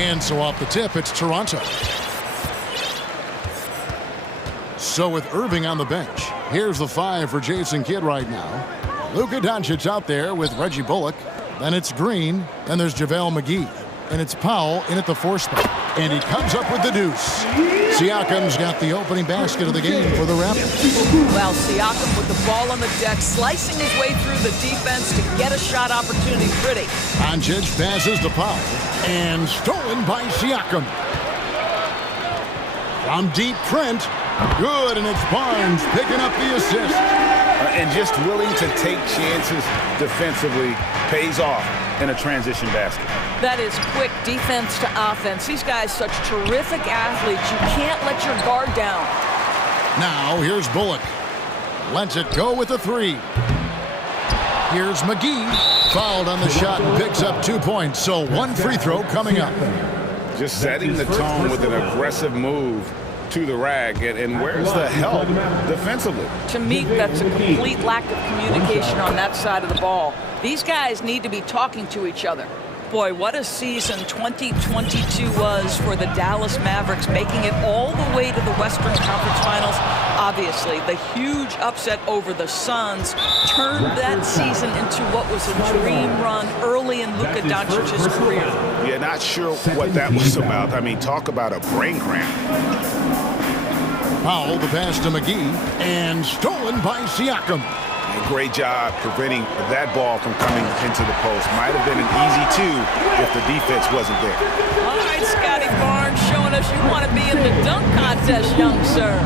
And so off the tip, it's Toronto. So with Irving on the bench, here's the 5 for Jason Kidd right now. Luka Doncic out there with Reggie Bullock. Then it's Green. Then there's JaVale McGee. And it's Powell in at the 4 spot. And he comes up with the deuce. Siakam's got the opening basket of the game for the Raptors. Well, Siakam with the ball on the deck, slicing his way through the defense to get a shot opportunity pretty. Doncic passes to Powell. And stolen by Siakam. From deep, Trent. Good, and it's Barnes picking up the assist. And just willing to take chances defensively pays off in a transition basket. That is quick defense to offense. These guys such terrific athletes. You can't let your guard down. Now here's Bullock. Lets it go with a 3. Here's McGee. Fouled on the shot and picks up 2 points. So 1 free throw coming up. Just setting the tone with an aggressive move to the rag, and where's the help defensively? To me, that's a complete lack of communication on that side of the ball. These guys need to be talking to each other. Boy, what a season 2022 was for the Dallas Mavericks, making it all the way to the Western Conference Finals. Obviously, the huge upset over the Suns turned that season into what was a dream run early in Luka Doncic's career. Yeah, not sure what that was about. I mean, talk about a brain cramp. Powell, the pass to McGee, and stolen by Siakam. Great job preventing that ball from coming into the post. Might have been an easy 2 if the defense wasn't there. All right, Scotty Barnes showing us you want to be in the dunk contest, young sir.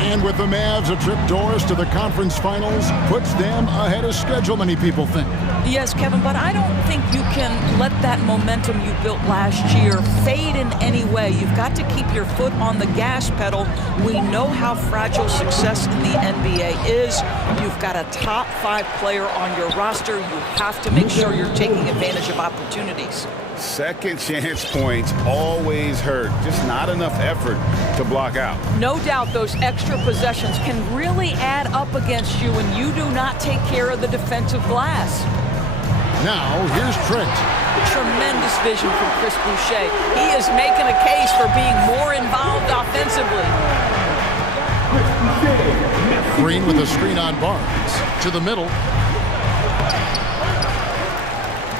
And with the Mavs a trip doors to the conference finals, puts them ahead of schedule, many people think. Yes, Kevin, but I don't think you can let that momentum you built last year fade in any way. You've got to keep your foot on the gas pedal. We know how fragile success in the NBA is. You've got a top 5 player on your roster. You have to make sure you're taking advantage of opportunities. Second chance points always hurt. Just not enough effort to block out. No doubt those extra possessions can really add up against you when you do not take care of the defensive glass. Now, here's Trent. Tremendous vision from Chris Boucher. He is making a case for being more involved offensively. Green with a screen on Barnes. To the middle.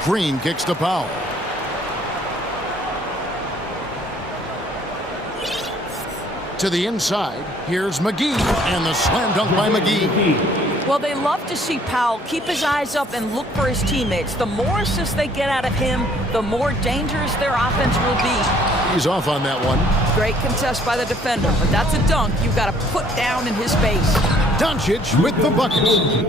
Green kicks to Powell. To the inside, here's McGee, and the slam dunk by McGee. Well, they love to see Powell keep his eyes up and look for his teammates. The more assists they get out of him, the more dangerous their offense will be. He's off on that one. Great contest by the defender, but that's a dunk you've got to put down in his face. Doncic with the bucket.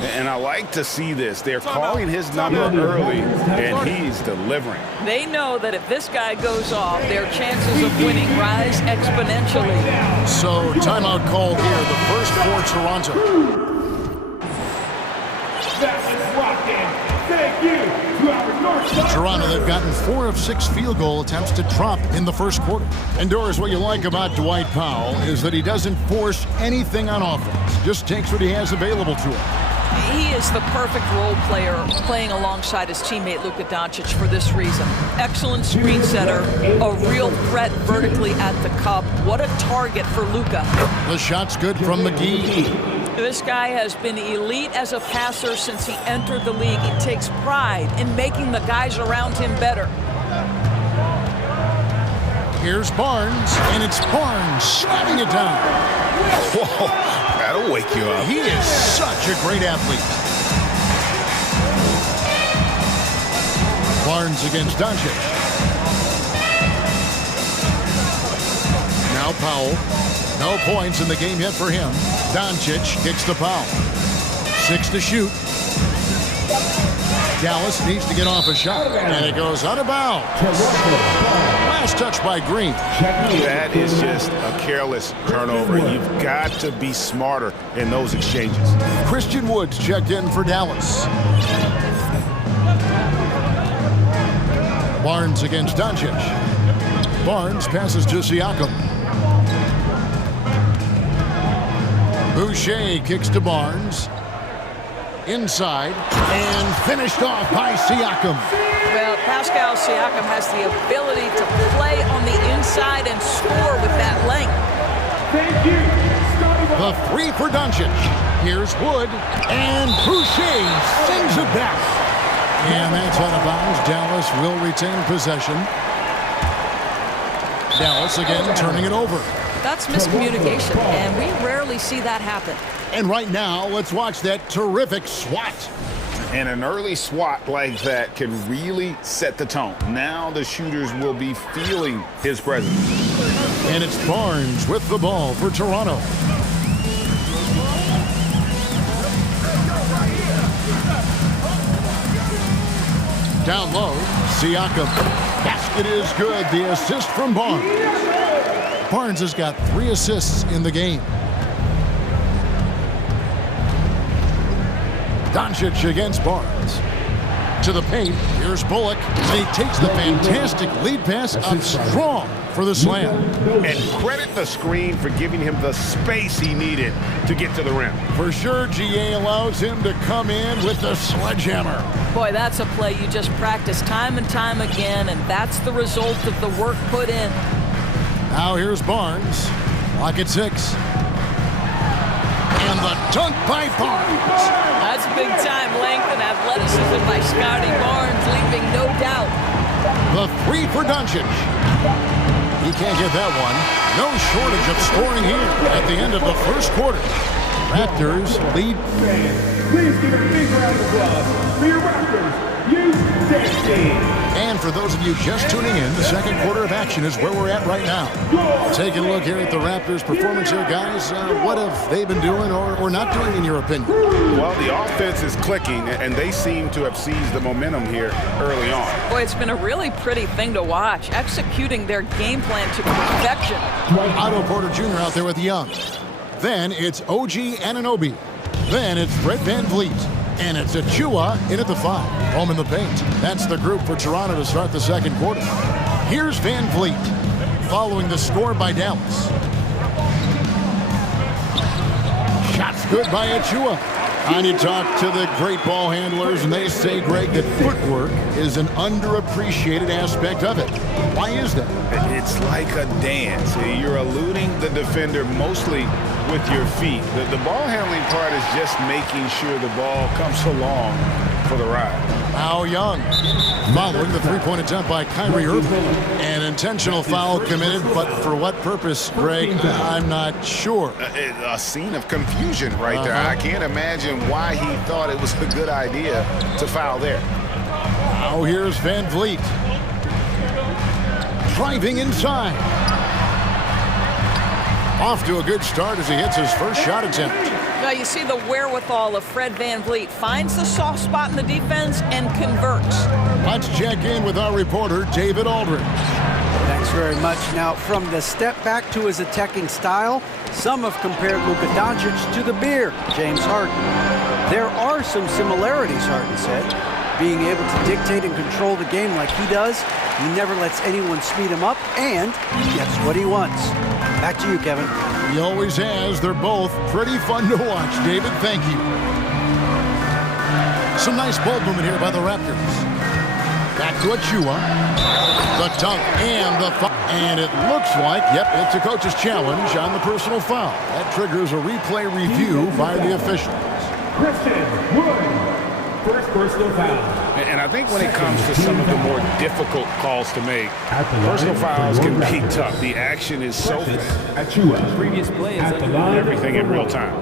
And I like to see this. They're calling his number early, and he's delivering. They know that if this guy goes off, their chances of winning rise exponentially. So, timeout call here, the first for Toronto. Toronto, they've gotten 4 of 6 field goal attempts to drop in the first quarter. And Doris, what you like about Dwight Powell is that he doesn't force anything on offense, just takes what he has available to him. He is the perfect role player playing alongside his teammate Luka Doncic for this reason. Excellent screen setter, a real threat vertically at the cup. What a target for Luka. The shot's good from McGee. This guy has been elite as a passer since he entered the league. He takes pride in making the guys around him better. Here's Barnes, and it's Barnes slamming it down. Whoa, that'll wake you up. He is such a great athlete. Barnes against Doncic. Now Powell. No points in the game yet for him. Doncic kicks to Powell. 6 to shoot. Dallas needs to get off a shot, and it goes out of bounds. Last touch by Green. That is just a careless turnover. You've got to be smarter in those exchanges. Christian Woods checked in for Dallas. Barnes against Doncic. Barnes passes to Siakam. Boucher kicks to Barnes. Inside and finished off by Siakam. Well, Pascal Siakam has the ability to play on the inside and score with that length. Thank you. The three for Doncic. Here's Wood, and Boucher sends it back. And that's out of bounds. Dallas will retain possession. Dallas again turning it over. That's miscommunication, and we rarely see that happen. And right now, let's watch that terrific swat. And an early swat like that can really set the tone. Now the shooters will be feeling his presence. And it's Barnes with the ball for Toronto. Down low, Siakam. Basket is good. The assist from Barnes. Barnes has got 3 assists in the game. Doncic against Barnes. To the paint, here's Bullock. And he takes the fantastic lead pass up strong for the slam. And credit the screen for giving him the space he needed to get to the rim. For sure, GA allows him to come in with the sledgehammer. Boy, that's a play you just practice time and time again, and that's the result of the work put in. Now here's Barnes. Clock at 6. And the dunk by Barnes. That's big-time length and athleticism by Scotty Barnes, leaving no doubt. The three for Doncic. He can't get that one. No shortage of scoring here at the end of the first quarter. Raptors lead. Please give a big round of applause for your Raptors, USA. And for those of you just tuning in, the second quarter of action is where we're at right now. Taking a look here at the Raptors' performance here, guys. What have they been doing or not doing, in your opinion? Well, the offense is clicking, and they seem to have seized the momentum here early on. Boy, it's been a really pretty thing to watch, executing their game plan to perfection. Otto Porter Jr. out there with Young. Then it's OG Anunoby. Then it's Fred VanVleet. And it's Achua in at the 5. Home in the paint. That's the group for Toronto to start the second quarter. Here's VanVleet, following the score by Dallas. Shots good by Achua. And you talk to the great ball handlers, and they say, Greg, that footwork is an underappreciated aspect of it. Why is that? It's like a dance. You're eluding the defender mostly with your feet. The ball handling part is just making sure the ball comes along for the ride. Now Young, following the three-point attempt by Kyrie Irving. An intentional foul committed, but for what purpose, Greg? I'm not sure. A scene of confusion right there. I can't imagine why he thought it was a good idea to foul there. Now here's VanVleet. Driving inside. Off to a good start as he hits his first shot attempt. Now you see the wherewithal of Fred VanVleet. Finds the soft spot in the defense and converts. Let's check in with our reporter, David Aldridge. Thanks very much. Now, from the step back to his attacking style, some have compared Luka Doncic to the bear, James Harden. There are some similarities, Harden said. Being able to dictate and control the game like he does, he never lets anyone speed him up, and he gets what he wants. Back to you, Kevin. He always has. They're both pretty fun to watch. David, thank you. Some nice ball movement here by the Raptors. Back to Achua. The dunk and the foul. And it looks like, yep, it's a coach's challenge on the personal foul. That triggers a replay review by the officials. Christian Wood. First personal foul. And I think when it comes to some of the more difficult calls to make, personal fouls can be tough. The action is so fast. Previous play is everything in real time.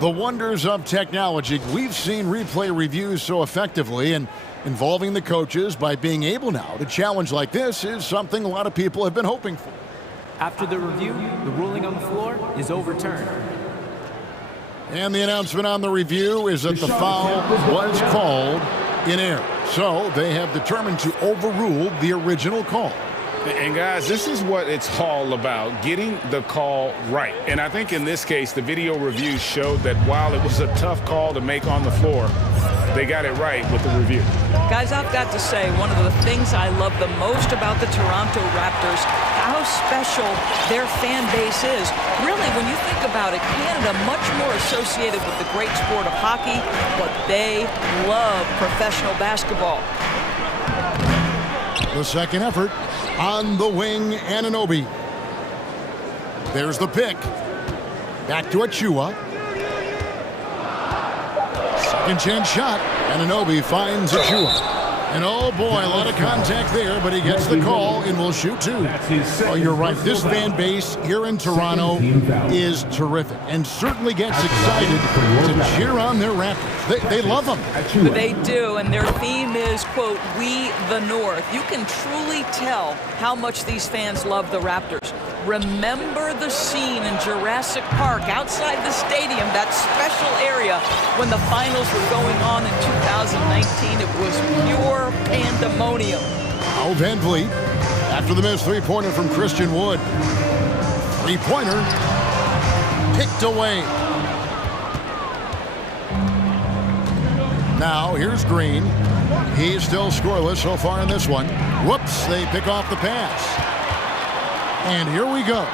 The wonders of technology. We've seen replay reviews so effectively, and involving the coaches by being able now to challenge like this is something a lot of people have been hoping for. After the review, the ruling on the floor is overturned. And the announcement on the review is that the foul was called in error. So they have determined to overrule the original call. And guys, this is what it's all about, getting the call right. And I think in this case, the video review showed that while it was a tough call to make on the floor, they got it right with the review. Guys, I've got to say, one of the things I love the most about the Toronto Raptors, how special their fan base is. Really, when you think about it, Canada much more associated with the great sport of hockey, but they love professional basketball. The second effort on the wing, Anunoby. There's the pick. Back to Achua. Second chance shot. Anunoby finds Achua. And oh boy, a lot of contact there, but he gets the call and will shoot two. Oh, you're right. This fan base here in Toronto is terrific and certainly gets excited to cheer on their Raptors. They love them. They do, and their theme is, quote, "We the North." You can truly tell how much these fans love the Raptors. Remember the scene in Jurassic Park outside the stadium, that special area when the finals were going on in 2019. It was pure pandemonium. Now Van Vliet, after the missed three-pointer from Christian Wood. Three-pointer picked away. Now here's Green. He's still scoreless so far in this one. Whoops, they pick off the pass. And here we go.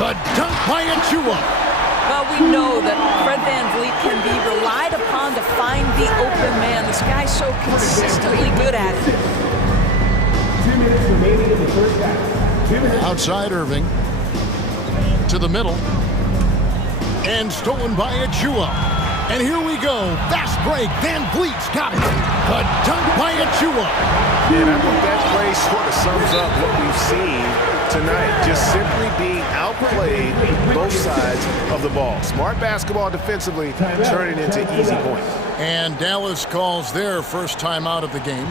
The dunk by Achua. Well, we know that Fred Van Vliet can be relied upon to find the open man. This guy's so consistently good at it. 2 minutes remaining in the first half. Outside Irving. To the middle. And stolen by Achua. And here we go. Fast break. Van Vliet's got it. The dunk by Achua. And I think that play sort of sums up what we've seen tonight. Just simply being outplayed both sides of the ball. Smart basketball defensively, turning into easy points. And Dallas calls their first timeout of the game.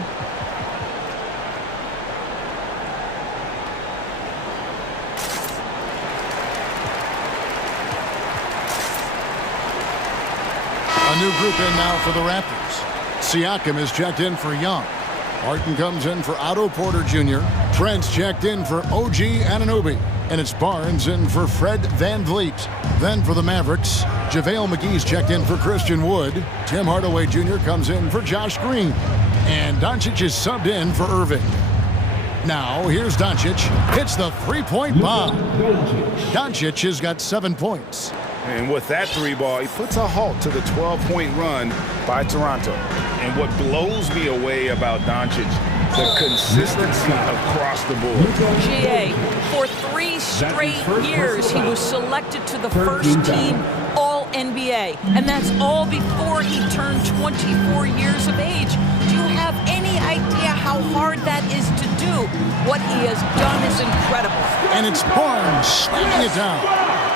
A new group in now for the Raptors. Siakam is checked in for Young. Martin comes in for Otto Porter Jr. Trent's checked in for OG Anunoby. And it's Barnes in for Fred Van Vliet. Then for the Mavericks, JaVale McGee's checked in for Christian Wood. Tim Hardaway Jr. comes in for Josh Green. And Doncic is subbed in for Irving. Now, here's Doncic. Hits the three-point bomb. Doncic has got 7 points. And with that three ball, he puts a halt to the 12-point run by Toronto. And what blows me away about Doncic, the consistency across the board. GA, for 3 straight years, he was selected to the first team All-NBA. And that's all before he turned 24 years of age. Do you have any idea how hard that is to do? What he has done is incredible. And it's Barnes slamming it down.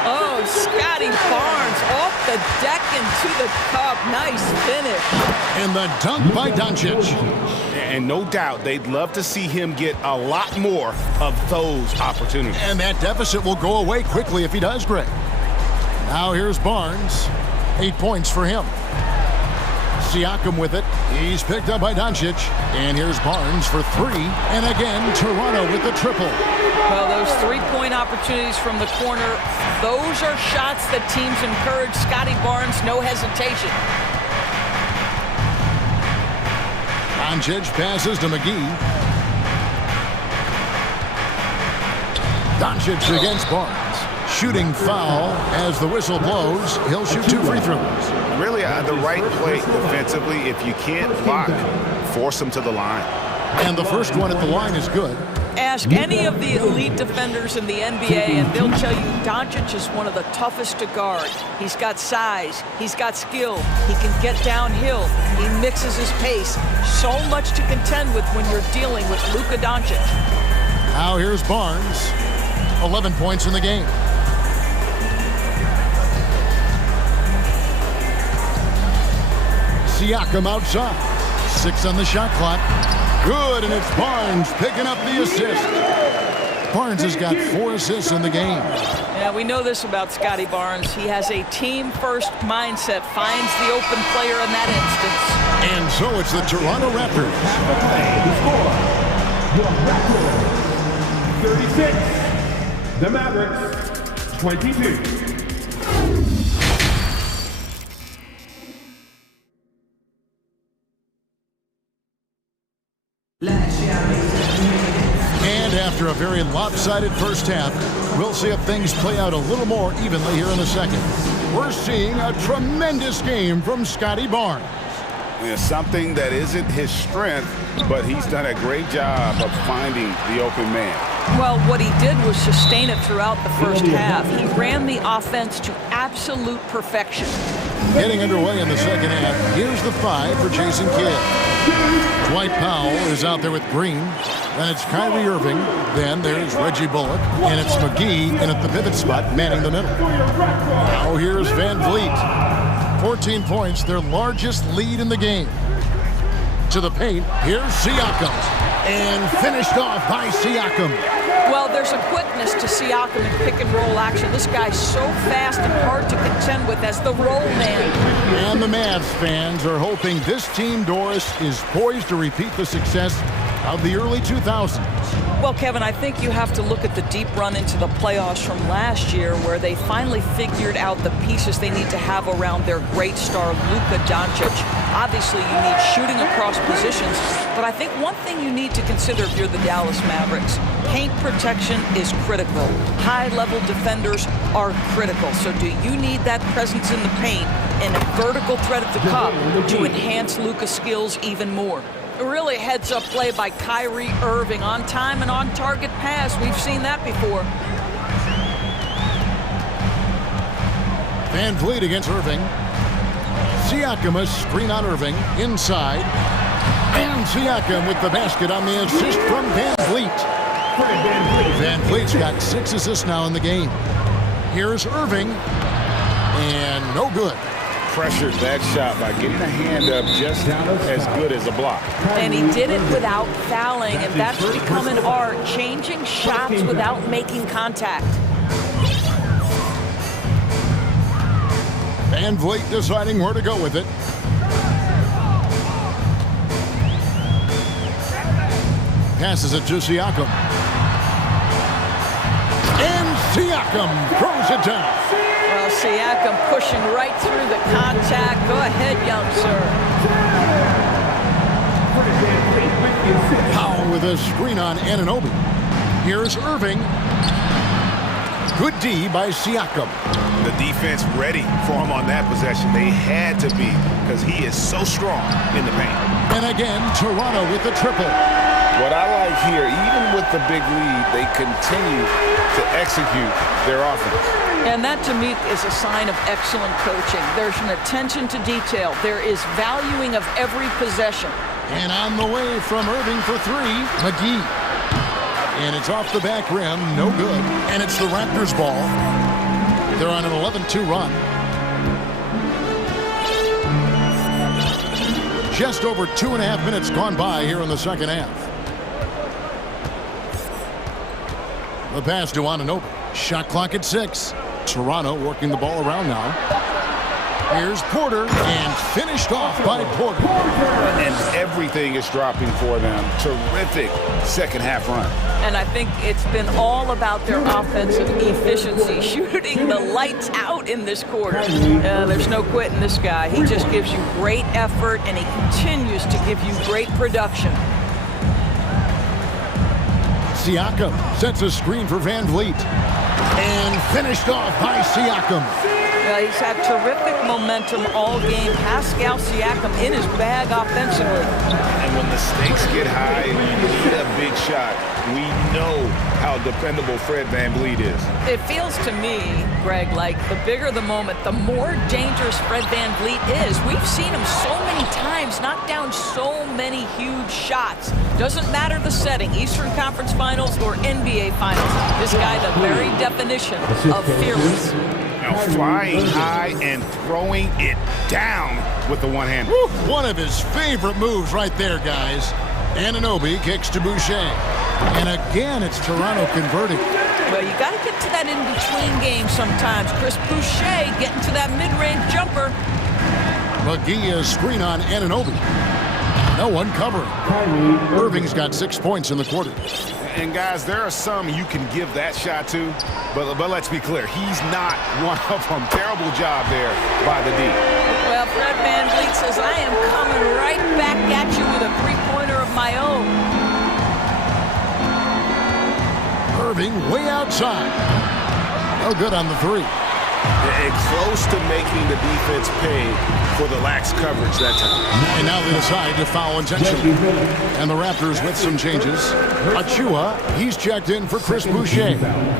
Oh, Scotty Barnes off the deck into the cup. Nice finish. And the dunk by Doncic. And no doubt they'd love to see him get a lot more of those opportunities. And that deficit will go away quickly if he does, Greg. Now here's Barnes. 8 points for him. Siakam with it. He's picked up by Doncic. And here's Barnes for 3. And again, Toronto with the triple. Well, those three-point opportunities from the corner, those are shots that teams encourage. Scotty Barnes, no hesitation. Doncic passes to McGee. Doncic against Barnes. Shooting foul as the whistle blows. He'll shoot 2 free throws. Really the right play defensively. If you can't block, force him to the line. And the first one at the line is good. Ask any of the elite defenders in the NBA, and they'll tell you Doncic is one of the toughest to guard. He's got size. He's got skill. He can get downhill. He mixes his pace. So much to contend with when you're dealing with Luka Doncic. Now here's Barnes. 11 points in the game. Siakam outside. 6 on the shot clock. Good, and it's Barnes picking up the assist. Barnes has got 4 assists in the game. Yeah, we know this about Scotty Barnes. He has a team-first mindset, finds the open player in that instance. And so it's the Toronto Raptors. The Raptors 36. The Mavericks 22. And after a very lopsided first half, we'll see if things play out a little more evenly here in the second. We're seeing a tremendous game from Scotty Barnes. It's something that isn't his strength, but he's done a great job of finding the open man. Well, what he did was sustain it throughout the first half. He ran the offense to absolute perfection. Getting underway in the second half, here's the 5 for Jason Kidd. Dwight Powell is out there with Green. Then it's Kyrie Irving. Then there's Reggie Bullock. And it's McGee in at the pivot spot, manning the middle. Now here's Van Vliet. 14 points, their largest lead in the game. To the paint, here's Siakam. And finished off by Siakam. Well, there's a quickness to Siakam in pick-and-roll action. This guy's so fast and hard to contend with as the roll man. And the Mavs fans are hoping this team, Doris, is poised to repeat the success of the early 2000s. Well, Kevin, I think you have to look at the deep run into the playoffs from last year where they finally figured out the pieces they need to have around their great star, Luka Doncic. Obviously, you need shooting across positions, but I think one thing you need to consider if you're the Dallas Mavericks, paint protection is critical. High-level defenders are critical. So do you need that presence in the paint and a vertical threat at the cup to enhance Luka's skills even more? Really heads-up play by Kyrie Irving. On time and on target pass. We've seen that before. Van Vliet against Irving. Siakam a screen on Irving. Inside. And Siakam with the basket on the assist from Van Vliet. Van Vliet's got 6 assists now in the game. Here's Irving. And no good. Pressured that shot by getting a hand up just as good as a block. And he did it without fouling, and that's become an art, changing shots without making contact. Van Vliet deciding where to go with it. Passes it to Siakam. And Siakam throws it down. Well, Siakam pushing right through the contact. Go ahead, young sir. Powell with a screen on Anunoby. Here's Irving. Good D by Siakam. The defense ready for him on that possession. They had to be because he is so strong in the paint. And again, Toronto with the triple. What I like here, even with the big lead, they continue to execute their offense. And that, to me, is a sign of excellent coaching. There's an attention to detail. There is valuing of every possession. And on the way from Irving for 3, McGee. And it's off the back rim, no good. And it's the Raptors' ball. They're on an 11-2 run. Just over 2.5 minutes gone by here in the second half. The pass to Anunoby. Shot clock at 6. Toronto working the ball around now. Here's Porter, and finished off by Porter. And everything is dropping for them. Terrific second half run. And I think it's been all about their offensive efficiency, shooting the lights out in this quarter. There's no quitting this guy. He just gives you great effort, and he continues to give you great production. Siakam sets a screen for Van Vliet. And finished off by Siakam. He's had terrific momentum all game. Pascal Siakam in his bag offensively. And when the stakes get high and you need a big shot, we know how dependable Fred VanVleet is. It feels to me, Greg, like the bigger the moment, the more dangerous Fred VanVleet is. We've seen him so many times knock down so many huge shots. Doesn't matter the setting, Eastern Conference Finals or NBA Finals. This guy, the very definition of fearless. Now flying high and throwing it down with the one hand. One of his favorite moves right there, guys. Anunoby kicks to Boucher. And again, it's Toronto converting. Well, you got to get to that in-between game sometimes. Chris Boucher getting to that mid-range jumper. McGee a screen on Anunoby. No one covering. Irving's got 6 points in the quarter. And guys, there are some you can give that shot to, but let's be clear, he's not one of them. Terrible job there by the D. Well, Fred VanVleet says, I am coming right back at you with a three-pointer of my own. Irving way outside. No good on the three. And close to making the defense pay for the lax coverage that time. And now they decide to foul intentionally. And the Raptors with some changes. Achua, he's checked in for Chris Boucher.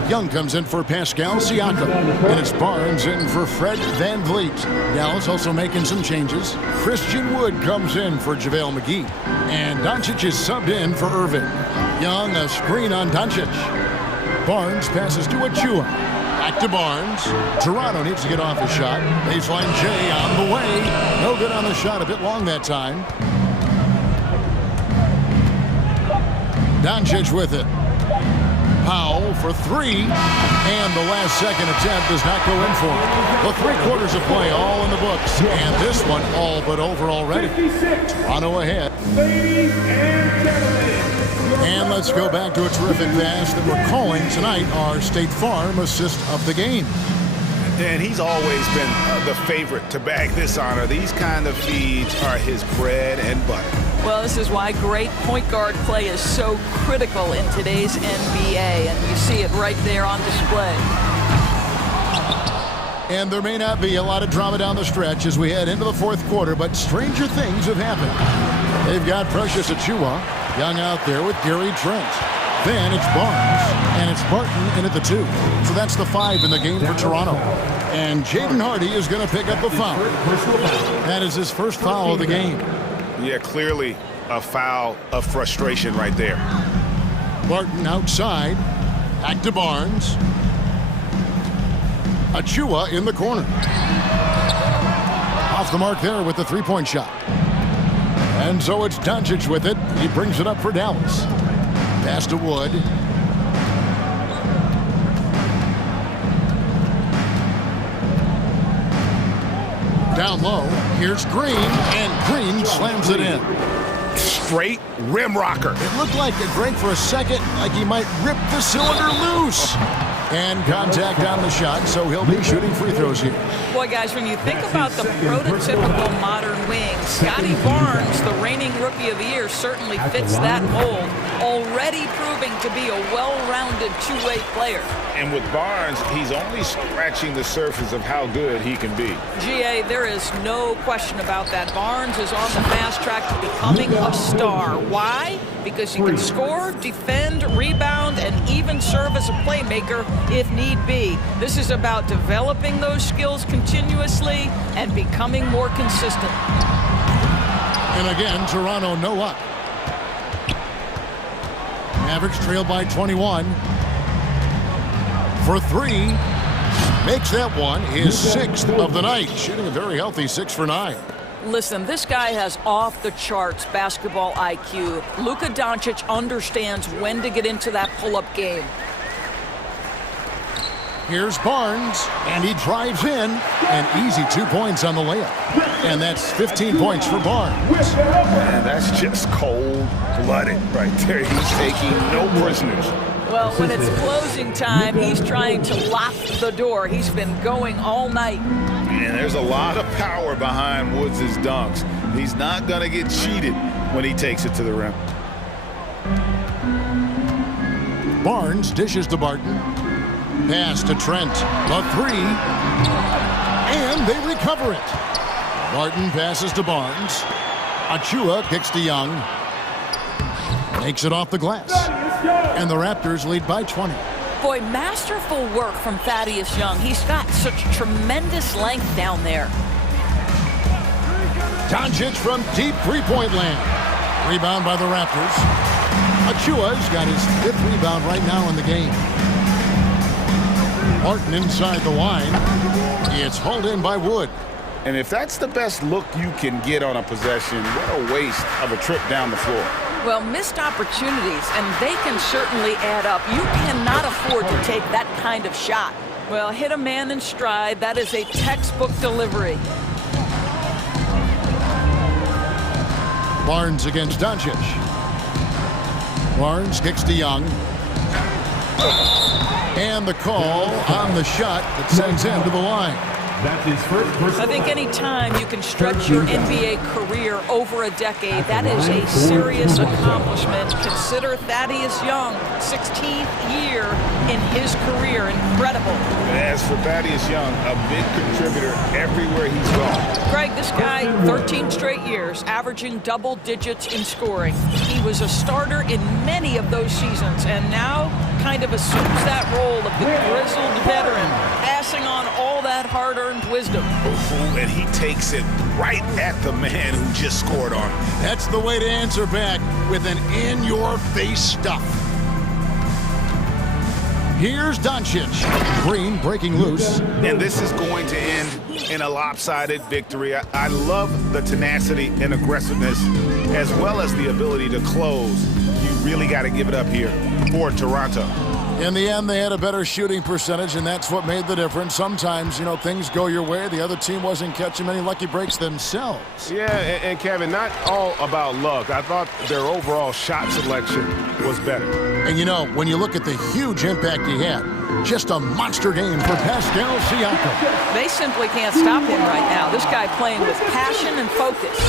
Young comes in for Pascal Siakam. And it's Barnes in for Fred Van Vliet. Dallas also making some changes. Christian Wood comes in for JaVale McGee. And Doncic is subbed in for Irving. Young, a screen on Doncic. Barnes passes to Achua. Back to Barnes. Toronto needs to get off his shot. Baseline J on the way. No good on the shot. A bit long that time. Doncic with it. Powell for three. And the last second attempt does not go in for him. The 3 quarters of play all in the books. And this one all but over already. Toronto ahead. Ladies and gentlemen. And let's go back to a terrific pass that we're calling tonight our State Farm assist of the game. And he's always been the favorite to bag this honor. These kind of feeds are his bread and butter. Well, this is why great point guard play is so critical in today's NBA, and you see it right there on display. And there may not be a lot of drama down the stretch as we head into the 4th quarter, but stranger things have happened. They've got Precious Achua. Young out there with Gary Trent. Then it's Barnes, and it's Barton in at the 2. So that's the 5 in the game for Toronto. And Jaden Hardy is going to pick up a foul. That is his first foul of the game. Yeah, clearly a foul of frustration right there. Barton outside. Back to Barnes. Achua in the corner. Off the mark there with the 3-point shot. And so it's Doncic with it. He brings it up for Dallas. Pass to Wood. Down low. Here's Green. And Green slams it in. Straight rim rocker. It looked like a Greg for a second, like he might rip the cylinder loose. And contact on the shot, so he'll be shooting free throws here. Boy, guys, when you think about the prototypical modern wing, Scotty Barnes, the reigning Rookie of the Year, certainly fits that mold, already proving to be a well-rounded two-way player. And with Barnes, he's only scratching the surface of how good he can be. GA, there is no question about that. Barnes is on the fast track to becoming a star. Why? Because he can score, defend, rebound, and even serve as a playmaker if need be. This is about developing those skills continuously and becoming more consistent. And again, Toronto no up. Mavericks trail by 21. For 3. Makes that one his 6th of the night. Shooting a very healthy 6 for 9. Listen, this guy has off-the-charts basketball IQ. Luka Doncic understands when to get into that pull-up game. Here's Barnes, and he drives in. An easy 2 points on the layup. And that's 15 points for Barnes. Man, that's just cold-blooded right there. He's taking no prisoners. Well, when it's closing time, he's trying to lock the door. He's been going all night. And there's a lot of power behind Woods' dunks. He's not going to get cheated when he takes it to the rim. Barnes dishes to Barton. Pass to Trent. The 3. And they recover it. Barton passes to Barnes. Achua kicks to Young. Makes it off the glass. And the Raptors lead by 20. Boy, masterful work from Thaddeus Young. He's got such tremendous length down there. Doncic from deep three-point land. Rebound by the Raptors. Achua's got his 5th rebound right now in the game. Martin inside the line. It's hauled in by Wood. And if that's the best look you can get on a possession, what a waste of a trip down the floor. Well, missed opportunities, and they can certainly add up. You cannot afford to take that kind of shot. Well, hit a man in stride. That is a textbook delivery. Barnes against Doncic. Barnes kicks to Young. And the call on the shot that sends him to the line. That's his first personal I think any time you can stretch your NBA career over a decade, that is a serious accomplishment. Consider Thaddeus Young, 16th year in his career. Incredible. As for Thaddeus Young, a big contributor everywhere he's gone. Greg, this guy, 13 straight years, averaging double digits in scoring. He was a starter in many of those seasons, and now kind of assumes that role of the grizzled veteran, passing on all that hard-earned wisdom. Oh, and he takes it right at the man who just scored on him. That's the way to answer back with an in-your-face stuff. Here's Doncic. Green breaking loose. And this is going to end in a lopsided victory. I love the tenacity and aggressiveness, as well as the ability to close. You really got to give it up here for Toronto. In the end, they had a better shooting percentage, and that's what made the difference. Sometimes, things go your way. The other team wasn't catching many lucky breaks themselves. Yeah, and Kevin, not all about luck. I thought their overall shot selection was better. And when you look at the huge impact he had, just a monster game for Pascal Siakam. They simply can't stop him right now. This guy playing with passion and focus.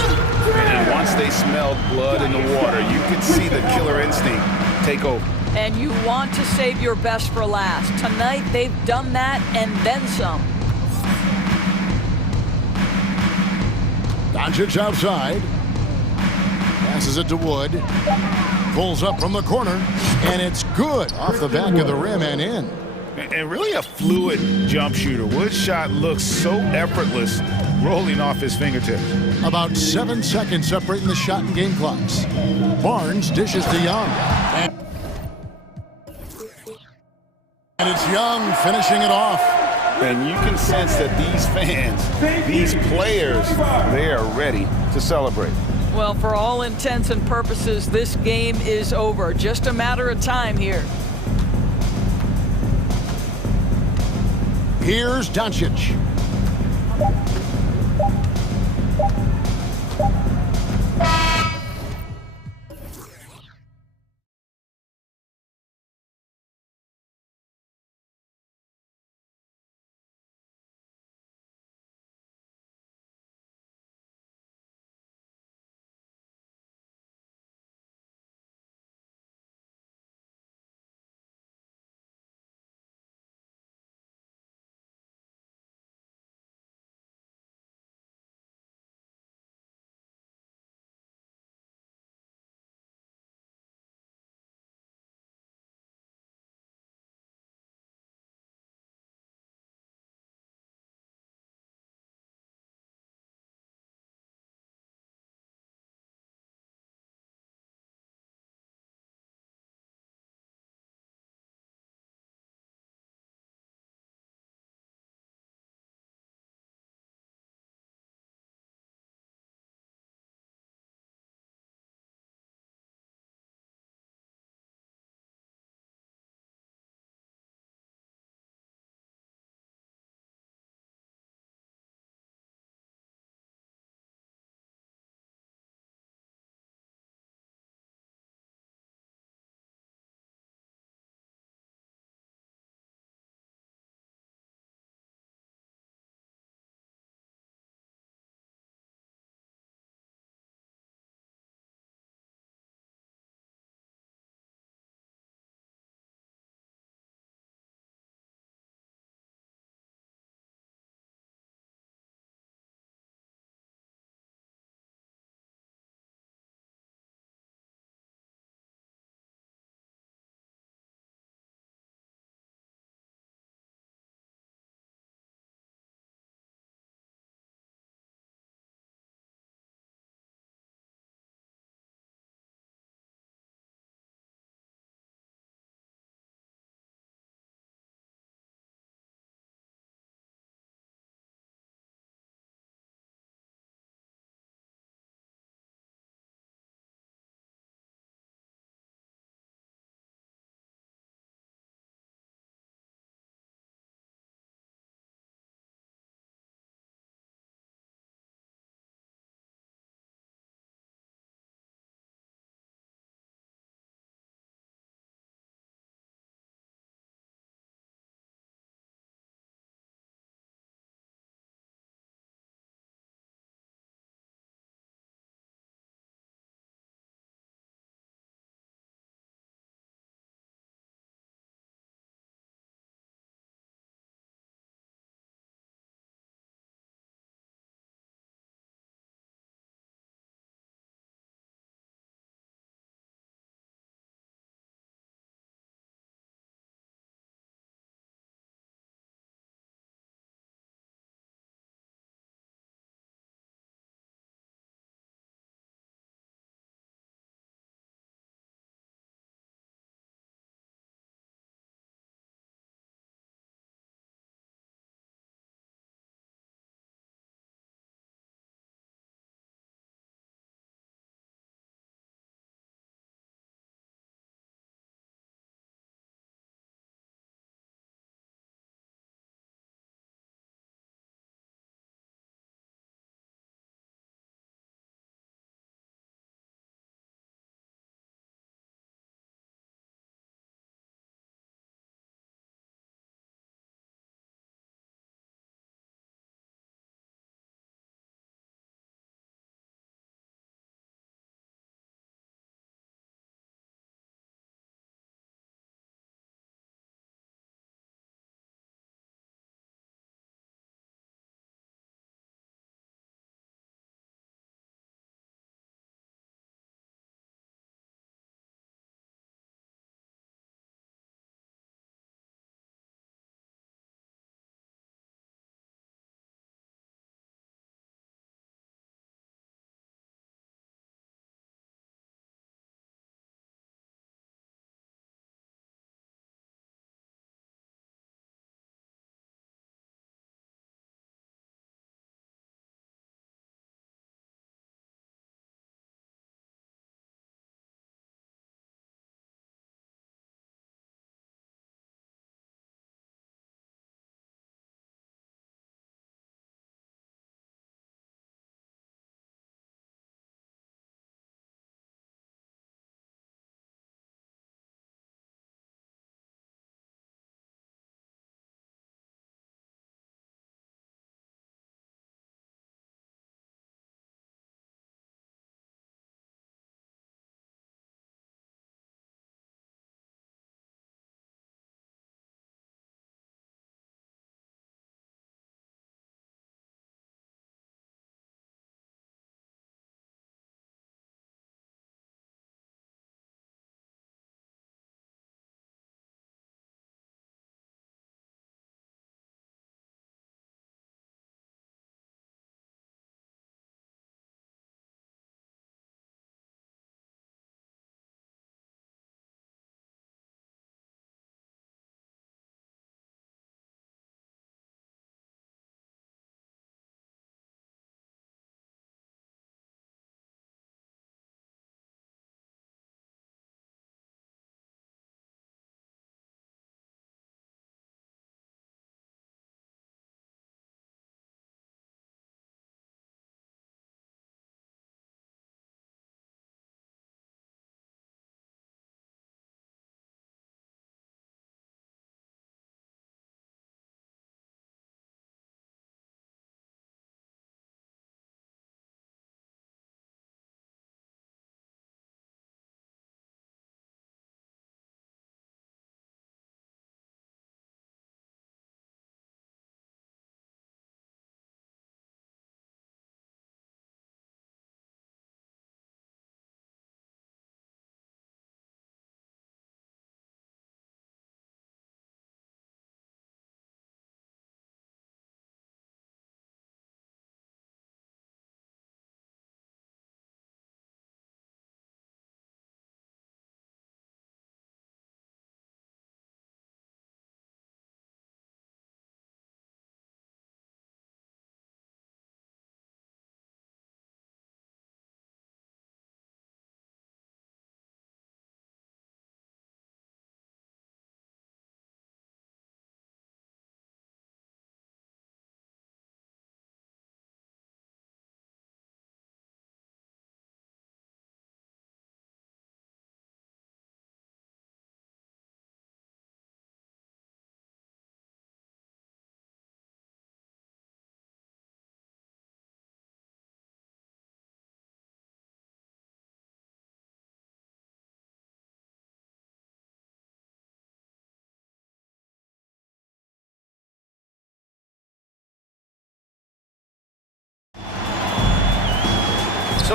And once they smelled blood in the water, you could see the killer instinct take over. And you want to save your best for last. Tonight, they've done that and then some. Doncic outside. Passes it to Wood. Pulls up from the corner. And it's good off the back of the rim and in. And really a fluid jump shooter. Wood's shot looks so effortless rolling off his fingertips. About 7 seconds separating the shot and game clocks. Barnes dishes to Young. And it's Young finishing it off. And you can sense that these fans, these players, they are ready to celebrate. Well, for all intents and purposes, this game is over. Just a matter of time here. Here's Doncic.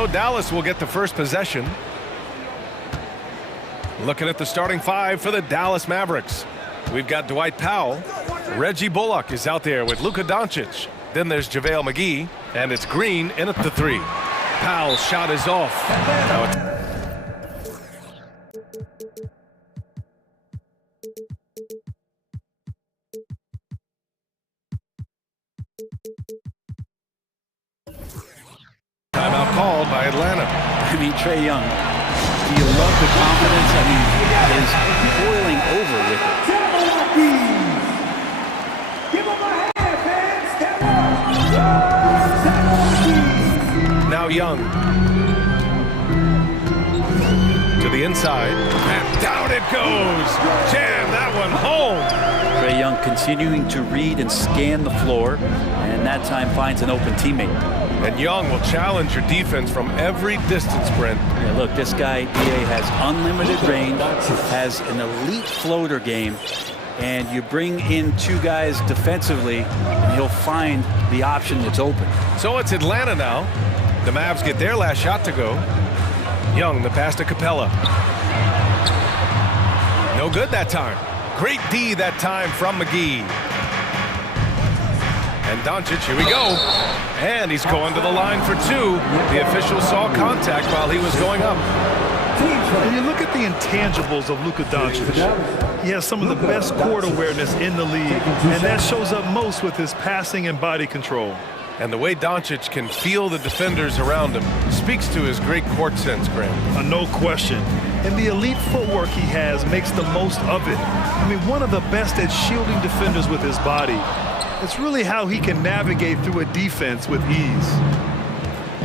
so Dallas will get the first possession. Looking at the starting five for the Dallas Mavericks. We've got Dwight Powell. Reggie Bullock is out there with Luka Doncic. Then there's JaVale McGee, and it's Green in at the three. Powell's shot is off. Now it's timeout called by Atlanta. I mean, Trae Young, do you love the confidence? I mean, is boiling over with it. Give him a hand, fans. Step up. Now Young. To the inside. And down it goes. Jam that one home. Trae Young continuing to read and scan the floor, and that time finds an open teammate. And Young will challenge your defense from every distance sprint. Yeah, look, this guy, DA, has unlimited range, has an elite floater game, and you bring in two guys defensively, and he'll find the option that's open. So it's Atlanta now. The Mavs get their last shot to go. Young, the pass to Capella. No good that time. Great D that time from McGee. And Doncic, here we go. And he's going to the line for two. The official saw contact while he was going up. When you look at the intangibles of Luka Doncic, he has some of the best court awareness in the league, and that shows up most with his passing and body control. And the way Doncic can feel the defenders around him speaks to his great court sense, Graham. No question. And the elite footwork he has makes the most of it. I mean, one of the best at shielding defenders with his body. It's really how he can navigate through a defense with ease.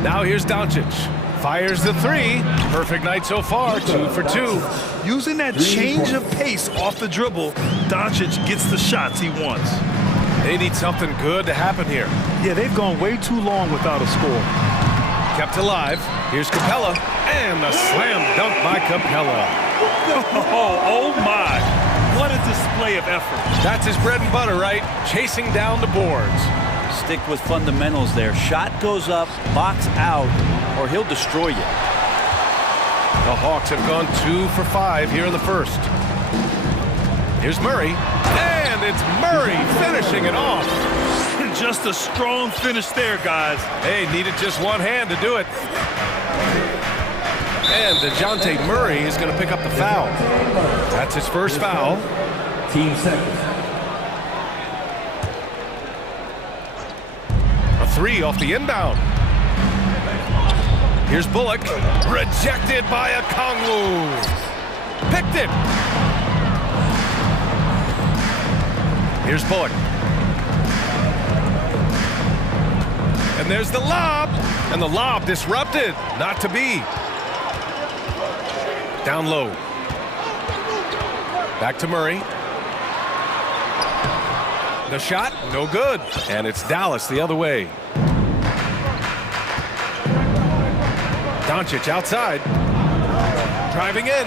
Now here's Doncic. Fires the three. Perfect night so far, 2 for 2. Using that change of pace off the dribble, Doncic gets the shots he wants. They need something good to happen here. Yeah, they've gone way too long without a score. Kept alive. Here's Capella. And a slam dunk by Capella. Oh my. What a display of effort. That's his bread and butter, right? Chasing down the boards. Stick with fundamentals there. Shot goes up, box out, or he'll destroy you. The Hawks have gone 2 for 5 here in the first. Here's Murray. And it's Murray finishing it off. Just a strong finish there, guys. Hey, needed just one hand to do it. And DeJounte Murray is going to pick up the foul. That's his first foul. Team second. A three off the inbound. Here's Bullock. Rejected by Okongwu. Picked it. Here's Bullock. And there's the lob. And the lob disrupted. Not to be. Down low. Back to Murray. The shot, no good. And it's Dallas the other way. Doncic outside. Driving in.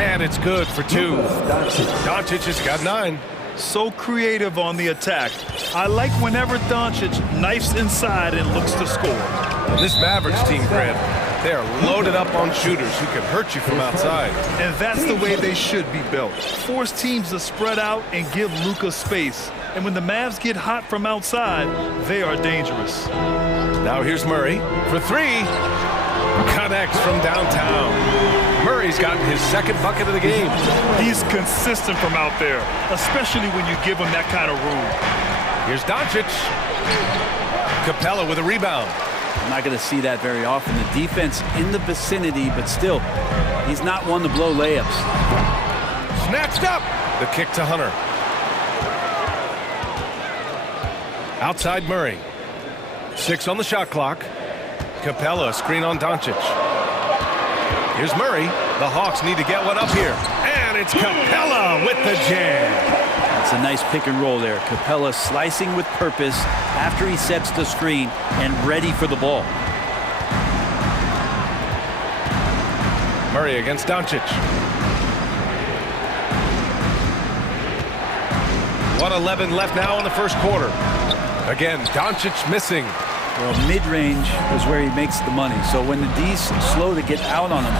And it's good for 2. Doncic has got 9. So creative on the attack. I like whenever Doncic knifes inside and looks to score. And this Mavericks team, Grant, they are loaded up on shooters who can hurt you from outside. And that's the way they should be built. Force teams to spread out and give Luka space. And when the Mavs get hot from outside, they are dangerous. Now here's Murray for 3. Connects from downtown. Murray's gotten his second bucket of the game. He's consistent from out there, especially when you give him that kind of room. Here's Doncic. Capella with a rebound. I'm not going to see that very often. The defense in the vicinity, but still, he's not one to blow layups. Snatched up. The kick to Hunter. Outside Murray. 6 on the shot clock. Capella, screen on Doncic. Here's Murray. The Hawks need to get one up here. And it's Capella with the jam. That's a nice pick and roll there. Capella slicing with purpose after he sets the screen and ready for the ball. Murray against Doncic. 1:11 left now in the first quarter. Again, Doncic missing. Well, mid-range is where he makes the money. So when the D's slow to get out on him,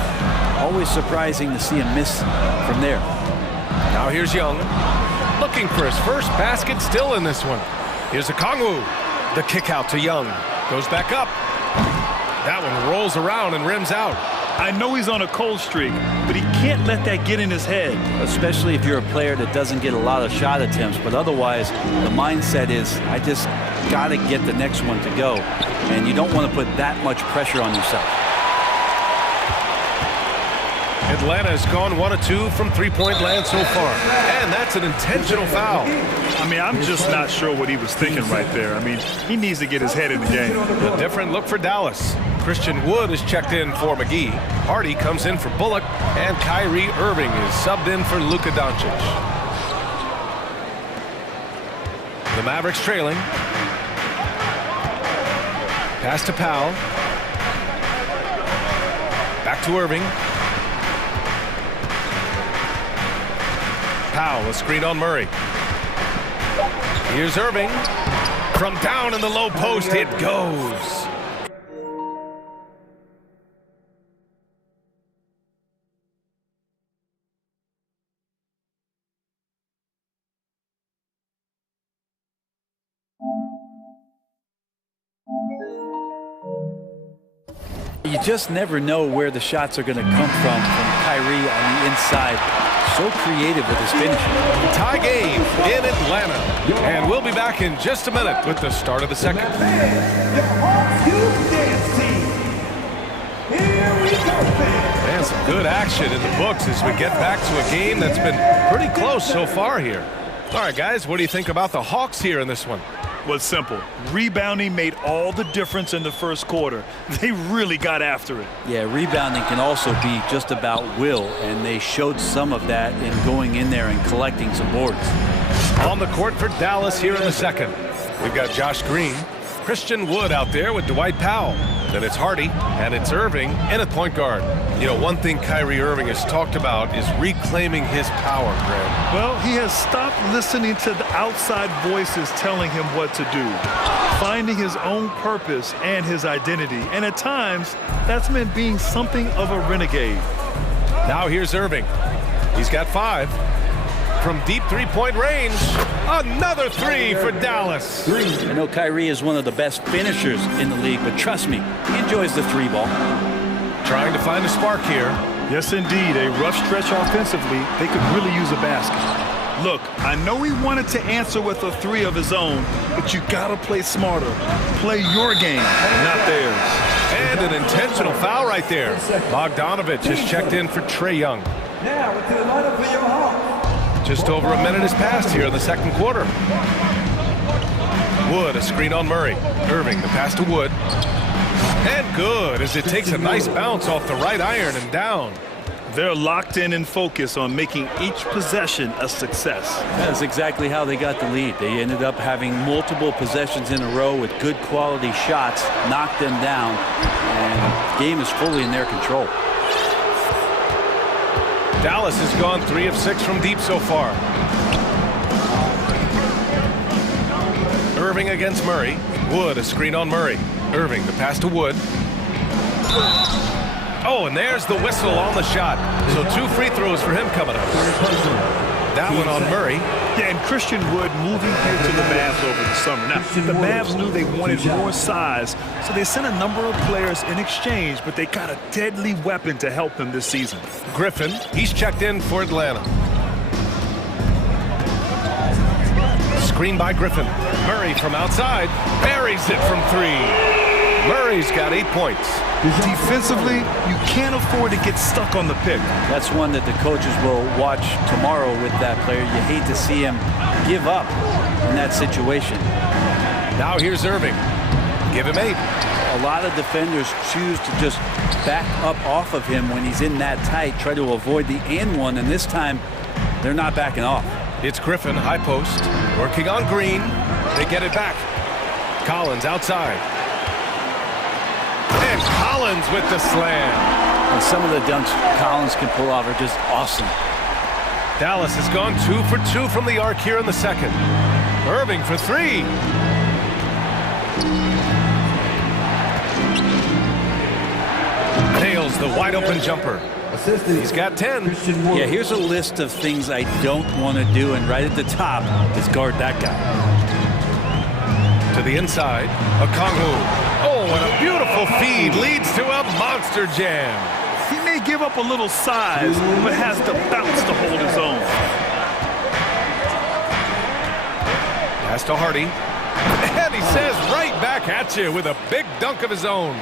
always surprising to see him miss from there. Now here's Young, looking for his first basket, still in this one. Here's Okongwu. The kick out to Young. Goes back up. That one rolls around and rims out. I know he's on a cold streak, but he can't let that get in his head. Especially if you're a player that doesn't get a lot of shot attempts, but otherwise the mindset is, I just got to get the next one to go. And you don't want to put that much pressure on yourself. Atlanta has gone 1 of 2 from three-point land so far. And that's an intentional foul. I mean, I'm just not sure what he was thinking right there. I mean, he needs to get his head in the game. A different look for Dallas. Christian Wood is checked in for McGee. Hardy comes in for Bullock. And Kyrie Irving is subbed in for Luka Doncic. The Mavericks trailing. Pass to Powell. Back to Irving. Powell, a screen on Murray. Here's Irving. From down in the low post, it goes. You just never know where the shots are going to come from Kyrie on the inside. So creative with his finishing. Tie game in Atlanta. And we'll be back in just a minute with the start of the second. And some good action in the books as we get back to a game that's been pretty close so far here. All right, guys, what do you think about the Hawks here in this one? Well, it's simple. Rebounding made all the difference in the first quarter. They really got after it. Yeah, rebounding can also be just about will, and they showed some of that in going in there and collecting some boards. On the court for Dallas here in the second. We've got Josh Green, Christian Wood out there with Dwight Powell. Then it's Hardy, and it's Irving in at point guard. You know, one thing Kyrie Irving has talked about is reclaiming his power, Greg. Well, he has stopped listening to the outside voices telling him what to do, finding his own purpose and his identity. And at times, that's meant being something of a renegade. Now here's Irving. He's got 5. From deep three-point range, another 3 for Dallas. I know Kyrie is one of the best finishers in the league, but trust me, he enjoys the 3 ball. Trying to find a spark here. Yes, indeed. A rough stretch offensively. They could really use a basket. Look, I know he wanted to answer with a 3 of his own, but you got to play smarter. Play your game, not theirs. And an intentional foul right there. Bogdanovich has checked in for Trae Young. Now, into the lineup for your Hawks. Just over a minute has passed here in the second quarter. Wood, a screen on Murray. Irving, the pass to Wood. And good, as it takes a nice bounce off the right iron and down. They're locked in and focused on making each possession a success. That's exactly how they got the lead. They ended up having multiple possessions in a row with good quality shots, knocked them down, and the game is fully in their control. Dallas has gone 3 of 6 from deep so far. Irving against Murray. Wood, a screen on Murray. Irving, the pass to Wood. Oh, and there's the whistle on the shot. So 2 free throws for him coming up. That one on Murray. Yeah, and Christian Wood moving here to the Mavs over the summer. Now, the Mavs knew they wanted more size, so they sent a number of players in exchange, but they got a deadly weapon to help them this season. Griffin, he's checked in for Atlanta. Screen by Griffin. Murray from outside, buries it from 3. Murray's got 8 points. Defensively, you can't afford to get stuck on the pick. That's one that the coaches will watch tomorrow with that player. You hate to see him give up in that situation. Now here's Irving. Give him 8. A lot of defenders choose to just back up off of him when he's in that tight, try to avoid the and one, and this time they're not backing off. It's Griffin, high post, working on Green. They get it back. Collins outside. And Collins with the slam. And some of the dunks Collins can pull off are just awesome. Dallas has gone 2 for 2 from the arc here in the second. Irving for 3. nails the wide open jumper. He's got 10. Yeah, here's a list of things I don't want to do, and right at the top is guard that guy. To the inside, Okongwu. Oh, and a beautiful feed leads to a monster jam. He may give up a little size, but has to bounce to hold his own. Pass to Hardy. And he says right back at you with a big dunk of his own.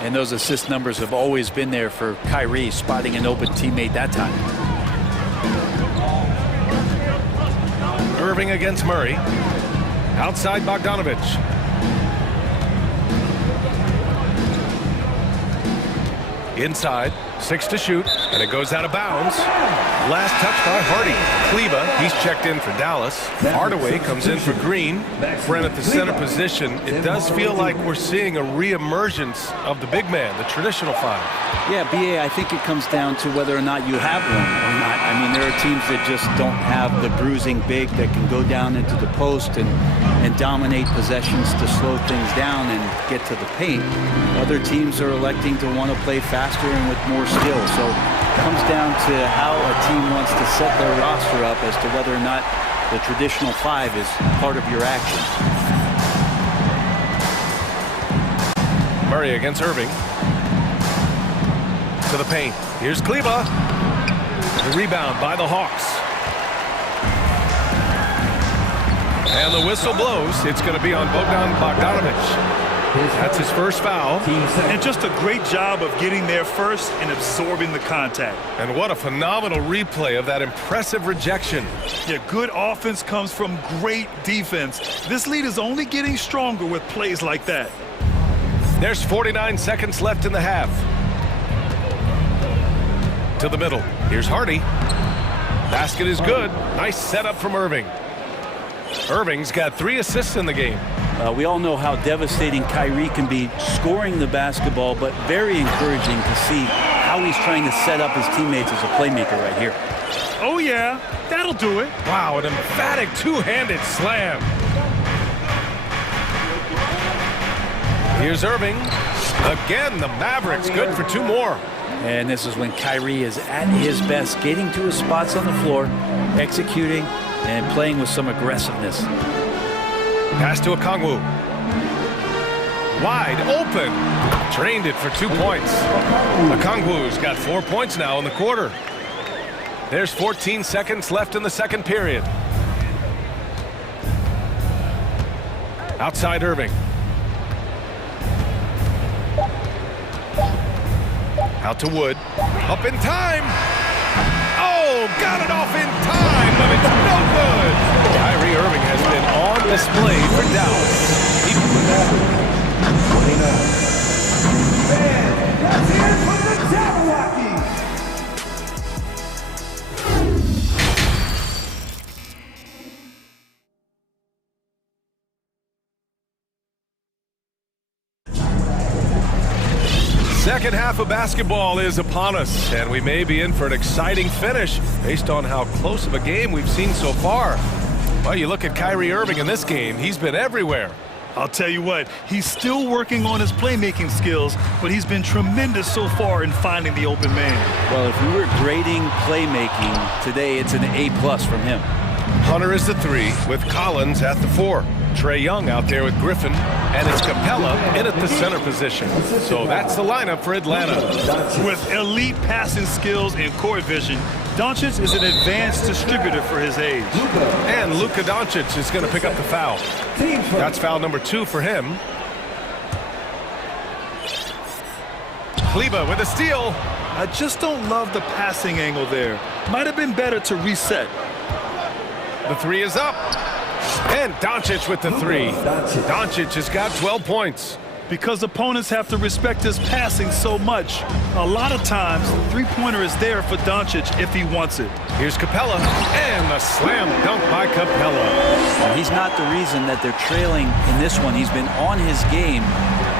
And those assist numbers have always been there for Kyrie, spotting an open teammate that time. Irving against Murray. Outside Bogdanovic. Inside, 6 to shoot, and it goes out of bounds. Last touch by Hardy. Kleba, he's checked in for Dallas. Hardaway comes in for Green. Brent at the center position. It does feel like we're seeing a re-emergence of the big man, the traditional five. Yeah, BA, I think it comes down to whether or not you have one or not. I mean, there are teams that just don't have the bruising big that can go down into the post and dominate possessions to slow things down and get to the paint. Other teams are electing to want to play faster and with more skill. So it comes down to how a team wants to set their roster up as to whether or not the traditional five is part of your action. Murray against Irving. To the paint. Here's Kleba. The rebound by the Hawks. And the whistle blows. It's going to be on Bogdanovic. That's his first foul. And just a great job of getting there first and absorbing the contact. And what a phenomenal replay of that impressive rejection. Yeah, good offense comes from great defense. This lead is only getting stronger with plays like that. There's 49 seconds left in the half. To the middle. Here's Hardy. Basket is good. Nice setup from Irving. Irving's got 3 assists in the game. We all know how devastating Kyrie can be scoring the basketball, but very encouraging to see how he's trying to set up his teammates as a playmaker right here. Oh, yeah. That'll do it. Wow, an emphatic two-handed slam. Here's Irving. Again, the Mavericks good for 2 more. And this is when Kyrie is at his best, getting to his spots on the floor, executing, and playing with some aggressiveness. Pass to Okongwu. Wide open. Drained it for 2 points. Okongwu's got 4 points now in the quarter. There's 14 seconds left in the second period. Outside Irving. Out to Wood. Up in time. Oh, got it off in time, but it's no good. Kyrie Irving has been on display for Dallas. That's it for the Jabberwocky. Second half of basketball is upon us, and we may be in for an exciting finish based on how close of a game we've seen so far. Well, you look at Kyrie Irving in this game, he's been everywhere. I'll tell you what, he's still working on his playmaking skills, but he's been tremendous so far in finding the open man. Well, if we were grading playmaking today, it's an A+ from him. Hunter is the 3 with Collins at the 4. Trae Young out there with Griffin, and it's Capella in at the center position. So that's the lineup for Atlanta. With elite passing skills and court vision, Doncic is an advanced distributor for his age. And Luka Doncic is going to pick up the foul. That's foul number 2 for him. Kleba with a steal. I just don't love the passing angle there. Might have been better to reset. The 3 is up. And Doncic with the 3. Doncic has got 12 points. Because opponents have to respect his passing so much, a lot of times the three-pointer is there for Doncic if he wants it. Here's Capella, and the slam dunk by Capella. Well, he's not the reason that they're trailing in this one. He's been on his game.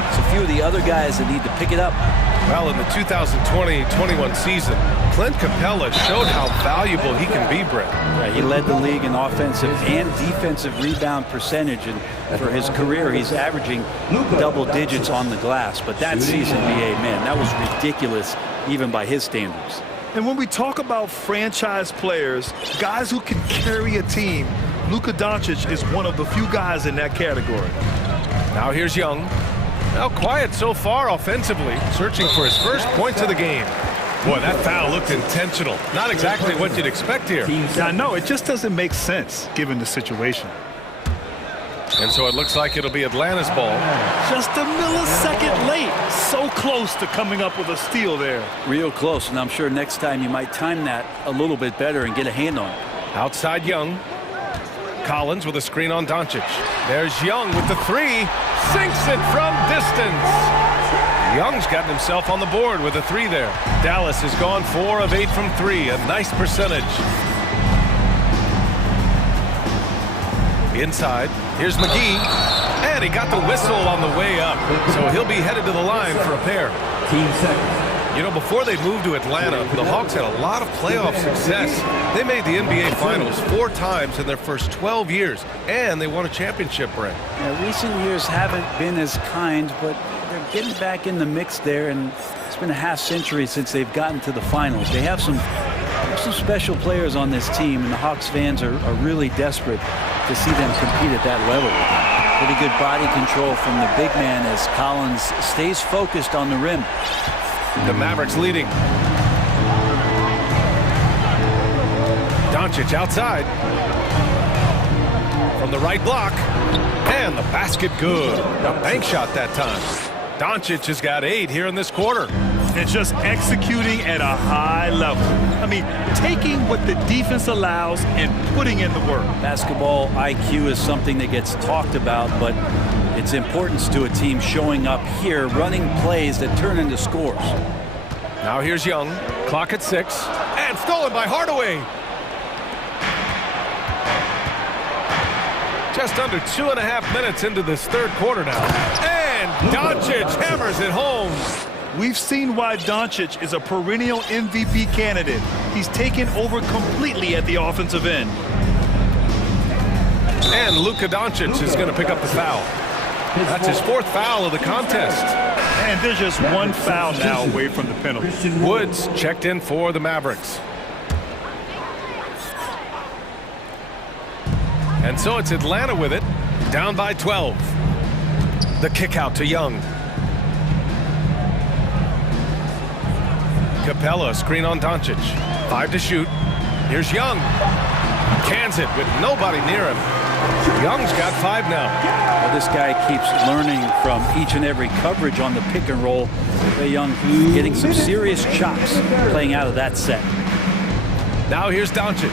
It's a few of the other guys that need to pick it up. Well, in the 2020-21 season, Clint Capella showed how valuable he can be, Brett. Yeah, he led the league in offensive and defensive rebound percentage, and for his career, he's averaging double digits on the glass. But that season, BA, man, that was ridiculous, even by his standards. And when we talk about franchise players, guys who can carry a team, Luka Doncic is one of the few guys in that category. Now here's Young. Now quiet so far offensively, searching for his first points of the game. Boy, that foul looked intentional. Not exactly what you'd expect here. I know, it just doesn't make sense given the situation. And so it looks like it'll be Atlanta's ball. Just a millisecond late. So close to coming up with a steal there. Real close, and I'm sure next time you might time that a little bit better and get a hand on it. Outside Young. Collins with a screen on Doncic. There's Young with the three. Sinks it from distance. Young's gotten himself on the board with a three there. Dallas has gone 4 of 8 from 3. A nice percentage. Inside, here's McGee, and he got the whistle on the way up, so he'll be headed to the line for a pair. You know, before they moved to Atlanta, the Hawks had a lot of playoff success. They made the NBA Finals 4 times in their first 12 years, and they won a championship, Brent. Yeah, recent years haven't been as kind, but they're getting back in the mix there, and it's been a half-century since they've gotten to the finals. They have some special players on this team, and the Hawks fans are really desperate to see them compete at that level. Pretty good body control from the big man as Collins stays focused on the rim. The Mavericks leading. Doncic outside. From the right block. And the basket good. A bank shot that time. Doncic has got 8 here in this quarter. And just executing at a high level. I mean, taking what the defense allows and putting in the work. Basketball IQ is something that gets talked about, but its importance to a team showing up here, running plays that turn into scores. Now here's Young. Clock at 6. And stolen by Hardaway. Just under 2.5 minutes into this third quarter now. And Doncic hammers it home. We've seen why Doncic is a perennial MVP candidate. He's taken over completely at the offensive end. And Luka Doncic is going to pick up the foul. That's his 4th foul of the contest. And there's just 1 foul now away from the penalty. Woods checked in for the Mavericks. And so it's Atlanta with it, down by 12. The kick out to Young. Capella, screen on Doncic. 5 to shoot. Here's Young. Cans it with nobody near him. Young's got 5 now. Well, this guy keeps learning from each and every coverage on the pick and roll. Trae Young getting some serious chops playing out of that set. Now here's Doncic.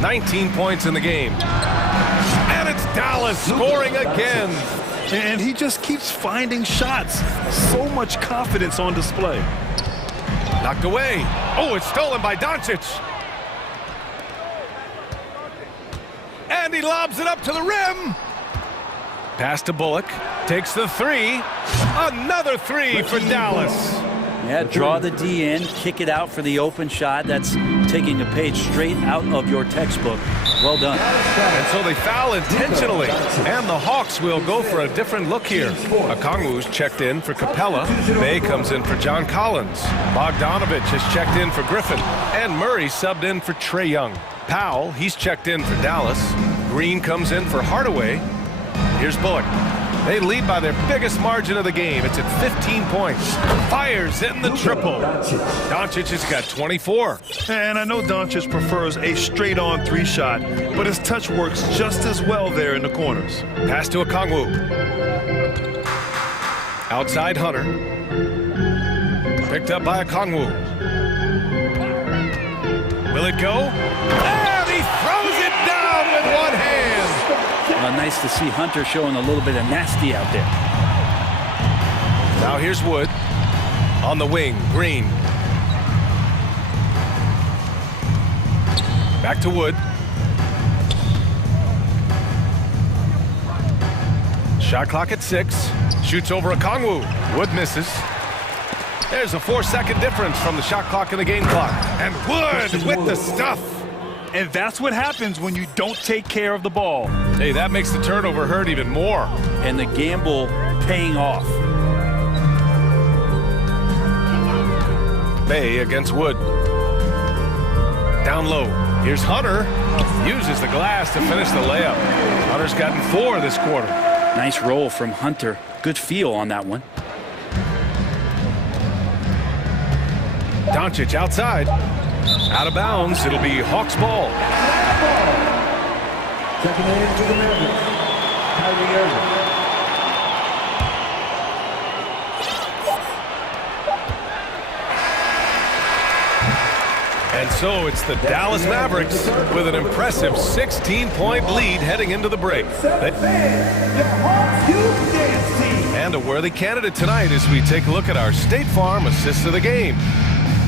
19 points in the game. And it's Dallas scoring again. And he just keeps finding shots. So much confidence on display. Knocked away. Oh, it's stolen by Doncic. And he lobs it up to the rim. Pass to Bullock. Takes the 3. Another 3 for Dallas. Yeah, draw the D in, kick it out for the open shot. That's taking a page straight out of your textbook. Well done. And so they foul intentionally. And the Hawks will go for a different look here. Okongwu's checked in for Capella. Bay comes in for John Collins. Bogdanovich has checked in for Griffin. And Murray subbed in for Trae Young. Powell, he's checked in for Dallas. Green comes in for Hardaway. Here's Bullock. They lead by their biggest margin of the game. It's at 15 points. Fires in the triple. Doncic has got 24. And I know Doncic prefers a straight-on 3 shot, but his touch works just as well there in the corners. Pass to Okongwu. Outside Hunter. Picked up by Okongwu. Will it go? And he throws it down with one hand. Nice to see Hunter showing a little bit of nasty out there. Now here's Wood. On the wing, Green. Back to Wood. Shot clock at 6. Shoots over Okongwu. Wood misses. There's a 4-second difference from the shot clock and the game clock. And Wood with the stuff. And that's what happens when you don't take care of the ball. Hey, that makes the turnover hurt even more. And the gamble paying off. Bay against Wood. Down low. Here's Hunter. Uses the glass to finish the layup. Hunter's gotten 4 this quarter. Nice roll from Hunter. Good feel on that one. Doncic outside. Out of bounds. It'll be Hawks ball. Second man to the Mavericks, Kyrie Irving. And so it's the Dallas Mavericks with an impressive 16-point lead heading into the break. And a worthy candidate tonight as we take a look at our State Farm assist of the game.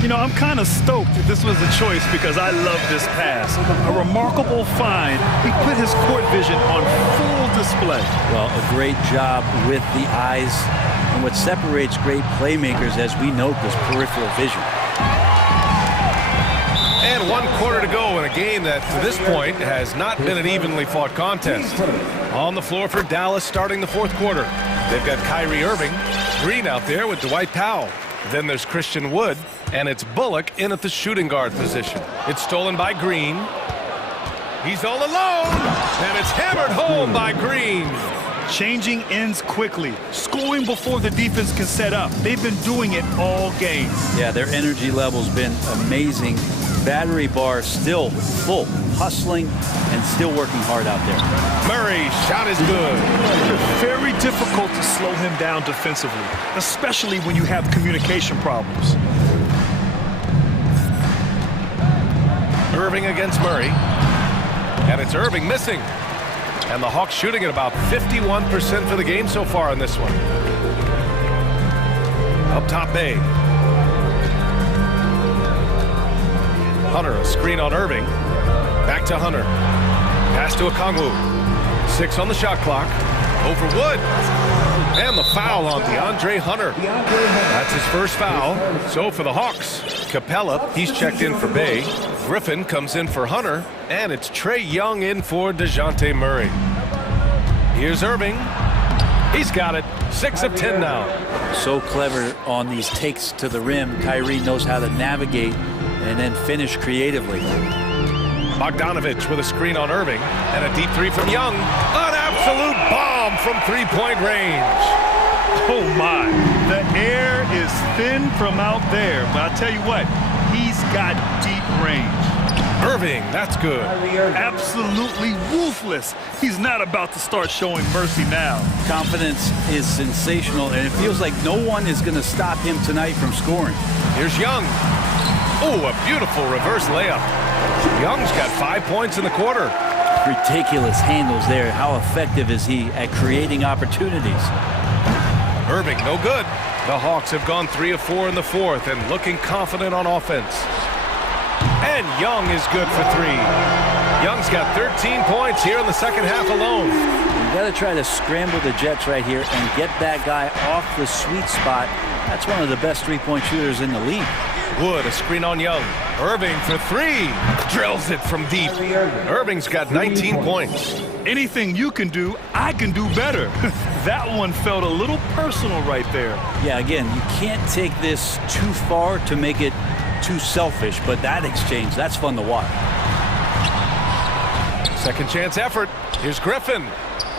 You know, I'm kind of stoked if this was a choice because I love this pass. A remarkable find. He put his court vision on full display. Well, a great job with the eyes. And what separates great playmakers, as we note, is peripheral vision. And 1 quarter to go in a game that, to this point, has not been an evenly fought contest. On the floor for Dallas starting the 4th quarter. They've got Kyrie Irving, Green out there with Dwight Powell. Then there's Christian Wood, and it's Bullock in at the shooting guard position. It's stolen by Green. He's all alone, and it's hammered home by Green. Changing ends quickly, scoring before the defense can set up. They've been doing it all game. Yeah, their energy level's been amazing. Battery bar still full, hustling and still working hard out there. Murray, shot is good. It's very difficult to slow him down defensively, especially when you have communication problems. Irving against Murray. And it's Irving missing. And the Hawks shooting at about 51% for the game so far in this one. Up top, Bay. Hunter, a screen on Irving. Back to Hunter. Pass to Okongwu. 6 on the shot clock. Over Wood. And the foul on DeAndre Hunter. That's his first foul. So for the Hawks, Capella, he's checked in for Bay. Griffin comes in for Hunter. And it's Trae Young in for DeJounte Murray. Here's Irving. He's got it. 6 of 10 now. So clever on these takes to the rim. Kyrie knows how to navigate and then finish creatively. Bogdanovich with a screen on Irving. And a deep 3 from Young. An absolute bomb from 3-point range. Oh my, the air is thin from out there. But I'll tell you what, he's got deep range. Irving, that's good. Absolutely ruthless. He's not about to start showing mercy now. Confidence is sensational, and it feels like no one is going to stop him tonight from scoring. Here's Young. Oh, a beautiful reverse layup. Young's got 5 points in the quarter. Ridiculous handles there. How effective is he at creating opportunities? Irving, no good. The Hawks have gone 3 of 4 in the 4th and looking confident on offense. And Young is good for 3. Young's got 13 points here in the second half alone. You got to try to scramble the Jets right here and get that guy off the sweet spot. That's one of the best three-point shooters in the league. Wood, a screen on Young. Irving for 3. Drills it from deep. Irving's got 19 points. Anything you can do, I can do better. That one felt a little personal right there. Yeah, again, you can't take this too far to make it too selfish, but that exchange, that's fun to watch. Second chance effort. Here's Griffin.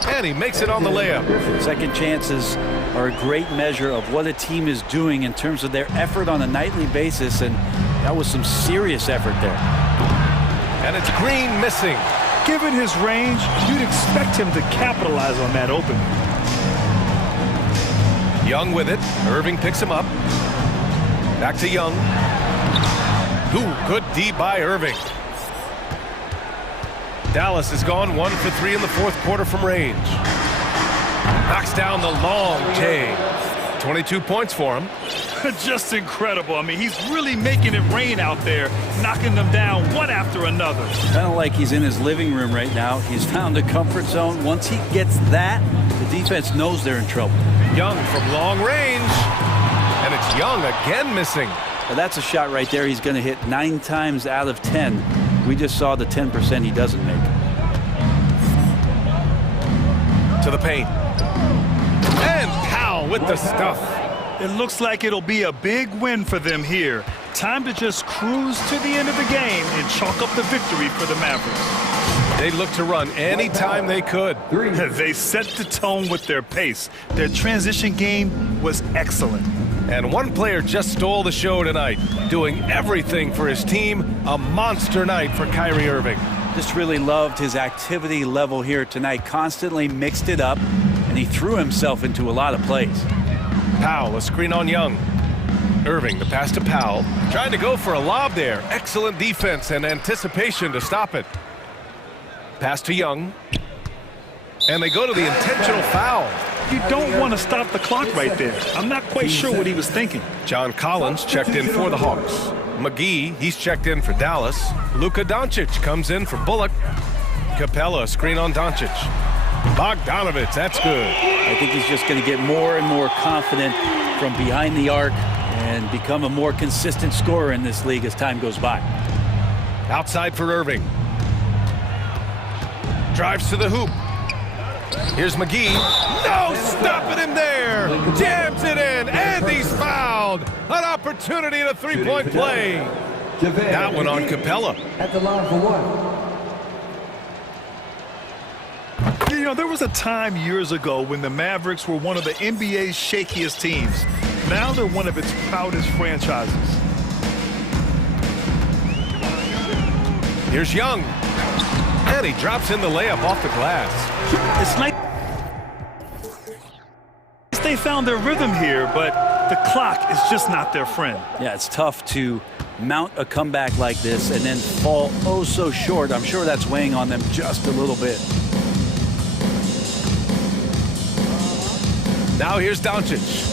And he makes it on the layup. Second chances are a great measure of what a team is doing in terms of their effort on a nightly basis, and that was some serious effort there. And it's Green missing. Given his range, you'd expect him to capitalize on that opening. Young with it. Irving picks him up. Back to Young. Ooh, good D by Irving. Dallas has gone 1 for 3 in the 4th quarter from range. Knocks down the long K. 22 points for him. Just incredible. I mean, he's really making it rain out there, knocking them down one after another. Kind of like he's in his living room right now. He's found a comfort zone. Once he gets that, the defense knows they're in trouble. Young from long range. And it's Young again missing. Well, that's a shot right there he's going to hit 9 times out of 10. We just saw the 10% he doesn't make. To the paint. And Powell with the stuff. It looks like it'll be a big win for them here. Time to just cruise to the end of the game and chalk up the victory for the Mavericks. They look to run anytime they could. They set the tone with their pace. Their transition game was excellent. And one player just stole the show tonight, doing everything for his team. A monster night for Kyrie Irving. Just really loved his activity level here tonight. Constantly mixed it up, and he threw himself into a lot of plays. Powell, a screen on Young. Irving, the pass to Powell. Trying to go for a lob there. Excellent defense and anticipation to stop it. Pass to Young. And they go to the intentional foul. You don't want to stop the clock right there. I'm not quite sure what he was thinking. John Collins checked in for the Hawks. McGee, he's checked in for Dallas. Luka Doncic comes in for Bullock. Capella, screen on Doncic. Bogdanovich, that's good. I think he's just going to get more and more confident from behind the arc and become a more consistent scorer in this league as time goes by. Outside for Irving. Drives to the hoop. Here's McGee. No, stopping him there. Jams it in, and he's fouled. An opportunity in a three-point play. That one on Capella. At the line for one. You know, there was a time years ago when the Mavericks were one of the NBA's shakiest teams. Now they're one of its proudest franchises. Here's Young. And he drops in the layup off the glass. It's nice they found their rhythm here, but the clock is just not their friend. Yeah, it's tough to mount a comeback like this and then fall oh so short. I'm sure that's weighing on them just a little bit. Now here's Doncic.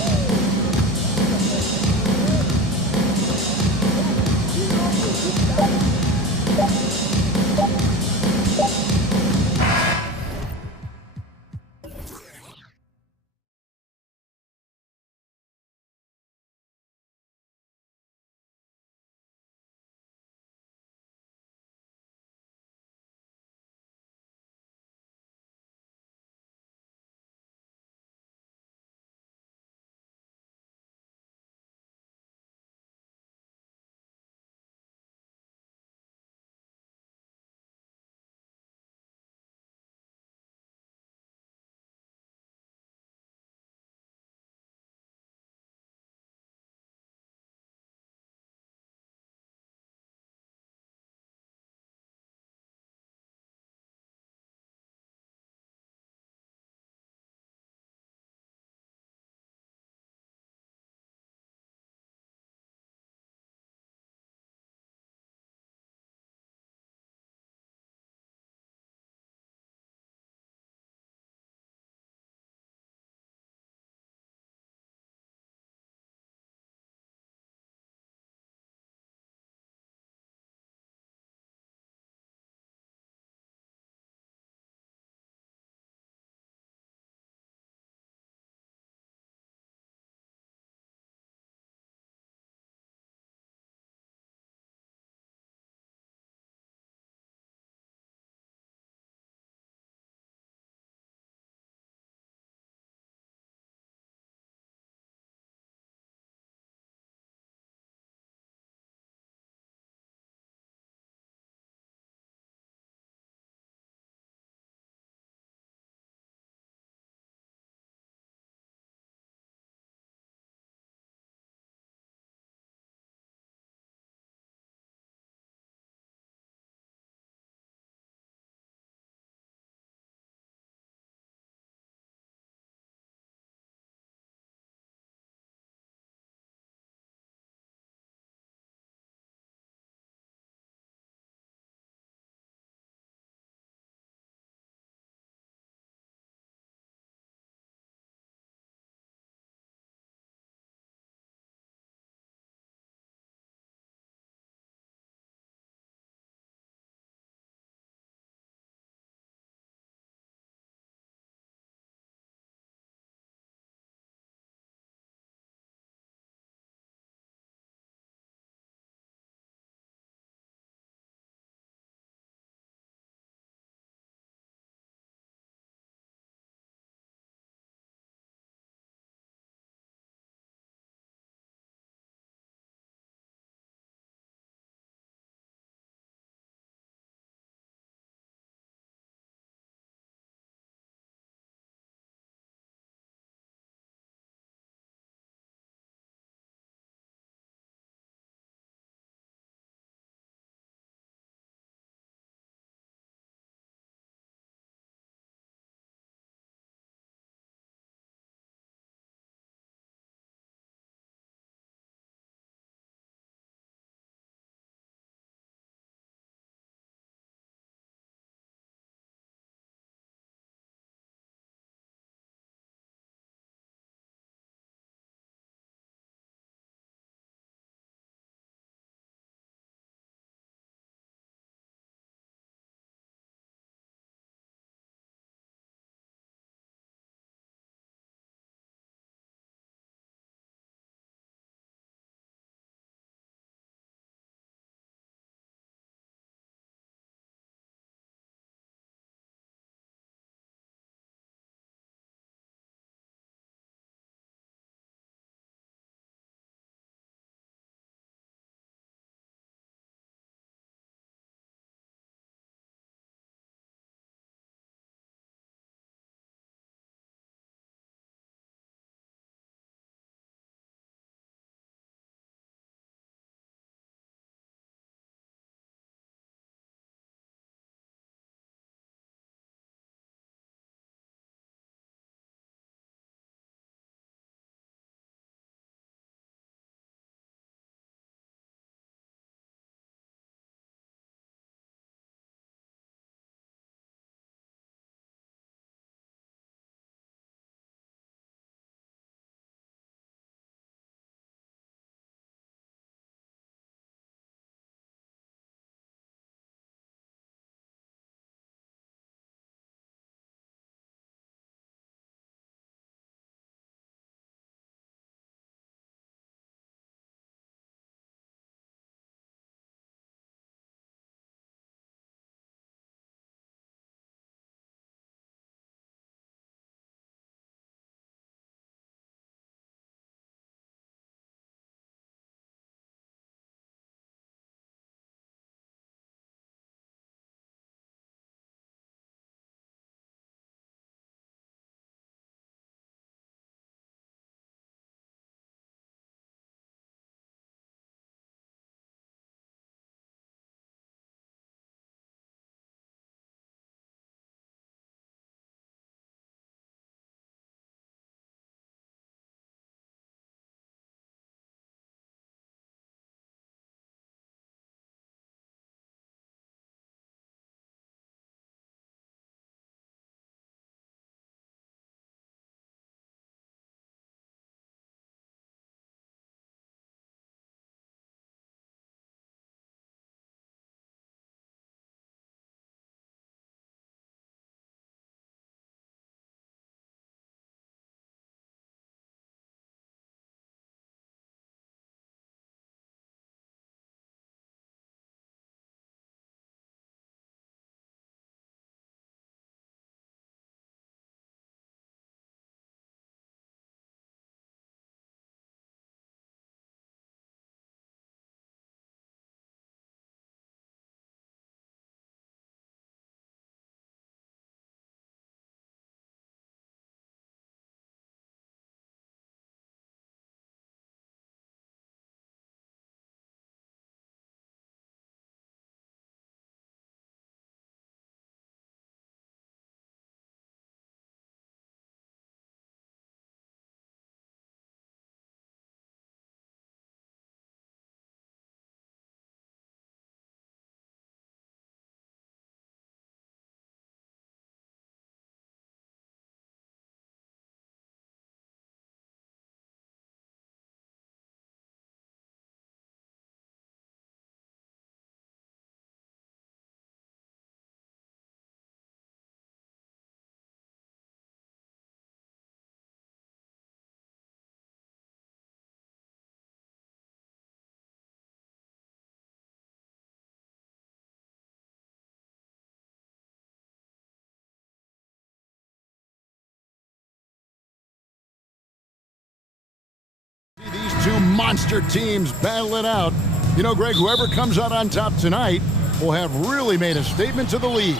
two monster teams battle it out. You know, Greg, whoever comes out on top tonight will have really made a statement to the league.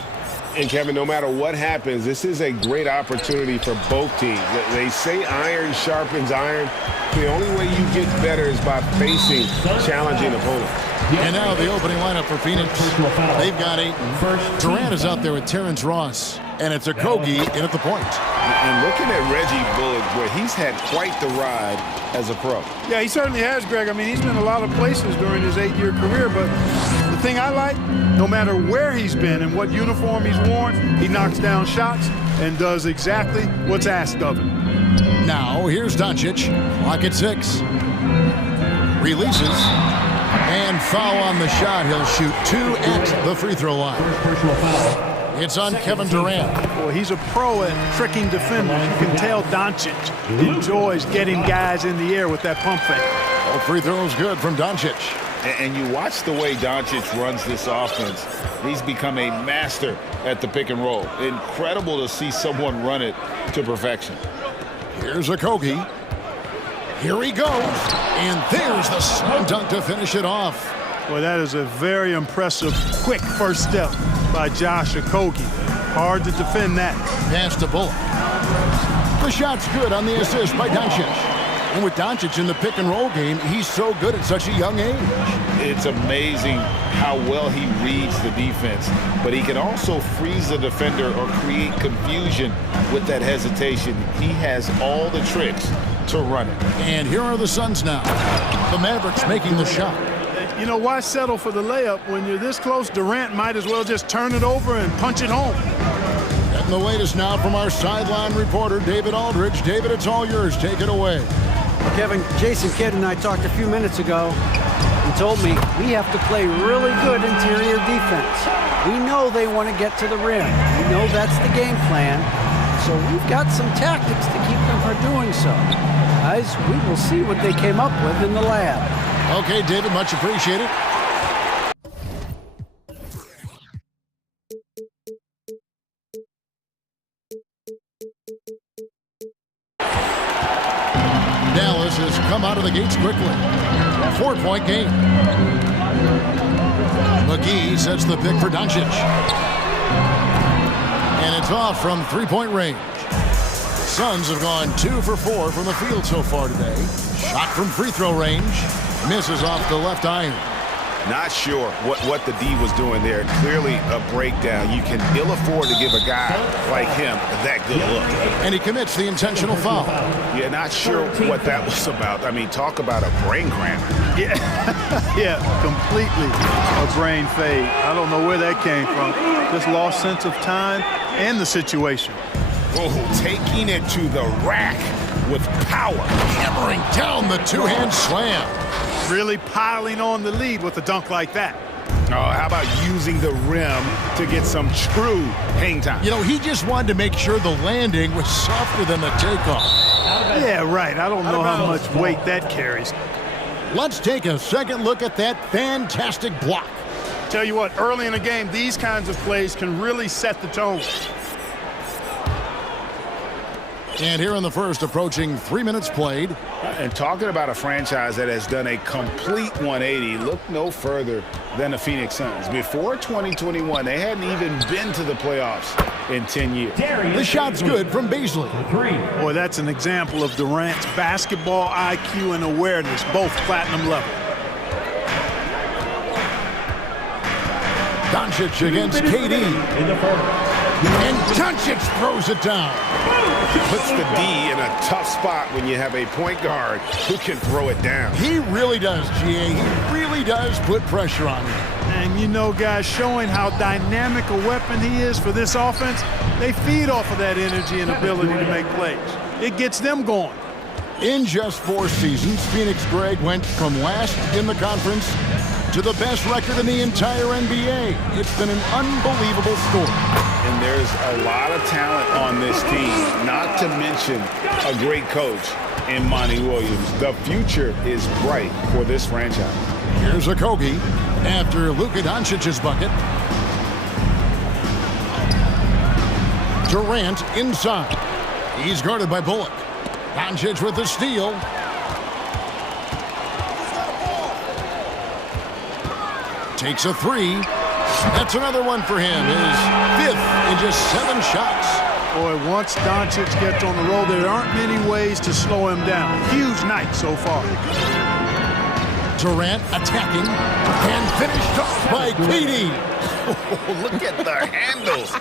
And Kevin, no matter what happens, this is a great opportunity for both teams. They say iron sharpens iron. The only way you get better is by facing challenging opponents. And now the opening lineup for Phoenix. They've got 8. Durant is out there with Terrence Ross. And it's Okogie in at the point. And looking at Reggie Bullock, boy, he's had quite the ride as a pro. Yeah, he certainly has, Greg. I mean, he's been a lot of places during his 8-year career, but the thing I like, no matter where he's been and what uniform he's worn, he knocks down shots and does exactly what's asked of him. Now, here's Doncic. Clock at 6. Releases. And foul on the shot. He'll shoot 2 at the free throw line. It's on Kevin Durant. Boy, he's a pro at tricking defenders. You can tell Doncic enjoys getting guys in the air with that pump fake. Oh, free throws good from Doncic. And you watch the way Doncic runs this offense. He's become a master at the pick and roll. Incredible to see someone run it to perfection. Here's Okogie. Here he goes. And there's the slam dunk to finish it off. Well, that is a very impressive, quick first step by Josh Okogie. Hard to defend that. Pass to Bullock. The shot's good on the assist by Doncic. And with Doncic in the pick and roll game, he's so good at such a young age. It's amazing how well he reads the defense, but he can also freeze the defender or create confusion with that hesitation. He has all the tricks to run it. And here are the Suns now. The Mavericks making the shot. You know, why settle for the layup when you're this close? Durant might as well just turn it over and punch it home. And the latest now from our sideline reporter, David Aldridge. David, it's all yours. Take it away. Kevin, Jason Kidd and I talked a few minutes ago. He told me we have to play really good interior defense. We know they want to get to the rim. We know that's the game plan. So we've got some tactics to keep them from doing so. Guys, we will see what they came up with in the lab. Okay, David, much appreciated. Dallas has come out of the gates quickly. 4-point game. McGee sets the pick for Doncic. And it's off from three-point range. Suns have gone 2 for 4 from the field so far today. Shot from free throw range. Misses off the left iron. Not sure what the D was doing there. Clearly a breakdown. You can ill afford to give a guy like him that good look. And he commits the intentional foul. Yeah, not sure what that was about. I mean, talk about a brain cramp. Yeah, yeah, completely a brain fade. I don't know where that came from. Just lost sense of time and the situation. Oh, taking it to the rack with power. Hammering down the two-hand slam. Really piling on the lead with a dunk like that. Oh, how about using the rim to get some true hang time? You know, he just wanted to make sure the landing was softer than the takeoff. Yeah, right. I don't know how much weight that carries. Let's take a second look at that fantastic block. Tell you what, early in the game, these kinds of plays can really set the tone. And here in the first, approaching 3 minutes played. And talking about a franchise that has done a complete 180, look no further than the Phoenix Suns. Before 2021, they hadn't even been to the playoffs in 10 years. The shot's good from Beasley. Boy, that's an example of Durant's basketball IQ and awareness, both platinum level. Doncic against KD. And Doncic throws it down. Puts the D in a tough spot when you have a point guard who can throw it down. He really does, GA. He really does put pressure on him. And you know, guys, showing how dynamic a weapon he is for this offense, they feed off of that energy and ability to make plays. It gets them going. In just 4 seasons, Phoenix, Greg, went from last in the conference to the best record in the entire NBA. It's been an unbelievable story. And there's a lot of talent on this team, not to mention a great coach in Monty Williams. The future is bright for this franchise. Here's Okogie after Luka Doncic's bucket. Durant inside. He's guarded by Bullock. Doncic with the steal. Takes a three. That's another one for him. His fifth in just 7 shots. Boy, once Doncic gets on the roll, there aren't many ways to slow him down. Huge night so far. Durant attacking and finished off by KD. Oh, look at the handles.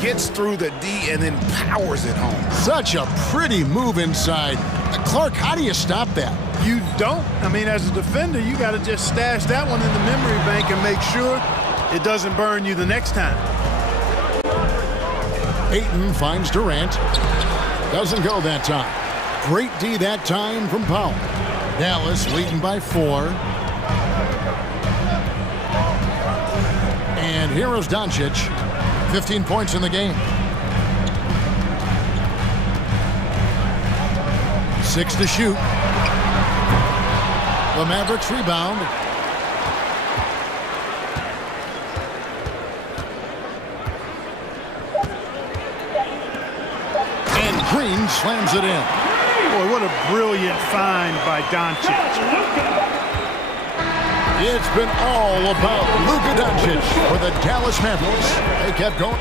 Gets through the D and then powers it home. Such a pretty move inside. Clark, how do you stop that? You don't. I mean, as a defender, you got to just stash that one in the memory bank and make sure it doesn't burn you the next time. Ayton finds Durant. Doesn't go that time. Great D that time from Powell. Dallas leading by 4. And here is Doncic. 15 points in the game. 6 to shoot. The Mavericks rebound. And Green slams it in. Boy, what a brilliant find by Doncic. It's been all about Luka Doncic for the Dallas Mavericks. They kept going.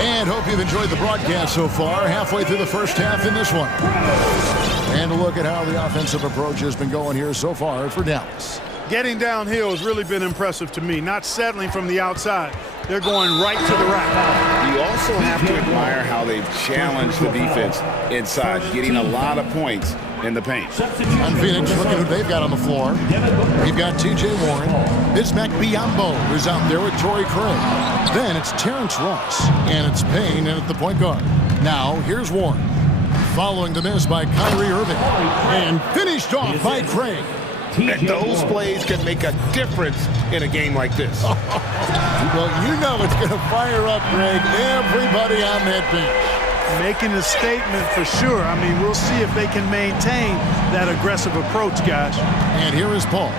And hope you've enjoyed the broadcast so far. Halfway through the first half in this one. And a look at how the offensive approach has been going here so far for Dallas. Getting downhill has really been impressive to me. Not settling from the outside. They're going right to the rack. You also have to admire how they've challenged the defense inside, getting a lot of points in the paint. On Phoenix, look at who they've got on the floor. We've got T.J. Warren. Bismack Biyombo is out there with Torrey Craig. Then it's Terrence Ross, and it's Payne in at the point guard. Now, here's Warren. Following the miss by Kyrie Irving. And finished off by Craig. And those plays can make a difference in a game like this. Well, you know it's going to fire up, Greg, everybody on that bench. Making a statement for sure. I mean, we'll see if they can maintain that aggressive approach, guys. And here is Paul,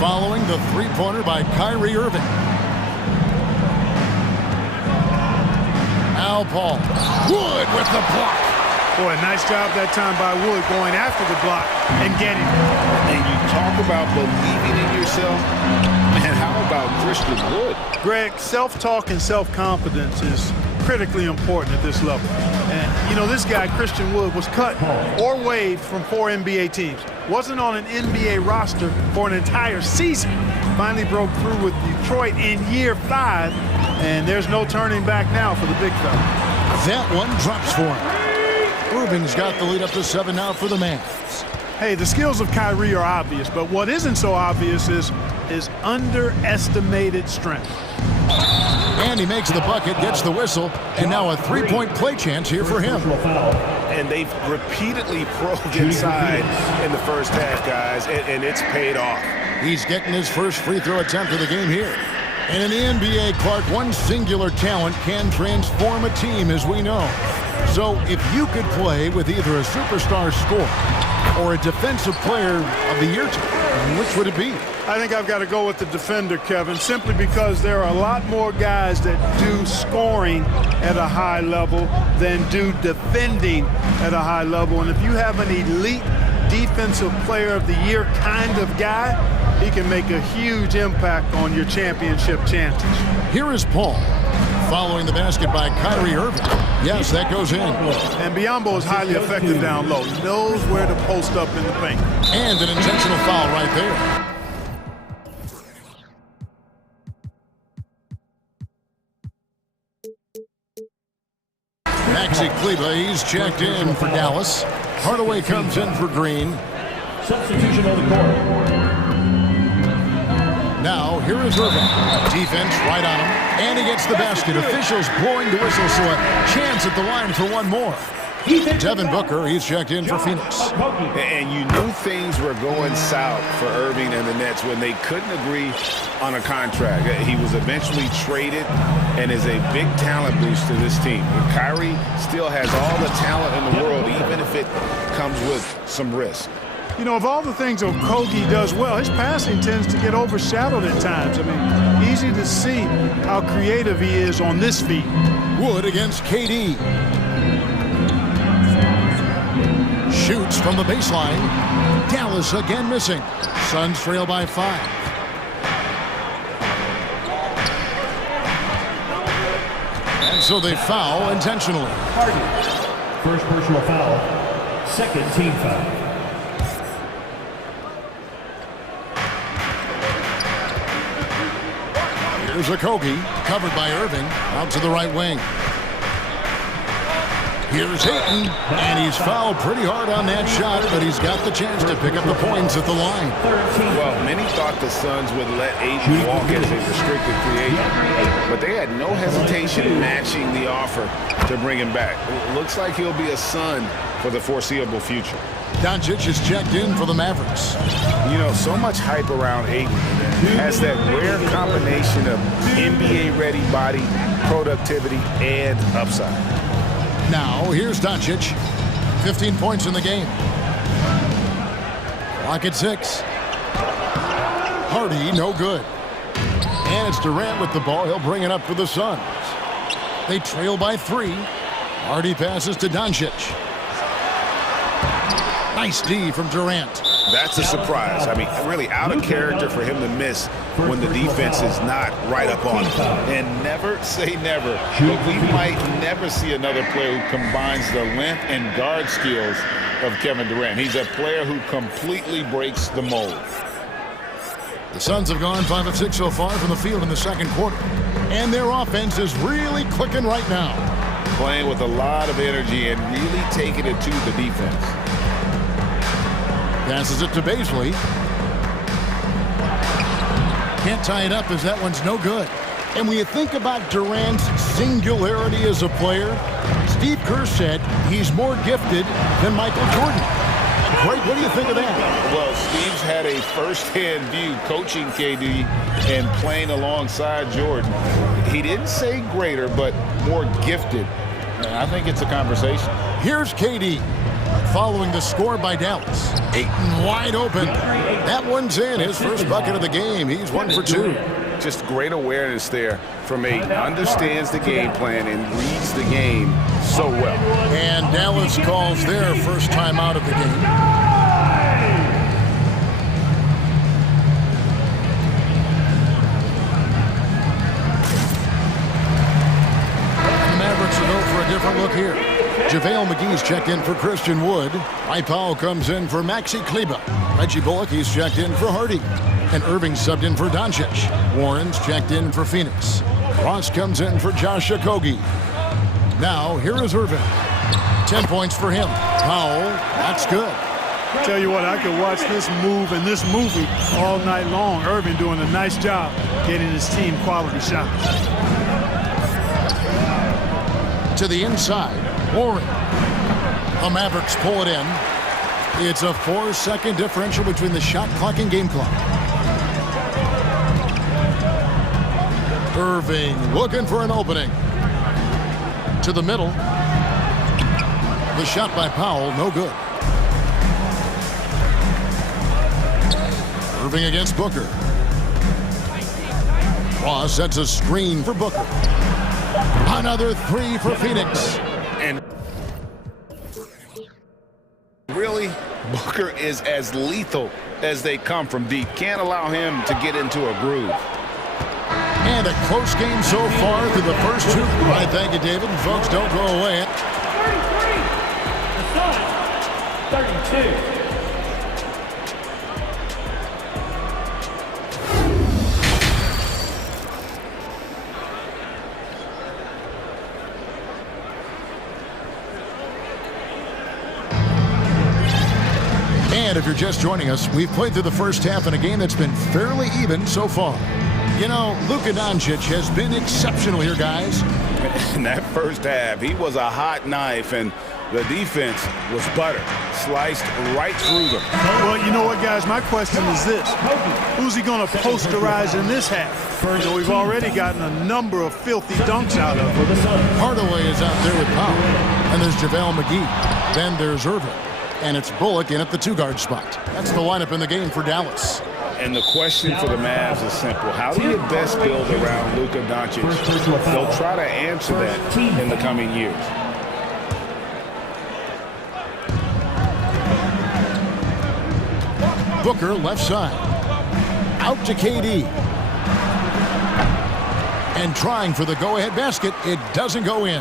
following the three-pointer by Kyrie Irving. Now Paul. Wood with the block. Boy, nice job that time by Wood going after the block and getting it. And you talk about believing in yourself. Man, how about Christian Wood? Greg, self-talk and self-confidence is critically important at this level. And, you know, this guy, Christian Wood, was cut or waived from 4 NBA teams. Wasn't on an NBA roster for an entire season. Finally broke through with Detroit in year 5. And there's no turning back now for the big fella. That one drops for him. Irving's got the lead up to 7 now for the Mavs. Hey, the skills of Kyrie are obvious, but what isn't so obvious is his underestimated strength. And he makes the bucket, gets the whistle, and now a three-point play chance here for him. And they've repeatedly probed inside in the first half, guys, and it's paid off. He's getting his first free throw attempt of the game here. And in the NBA, Clark, one singular talent can transform a team, as we know. So if you could play with either a superstar scorer or a defensive player of the year team, which would it be? I think I've got to go with the defender, Kevin, simply because there are a lot more guys that do scoring at a high level than do defending at a high level. And if you have an elite defensive player of the year kind of guy, he can make a huge impact on your championship chances. Here is Paul, following the basket by Kyrie Irving. Yes, that goes in. And Biyombo is highly effective down low. He knows where to post up in the paint. And an intentional foul right there. Maxi Kleba, he's checked in for Dallas. Hardaway comes in for Green. Substitution on the court. Now, here is Irving. Defense right on him. And he gets the basket. Officials blowing the whistle, so a chance at the line for one more. Devin Booker, he's checked in for Phoenix. And you knew things were going south for Irving and the Nets when they couldn't agree on a contract. He was eventually traded and is a big talent boost to this team. But Kyrie still has all the talent in the world, even if it comes with some risk. You know, of all the things Okogie does well, his passing tends to get overshadowed at times. I mean, easy to see how creative he is on this feed. Wood against KD. Shoots from the baseline. Dallas again missing. Suns trail by 5. And so they foul intentionally. First personal foul. Second team foul. Here's Okogie, covered by Irving, out to the right wing. Here's Hayton, and he's fouled pretty hard on that shot, but he's got the chance to pick up the points at the line. Well, many thought the Suns would let Ayton walk as a restricted free agent, but they had no hesitation matching the offer to bring him back. It looks like he'll be a Sun for the foreseeable future. Doncic is checked in for the Mavericks. You know, so much hype around Ayton. Has that rare combination of NBA-ready body, productivity, and upside. Now, here's Doncic. 15 points in the game. Clock at 6. Hardy, no good. And it's Durant with the ball. He'll bring it up for the Suns. They trail by 3. Hardy passes to Doncic. Nice D from Durant. That's a surprise. I mean, really out of character for him to miss when the defense is not right up on him. And never say never, but we might never see another player who combines the length and guard skills of Kevin Durant. He's a player who completely breaks the mold. The Suns have gone 5 of 6 so far from the field in the second quarter. And their offense is really clicking right now. Playing with a lot of energy and really taking it to the defense. Passes it to Bazley. Can't tie it up as that one's no good. And when you think about Durant's singularity as a player, Steve Kerr said he's more gifted than Michael Jordan. Greg, what do you think of that? Well, Steve's had a first-hand view coaching KD and playing alongside Jordan. He didn't say greater, but more gifted. And I think it's a conversation. Here's KD. Following the score by Dallas. Ayton wide open. That one's in. His first bucket of the game. He's 1 for 2. Just great awareness there from Ayton. Understands the game plan and reads the game so well. And Dallas calls their first time out of the game. And the Mavericks will go for a different look here. JaVale McGee's checked in for Christian Wood. Dwight Powell comes in for Maxi Kleber. Reggie Bullock, he's checked in for Hardy. And Irving subbed in for Doncic. Warren's checked in for Phoenix. Ross comes in for Josh Okogie. Now, here is Irving. 10 points for him. Powell, that's good. Tell you what, I could watch this move and this movie all night long. Irving doing a nice job getting his team quality shots. To the inside. Warren. The Mavericks pull it in. It's a 4-second differential between the shot clock and game clock. Irving looking for an opening. To the middle. The shot by Powell, no good. Irving against Booker. Ross sets a screen for Booker. Another 3 for Phoenix. And really, Booker is as lethal as they come from deep. Can't allow him to get into a groove. And a close game so far through the first 2. All right, thank you, David. And folks, don't go away. 33. The Suns, 32. And if you're just joining us, we've played through the first half in a game that's been fairly even so far. You know, Luka Doncic has been exceptional here, guys. In that first half, he was a hot knife, and the defense was butter, sliced right through them. Well, you know what, guys? My question is this. Who's he going to posterize in this half? You know, we've already gotten a number of filthy dunks out of him. Hardaway is out there with Powell. And there's JaVale McGee. Then there's Irving. And it's Bullock in at the 2-guard spot. That's the lineup in the game for Dallas. And the question for the Mavs is simple. How do you best build around Luka Doncic? They'll try to answer that in the coming years. Booker, left side. Out to KD. And trying for the go-ahead basket. It doesn't go in.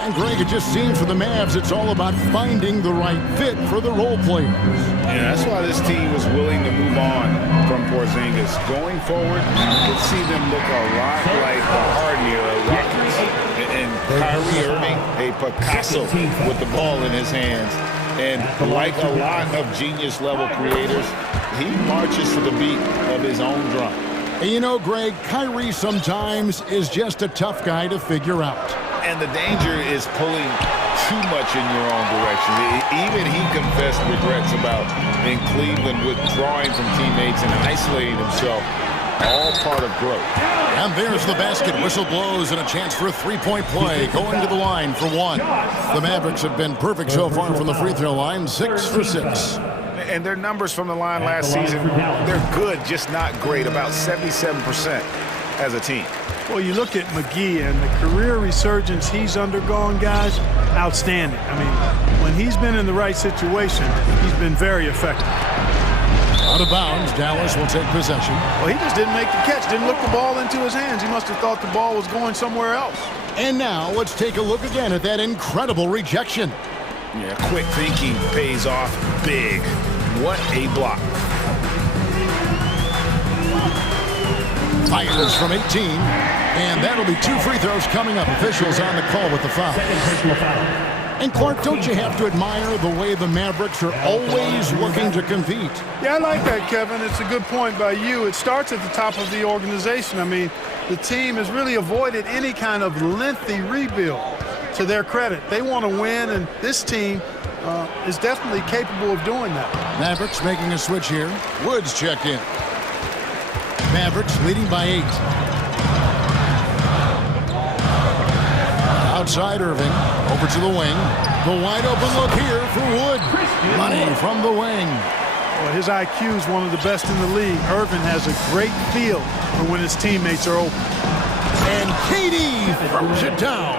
And Greg, it just seems for the Mavs, it's all about finding the right fit for the role players. Yeah, that's why this team was willing to move on from Porzingis. Going forward, you can see them look a lot like the Harden era Rockets. And Kyrie Irving, a Picasso with the ball in his hands. And like a lot of genius-level creators, he marches to the beat of his own drum. And you know, Greg, Kyrie sometimes is just a tough guy to figure out. And the danger is pulling too much in your own direction. Even he confessed regrets about in Cleveland withdrawing from teammates and isolating himself. All part of growth. And there's the basket. Whistle blows and a chance for a three-point play. Going to the line for one. The Mavericks have been perfect so far from the free throw line. 6 for 6. And their numbers from the line last season, they're good, just not great. About 77% as a team. Well, you look at McGee and the career resurgence he's undergone, guys, outstanding. I mean, when he's been in the right situation, he's been very effective. Out of bounds, Dallas will take possession. Well, he just didn't make the catch, didn't look the ball into his hands. He must have thought the ball was going somewhere else. And now let's take a look again at that incredible rejection. Yeah, quick thinking pays off big. What a block. Fires from 18, and that'll be 2 free throws coming up. Officials on the call with the foul. And Clark, don't you have to admire the way the Mavericks are always looking to compete? Yeah, I like that, Kevin. It's a good point by you. It starts at the top of the organization. I mean, the team has really avoided any kind of lengthy rebuild. To their credit, they want to win, and this team is definitely capable of doing that. Mavericks making a switch here. Woods checked in. Mavericks leading by 8. Outside Irving, over to the wing. The wide open look here for Wood. Money from the wing. Well, his IQ is one of the best in the league. Irving has a great feel for when his teammates are open. And KD throws it down.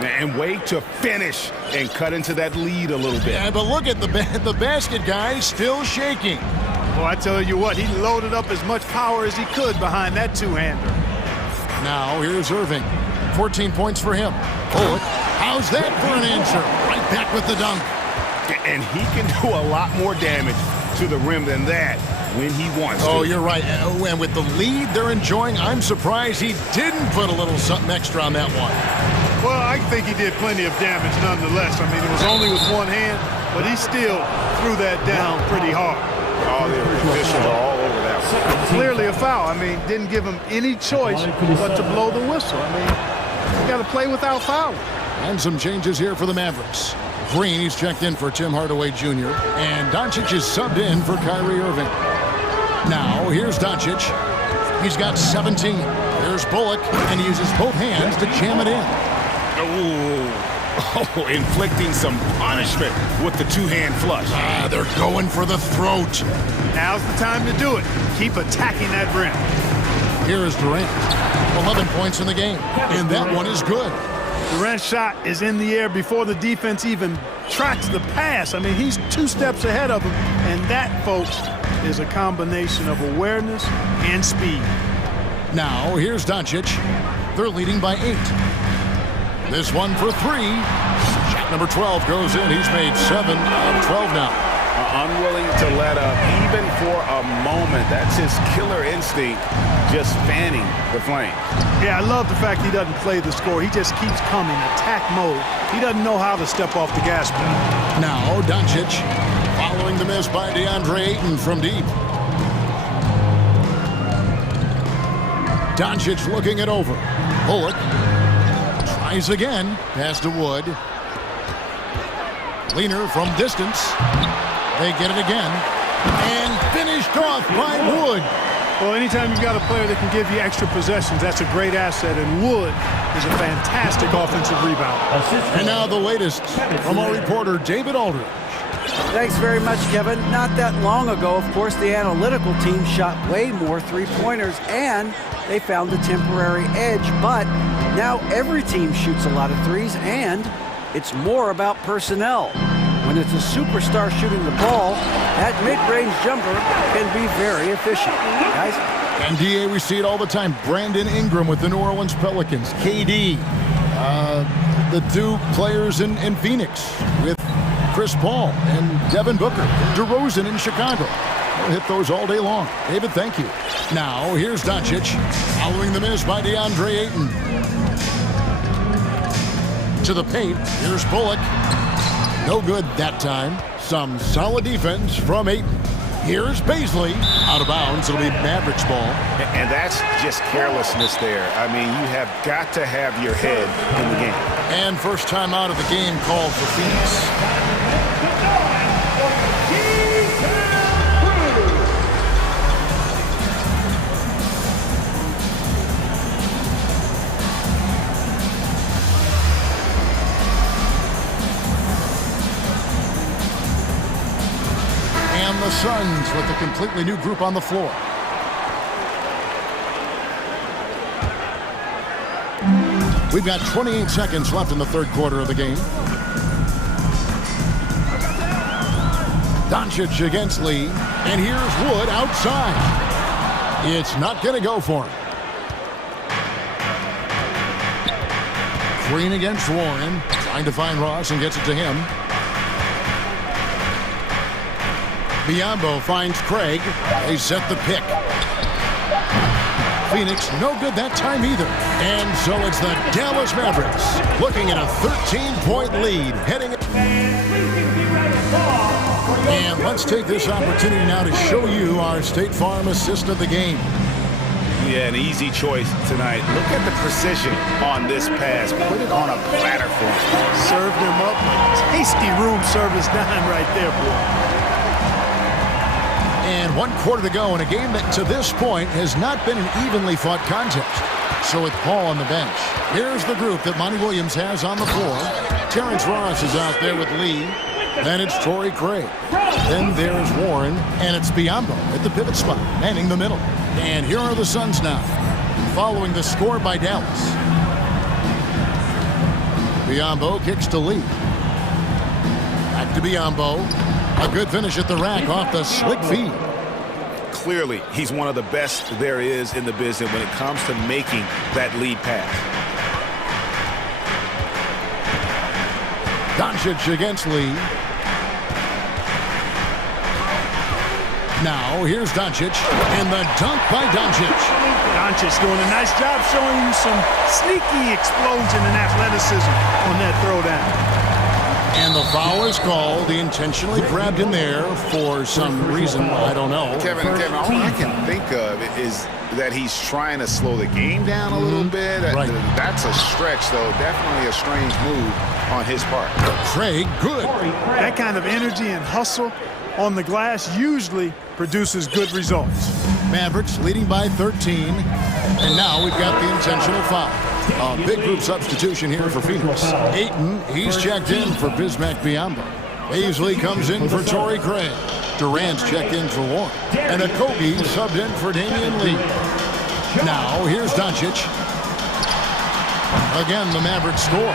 And wait to finish and cut into that lead a little bit. Yeah, but look at the basket guy still shaking. Well, I tell you what, he loaded up as much power as he could behind that two-hander. Now here's Irving. 14 points for him. Bullock, how's that for an answer? Right back with the dunk. And he can do a lot more damage to the rim than that when he wants to. Oh, you're right. And with the lead they're enjoying, I'm surprised he didn't put a little something extra on that one. Well, I think he did plenty of damage nonetheless. I mean, it was only with one hand, but he still threw that down pretty hard. Oh, the officials are all over that one. Clearly a foul. I mean, didn't give him any choice but to blow the whistle. I mean, you got to play without fouling. And some changes here for the Mavericks. Green, he's checked in for Tim Hardaway Jr. And Doncic is subbed in for Kyrie Irving. Now, here's Doncic. He's got 17. There's Bullock, and he uses both hands to jam it in. Oh, inflicting some punishment with the two-hand flush. They're going for the throat. Now's the time to do it. Keep attacking that rim. Here is Durant. 11 points in the game, and that one is good. Durant's shot is in the air before the defense even tracks the pass. I mean, he's 2 steps ahead of him, and that, folks, is a combination of awareness and speed. Now, here's Doncic. They're leading by 8. This one for 3. Shot number 12 goes in. He's made 7 out of 12 now. Unwilling to let up even for a moment. That's his killer instinct, just fanning the flame. Yeah, I love the fact he doesn't play the score. He just keeps coming, attack mode. He doesn't know how to step off the gas pedal. Now, Doncic following the miss by DeAndre Ayton from deep. Doncic looking it over. Bullock tries again. Pass to Wood. Leaner from distance. They get it again. And finished off by Wood. Well, anytime you've got a player that can give you extra possessions, that's a great asset. And Wood is a fantastic offensive rebounder. And now the latest from our reporter, David Aldridge. Thanks very much, Kevin. Not that long ago, of course, the analytical team shot way more three-pointers, and they found a temporary edge. But now every team shoots a lot of threes, and it's more about personnel. When it's a superstar shooting the ball, that mid-range jumper can be very efficient. Guys? And DA, we see it all the time. Brandon Ingram with the New Orleans Pelicans. KD, the two players in Phoenix with Chris Paul and Devin Booker. DeRozan in Chicago. We'll hit those all day long. David, thank you. Now, here's Doncic, following the miss by DeAndre Ayton. To the paint, here's Bullock. No good that time. Some solid defense from Ayton. Here's Paisley. Out of bounds. It'll be Mavericks ball. And that's just carelessness there. I mean, you have got to have your head in the game. And first time out of the game called for Phoenix. The Suns with a completely new group on the floor. We've got 28 seconds left in the third quarter of the game. Doncic against Lee, and here's Wood outside. It's not going to go for him. Green against Warren, trying to find Ross and gets it to him. Biyombo finds Craig. They set the pick. Phoenix, no good that time either. And so it's the Dallas Mavericks looking at a 13-point lead heading. And let's take this opportunity now to show you our State Farm assist of the game. Yeah, an easy choice tonight. Look at the precision on this pass. Put it on a platter for him. Served him up. Tasty room service dime right there, boy. And 1 quarter to go in a game that to this point has not been an evenly fought contest. So with Paul on the bench, here's the group that Monty Williams has on the floor. Terrence Ross is out there with Lee. Then it's Torrey Craig. Then there's Warren, and it's Biyombo at the pivot spot, manning the middle. And here are the Suns now, following the score by Dallas. Biyombo kicks to Lee. Back to Biyombo. A good finish at the rack off the slick feed. Clearly, he's one of the best there is in the business when it comes to making that lead pass. Doncic against Lee. Now, here's Doncic, and the dunk by Doncic. Doncic doing a nice job showing you some sneaky explosion and athleticism on that throwdown. And the foul is called. He intentionally grabbed in there for some reason. I don't know. Kevin, all I can think of is that he's trying to slow the game down a little bit. Right. That's a stretch, though. Definitely a strange move on his part. Craig, good. That kind of energy and hustle on the glass usually produces good results. Mavericks leading by 13. And now we've got the intentional foul. A big group substitution here for Phoenix. Ayton, he's checked in for Bismack Biyombo. Paisley comes in for Torrey Craig. Durant's checked in for Warren. And Okogie subbed in for Damian Lee. Now, here's Doncic. Again, the Mavericks score.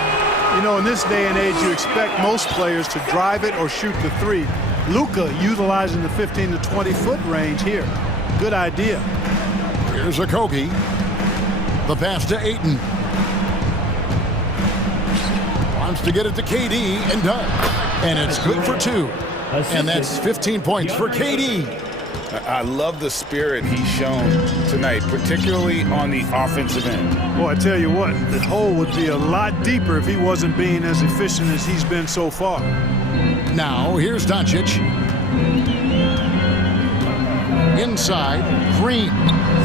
You know, in this day and age, you expect most players to drive it or shoot the three. Luka utilizing the 15 to 20-foot range here. Good idea. Here's Okogie. The pass to Ayton. Wants to get it to KD and does. And it's good for 2. And that's 15 points for KD. I love the spirit he's shown tonight, particularly on the offensive end. Well, I tell you what, the hole would be a lot deeper if he wasn't being as efficient as he's been so far. Now, here's Doncic. Inside, Green.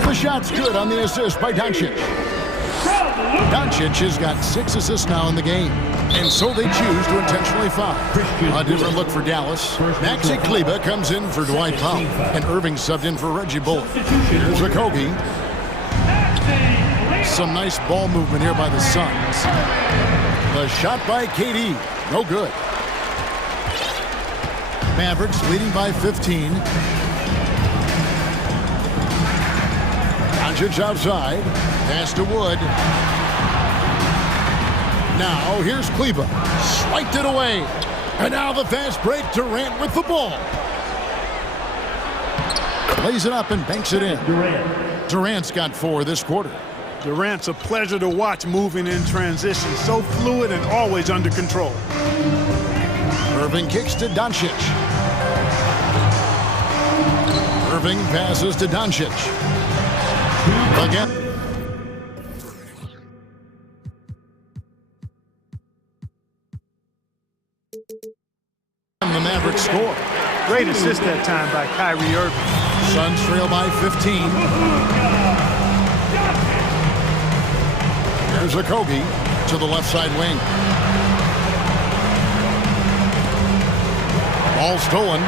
The shot's good on the assist by Doncic. Doncic has got 6 assists now in the game. And so they choose to intentionally foul. A different look for Dallas. Maxi Kleber comes in for Dwight Powell. And Irving subbed in for Reggie Bullock. Here's Okogie. Some nice ball movement here by the Suns. The shot by KD. No good. Mavericks leading by 15. Doncic outside. Pass to Wood. Now, here's Kleber. Swiped it away. And now the fast break, Durant with the ball. Lays it up and banks it in. Durant's got 4 this quarter. Durant's a pleasure to watch moving in transition. So fluid and always under control. Irving kicks to Doncic. Irving passes to Doncic. Again. And the Mavericks score. Great assist that time by Kyrie Irving. Suns trail by 15. Here's Okogie to the left side wing. Ball stolen.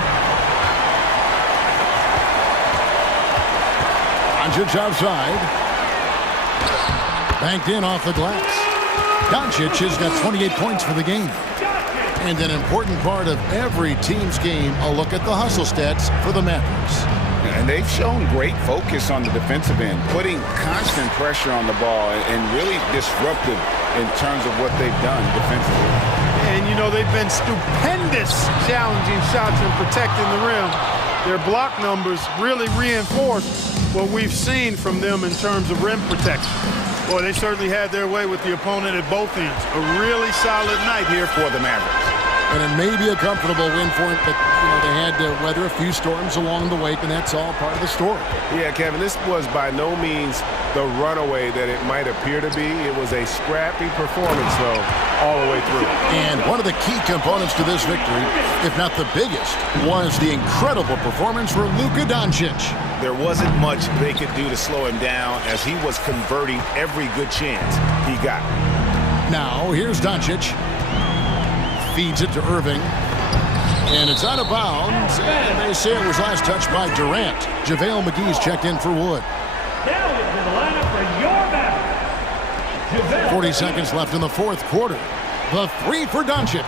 Doncic outside. Banked in off the glass. Doncic has got 28 points for the game. And an important part of every team's game, a look at the hustle stats for the Mavericks. And they've shown great focus on the defensive end, putting constant pressure on the ball and really disruptive in terms of what they've done defensively. And, you know, they've been stupendous challenging shots and protecting the rim. Their block numbers really reinforce what we've seen from them in terms of rim protection. Boy, they certainly had their way with the opponent at both ends. A really solid night here for the Mavericks. And it may be a comfortable win for them, but they had to weather a few storms along the way, and that's all part of the story. Yeah, Kevin, this was by no means the runaway that it might appear to be. It was a scrappy performance, though, all the way through. And one of the key components to this victory, if not the biggest, was the incredible performance for Luka Doncic. There wasn't much they could do to slow him down as he was converting every good chance he got. Now, here's Doncic. Feeds it to Irving. And it's out of bounds. And they say it was last touched by Durant. JaVale McGee's checked in for Wood. Now into the lineup for your battle. 40 seconds left in the fourth quarter. The 3 for Doncic.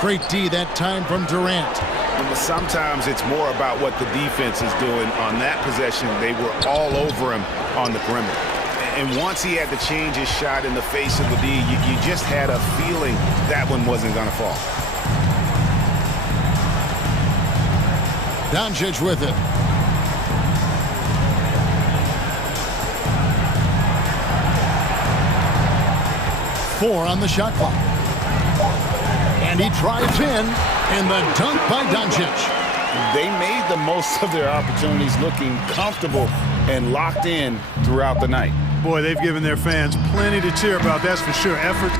Great D that time from Durant. But sometimes it's more about what the defense is doing on that possession. They were all over him on the perimeter. And once he had to change his shot in the face of the D, you just had a feeling that one wasn't going to fall. Doncic with it. Four on the shot clock. And he drives in, and the dunk by Doncic. They made the most of their opportunities, looking comfortable and locked in throughout the night. Boy, they've given their fans plenty to cheer about, that's for sure. Effort.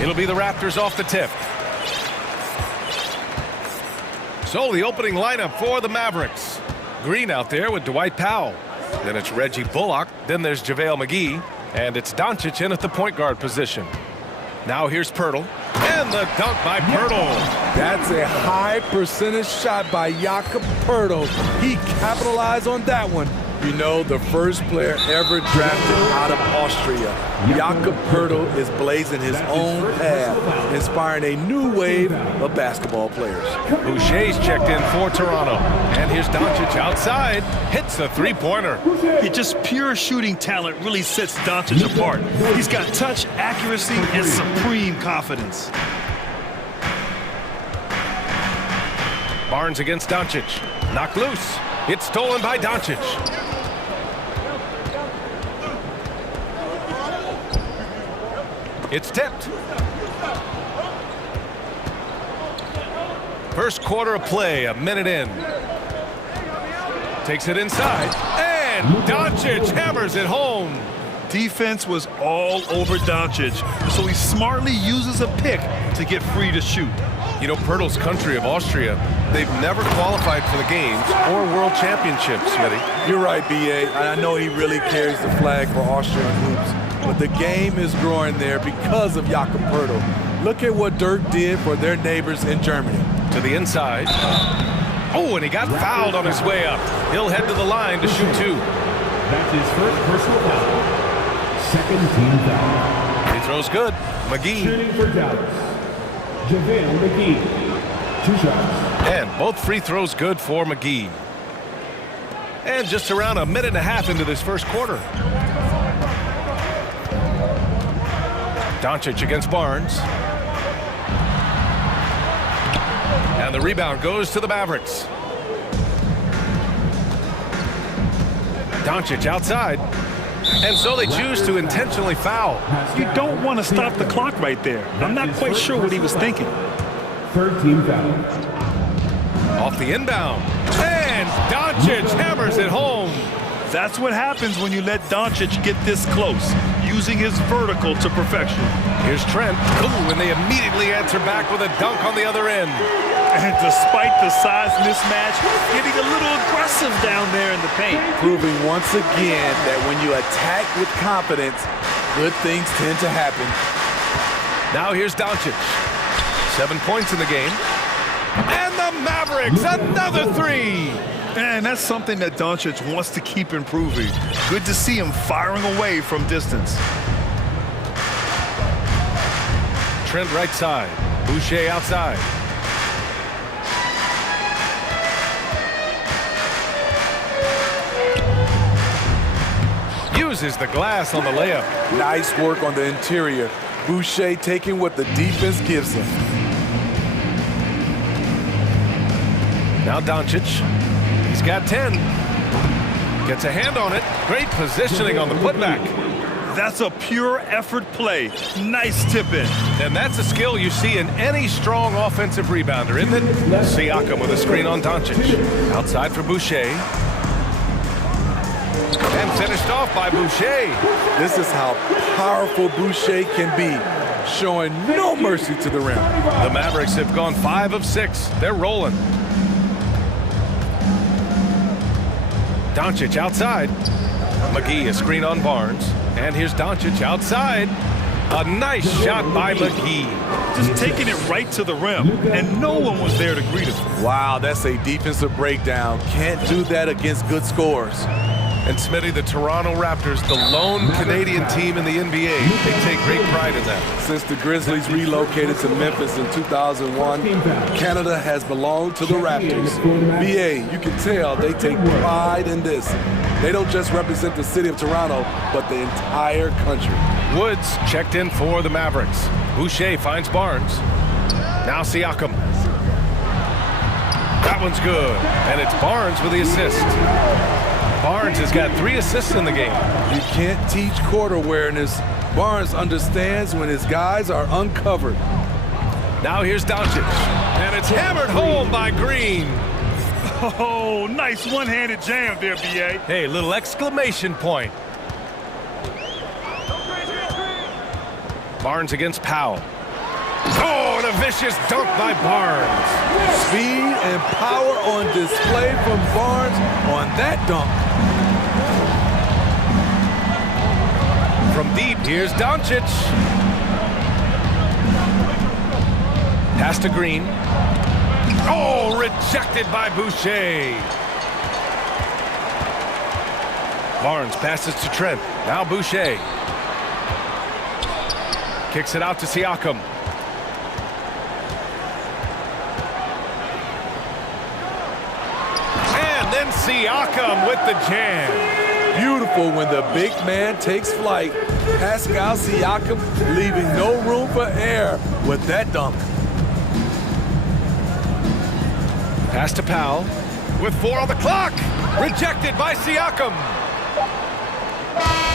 It'll be the Raptors off the tip. So the opening lineup for the Mavericks. Green out there with Dwight Powell. Then it's Reggie Bullock. Then there's JaVale McGee. And it's Doncic in at the point guard position. Now here's Pirtle. And the dunk by Pirtle. That's a high percentage shot by Jakob Pirtle. He capitalized on that one. You know, the first player ever drafted out of Austria. Jakob Pirtle is blazing his own path, inspiring a new wave of basketball players. Boucher's checked in for Toronto. And here's Doncic outside. Hits the three-pointer. Just pure shooting talent really sets Doncic apart. He's got touch, accuracy, and supreme confidence. Barnes against Doncic. Knocked loose. It's stolen by Doncic. It's tipped. First quarter of play, a minute in. Takes it inside. And Doncic hammers it home. Defense was all over Doncic, so he smartly uses a pick to get free to shoot. You know, Pirtle's country of Austria, they've never qualified for the games or world championships, Smitty. You're right, B.A. I know he really carries the flag for Austrian hoops, but the game is growing there because of Jakob Pirtle. Look at what Dirk did for their neighbors in Germany. To the inside. Oh, and he got fouled on his way up. He'll head to the line to shoot two. That's his first personal foul. Second team foul. He throws good. McGee. Shooting for Dallas. JaVale McGee. 2 shots. And both free throws good for McGee. And just around a minute and a half into this first quarter. Doncic against Barnes. And the rebound goes to the Mavericks. Doncic outside. And so they choose to intentionally foul. You don't want to stop the clock right there. I'm not quite sure what he was thinking. Third team foul. Off the inbound. And Doncic hammers it home. That's what happens when you let Doncic get this close, using his vertical to perfection. Here's Trent. Ooh, and they immediately answer back with a dunk on the other end. And despite the size mismatch, getting a little aggressive down there in the paint. Proving once again that when you attack with confidence, good things tend to happen. Now here's Doncic. 7 points in the game. And the Mavericks, another three. And that's something that Doncic wants to keep improving. Good to see him firing away from distance. Trent right side. Boucher outside. Uses the glass on the layup. Nice work on the interior. Boucher taking what the defense gives him. Now Doncic. He's got 10. Gets a hand on it. Great positioning on the putback. That's a pure effort play. Nice tip in. And that's a skill you see in any strong offensive rebounder, isn't it? Siakam with a screen on Doncic. Outside for Boucher. And finished off by Boucher. This is how powerful Boucher can be, showing no mercy to the rim. The Mavericks have gone 5 of 6. They're rolling. Doncic outside. McGee a screen on Barnes. And here's Doncic outside. A nice shot by McGee. Just taking it right to the rim, and no one was there to greet him. Wow, that's a defensive breakdown. Can't do that against good scores. And Smitty, the Toronto Raptors, the lone Canadian team in the NBA, they take great pride in that. Since the Grizzlies relocated to Memphis in 2001, Canada has belonged to the Raptors. BA, you can tell they take pride in this. They don't just represent the city of Toronto, but the entire country. Woods checked in for the Mavericks. Boucher finds Barnes. Now Siakam. That one's good. And it's Barnes with the assist. Barnes has got 3 assists in the game. You can't teach court awareness. Barnes understands when his guys are uncovered. Now here's Doncic. And it's hammered home by Green. Oh, nice one-handed jam there, B.A. Hey, little exclamation point. Barnes against Powell. Oh, and a vicious dunk by Barnes. Speed and power on display from Barnes on that dunk. From deep, here's Doncic. Pass to Green. Oh, rejected by Boucher. Barnes passes to Trent. Now Boucher. Kicks it out to Siakam. And then Siakam with the jam. Beautiful when the big man takes flight. Pascal Siakam leaving no room for error with that dunk. Pass to Powell with 4 on the clock. Rejected by Siakam.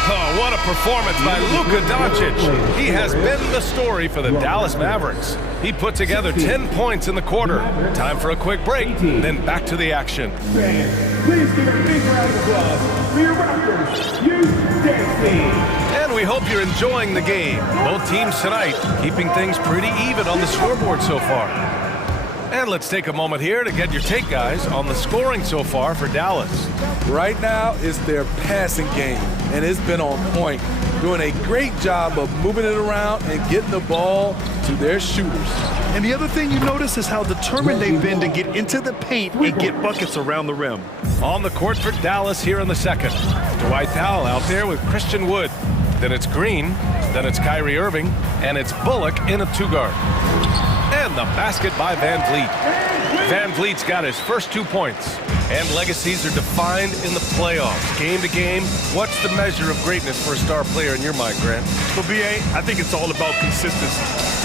Oh, what a performance by Luka Doncic. He has been the story for the Dallas Mavericks. He put together 10 points in the quarter. Time for a quick break, then back to the action. Please give a big round of applause for your Raptors, you And we hope you're enjoying the game. Both teams tonight keeping things pretty even on the scoreboard so far. And let's take a moment here to get your take, guys, on the scoring so far for Dallas. Right now, it's their passing game, and it's been on point. Doing a great job of moving it around and getting the ball to their shooters. And the other thing you notice is how determined they've been to get into the paint and get buckets around the rim. On the court for Dallas here in the second. Dwight Powell out there with Christian Wood. Then it's Green, then it's Kyrie Irving, and it's Bullock in a 2-guard. And the basket by Van Vliet. Van Vliet's got his first 2 points. And legacies are defined in the playoffs. Game to game, what's the measure of greatness for a star player in your mind, Grant? For BA, I think it's all about consistency.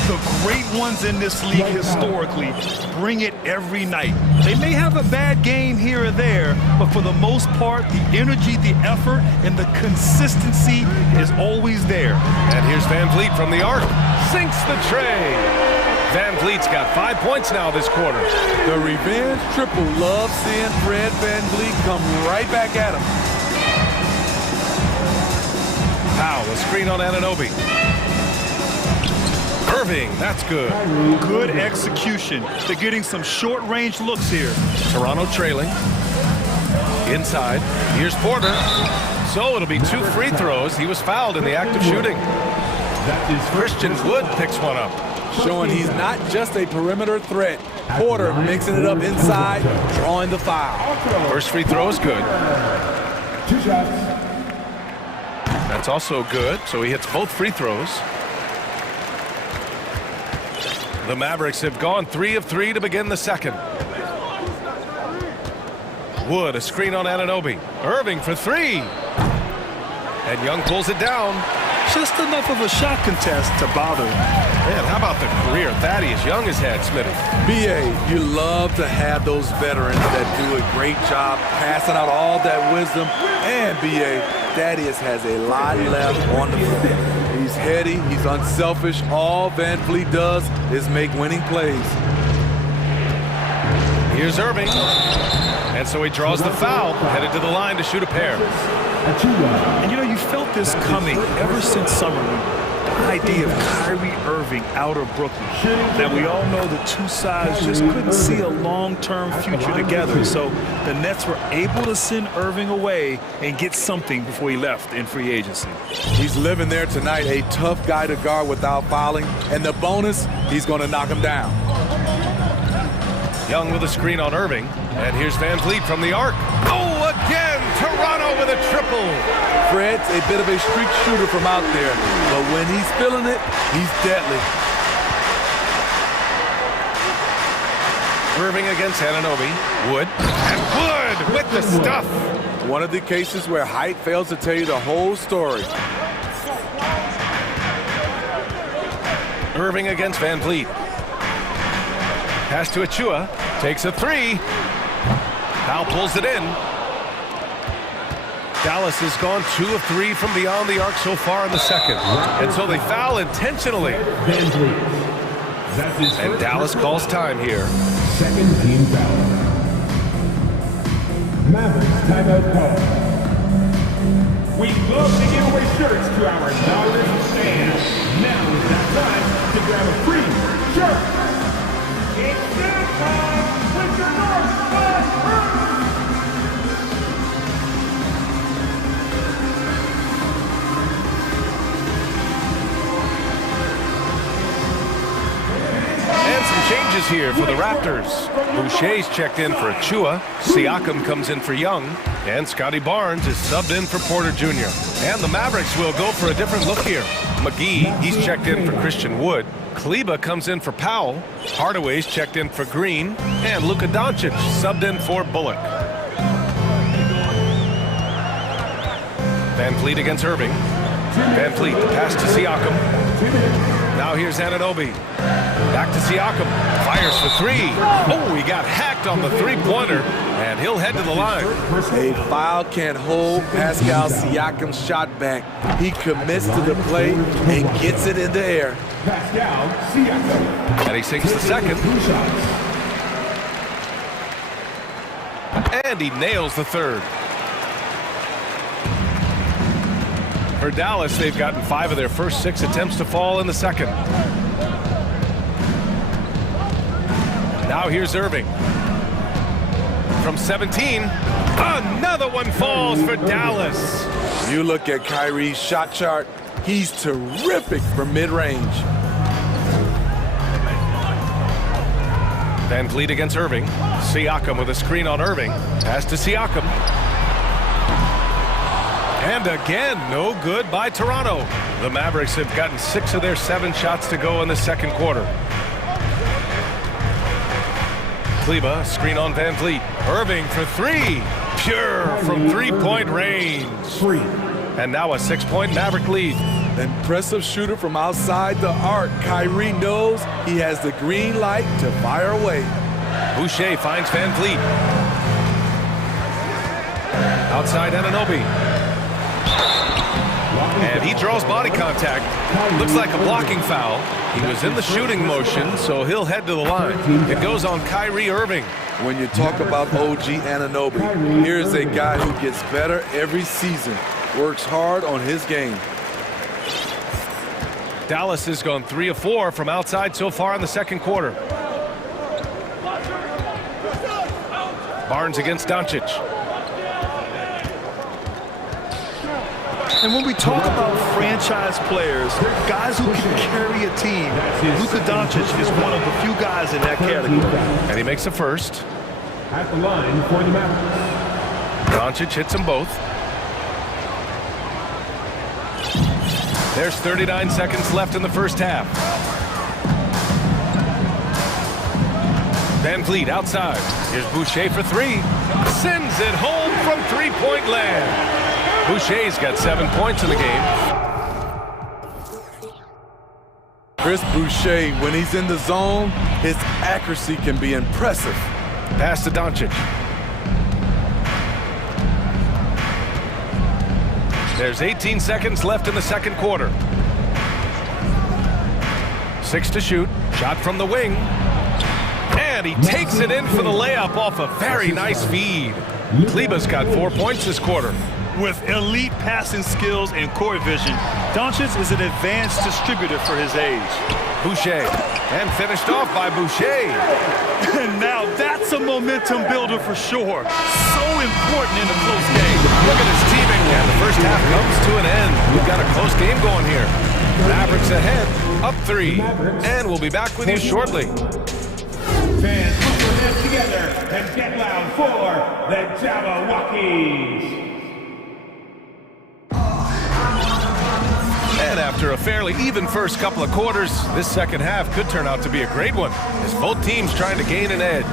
The great ones in this league historically bring it every night. They may have a bad game here or there, but for the most part, the energy, the effort, and the consistency is always there. And here's Van Vliet from the arc. Sinks the tray. Van Vliet's got 5 points now this quarter. The revenge triple loves seeing Fred Van Vliet come right back at him. Powell, a screen on Anunoby. Irving, that's good. Good execution. They're getting some short-range looks here. Toronto trailing. Inside. Here's Porter. So it'll be 2 free throws. He was fouled in the act of shooting. Christian Wood picks one up. Showing he's not just a perimeter threat. Porter mixing it up inside, drawing the foul. First free throw is good. 2 shots. That's also good, so he hits both free throws. The Mavericks have gone 3 of 3 to begin the second. Wood, a screen on Anunoby. Irving for 3. And Young pulls it down. Just enough of a shot contest to bother him. Man, how about the career Thaddeus Young has had, Smitty? BA, you love to have those veterans that do a great job passing out all that wisdom. And BA, Thaddeus has a lot left on the floor. He's heady, he's unselfish. All Van Vliet does is make winning plays. Here's Irving. And so he draws the foul, headed to the line to shoot a pair. And you know, you felt this coming ever since summer. The idea of Kyrie Irving out of Brooklyn. Now, we all know the two sides just couldn't see a long-term future together. So the Nets were able to send Irving away and get something before he left in free agency. He's living there tonight, a tough guy to guard without fouling. And the bonus, he's going to knock him down. Young with a screen on Irving. And here's Van Vliet from the arc. Oh, again! Toronto with a triple. Fred's a bit of a streak shooter from out there. But when he's feeling it, he's deadly. Irving against Anunoby. Wood. And Wood with the stuff. One of the cases where height fails to tell you the whole story. Irving against Van Vliet. Pass to Achua. Takes a 3. Powell pulls it in. Dallas has gone 2 of 3 from beyond the arc so far in the second. And so they foul intentionally. And Dallas calls time here. Second team foul. Mavericks timeout call. We'd love to give away shirts to our dollars fans. Now is that time to grab a free shirt. It's that time with your North Side Hurts. And some changes here for the Raptors. Boucher's checked in for Achua. Siakam comes in for Young. And Scotty Barnes is subbed in for Porter Jr. And the Mavericks will go for a different look here. McGee, he's checked in for Christian Wood. Kleba comes in for Powell. Hardaway's checked in for Green. And Luka Doncic subbed in for Bullock. Van Fleet against Irving. Van Fleet, pass to Siakam. Now here's Anunoby. Back to Siakam. Fires for three. Oh, he got hacked on the three-pointer, and he'll head to the line. A foul can't hold Pascal Siakam's shot back. He commits to the play and gets it in the air. Pascal Siakam. And he sinks the second. And he nails the third. For Dallas, they've gotten 5 of their first 6 attempts to fall in the second. Now here's Irving. From 17, another one falls for Dallas. You look at Kyrie's shot chart, he's terrific from mid-range. Van Vliet against Irving. Siakam with a screen on Irving. Pass to Siakam. And again, no good by Toronto. The Mavericks have gotten 6 of their 7 shots to go in the second quarter. Kleba, screen on Van Vliet. Irving for 3. Pure from three-point range. And now a 6-point Maverick lead. Impressive shooter from outside the arc. Kyrie knows he has the green light to fire away. Boucher finds Van Vliet. Outside Anunoby. And he draws body contact. Looks like a blocking foul. He was in the shooting motion, so he'll head to the line. It goes on Kyrie Irving. When you talk about OG Anunoby, here's a guy who gets better every season, works hard on his game. Dallas has gone 3 of 4 from outside so far in the second quarter. Barnes against Doncic. And when we talk about franchise players, guys who can carry a team, Luka Doncic is one of the few guys in that category. And he makes the first. At the line for the Mavericks. Doncic hits them both. There's 39 seconds left in the first half. Van Vliet outside. Here's Boucher for 3. Sends it home from three-point land. Boucher's got 7 points in the game. Chris Boucher, when he's in the zone, his accuracy can be impressive. Pass to Doncic. There's 18 seconds left in the second quarter. 6 to shoot. Shot from the wing. And he takes it in for the layup off a very nice feed. Kleba's got 4 points this quarter. With elite passing skills and court vision, Doncic is an advanced distributor for his age. Boucher, and finished off by Boucher. And now that's a momentum builder for sure. So important in a close game. Look at his teaming, and the first half comes to an end. We've got a close game going here. Mavericks ahead, up 3, and we'll be back with you shortly. Fans, put your hands together and get loud for the Jabberwockies. And after a fairly even first couple of quarters, this second half could turn out to be a great one, as both teams trying to gain an edge.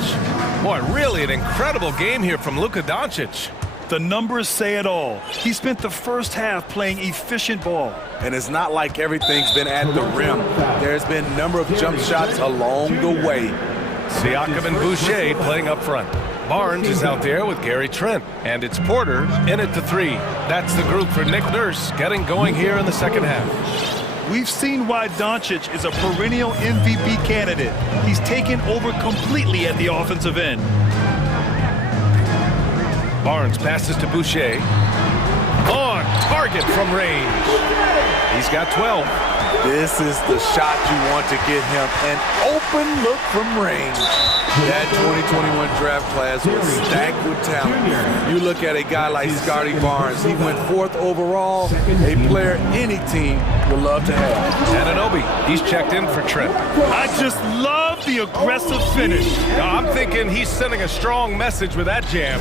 Boy, really an incredible game here from Luka Doncic. The numbers say it all. He spent the first half playing efficient ball. And it's not like everything's been at the rim. There's been a number of jump shots along the way. Siakam and Boucher playing up front. Barnes is out there with Gary Trent, and it's Porter in at the 3. That's the group for Nick Nurse getting going here in the second half. We've seen why Doncic is a perennial MVP candidate. He's taken over completely at the offensive end. Barnes passes to Boucher. On target from range. He's got 12. This is the shot you want to get him. An open look from range. That 2021 draft class was stacked with talent. You look at a guy like Scotty Barnes. He went 4th overall, a player any team would love to have. Anunoby, he's checked in for Trent. I just love the aggressive finish. I'm thinking he's sending a strong message with that jam.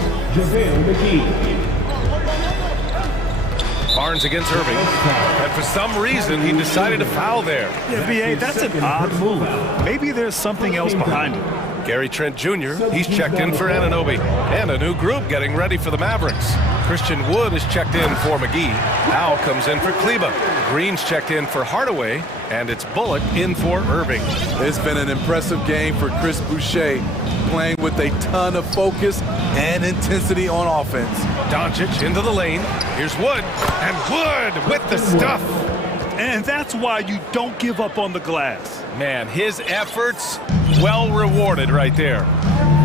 Barnes against Irving, and for some reason he decided to foul there. Yeah, B.A., that's an odd move. Maybe there's something else behind it. Gary Trent Jr., he's checked in for Anunoby. And a new group getting ready for the Mavericks. Christian Wood is checked in for McGee. Powell comes in for Kleba. Green's checked in for Hardaway. And it's Bullock in for Irving. It's been an impressive game for Chris Boucher, playing with a ton of focus and intensity on offense. Doncic into the lane. Here's Wood. And Wood with the stuff. And that's why you don't give up on the glass. Man, his efforts well rewarded right there.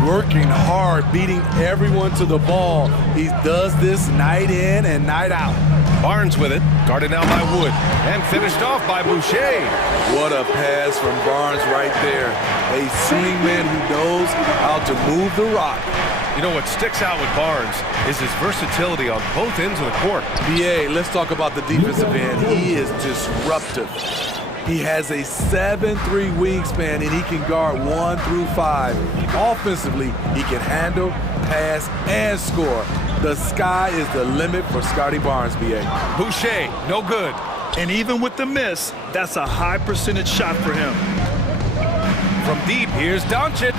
Working hard, beating everyone to the ball. He does this night in and night out. Barnes with it, guarded now by Wood, and finished off by Boucher. What a pass from Barnes right there. A swingman who knows how to move the rock. You know what sticks out with Barnes is his versatility on both ends of the court. BA, let's talk about the defensive end. He is disruptive. He has a 7'3" wingspan, and he can guard 1 through 5. Offensively, he can handle, pass, and score. The sky is the limit for Scotty Barnes, BA. Boucher, no good. And even with the miss, that's a high percentage shot for him. From deep, here's Doncic.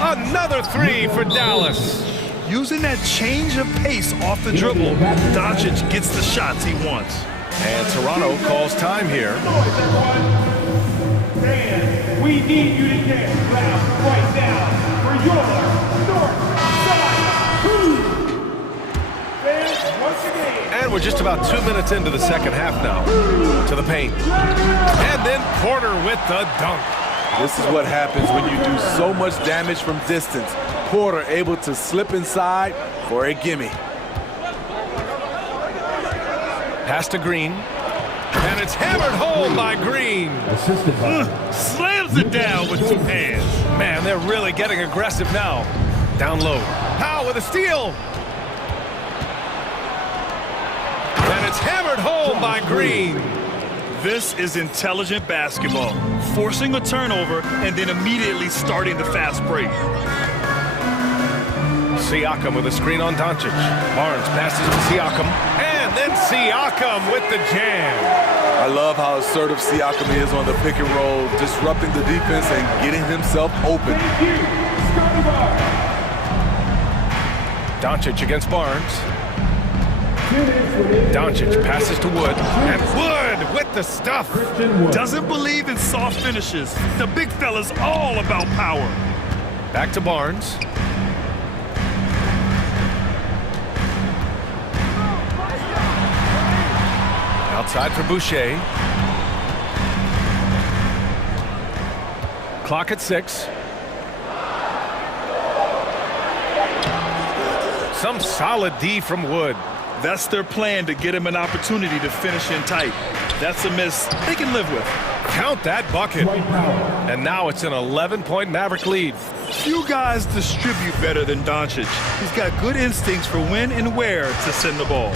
Another 3 for Dallas. Using that change of pace off the dribble, Doncic gets the shots he wants. And Toronto calls time here. And we need you to get loud right now for your north side 2. Fans, once again. And we're just about 2 minutes into the second half now. To the paint. And then Porter with the dunk. This is what happens when you do so much damage from distance. Porter able to slip inside for a gimme. Pass to Green. And it's hammered home by Green. Slams it down with 2 hands. Man, they're really getting aggressive now. Down low. Powell with a steal. And it's hammered home by Green. This is intelligent basketball. Forcing a turnover and then immediately starting the fast break. Siakam with a screen on Doncic. Barnes passes to Siakam. And then Siakam with the jam. I love how assertive Siakam is on the pick and roll, disrupting the defense and getting himself open. Doncic against Barnes. Doncic passes to Wood. And Wood with the stuff. Doesn't believe in soft finishes. The big fella's all about power. Back to Barnes. Outside for Boucher. Clock at 6. Some solid D from Wood. That's their plan, to get him an opportunity to finish in tight. That's a miss they can live with. Count that bucket. And now it's an 11-point Maverick lead. Few guys distribute better than Doncic. He's got good instincts for when and where to send the ball.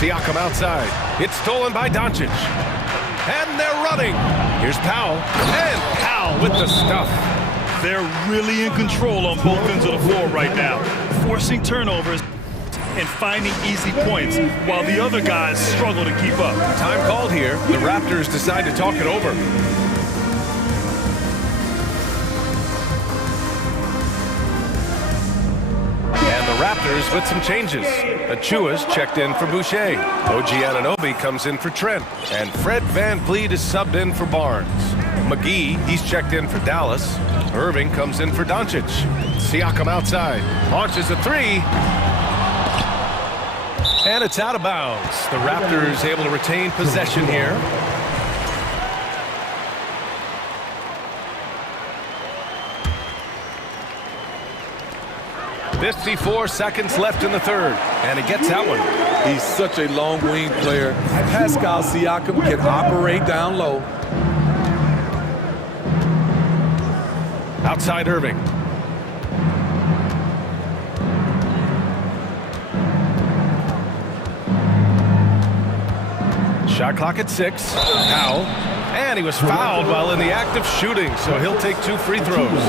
Siakam outside. It's stolen by Doncic. And they're running. Here's Powell. And Powell with the stuff. They're really in control on both ends of the floor right now, forcing turnovers and finding easy points while the other guys struggle to keep up. Time called here. The Raptors decide to talk it over. And the Raptors with some changes. Achua's checked in for Boucher. OG Anunoby comes in for Trent. And Fred VanVleet is subbed in for Barnes. McGee, he's checked in for Dallas. Irving comes in for Doncic. Siakam outside. Launches a 3. And it's out of bounds. The Raptors able to retain possession here. .54 seconds left in the third. And he gets that one. He's such a long wing player. Pascal Siakam can operate down low. Outside Irving. Shot clock at 6. Powell. And he was fouled while in the act of shooting, so he'll take 2 free throws.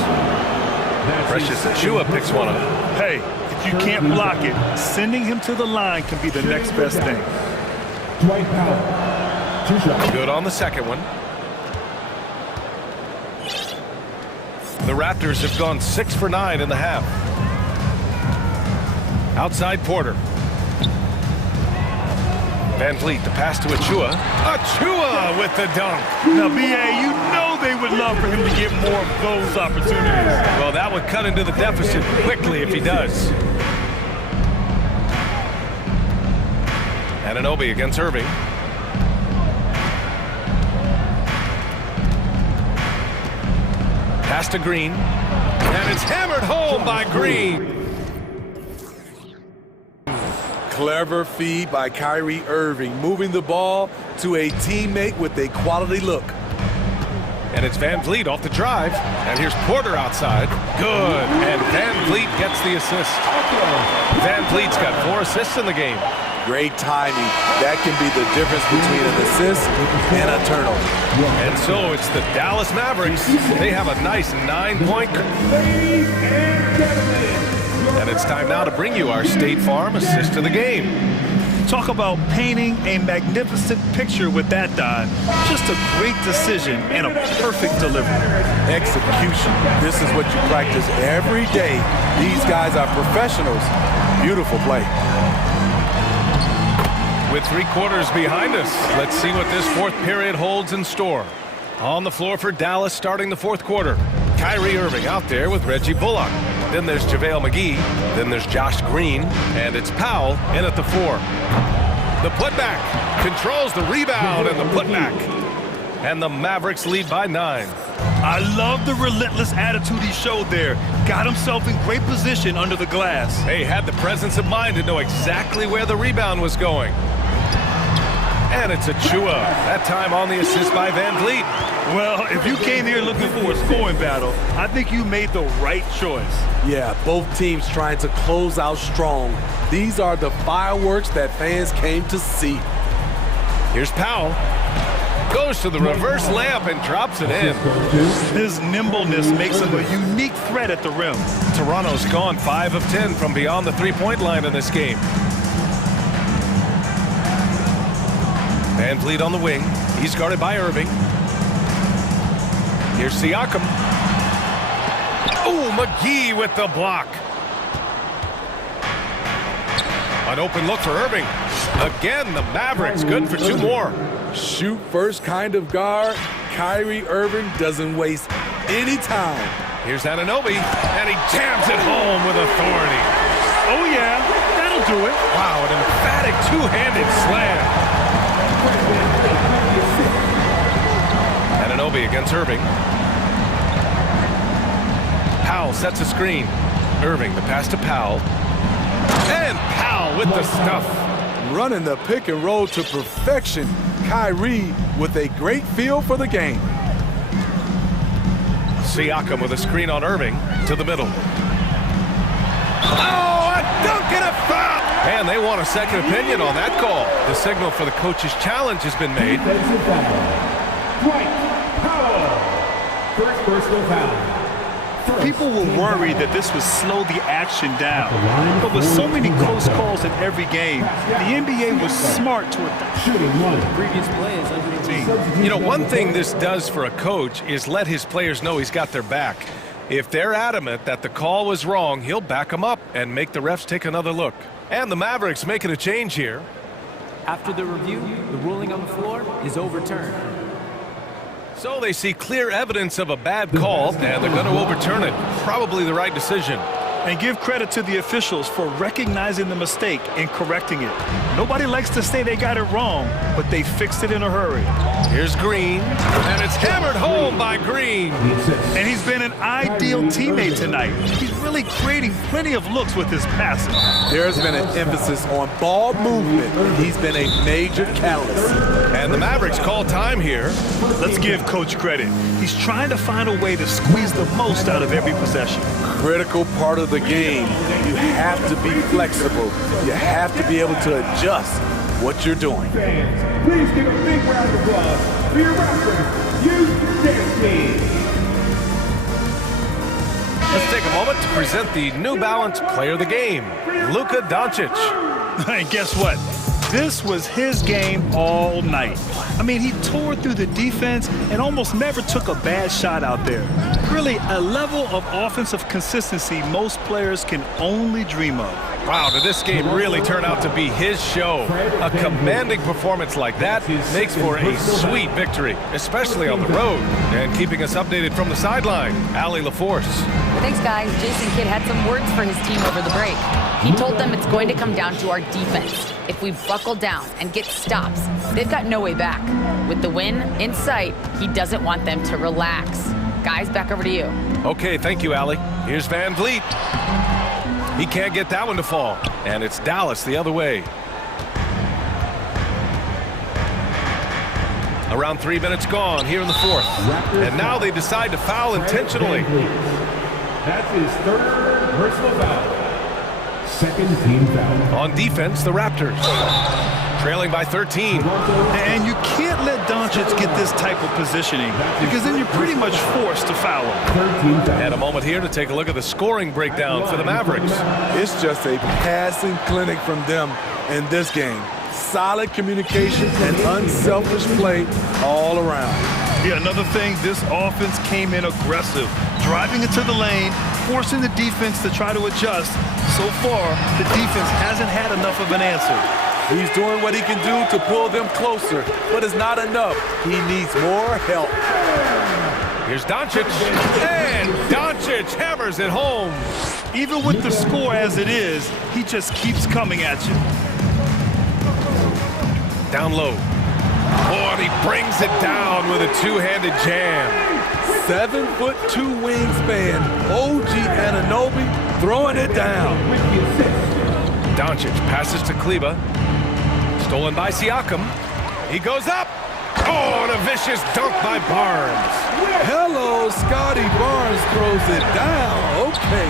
Precious Achua picks one up. Hey, if you can't block it, sending him to the line can be the next best thing. Good on the second one. The Raptors have gone 6 for 9 in the half. Outside Porter. Van Vliet, the pass to Achua. Achua with the dunk. Now, B.A., you know they would love for him to get more of those opportunities. Well, that would cut into the deficit quickly if he does. Anunoby against Irving. Pass to Green. And it's hammered home by Green. Clever feed by Kyrie Irving, moving the ball to a teammate with a quality look. And it's Van Vliet off the drive. And here's Porter outside. Good. And Van Vliet gets the assist. Van Vliet's got 4 assists in the game. Great timing. That can be the difference between an assist and a turnover. And so it's the Dallas Mavericks. They have a nice 9-point. And it's time now to bring you our State Farm assist of the game. Talk about painting a magnificent picture with that dive. Just a great decision and a perfect delivery. Execution. This is what you practice every day. These guys are professionals. Beautiful play. With 3 quarters behind us, let's see what this 4th period holds in store. On the floor for Dallas starting the 4th quarter. Kyrie Irving out there with Reggie Bullock. Then there's JaVale McGee. Then there's Josh Green. And it's Powell in at the 4. The putback controls the rebound and the putback. And the Mavericks lead by 9. I love the relentless attitude he showed there. Got himself in great position under the glass. He had the presence of mind to know exactly where the rebound was going. And it's Achua, that time on the assist by Van Vliet. Well, if you came here looking for a scoring battle, I think you made the right choice. Yeah, both teams trying to close out strong. These are the fireworks that fans came to see. Here's Powell. Goes to the reverse layup and drops it in. His nimbleness makes him a unique threat at the rim. Toronto's gone 5 of 10 from beyond the 3-point line in this game. Van Vliet on the wing. He's guarded by Irving. Here's Siakam. Oh, McGee with the block. An open look for Irving. Again, the Mavericks good for 2 more. Shoot first kind of guard. Kyrie Irving doesn't waste any time. Here's Anunoby, and he jams it home with authority. Oh, yeah, that'll do it. Wow, an emphatic 2-handed slam. Anunoby against Irving. Powell sets a screen. Irving, the pass to Powell. And Powell with the stuff. Running the pick and roll to perfection. Kyrie with a great feel for the game. Siakam with a screen on Irving to the middle. Oh, a dunk and a foul! And they want a second opinion on that call. The signal for the coach's challenge has been made. Dwight Powell. First personal foul. People were worried that this would slow the action down. But with so many close calls in every game, the NBA was smart to adapt. Previous play is under the You know, one thing this does for a coach is let his players know he's got their back. If they're adamant that the call was wrong, he'll back them up and make the refs take another look. And the Mavericks making a change here. After the review, the ruling on the floor is overturned. So they see clear evidence of a bad call, and they're going to overturn it. Probably the right decision. And give credit to the officials for recognizing the mistake and correcting it. Nobody likes to say they got it wrong, but they fixed it in a hurry. Here's Green, and it's hammered home by Green. And he's been an ideal teammate tonight. He's really creating plenty of looks with his passing. There's been an emphasis on ball movement, and he's been a major catalyst. And the Mavericks call time here. Let's give Coach credit. He's trying to find a way to squeeze the most out of every possession. Critical part of the game. You have to be flexible. You have to be able to adjust what you're doing. Please give a big round of applause for your referee, you Let's take a moment to present the New Balance Player of the Game, Luka Doncic. And guess what? This was his game all night. I mean, he tore through the defense and almost never took a bad shot out there. Really, a level of offensive consistency most players can only dream of. Wow, did this game really turn out to be his show? A commanding performance like that makes for a sweet victory, especially on the road. And keeping us updated from the sideline, Allie LaForce. Thanks, guys. Jason Kidd had some words for his team over the break. He told them it's going to come down to our defense. If we buckle down and get stops, they've got no way back. With the win in sight, he doesn't want them to relax. Guys, back over to you. Okay, thank you, Allie. Here's Van Vliet. He can't get that one to fall. And it's Dallas the other way. Around 3 minutes gone here in the fourth. And now they decide to foul intentionally. That's his third personal foul. Second team foul. On defense, the Raptors. Trailing by 13. And you can't let Doncic get this type of positioning because then you're pretty much forced to foul him. And a moment here to take a look at the scoring breakdown for the Mavericks. It's just a passing clinic from them in this game. Solid communication and unselfish play all around. Yeah, another thing, this offense came in aggressive, driving into the lane, forcing the defense to try to adjust. So far, the defense hasn't had enough of an answer. He's doing what he can do to pull them closer, but it's not enough. He needs more help. Here's Doncic, and Doncic hammers it home. Even with the score as it is, he just keeps coming at you. Down low. Oh, and he brings it down with a two-handed jam. 7'2" wingspan, OG Anunoby throwing it down. Doncic passes to Kleba. Stolen by Siakam. He goes up. Oh, and a vicious dunk by Barnes. Hello, Scotty Barnes throws it down. Okay,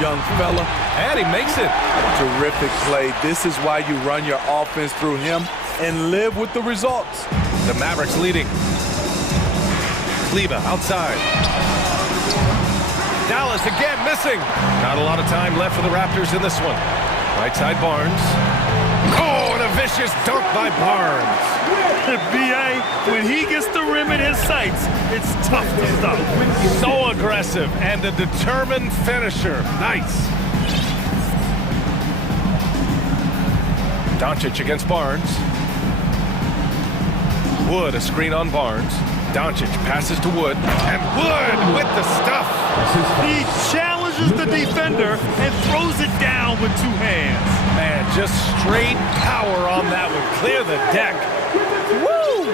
young fella. And he makes it. Terrific play. This is why you run your offense through him and live with the results. The Mavericks leading. Kleba outside. Dallas again missing. Not a lot of time left for the Raptors in this one. Right side Barnes. Oh, and a vicious dunk by Barnes. B.A., when he gets the rim in his sights, it's tough to stop. So aggressive and a determined finisher. Nice. Doncic against Barnes. Wood, a screen on Barnes. Doncic passes to Wood, and Wood with the stuff. He challenges the defender and throws it down with two hands. Man, just straight power on that one. Clear the deck. Woo!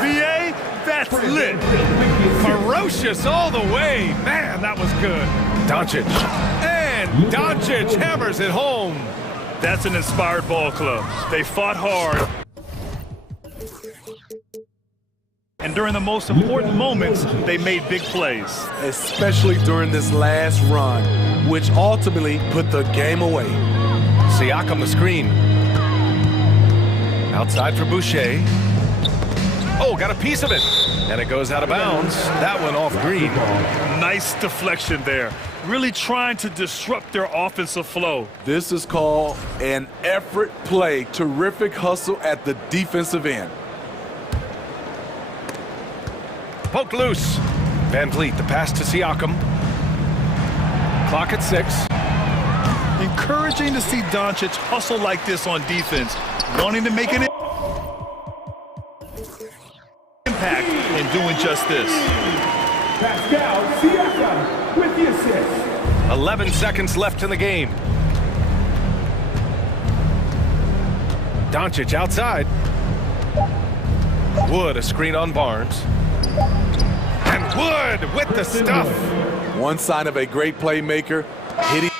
B.A., that's lit. Ferocious all the way. Man, that was good. Doncic. And Doncic hammers it home. That's an inspired ball club. They fought hard. And during the most important moments, they made big plays. Especially during this last run, which ultimately put the game away. Siakam the screen. Outside for Boucher. Oh, got a piece of it. And it goes out of bounds. That one off Green. Nice deflection there. Really trying to disrupt their offensive flow. This is called an effort play. Terrific hustle at the defensive end. Poked loose. Van Vliet, the pass to Siakam. Clock at 6. Encouraging to see Doncic hustle like this on defense, wanting to make an impact in doing just this. Pascal Siakam with the assist. 11 seconds left in the game. Doncic outside. Wood, a screen on Barnes. And Wood with the stuff. One sign of a great playmaker, hitting.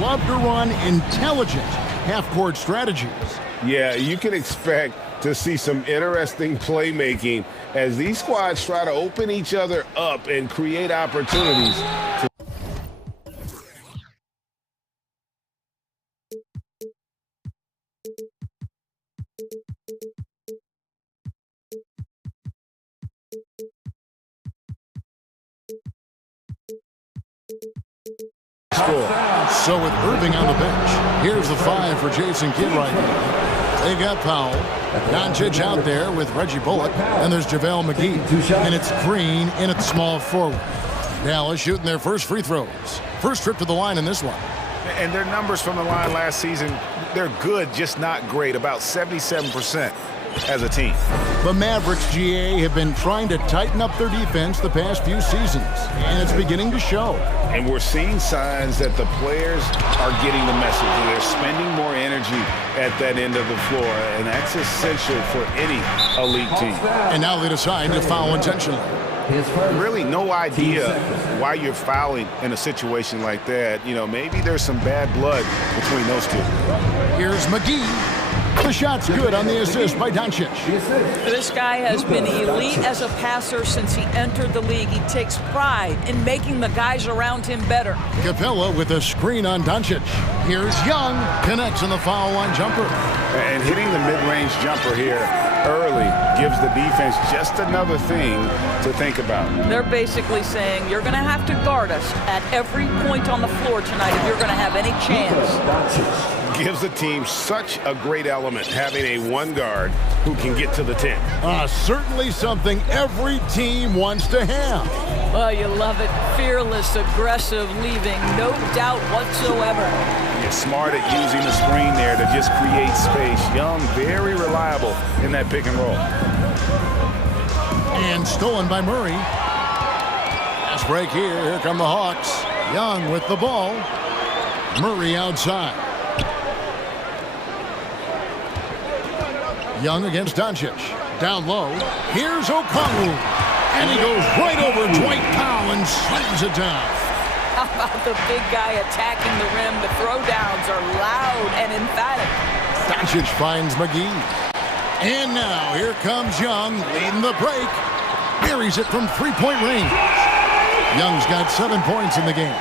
Love to run intelligent half-court strategies. Yeah, you can expect to see some interesting playmaking as these squads try to open each other up and create opportunities. So with Irving on the bench, here's the 5 for Jason Kidd right now. They got Powell, Doncic out there with Reggie Bullock, and there's JaVale McGee. And it's Green in at small forward. Dallas shooting their first free throws. First trip to the line in this one. And their numbers from the line last season, they're good, just not great, about 77% as a team. The Mavericks, GA, have been trying to tighten up their defense the past few seasons, and it's beginning to show. And we're seeing signs that the players are getting the message, and they're spending more energy at that end of the floor, and that's essential for any elite team. And now they decide to foul intentionally. Really no idea why you're fouling in a situation like that. You know, maybe there's some bad blood between those two. Here's McGee. The shot's good on the assist by Doncic. This guy has been elite as a passer since he entered the league. He takes pride in making the guys around him better. Capella with a screen on Doncic. Here's Young, connects on the foul line jumper. And hitting the mid-range jumper here early gives the defense just another thing to think about. They're basically saying you're going to have to guard us at every point on the floor tonight if you're going to have any chance. Gives the team such a great element having a one guard who can get to the 10. Certainly something every team wants to have. Oh, you love it. Fearless, aggressive, leaving no doubt whatsoever. You're smart at using the screen there to just create space. Young, very reliable in that pick and roll. And stolen by Murray. Fast break here. Here come the Hawks. Young with the ball. Murray outside. Young against Doncic. Down low. Here's Okongwu. And he goes right over Dwight Powell and slams it down. How about the big guy attacking the rim? The throwdowns are loud and emphatic. Doncic finds McGee. And now here comes Young leading the break. Buries it from three-point range. Young's got 7 points in the game.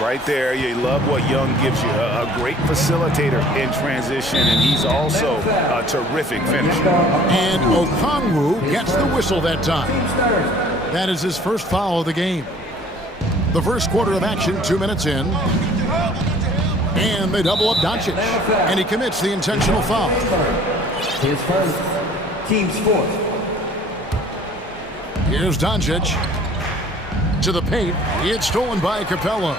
Right there, you love what Young gives you. A great facilitator in transition, and he's also a terrific finisher. And Okongwu gets the whistle that time. That is his first foul of the game. The first quarter of action, 2 minutes in. And they double up Doncic. And he commits the intentional foul. His first, team's fourth. Here's Doncic. To the paint. It's stolen by Capella.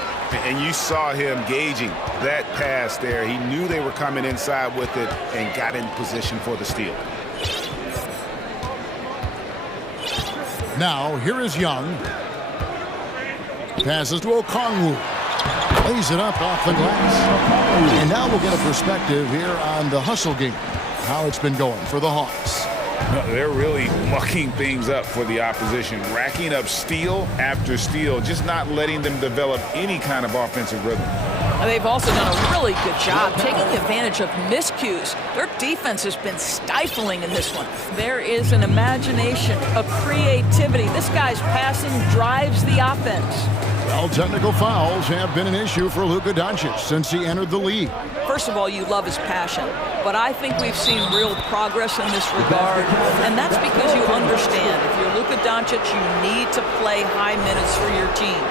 And you saw him gauging that pass there. He knew they were coming inside with it and got in position for the steal. Now, here is Young. Passes to Okongwu. Lays it up off the glass. And now we'll get a perspective here on the hustle game. How it's been going for the Hawks. They're really mucking things up for the opposition, racking up steal after steal, just not letting them develop any kind of offensive rhythm. They've also done a really good job taking advantage of miscues. Their defense has been stifling in this one. There is an imagination, a creativity. This guy's passing drives the offense. Well, technical fouls have been an issue for Luka Doncic since he entered the league. First of all, you love his passion, but I think we've seen real progress in this regard, and that's because you understand if you're Luka Doncic, you need to play high minutes for your team.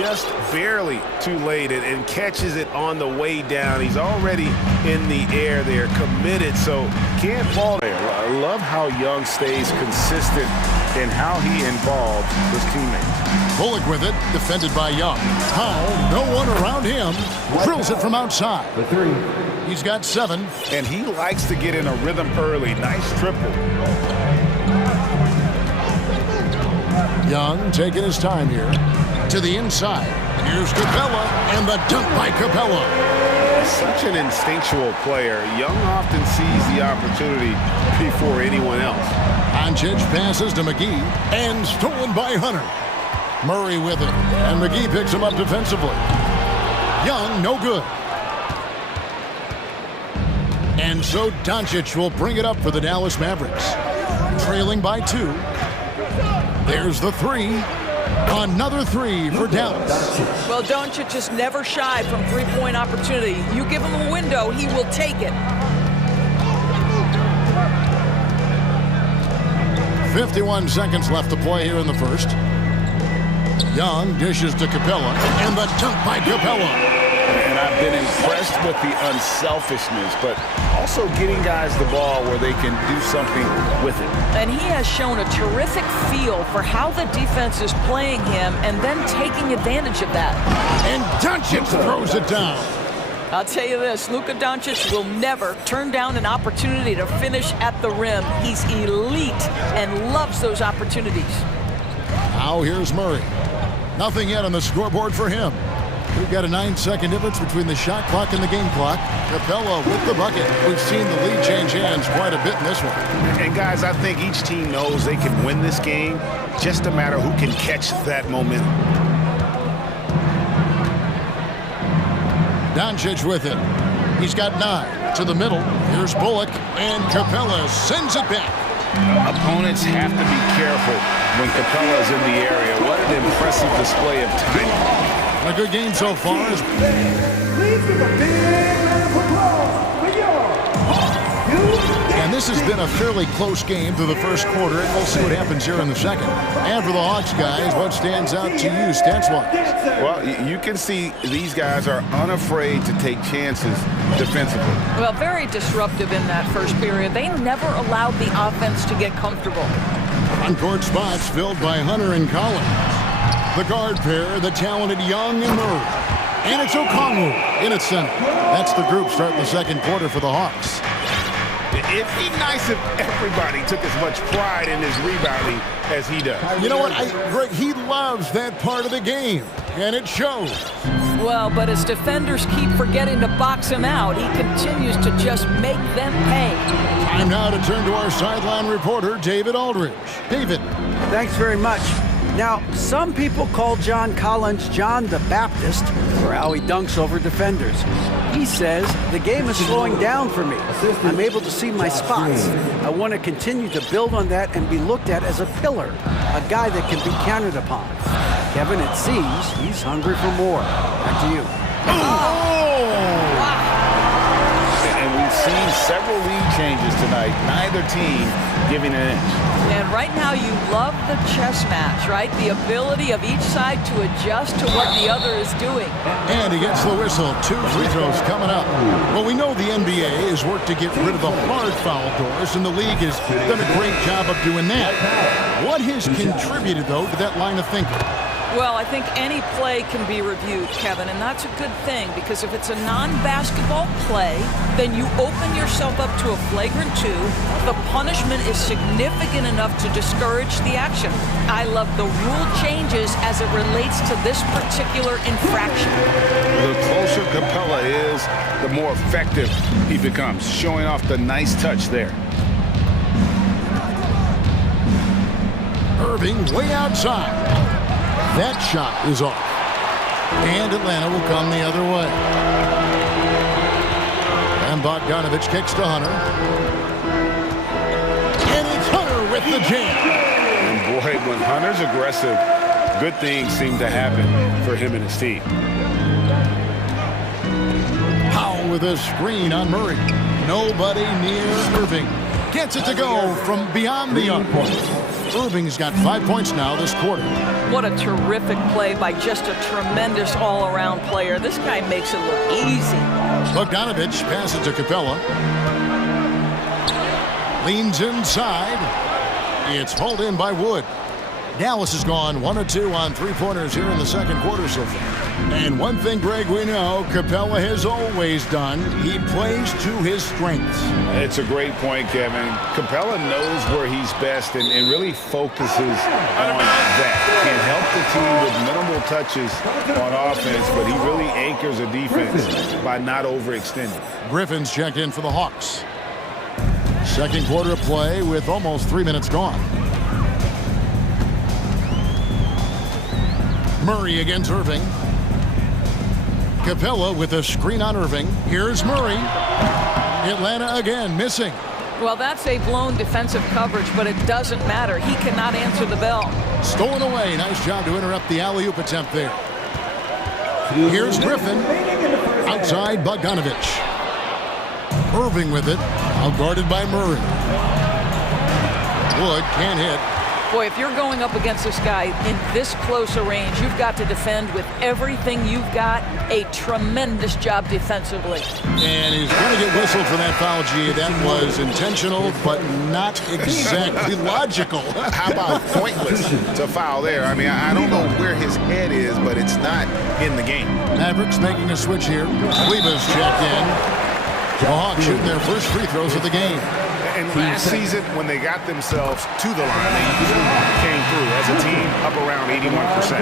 Just barely too late and catches it on the way down. He's already in the air there, committed, so can't fall there. I love how Young stays consistent in how he involves his teammates. Bullock with it, defended by Young. Powell, no one around him, drills it from outside. The three. He's got 7. And he likes to get in a rhythm early. Nice triple. Young taking his time here. To the inside. Here's Capella, and the dunk by Capella. Such an instinctual player. Young often sees the opportunity before anyone else. Doncic passes to McGee, and stolen by Hunter. Murray with it, and McGee picks him up defensively. Young, no good. And so Doncic will bring it up for the Dallas Mavericks. Trailing by 2. There's the 3. Another 3 for Dallas. Well, Doncic is never shy from three-point opportunity. You give him a window, he will take it. 51 seconds left to play here in the first. Young dishes to Capella, and the dunk by Capella. And I've been impressed with the unselfishness, but also getting guys the ball where they can do something with it. And he has shown a terrific feel for how the defense is playing him and then taking advantage of that. And Doncic throws it down. I'll tell you this, Luka Doncic will never turn down an opportunity to finish at the rim. He's elite and loves those opportunities. Now here's Murray. Nothing yet on the scoreboard for him. We've got a 9-second difference between the shot clock and the game clock. Capella with the bucket. We've seen the lead change hands quite a bit in this one. And guys, I think each team knows they can win this game. Just a matter who can catch that momentum. Doncic with it. He's got 9 to the middle. Here's Bullock, and Capella sends it back. Opponents have to be careful when Capella is in the area. What an impressive display of timing. A good game so far. Please give a big round of applause for And this has been a fairly close game through the first quarter, and we'll see what happens here in the second. And for the Hawks guys, what stands out to you stats-wise? Well, you can see these guys are unafraid to take chances defensively. Well, very disruptive in that first period. They never allowed the offense to get comfortable. On-court spots filled by Hunter and Collins. The guard pair, the talented Young and Murray. And it's Okongwu in its center. That's the group starting the second quarter for the Hawks. It'd be nice if everybody took as much pride in his rebounding as he does. You know what, Greg, he loves that part of the game, and it shows. Well, but as defenders keep forgetting to box him out, he continues to just make them pay. Time now to turn to our sideline reporter, David Aldridge. David. Thanks very much. Now, some people call John Collins John the Baptist for how he dunks over defenders. He says, the game is slowing down for me. I'm able to see my spots. I want to continue to build on that and be looked at as a pillar, a guy that can be counted upon. Kevin, it seems he's hungry for more. Back to you. And we've seen several lead changes tonight, neither team giving an inch. And right now you love the chess match, right? The ability of each side to adjust to what the other is doing. And he gets the whistle. 2 free throws coming up. Well, we know the NBA has worked to get rid of the hard foul doors, and the league has done a great job of doing that. What has contributed, though, to that line of thinking? Well, I think any play can be reviewed, Kevin, and that's a good thing because if it's a non-basketball play, then you open yourself up to a flagrant 2. The punishment is significant enough to discourage the action. I love the rule changes as it relates to this particular infraction. The closer Capella is, the more effective he becomes, showing off the nice touch there. Irving way outside. That shot is off. And Atlanta will come the other way. And Bogdanovich kicks to Hunter. And it's Hunter with the jam. And boy, when Hunter's aggressive, good things seem to happen for him and his team. Powell with a screen on Murray. Nobody near Irving. Gets it to go from beyond the arc. Irving's got 5 points now this quarter. What a terrific play by just a tremendous all-around player. This guy makes it look easy. Bogdanovich passes to Capella. Leans inside. It's hauled in by Wood. Dallas has gone 1 of 2 on three-pointers here in the second quarter so far. And one thing, Greg, we know Capella has always done. He plays to his strengths. It's a great point, Kevin. Capella knows where he's best and really focuses on that. Can help the team with minimal touches on offense, but he really anchors a defense by not overextending. Griffin's checked in for the Hawks. Second quarter of play with almost 3 minutes gone. Murray against Irving. Capella with a screen on Irving. Here's Murray. Atlanta again, missing. Well, that's a blown defensive coverage, but it doesn't matter. He cannot answer the bell. Stolen away. Nice job to interrupt the alley-oop attempt there. Here's Griffin. Outside Bogdanovich. Irving with it. Outguarded by Murray. Wood can't hit. Boy, if you're going up against this guy in this close a range, you've got to defend with everything you've got. A tremendous job defensively. And he's going to get whistled for that foul, G. That was intentional, but not exactly logical. How about pointless to foul there? I mean, I don't know where his head is, but it's not in the game. Mavericks making a switch here. Kleba's checked in. The Hawks shooting their first free throws of the game. And last season, when they got themselves to the line, they usually came through as a team up around 81%.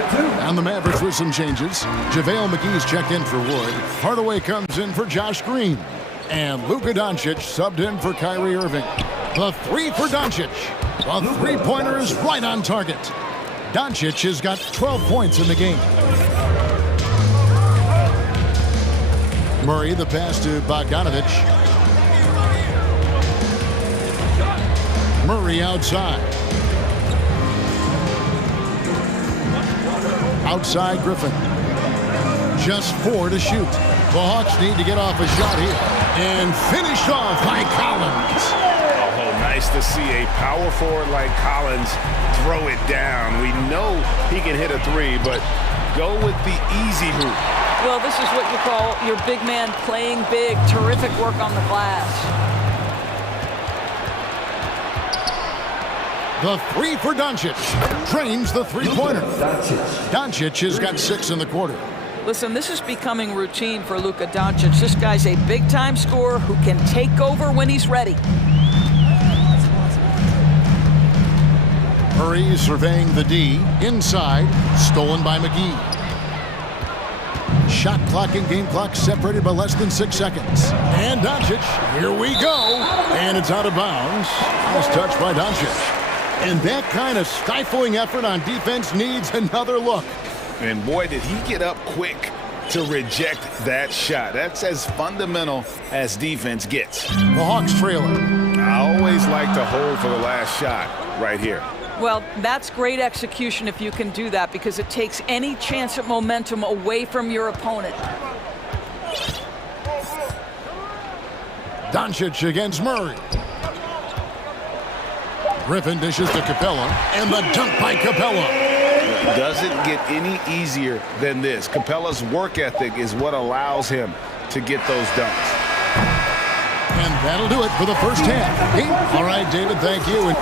And the Mavericks with some changes. JaVale McGee's checked in for Wood. Hardaway comes in for Josh Green. And Luka Doncic subbed in for Kyrie Irving. The three for Doncic. The three-pointer is right on target. Doncic has got 12 points in the game. Murray, the pass to Bogdanovich. Murray outside. Outside Griffin. Just 4 to shoot. The Hawks need to get off a shot here. And finished off by Collins. Oh, nice to see a power forward like Collins throw it down. We know he can hit a three, but go with the easy hoop. Well, this is what you call your big man playing big. Terrific work on the glass. The three for Doncic. Drains the three-pointer. Doncic has got 6 in the quarter. Listen, this is becoming routine for Luka Doncic. This guy's a big-time scorer who can take over when he's ready. Murray surveying the D. Inside. Stolen by McGee. Shot clock and game clock separated by less than 6 seconds. And Doncic, here we go. And it's out of bounds. Nice touch by Doncic. And that kind of stifling effort on defense needs another look. And boy, did he get up quick to reject that shot. That's as fundamental as defense gets. The Hawks trailing. I always like to hold for the last shot right here. Well, that's great execution if you can do that, because it takes any chance at momentum away from your opponent. Doncic against Murray. Griffin dishes to Capella, and the dunk by Capella. Doesn't get any easier than this. Capella's work ethic is what allows him to get those dunks. And that'll do it for the first half. All right, David, thank you.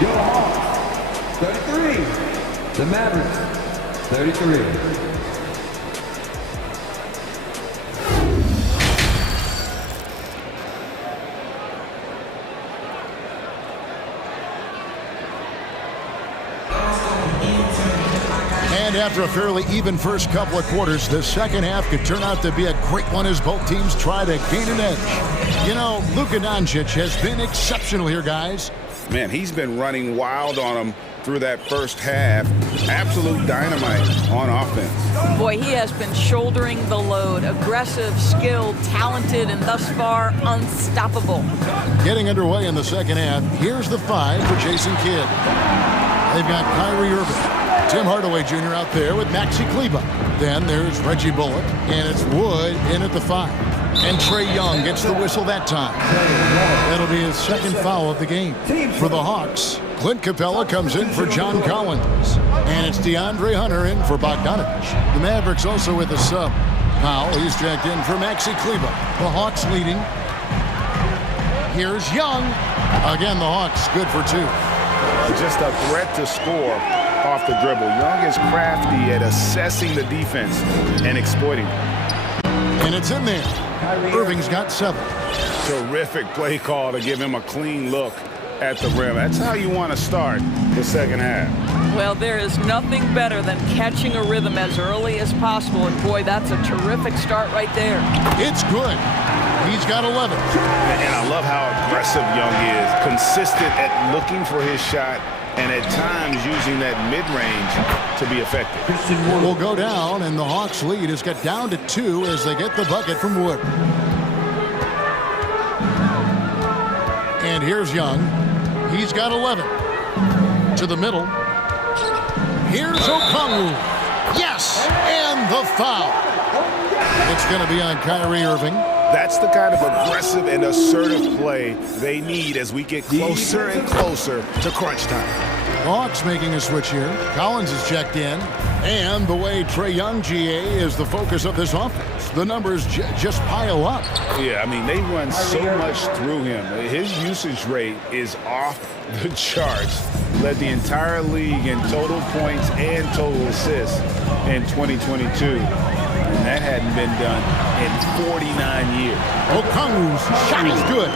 Your Hawks, 33. The Mavericks, 33. And after a fairly even first couple of quarters, the second half could turn out to be a great one as both teams try to gain an edge. You know, Luka Doncic has been exceptional here, guys. Man, he's been running wild on him through that first half. Absolute dynamite on offense. Boy, he has been shouldering the load. Aggressive, skilled, talented, and thus far unstoppable. Getting underway in the second half, here's the 5 for Jason Kidd. They've got Kyrie Irving. Tim Hardaway Jr. out there with Maxi Kleber. Then there's Reggie Bullock, and it's Wood in at the 5. And Trae Young gets the whistle that time. That'll be his second foul of the game. For the Hawks, Clint Capella comes in for John Collins. And it's DeAndre Hunter in for Bogdanovich. The Mavericks also with a sub. Powell, he's checked in for Maxi Kleber. The Hawks leading. Here's Young. Again, the Hawks good for 2. Just a threat to score off the dribble. Young is crafty at assessing the defense and exploiting. And it's in there. Irving's got 7. Terrific play call to give him a clean look at the rim. That's how you want to start the second half. Well, there is nothing better than catching a rhythm as early as possible. And boy, that's a terrific start right there. It's good. He's got 11. And I love how aggressive Young is. Consistent at looking for his shot and at times using that mid-range to be effective. It will go down, and the Hawks' lead has got down to 2 as they get the bucket from Wood. And here's Young. He's got 11. To the middle. Here's Okongwu. Yes! And the foul. It's going to be on Kyrie Irving. That's the kind of aggressive and assertive play they need as we get closer and closer to crunch time. Hawks making a switch here. Collins is checked in. And the way Trae Young, GA, is the focus of this offense. The numbers just pile up. Yeah, I mean, they run so much through him. His usage rate is off the charts. Led the entire league in total points and total assists in 2022. And that hadn't been done in 49 years. Okongwu's shot is good.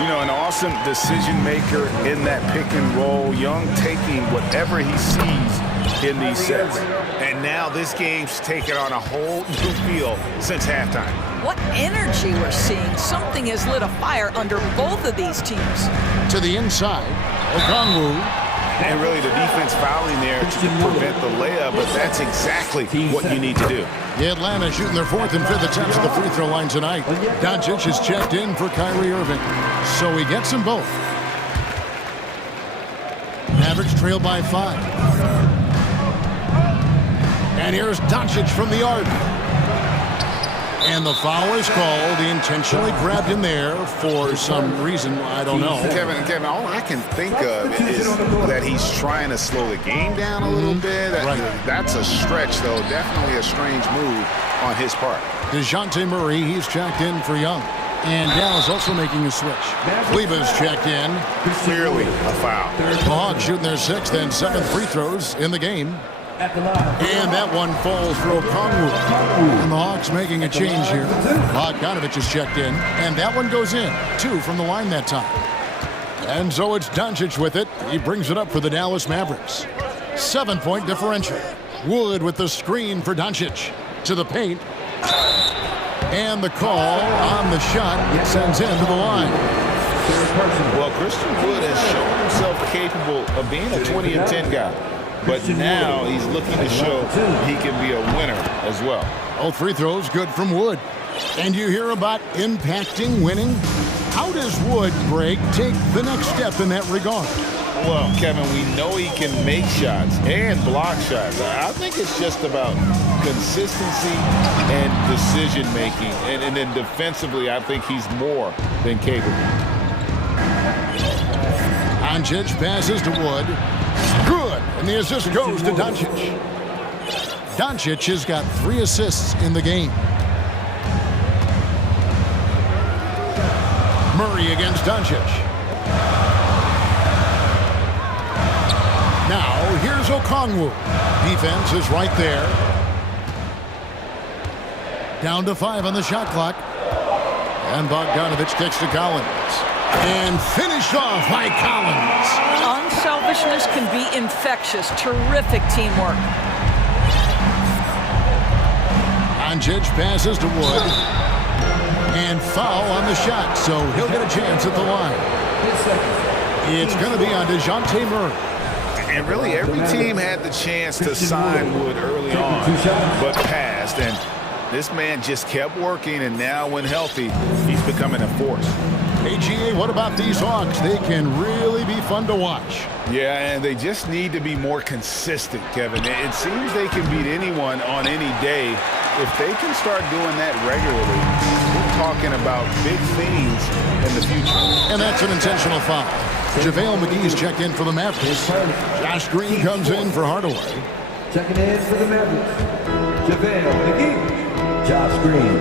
You know, an awesome decision maker in that pick and roll. Young taking whatever he sees in these sets. And now this game's taken on a whole new feel since halftime. What energy we're seeing. Something has lit a fire under both of these teams. To the inside, Okongwu. And really the defense fouling there to prevent the layup, but that's exactly what you need to do. The Atlanta shooting their 4th and 5th attempts at the free throw line tonight. Doncic is checked in for Kyrie Irving, so he gets them both. Mavericks trail by 5. And here's Doncic from the arc. And the foul is called. He intentionally grabbed him there for some reason. I don't know. Kevin, all I can think of is that he's trying to slow the game down a little bit. Right. That's a stretch, though. Definitely a strange move on his part. DeJounte Murray, he's checked in for Young. And Dallas also making a switch. Kleba's checked in. Clearly a foul. The Hawks shooting their 6th and 7th free throws in the game. And that one falls for Okongwu. And the Hawks making a change here. Bogdanovich is checked in. And that one goes in. 2 from the line that time. And so it's Doncic with it. He brings it up for the Dallas Mavericks. 7-point differential. Wood with the screen for Doncic. To the paint. And the call on the shot. It sends him to the line. Well, Christian Wood has shown himself capable of being a 20 and 10 guy. But now he's looking to show he can be a winner as well. All free throws good from Wood. And you hear about impacting winning? How does Wood, Greg, take the next step in that regard? Well, Kevin, we know he can make shots and block shots. I think it's just about consistency and decision-making. And then defensively, I think he's more than capable. Doncic passes to Wood. Good, and the assist goes to Doncic. Doncic has got 3 assists in the game. Murray against Doncic. Now, here's Okongwu. Defense is right there. Down to 5 on the shot clock. And Bogdanovich kicks to Collins. And finished off by Collins. Unselfishness can be infectious. Terrific teamwork. Doncic passes to Wood. And foul on the shot, so he'll get a chance at the line. It's going to be on DeJounte Murray. And really, every team had the chance to sign Wood early on, but passed. And this man just kept working, and now when healthy, he's becoming a force. AGA, what about these Hawks? They can really be fun to watch. Yeah, and they just need to be more consistent, Kevin. It seems they can beat anyone on any day. If they can start doing that regularly, we're talking about big things in the future. And that's an intentional foul. JaVale McGee's checked in for the Mavericks. Josh Green comes in for Hardaway. Checking in for the Mavericks, JaVale McGee, Josh Green.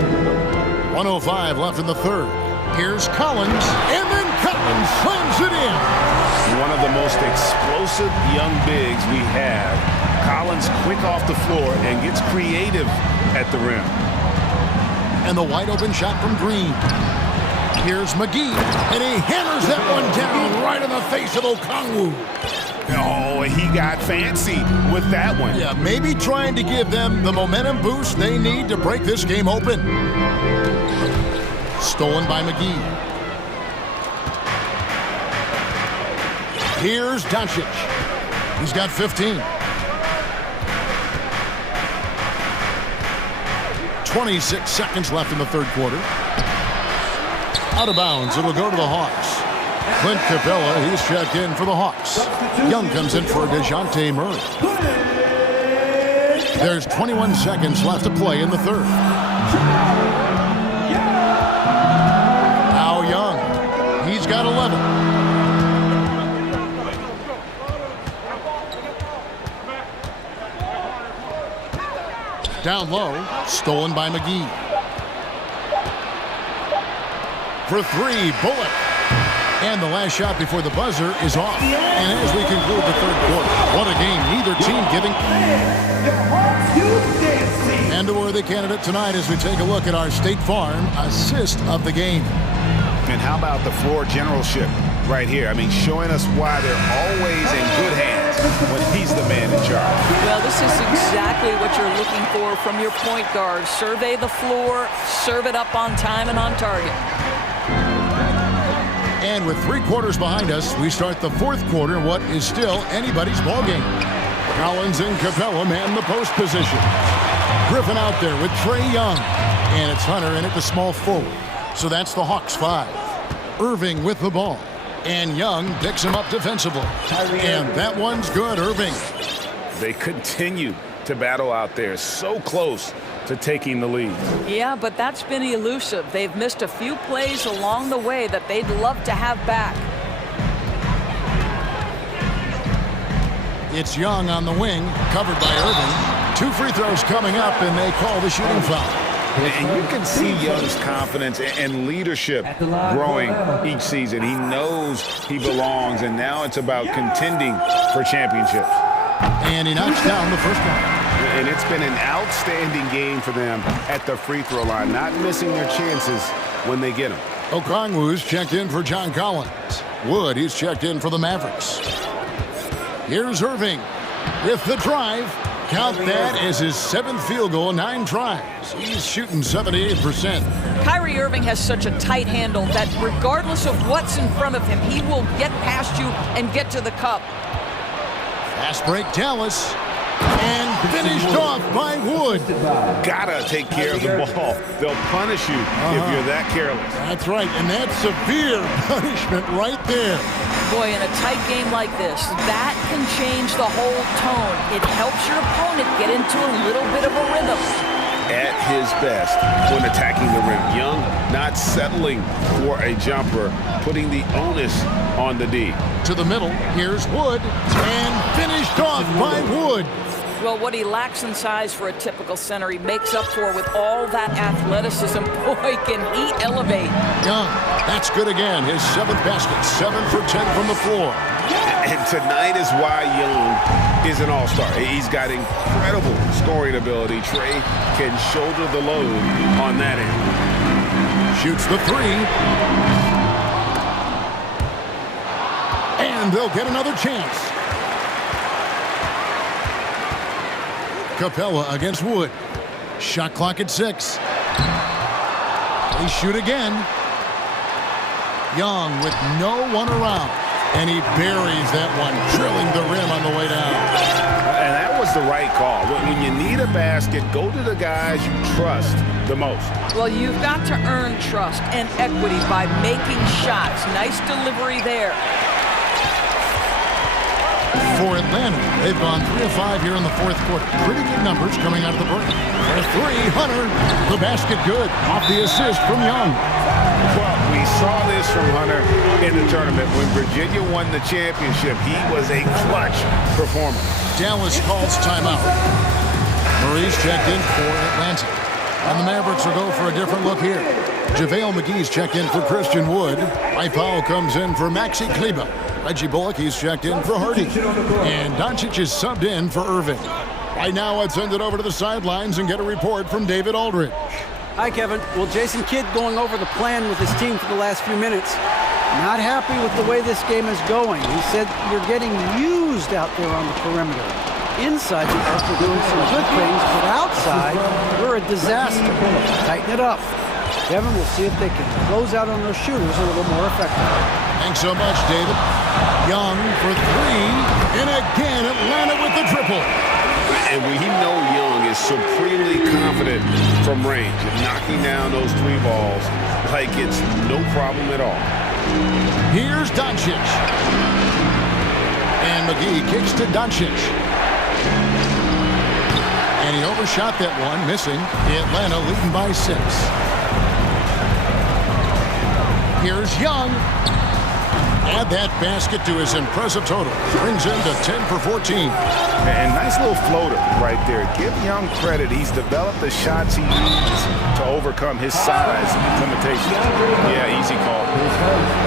1:05 left in the 3rd. Here's Collins, and then Collins slams it in. One of the most explosive young bigs we have. Collins quick off the floor and gets creative at the rim. And the wide open shot from Green. Here's McGee, and he hammers that one down right in the face of Okongwu. Oh, he got fancy with that one. Yeah, maybe trying to give them the momentum boost they need to break this game open. Stolen by McGee. Here's Doncic. He's got 15. 26 seconds left in the third quarter. Out of bounds. It'll go to the Hawks. Clint Capella, he's checked in for the Hawks. Young comes in for DeJounte Murray. There's 21 seconds left to play in the third. Now Young. He's got 11. Down low, stolen by McGee. For three, Bullock. And the last shot before the buzzer is off. And as we conclude the third quarter, what a game. Neither team giving. And a worthy candidate tonight as we take a look at our State Farm assist of the game. And how about the floor generalship right here? I mean, showing us why they're always in good hands when he's the man in charge. Well, this is exactly what you're looking for from your point guard. Survey the floor, serve it up on time and on target. And with 3 quarters behind us, we start the fourth quarter in what is still anybody's ball game. Collins and Capella man the post position. Griffin out there with Trae Young. And it's Hunter in at the small forward. So that's the Hawks 5. Irving with the ball. And Young picks him up defensively. And that one's good, Irving. They continue to battle out there, so close to taking the lead. Yeah, but that's been elusive. They've missed a few plays along the way that they'd love to have back. It's Young on the wing, covered by Irving. 2 free throws coming up, and they call the shooting foul. And you can see Young's confidence and leadership growing each season. He knows he belongs, and now it's about contending for championships. And he knocks down the first one. And it's been an outstanding game for them at the free throw line, not missing their chances when they get them. Okongwu's checked in for John Collins. Wood, he's checked in for the Mavericks. Here's Irving with the drive. Count that as his 7th field goal, 9 tries. He's shooting 78%. Kyrie Irving has such a tight handle that regardless of what's in front of him, he will get past you and get to the cup. Fast break, Dallas. And finished off by Wood. Gotta take care of the ball. They'll punish you if you're that careless. That's right, and that's severe punishment right there. Boy, in a tight game like this, that can change the whole tone. It helps your opponent get into a little bit of a rhythm. At his best when attacking the rim. Young not settling for a jumper, putting the onus on the D. To the middle, here's Wood, and finished off by Wood. Well, what he lacks in size for a typical center, he makes up for with all that athleticism. Boy, can he elevate. Young, that's good again. His 7th basket, 7 for 10 from the floor. And tonight is why Young is an all-star. He's got incredible scoring ability. Trae can shoulder the load on that end. Shoots the 3. And they'll get another chance. Capella against Wood. Shot clock at 6. They shoot again. Young with no one around. And he buries that one, drilling the rim on the way down. And that was the right call. When you need a basket, go to the guys you trust the most. Well, you've got to earn trust and equity by making shots. Nice delivery there. For Atlanta, they've gone 3 of 5 here in the fourth quarter. Pretty good numbers coming out of the break. For 3, Hunter, the basket good. Off the assist from Young. Well, we saw this from Hunter in the tournament. When Virginia won the championship, he was a clutch performer. Dallas calls timeout. Murray's checked in for Atlanta. And the Mavericks will go for a different look here. JaVale McGee's checked in for Christian Wood. Powell comes in for Maxi Kleber. Reggie Bullock, he's checked in for Hardy. And Doncic is subbed in for Irving. Right now, let's send it over to the sidelines and get a report from David Aldridge. Hi, Kevin. Well, Jason Kidd going over the plan with his team for the last few minutes. Not happy with the way this game is going. He said you're getting used out there on the perimeter. Inside the arc, we're doing some good things, but outside, we're a disaster. Tighten it up. Kevin, we'll see if they can close out on those shooters a little more effectively. Thanks so much, David. Young for three, and again Atlanta with the triple. And we know Young is supremely confident from range and knocking down those three balls like it's no problem at all. Here's Doncic. And McGee kicks to Doncic. And he overshot that one, missing. Atlanta leading by 6. Here's Young. Add that basket to his impressive total. Brings him to 10 for 14. And nice little floater right there. Give Young credit. He's developed the shots he needs to overcome his size limitations. Yeah, easy call.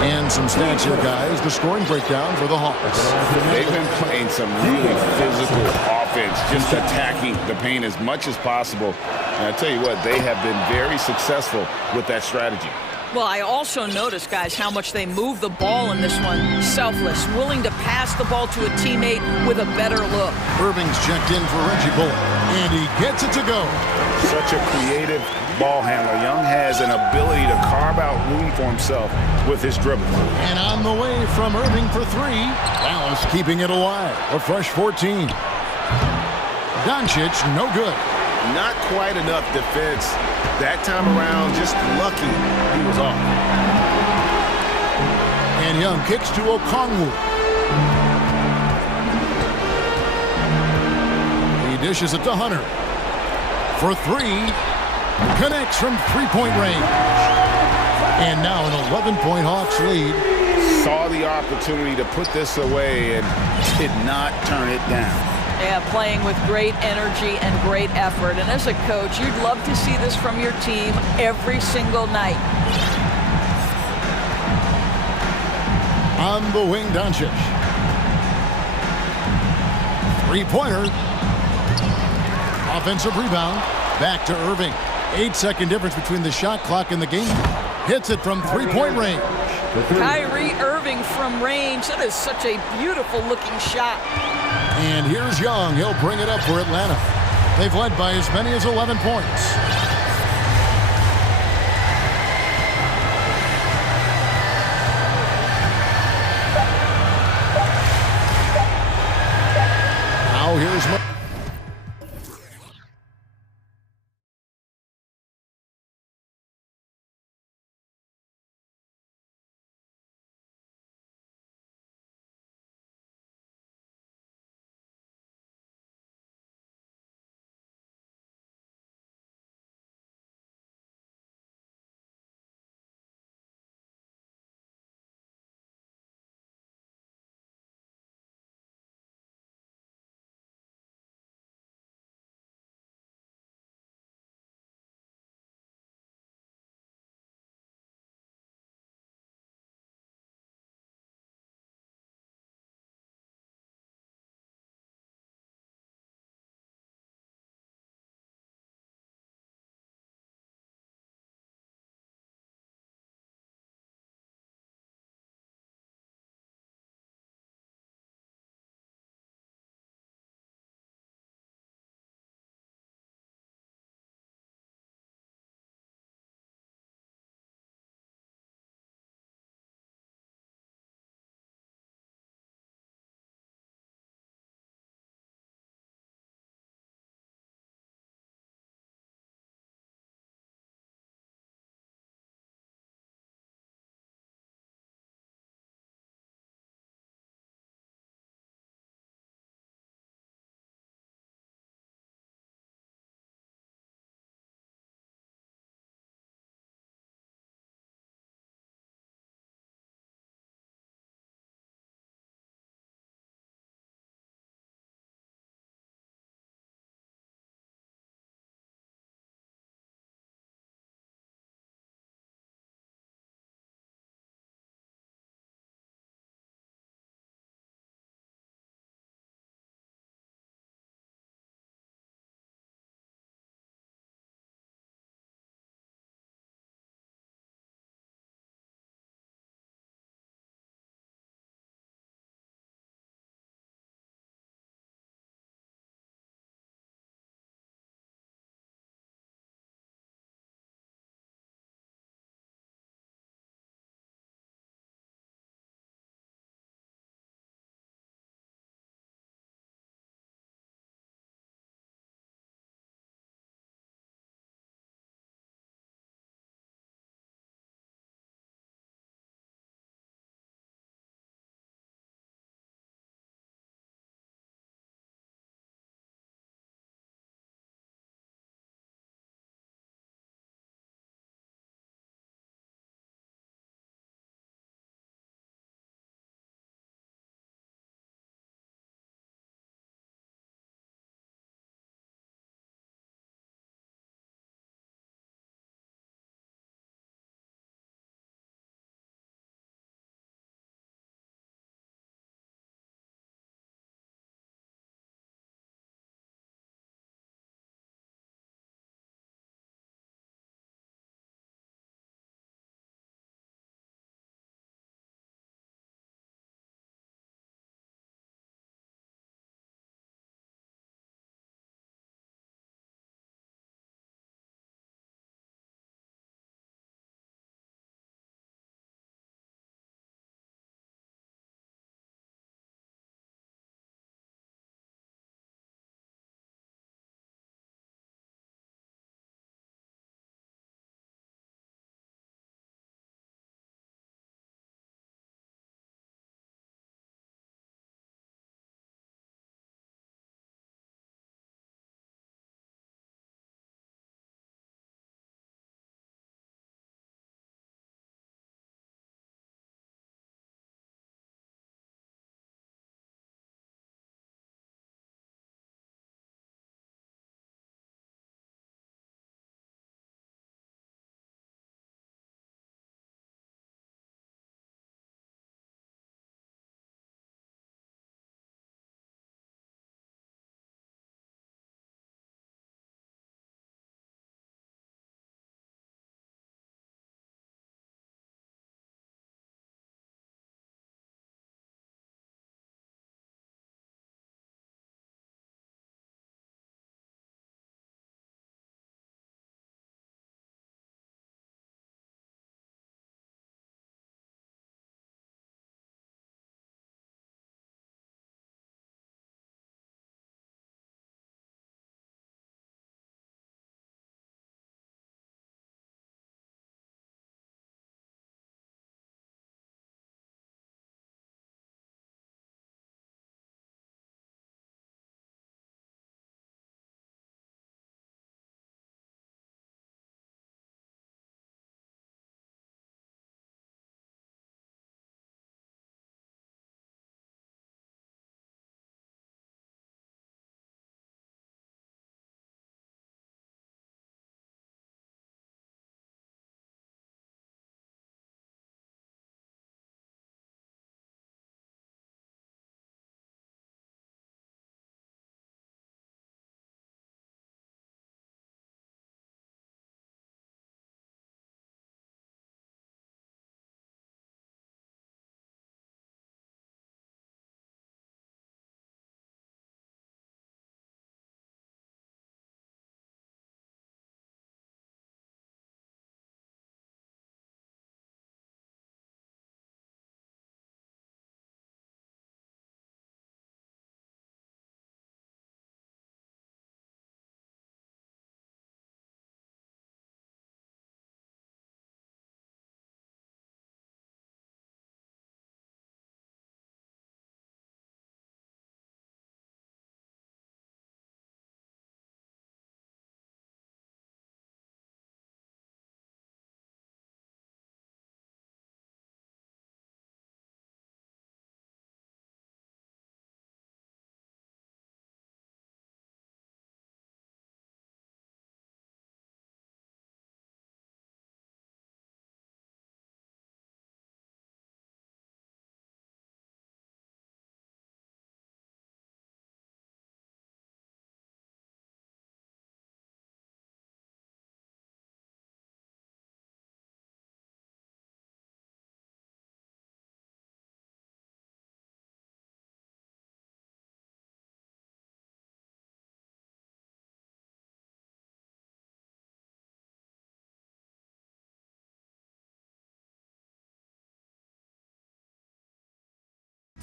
And some stats here, guys. The scoring breakdown for the Hawks. They've been playing some really physical offense, just attacking the paint as much as possible. And I tell you what, they have been very successful with that strategy. Well, I also noticed, guys, how much they move the ball in this one. Selfless, willing to pass the ball to a teammate with a better look. Irving's checked in for Reggie Bullock, and he gets it to go. Such a creative ball handler. Young has an ability to carve out room for himself with his dribble. And on the way from Irving for three. Dallas keeping it alive. A fresh 14. Doncic, no good. Not quite enough defense. That time around, just lucky he was off. And Young kicks to Okongwu. He dishes it to Hunter. For three. Connects from three-point range. And now an 11-point Hawks lead. Saw the opportunity to put this away and did not turn it down. Yeah, playing with great energy and great effort. And as a coach, you'd love to see this from your team every single night. On the wing, Doncic. Three-pointer. Offensive rebound. Back to Irving. 8-second difference between the shot clock and the game. Hits it from three-point range. Kyrie Irving from range. That is such a beautiful-looking shot. And here's Young. He'll bring it up for Atlanta. They've led by as many as 11 points. Now here's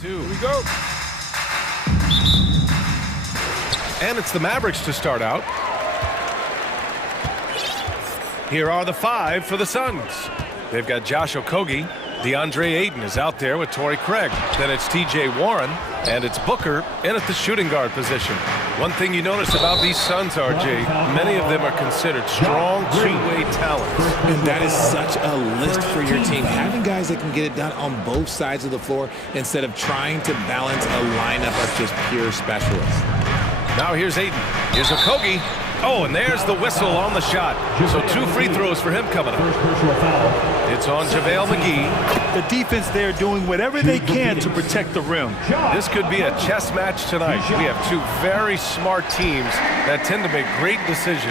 Here we go. And it's the Mavericks to start out. Here are the 5 for the Suns. They've got Josh Okogie. DeAndre Ayton is out there with Torrey Craig. Then it's TJ Warren, and it's Booker in at the shooting guard position. One thing you notice about these Suns, RJ, many of them are considered strong two-way talents. And that is such a list for your team. Having guys that can get it done on both sides of the floor instead of trying to balance a lineup of just pure specialists. Now here's Ayton. Here's Okogie. Oh, and there's the whistle on the shot. So 2 free throws for him coming up. It's on JaVale McGee. The defense there doing whatever they can to protect the rim. This could be a chess match tonight. We have 2 very smart teams that tend to make great decisions.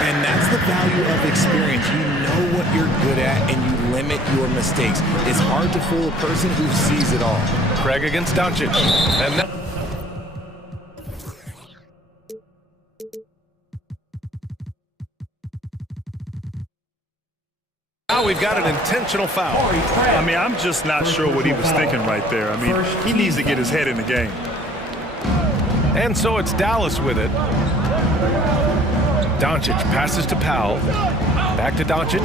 And that's the value of experience. You know what you're good at, and you limit your mistakes. It's hard to fool a person who sees it all. Craig against Doncic. And now we've got an intentional foul. I mean, I'm just not sure what he was thinking right there. I mean, he needs to get his head in the game. And so it's Dallas with it. Doncic passes to Powell. Back to Doncic.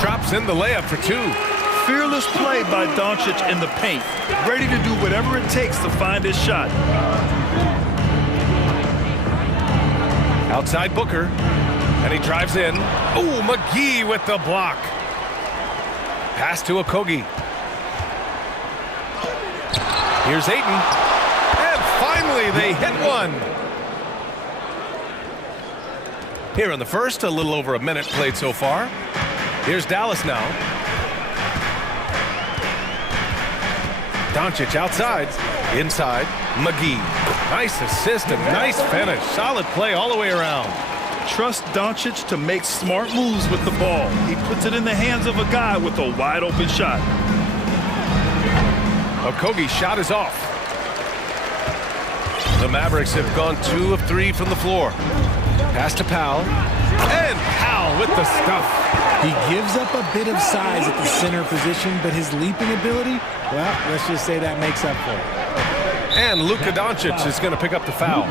Drops in the layup for 2. Fearless play by Doncic in the paint. Ready to do whatever it takes to find his shot. Outside Booker. And he drives in. Oh, McGee with the block. Pass to Okogie. Here's Ayton. And finally, they hit one. Here in the first, a little over a minute played so far. Here's Dallas now. Doncic outside. Inside, McGee. Nice assist and nice finish. Solid play all the way around. Trust Doncic to make smart moves with the ball. He puts it in the hands of a guy with a wide open shot. Okogie's shot is off. The Mavericks have gone 2 of 3 from the floor. Pass to Powell. And Powell with the stuff. He gives up a bit of size at the center position, but his leaping ability, well, let's just say that makes up for it. And Luka Doncic is going to pick up the foul.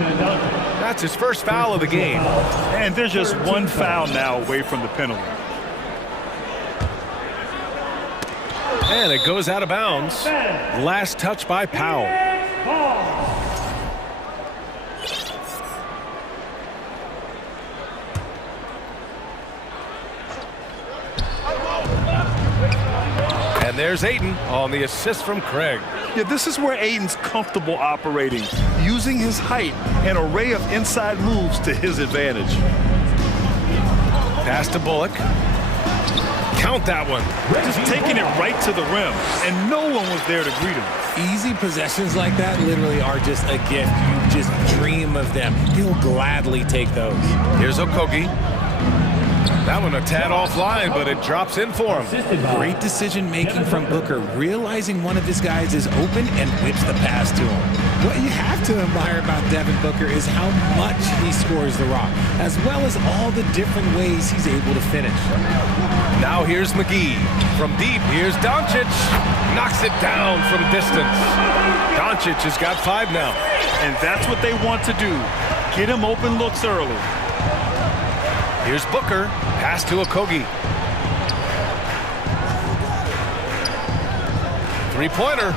That's his first foul of the game. And there's just 1 foul now away from the penalty. And it goes out of bounds. Last touch by Powell. And there's Ayton on the assist from Craig. Yeah, this is where Ayton's comfortable operating, using his height and array of inside moves to his advantage. Pass to Bullock. Count that one. Just taking it right to the rim, and no one was there to greet him. Easy possessions like that literally are just a gift. You just dream of them. He'll gladly take those. Here's Okogie. That one a tad offline, but it drops in for him. Great decision-making from Booker, realizing one of his guys is open and whips the pass to him. What you have to admire about Devin Booker is how much he scores the rock, as well as all the different ways he's able to finish. Now here's McGee. From deep, here's Doncic. Knocks it down from distance. Doncic has got 5 now. And that's what they want to do. Get him open looks early. Here's Booker. Pass to Okogie. 3-pointer.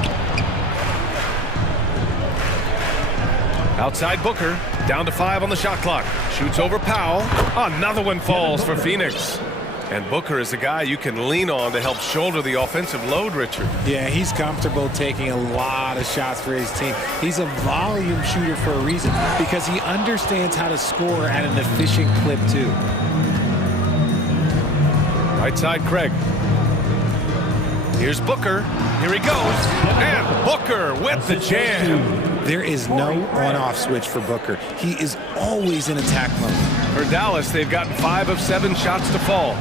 Outside Booker. Down to 5 on the shot clock. Shoots over Powell. Another one falls for Phoenix. And Booker is a guy you can lean on to help shoulder the offensive load, Richard. Yeah, he's comfortable taking a lot of shots for his team. He's a volume shooter for a reason, because he understands how to score at an efficient clip, too. Right side, Craig. Here's Booker. Here he goes. And Booker with the jam. There is no on-off switch for Booker. He is always in attack mode. For Dallas, they've gotten 5 of 7 shots to fall.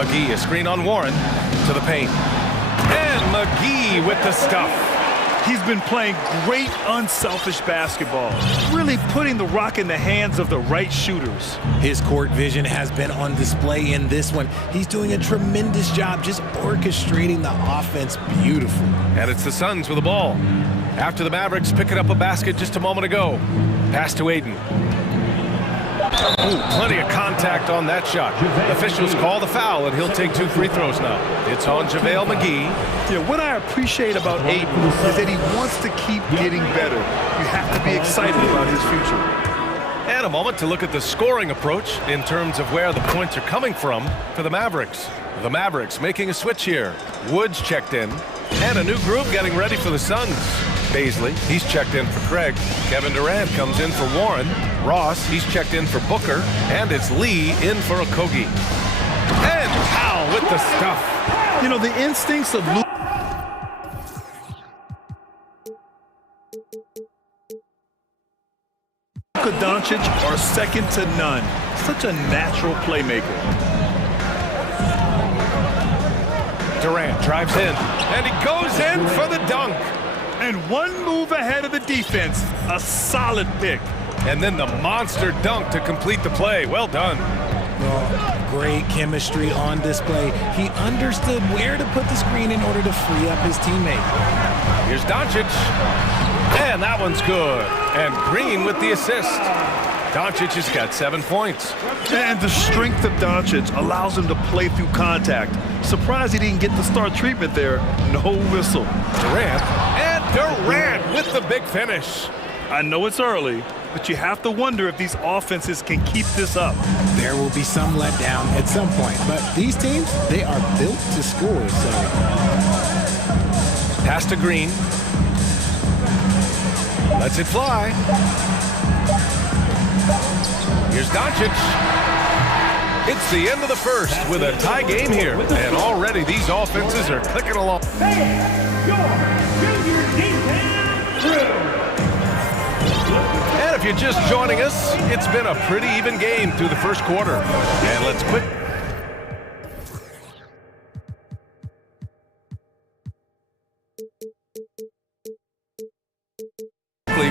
McGee, a screen on Warren to the paint. And McGee with the stuff. He's been playing great, unselfish basketball, really putting the rock in the hands of the right shooters. His court vision has been on display in this one. He's doing a tremendous job just orchestrating the offense beautifully. And it's the Suns with the ball. After the Mavericks picking up a basket just a moment ago. Pass to Aiden. Ooh, plenty of contact on that shot. Officials call the foul, and he'll take 2 free throws now. It's on JaVale McGee. Yeah, what I appreciate about Aiden is that he wants to keep getting better. You have to be excited about his future. And a moment to look at the scoring approach in terms of where the points are coming from for the Mavericks. The Mavericks making a switch here. Woods checked in. And a new group getting ready for the Suns. Baisley, he's checked in for Craig. Kevin Durant comes in for Warren. Ross, he's checked in for Booker. And it's Lee in for Okogie. And Powell with the stuff. You know, the instincts of Luka Doncic are second to none. Such a natural playmaker. Durant drives in, and he goes in for the dunk. And one move ahead of the defense, a solid pick. And then the monster dunk to complete the play. Well done. Well, great chemistry on display. He understood where to put the screen in order to free up his teammate. Here's Doncic. And that one's good. And Green with the assist. Doncic has got 7 points. And the strength of Doncic allows him to play through contact. Surprised he didn't get the star treatment there. No whistle. Durant. And Durant with the big finish. I know it's early, but you have to wonder if these offenses can keep this up. There will be some letdown at some point, but these teams, they are built to score, so. Pass to Green. Lets it fly. Here's Doncic. It's the end of the first with a tie game here. And already these offenses are clicking along. And if you're just joining us, it's been a pretty even game through the first quarter. And let's quickly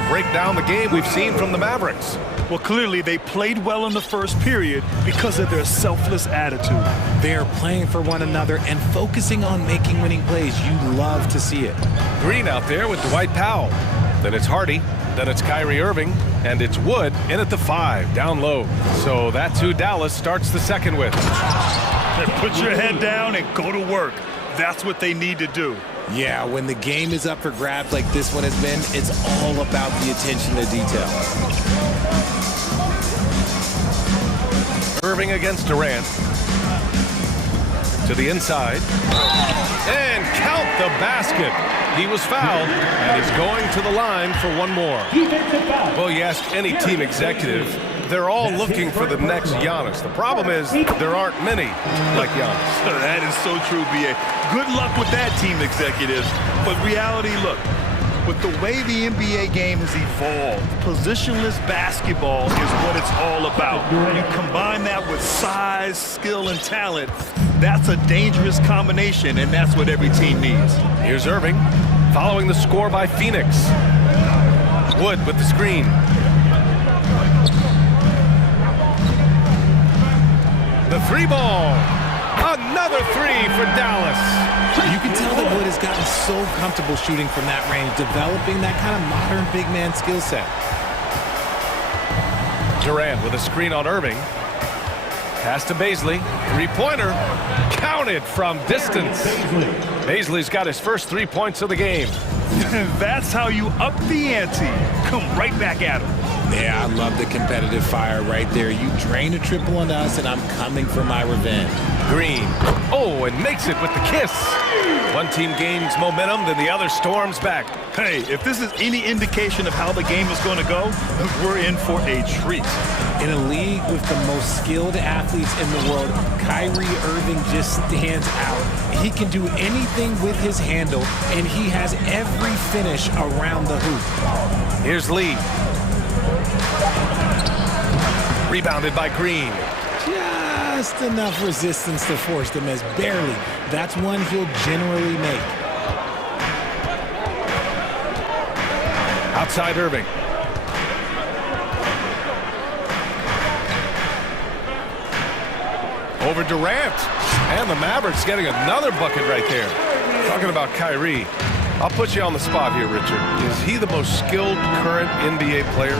break down the game we've seen from the Mavericks. Well, clearly they played well in the first period because of their selfless attitude. They're playing for one another and focusing on making winning plays. You love to see it. Green out there with Dwight Powell. Then it's Hardy. Then it's Kyrie Irving. And it's Wood in at the 5, down low. So that's who Dallas starts the second with. Put your head down and go to work. That's what they need to do. Yeah, when the game is up for grabs like this one has been, it's all about the attention to detail. Irving against Durant. To the inside. And count the basket. He was fouled, and he's going to the line for one more. Well, you ask any team executive, they're all looking for the next Giannis. The problem is there aren't many like Giannis. That is so true, B.A. Good luck with that, team executives. But reality, look, with the way the NBA game has evolved, positionless basketball is what it's all about. You combine that with size, skill, and talent, that's a dangerous combination, and that's what every team needs. Here's Irving, following the score by Phoenix. Wood with the screen. The 3 ball. Another 3 for Dallas. You can tell that Wood has gotten so comfortable shooting from that range, developing that kind of modern big man skill set. Durant with a screen on Irving. Pass to Baisley. 3-pointer. Counted from distance. Baisley's got his first 3 points of the game. That's how you up the ante. Come right back at him. Yeah, I love the competitive fire right there. You drain a triple on us, and I'm coming for my revenge. Green. Oh, and makes it with the kiss. One team gains momentum, then the other storms back. Hey, if this is any indication of how the game is going to go, we're in for a treat. In a league with the most skilled athletes in the world, Kyrie Irving just stands out. He can do anything with his handle, and he has every finish around the hoop. Here's Lee. Rebounded by Green. Just enough resistance to force the miss. Barely. That's one he'll generally make. Outside Irving. Over Durant. And the Mavericks getting another bucket right there. Talking about Kyrie. I'll put you on the spot here, Richard. Is he the most skilled current NBA player?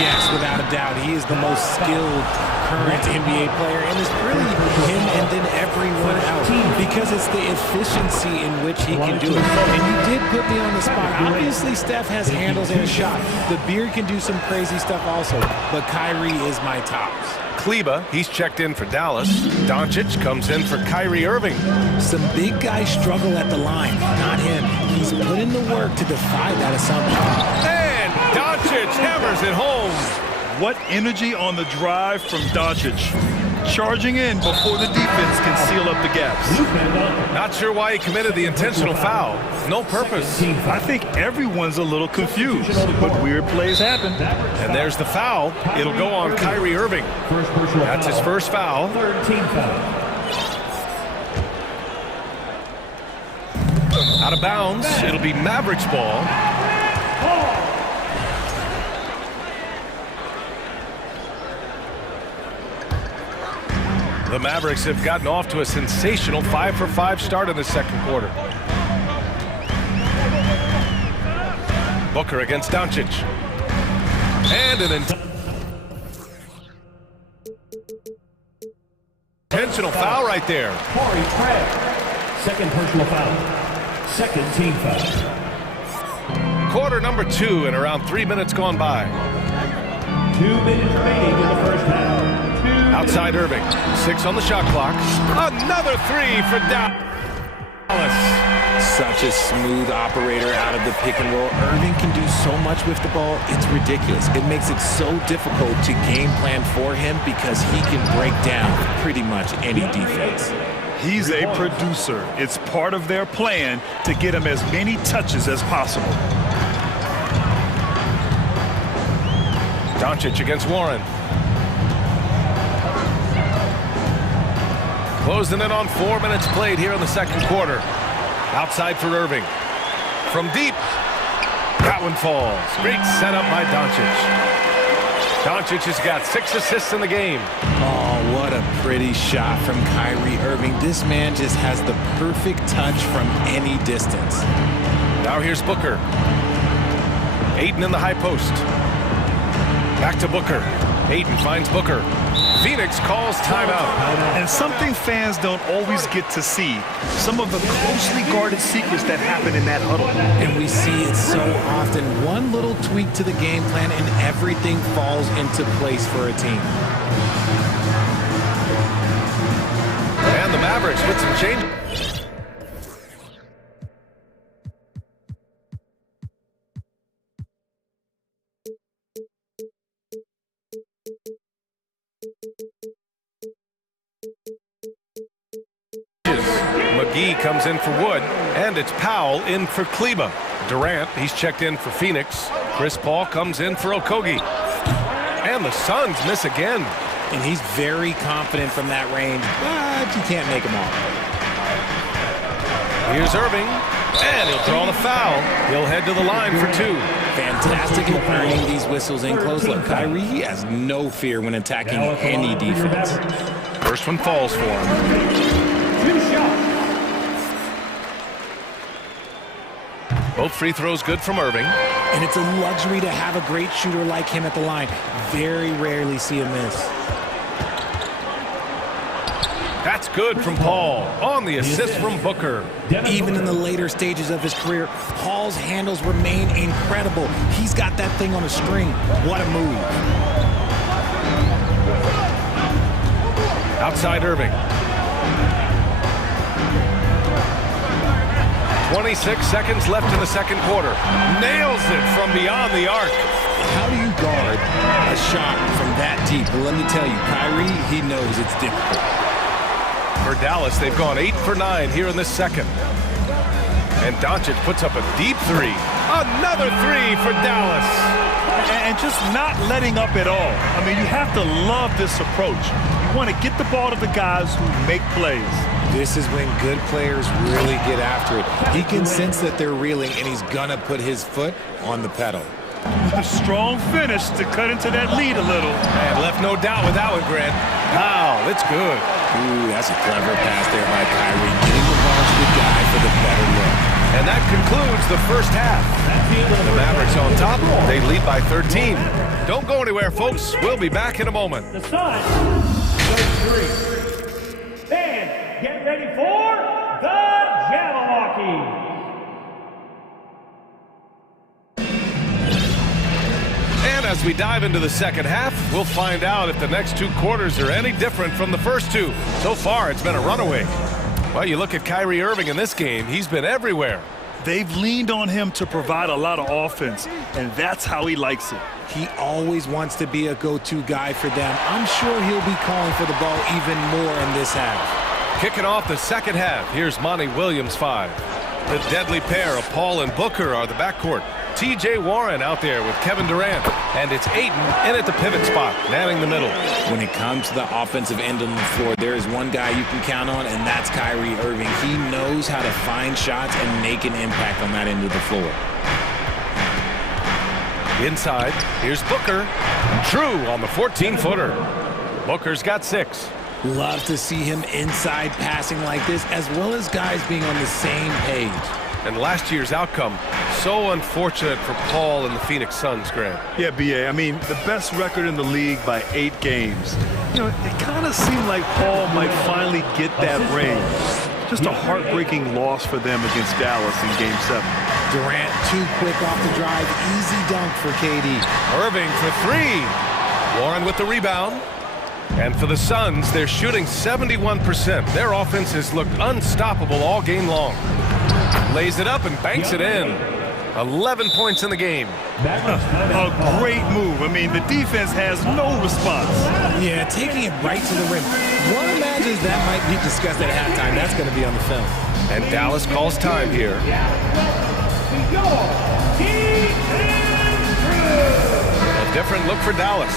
Yes, without a doubt. He is the most skilled current NBA player, and it's really him and then everyone else because it's the efficiency in which he can do it. And you did put me on the spot. Obviously, Steph has handles and a shot. The Beard can do some crazy stuff also, but Kyrie is my tops. Kleba, he's checked in for Dallas. Doncic comes in for Kyrie Irving. Some big guys struggle at the line, not him. He's put in the work to defy that assumption. And Doncic hammers it home. What energy on the drive from Doncic. Charging in before the defense can seal up the gaps. Not sure why he committed the intentional foul. No purpose. I think everyone's a little confused, but weird plays happen. And there's the foul. It'll go on Kyrie Irving. That's his first foul. Out of bounds. It'll be Mavericks ball. The Mavericks have gotten off to a sensational 5-for-5 start in the second quarter. Booker against Doncic. And an intentional foul right there. Corey Craig. Second personal foul. Second team foul. Quarter number 2 and around 3 minutes gone by. 2 minutes remaining in the first half. Outside Irving. 6 on the shot clock. Another 3 for Dallas. Such a smooth operator out of the pick and roll. Irving can do so much with the ball, it's ridiculous. It makes it so difficult to game plan for him because he can break down pretty much any defense. He's a producer. It's part of their plan to get him as many touches as possible. Doncic against Warren. Closing in on 4 minutes played here in the second quarter. Outside for Irving. From deep. That one falls. Great setup by Doncic. Doncic has got 6 assists in the game. Oh, what a pretty shot from Kyrie Irving. This man just has the perfect touch from any distance. Now here's Booker. Ayton in the high post. Back to Booker. Ayton finds Booker. Phoenix calls timeout. And something fans don't always get to see, some of the closely guarded secrets that happen in that huddle. And we see it so often. One little tweak to the game plan and everything falls into place for a team. And the Mavericks with some change. McGee comes in for Wood, and it's Powell in for Kleba. Durant, he's checked in for Phoenix. Chris Paul comes in for Okogie. And the Suns miss again. And he's very confident from that range, but you can't make him all. Here's Irving, and he'll draw the foul. He'll head to the line for 2. Fantastic at earning these whistles in close look. Kyrie, he has no fear when attacking any defense. First one falls for him. 2 shots. Both free throws good from Irving. And it's a luxury to have a great shooter like him at the line. Very rarely see him miss. That's good from Paul on the assist from Booker. Even in the later stages of his career, Paul's handles remain incredible. He's got that thing on a string. What a move. Outside Irving. 26 seconds left in the second quarter. Nails it from beyond the arc. How do you guard a shot from that deep? Well, let me tell you, Kyrie, he knows it's difficult. For Dallas, they've gone 8 for 9 here in this second. And Doncic puts up a deep 3. Another 3 for Dallas. And just not letting up at all. I mean, you have to love this approach. You want to get the ball to the guys who make plays. This is when good players really get after it. He can sense that they're reeling, and he's going to put his foot on the pedal. A strong finish to cut into that lead a little. And left no doubt with that one, Grant. Wow, it's good. Ooh, that's a clever pass there by Kyrie. Getting the ball to the guy for the better look. And that concludes the first half. The Mavericks on top. They lead by 13. Don't go anywhere, folks. We'll be back in a moment. The Suns, 33. Fans, get ready for the Jabberwocky. And as we dive into the second half, we'll find out if the next two quarters are any different from the first two. So far, it's been a runaway. Well, you look at Kyrie Irving in this game, he's been everywhere. They've leaned on him to provide a lot of offense, and that's how he likes it. He always wants to be a go-to guy for them. I'm sure he'll be calling for the ball even more in this half. Kicking off the second half, here's Monty Williams 5. The deadly pair of Paul and Booker are the backcourt. T.J. Warren out there with Kevin Durant. And it's Ayton in at the pivot spot, manning the middle. When it comes to the offensive end on the floor, there is one guy you can count on, and that's Kyrie Irving. He knows how to find shots and make an impact on that end of the floor. Inside, here's Booker. True on the 14-footer. Booker's got 6. Love to see him inside passing like this, as well as guys being on the same page. And last year's outcome, so unfortunate for Paul and the Phoenix Suns, Grant. Yeah, B.A., I mean, the best record in the league by 8 games. You know, it kind of seemed like Paul might finally get that ring. Just a heartbreaking loss for them against Dallas in Game 7. Durant too quick off the drive. Easy dunk for KD. Irving for 3. Warren with the rebound. And for the Suns, they're shooting 71%. Their offense has looked unstoppable all game long. Lays it up and banks it in. 11 points in the game. A great move. I mean, the defense has no response. Yeah, taking it right to the rim. One imagines that might be discussed at halftime. That's going to be on the film. And Dallas calls time here. A different look for Dallas.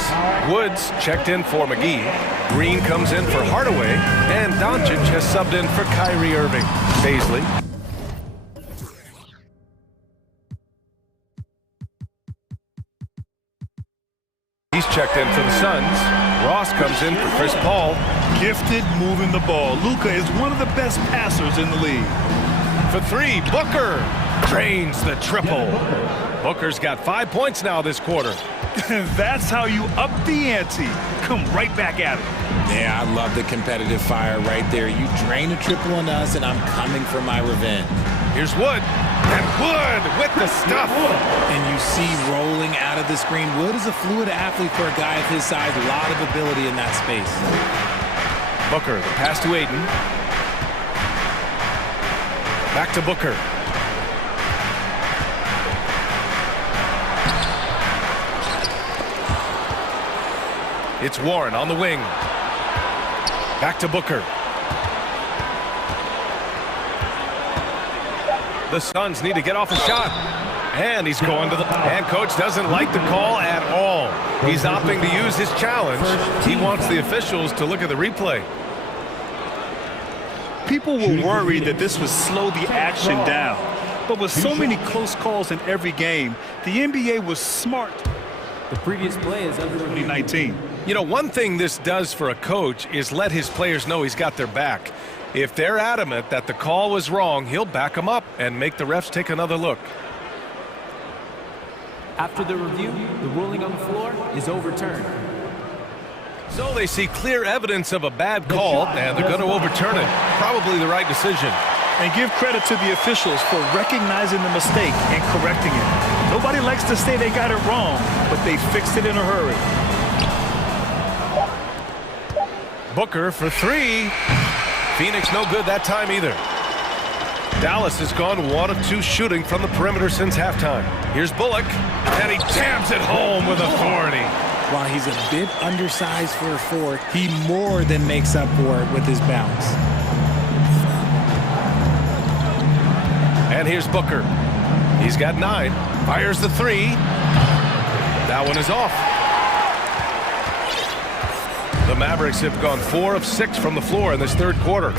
Woods checked in for McGee. Green comes in for Hardaway. And Doncic has subbed in for Kyrie Irving. Baisley. He's checked in for the Suns. Ross comes in for Chris Paul. Gifted moving the ball. Luka is one of the best passers in the league. For 3, Booker drains the triple. Booker's got 5 points now this quarter. That's how you up the ante. Come right back at it. Yeah, I love the competitive fire right there. You drain a triple on us, and I'm coming for my revenge. Here's Wood. And Wood with the stuff. And you see rolling out of the screen. Wood is a fluid athlete for a guy of his size. A lot of ability in that space. Booker, the pass to Ayton. Back to Booker. It's Warren on the wing. Back to Booker. The Suns need to get off a shot. And he's going to the... And coach doesn't like the call at all. He's opting to use his challenge. He wants the officials to look at the replay. People were worried that this would slow the action down. But with so many close calls in every game, the NBA was smart. The previous play is under 2019. You know, one thing this does for a coach is let his players know he's got their back. If they're adamant that the call was wrong, he'll back them up and make the refs take another look. After the review, the ruling on the floor is overturned. So they see clear evidence of a bad call, and they're going to overturn it. Probably the right decision. And give credit to the officials for recognizing the mistake and correcting it. Nobody likes to say they got it wrong, but they fixed it in a hurry. Booker for 3. Phoenix no good that time either. Dallas has gone 1 of 2 shooting from the perimeter since halftime. Here's Bullock, and he jams it home with authority. While he's a bit undersized for a forward, he more than makes up for it with his bounce. And here's Booker. He's got 9. Fires the 3. That one is off. The Mavericks have gone 4 of 6 from the floor in this third quarter.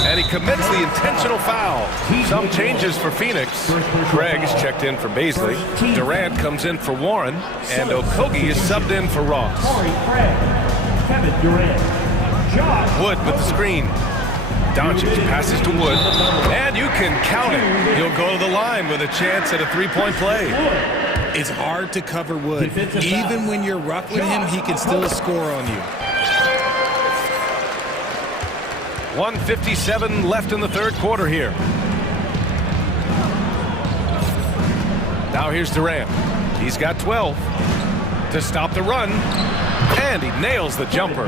And he commits the intentional foul. Some changes for Phoenix. Craig is checked in for Baisley. Durant comes in for Warren. And Okogie is subbed in for Ross. Kevin Durant. Wood with the screen. Doncic passes to Wood. And you can count it. He'll go to the line with a chance at a three-point play. It's hard to cover Wood. Even when you're rough with him, he can still score on you. 1:57 left in the third quarter here. Now here's Durant. He's got 12 to stop the run. And he nails the jumper.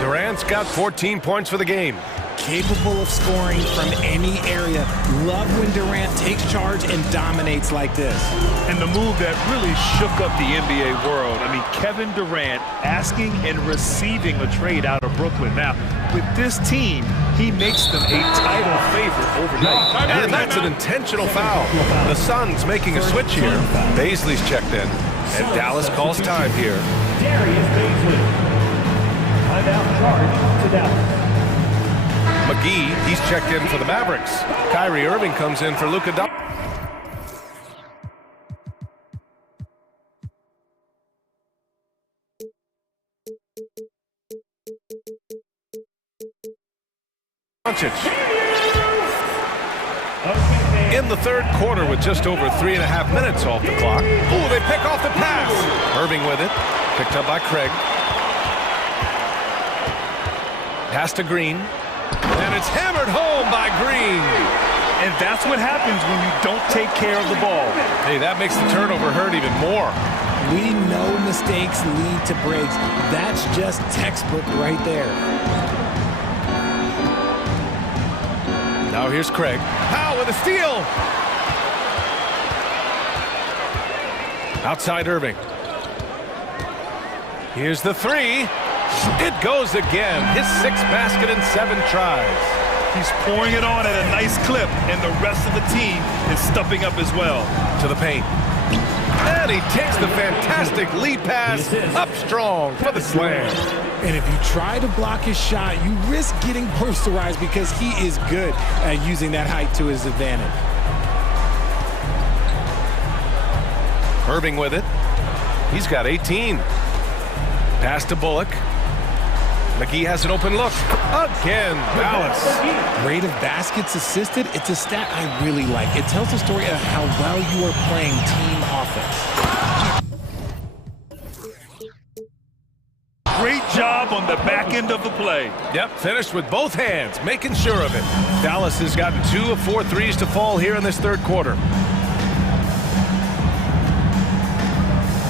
Durant's got 14 points for the game. Capable of scoring from any area. Love when Durant takes charge and dominates like this. And the move that really shook up the NBA world. I mean, Kevin Durant asking and receiving a trade out of Brooklyn. Now, with this team, he makes them a title favorite overnight. And that's an intentional foul. The Suns making a switch here. Baisley's checked in. And Dallas calls time here. Darius Baisley. Timeout charge to Dallas. McGee, he's checked in for the Mavericks. Kyrie Irving comes in for Luka Doncic. In the third quarter with just over 3.5 minutes off the clock. Oh, they pick off the pass. Irving with it. Picked up by Craig. Pass to Green. And it's hammered home by Green. And that's what happens when you don't take care of the ball. Hey, that makes the turnover hurt even more. We know mistakes lead to breaks. That's just textbook right there. Now here's Craig. Powell with a steal. Outside Irving. Here's the three. It goes again. His 6th basket in 7 tries. He's pouring it on at a nice clip, and the rest of the team is stepping up as well. To the paint. And he takes the fantastic lead pass up strong for the slam. And if you try to block his shot, you risk getting posterized because he is good at using that height to his advantage. Irving with it. He's got 18. Pass to Bullock. McGee has an open look. Again, Dallas. Rate of baskets assisted, it's a stat I really like. It tells the story of how well you are playing team offense. Great job on the back end of the play. Yep, finished with both hands, making sure of it. Dallas has gotten 2 of 4 threes to fall here in this third quarter.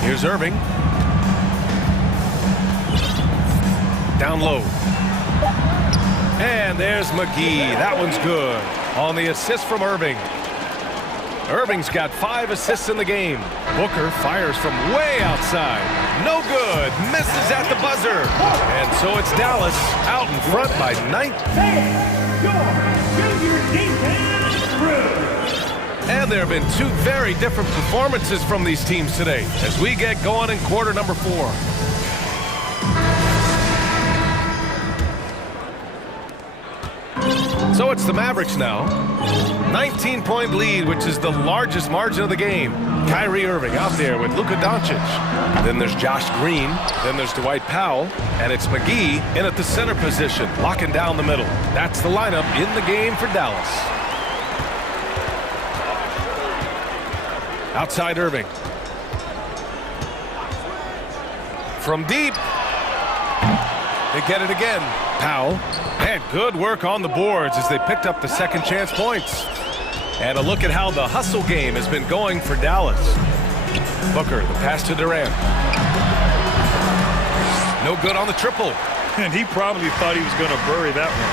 Here's Irving. Down low. And there's McGee. That one's good. On the assist from Irving. Irving's got 5 assists in the game. Booker fires from way outside. No good. Misses at the buzzer. And so it's Dallas out in front by 9. And there have been 2 very different performances from these teams today as we get going in quarter number 4. So it's the Mavericks now. 19-point lead, which is the largest margin of the game. Kyrie Irving out there with Luka Doncic. Then there's Josh Green. Then there's Dwight Powell. And it's McGee in at the center position, locking down the middle. That's the lineup in the game for Dallas. Outside Irving. From deep. They get it again. Powell. And good work on the boards as they picked up the second chance points. And a look at how the hustle game has been going for Dallas. Booker, the pass to Durant. No good on the triple. And he probably thought he was going to bury that one.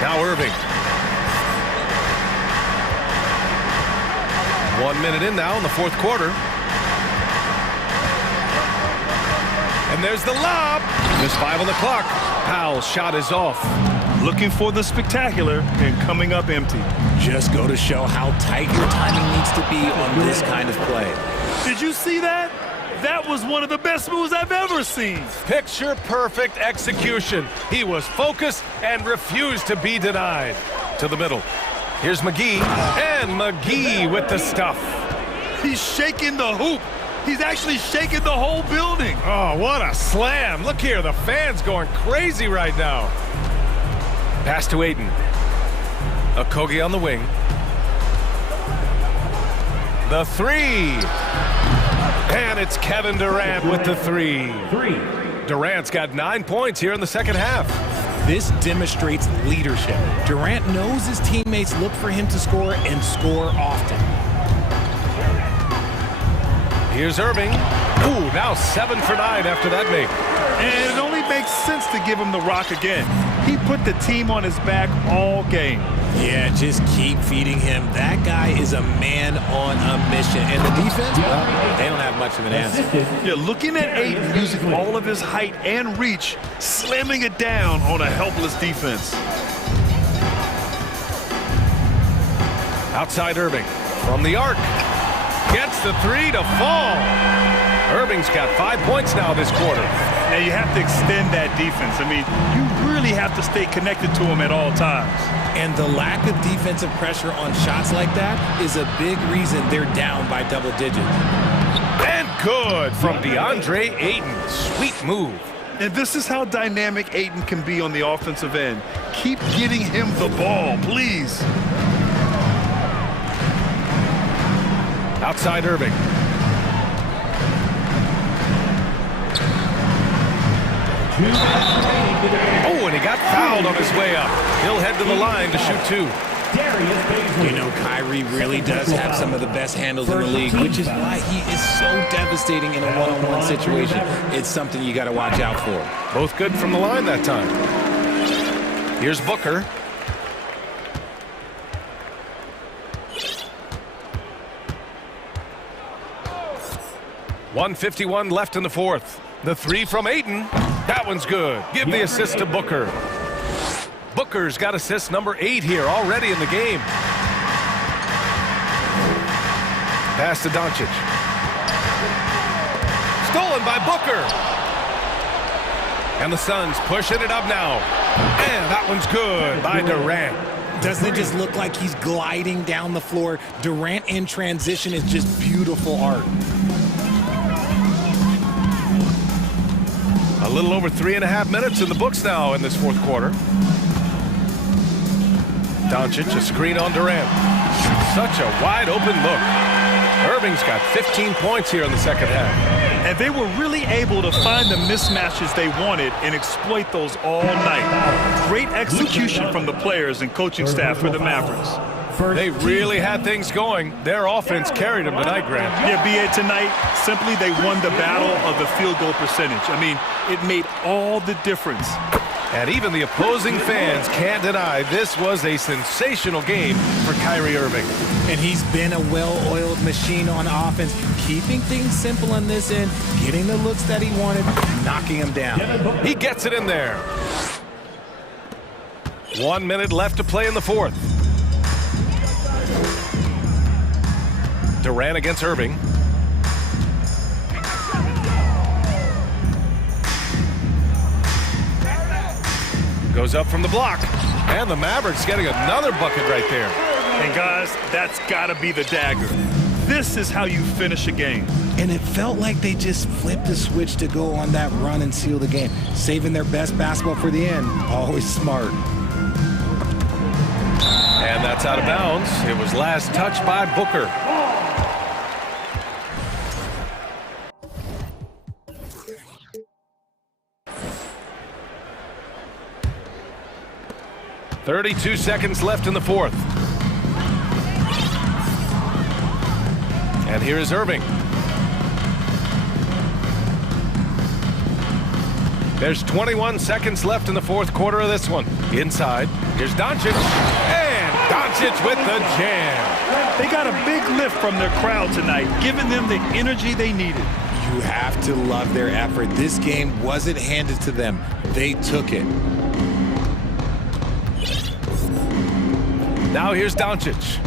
Now Irving. 1 minute in now in the fourth quarter. And there's the lob. There's 5 on the clock. Powell's shot is off. Looking for the spectacular and coming up empty. Just go to show how tight your timing needs to be on this kind of play. Did you see that? That was one of the best moves I've ever seen. Picture-perfect execution. He was focused and refused to be denied. To the middle. Here's McGee, and McGee with the stuff. He's shaking the hoop. He's actually shaking the whole building. Oh, what a slam. Look here, the fans going crazy right now. Pass to Aiden. Okogie on the wing. The three. And it's Kevin Durant with the three. Durant's got 9 points here in the second half. This demonstrates leadership. Durant knows his teammates look for him to score and score often. Here's Irving. Ooh, now 7 for 9 after that make. And it only makes sense to give him the rock again. He put the team on his back all game. Yeah, just keep feeding him. That guy is a man on a mission. And the defense, well, they don't have much of an answer. Yeah, looking at Aiden using all of his height and reach, slamming it down on a helpless defense. Outside Irving. From the arc. Gets the three to fall. Irving's got 5 points now this quarter. Now you have to extend that defense. I mean, you really have to stay connected to him at all times. And the lack of defensive pressure on shots like that is a big reason they're down by double digits. And good from DeAndre Ayton. Sweet move. And this is how dynamic Ayton can be on the offensive end. Keep getting him the ball, please. Outside Irving. Oh, and he got fouled on his way up. He'll head to the line to shoot 2. You know, Kyrie really does have some of the best handles in the league, which is why he is so devastating in a one-on-one situation. It's something you got to watch out for. Both good from the line that time. Here's Booker. .151 left in the fourth. The three from Ayton. That one's good. Give the assist to Booker. Booker's got assist number 8 here already in the game. Pass to Doncic. Stolen by Booker. And the Suns pushing it up now. And that one's good by Durant. Doesn't it just look like he's gliding down the floor? Durant in transition is just beautiful art. A little over 3.5 minutes in the books now in this fourth quarter. Doncic, a screen on Durant. Such a wide open look. Irving's got 15 points here in the second half. And they were really able to find the mismatches they wanted and exploit those all night. Great execution from the players and coaching staff for the Mavericks. They really had things going. Their offense carried them tonight, Grant. Yeah, B.A. tonight, simply they won the battle of the field goal percentage. I mean, it made all the difference. And even the opposing fans can't deny this was a sensational game for Kyrie Irving. And he's been a well-oiled machine on offense, keeping things simple on this end, getting the looks that he wanted, knocking them down. He gets it in there. 1 minute left to play in the fourth. Durant against Irving. Goes up from the block. And the Mavericks getting another bucket right there. And guys, that's got to be the dagger. This is how you finish a game. And it felt like they just flipped the switch to go on that run and seal the game. Saving their best basketball for the end. Always smart. And that's out of bounds. It was last touched by Booker. .32 seconds left in the fourth. And here is Irving. There's 21 seconds left in the fourth quarter of this one. Inside, here's Doncic. And Doncic with the jam. They got a big lift from their crowd tonight, giving them the energy they needed. You have to love their effort. This game wasn't handed to them. They took it. Now here's Doncic.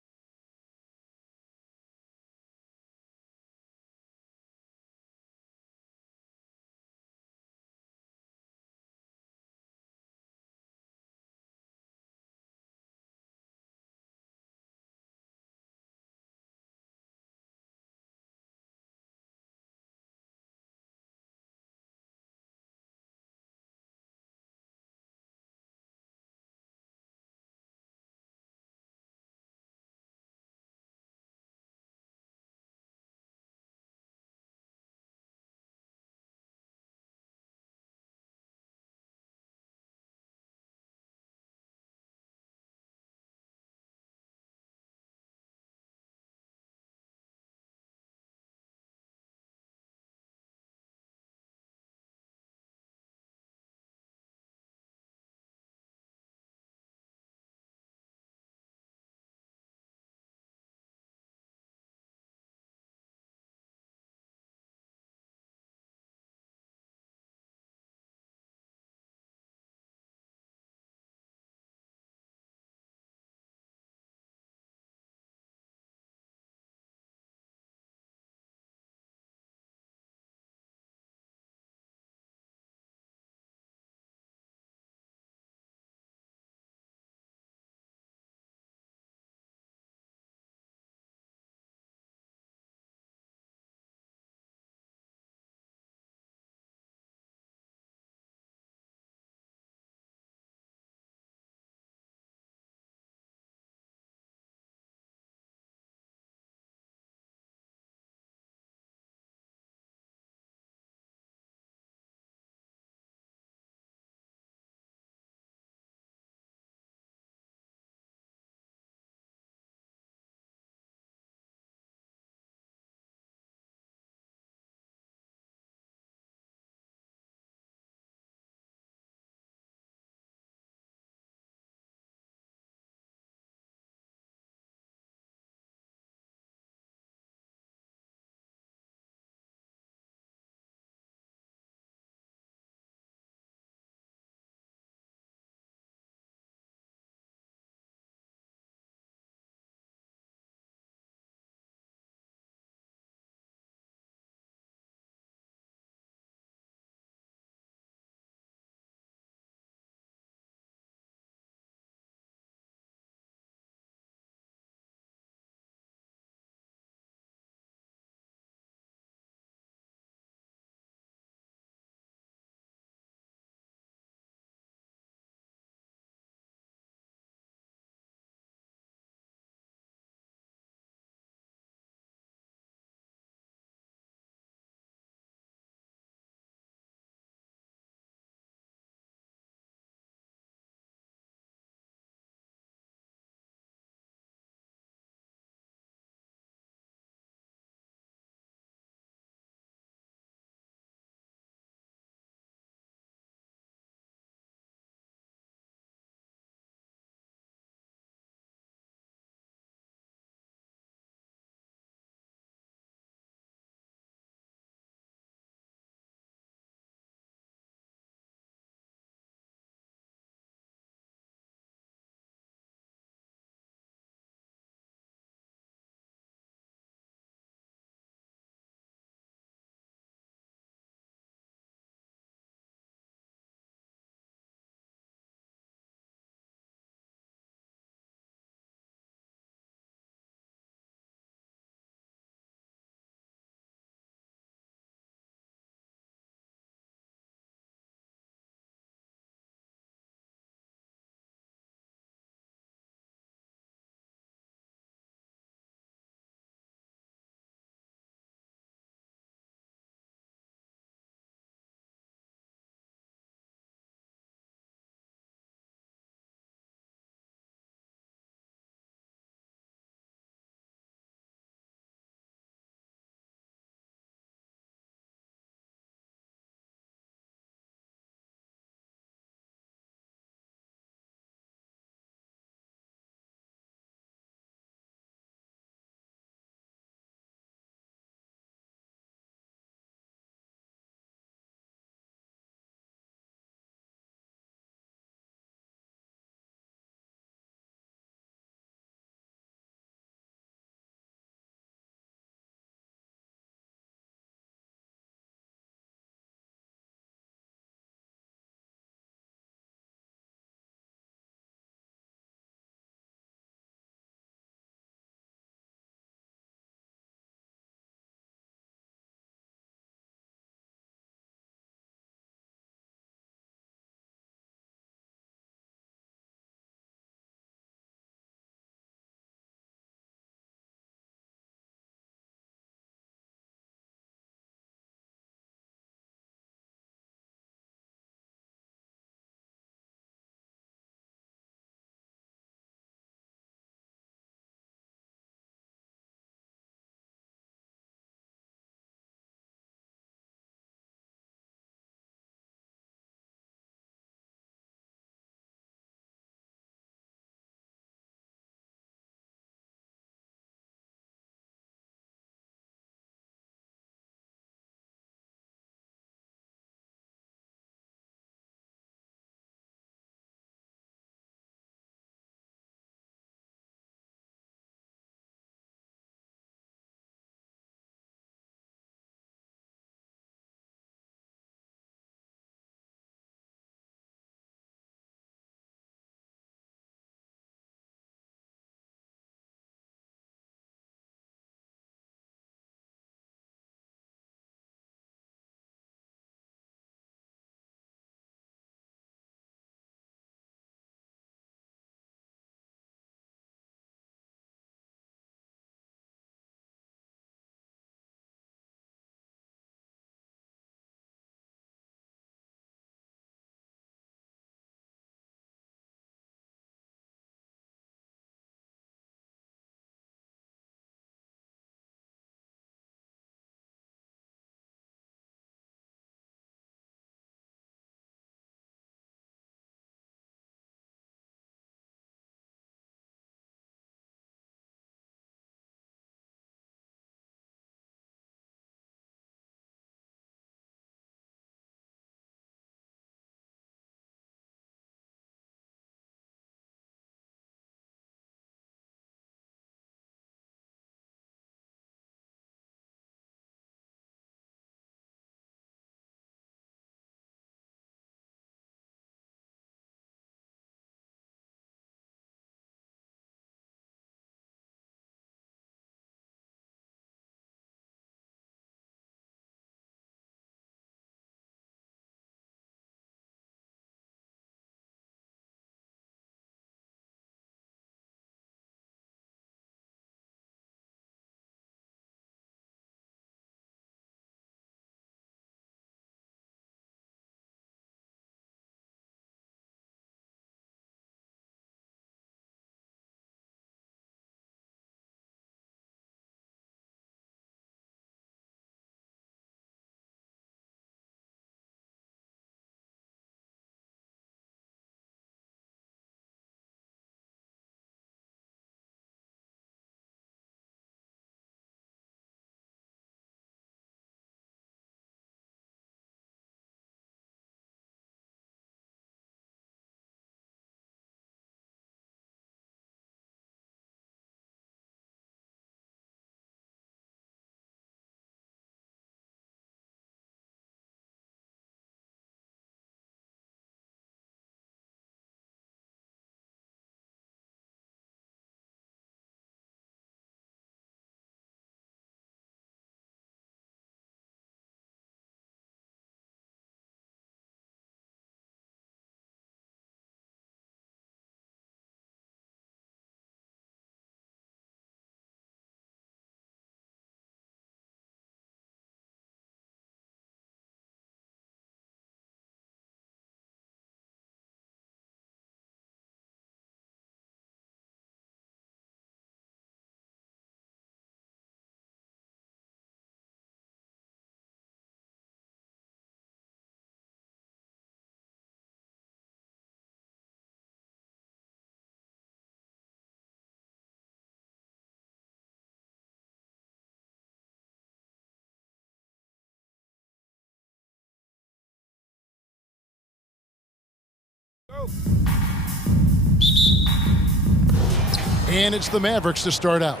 And it's the Mavericks to start out.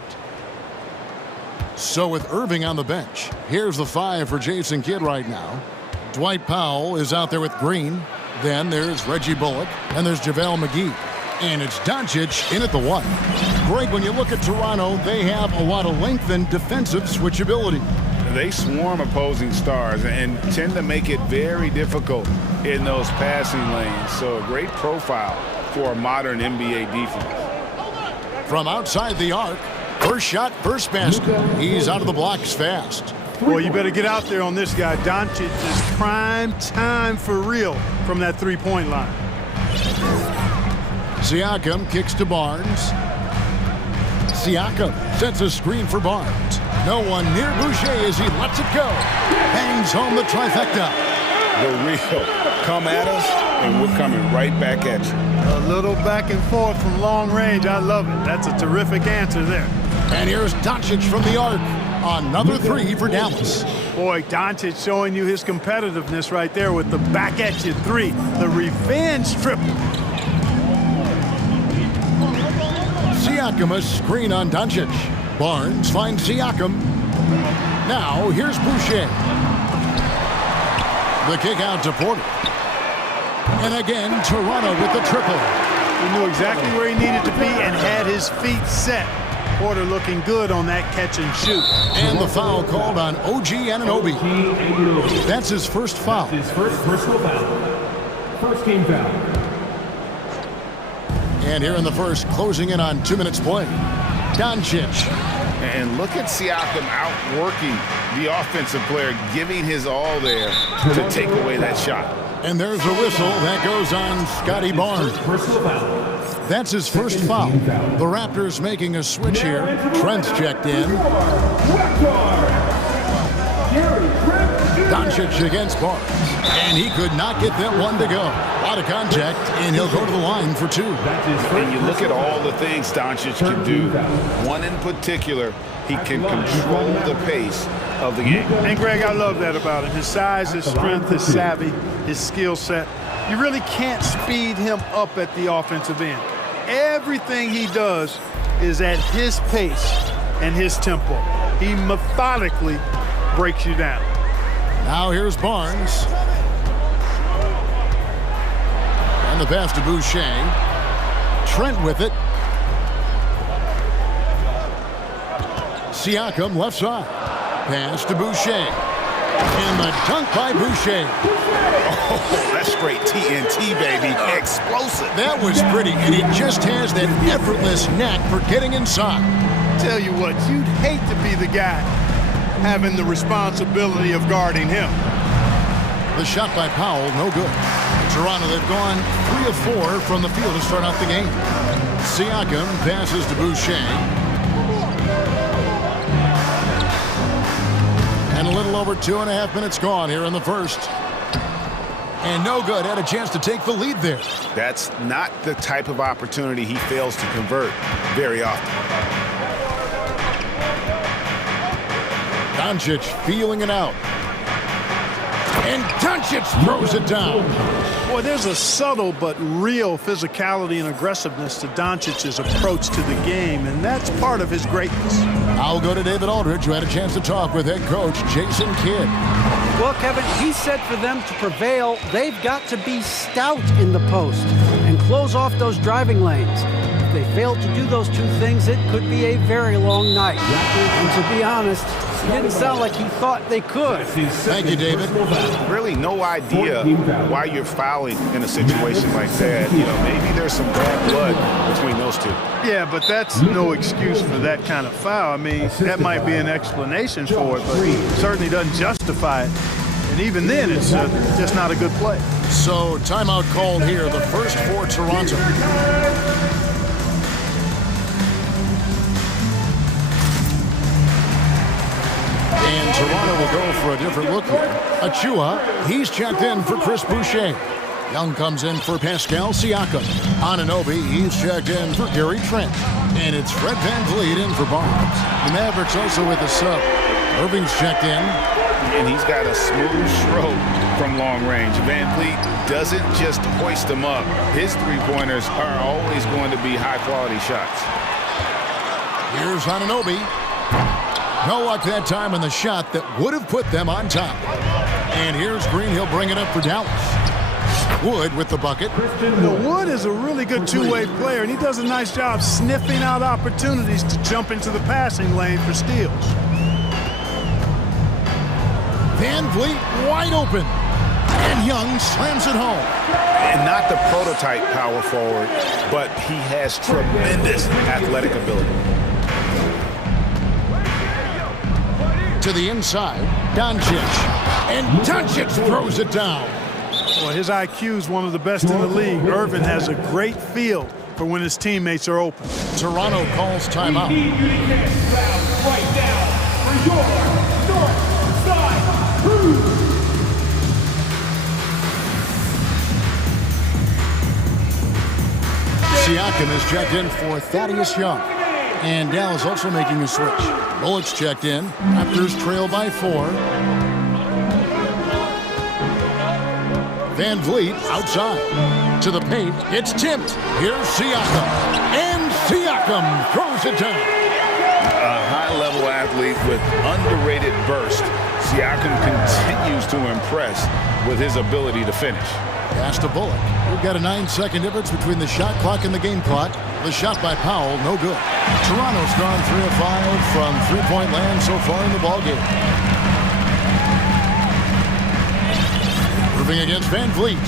So with Irving on the bench, here's the 5 for Jason Kidd right now. Dwight Powell is out there with Green. Then there's Reggie Bullock, and there's JaVale McGee. And it's Doncic in at the 1. Greg, when you look at Toronto, they have a lot of length and defensive switchability. They swarm opposing stars and tend to make it very difficult in those passing lanes. So a great profile for a modern NBA defense. From outside the arc, first shot, first basket. He's out of the blocks fast. Well, you better get out there on this guy. Doncic is prime time for real from that three-point line. Siakam kicks to Barnes. Siakam sets a screen for Barnes. No one near Boucher as he lets it go. Bangs home the trifecta. The real come at us, and we're coming right back at you. A little back and forth from long range. I love it. That's a terrific answer there. And here's Doncic from the arc. Another 3 for Dallas. Boy, Doncic showing you his competitiveness right there with the back at you 3. The revenge triple. Siakam a screen on Doncic. Barnes finds Siakam. Now here's Boucher. The kick out to Porter. And again, Toronto with the triple. He knew exactly where he needed to be and had his feet set. Porter looking good on that catch and shoot. And the foul called on OG Anunoby. That's his first foul. His first personal foul. First team foul. And here in the first, closing in on 2 minutes play. Doncic. And look at Siakam outworking the offensive player, giving his all there to take away that shot. And there's a whistle that goes on Scotty Barnes. That's his first foul. The Raptors making a switch here. Trent's checked in. Doncic against Barnes. And he could not get that one to go. A lot of contact, and he'll go to the line for 2. And you look at all the things Doncic can do. One in particular, he can control the pace of the game. And Greg, I love that about him. His size, his strength, his savvy, his skill set. You really can't speed him up at the offensive end. Everything he does is at his pace and his tempo. He methodically breaks you down. Now here's Barnes. And the pass to Boucher. Trent with it. Siakam left side. Pass to Boucher. And the dunk by Boucher. Oh, that's straight TNT, baby. Explosive. That was pretty, and he just has that effortless knack for getting inside. Tell you what, you'd hate to be the guy having the responsibility of guarding him. The shot by Powell, no good. Toronto, they've gone 3 of 4 from the field to start out the game. Siakam passes to Boucher. And a little over 2.5 minutes gone here in the first. And no good. Had a chance to take the lead there. That's not the type of opportunity he fails to convert very often. Doncic feeling it out. And Doncic throws it down. Boy, there's a subtle but real physicality and aggressiveness to Doncic's approach to the game, and that's part of his greatness. I'll go to David Aldridge, who had a chance to talk with head coach Jason Kidd. Well, Kevin, he said for them to prevail, they've got to be stout in the post and close off those driving lanes. If they fail to do those 2 things, it could be a very long night. And to be honest, it didn't sound like he thought they could. Thank you, David. Really no idea why you're fouling in a situation like that. You know, maybe there's some bad blood between those 2. Yeah, but that's no excuse for that kind of foul. I mean, that might be an explanation for it, but it certainly doesn't justify it. And even then, it's just not a good play. So, timeout called here, the first for Toronto. And Toronto will go for a different look here. Achua, he's checked in for Chris Boucher. Young comes in for Pascal Siakam. Anunoby, he's checked in for Gary Trent. And it's Fred VanVleet in for Barnes. The Mavericks also with a sub. Irving's checked in. and he's got a smooth stroke from long range. Van Vliet doesn't just hoist them up. His three-pointers are always going to be high-quality shots. Here's Anunoby. No luck that time in the shot that would have put them on top. And here's Green. He'll bring it up for Dallas. Wood with the bucket. Wood is a really good two-way player, and he does a nice job sniffing out opportunities to jump into the passing lane for steals. Van Vliet wide open. And Young slams it home. And not the prototype power forward, but he has tremendous athletic ability. To the inside, Doncic. And Doncic throws it down. Well, his IQ is one of the best in the league. Irvin has a great feel for when his teammates are open. Toronto calls timeout. We need you to get fouled right now for your north side crew. Siakam is checked in for Thaddeus Young. And Dallas also making a switch. Bullock's checked in. Raptors trail by 4. Van Vliet outside. To the paint. It's tipped. Here's Siakam. And Siakam throws it down. A high-level athlete with underrated burst. Siakam continues to impress with his ability to finish. Pass to Bullock. We've got a 9-second difference between the shot clock and the game clock. The shot by Powell, no good. Toronto's gone 3 of 5 from three-point land so far in the ballgame. Irving against Van Vliet.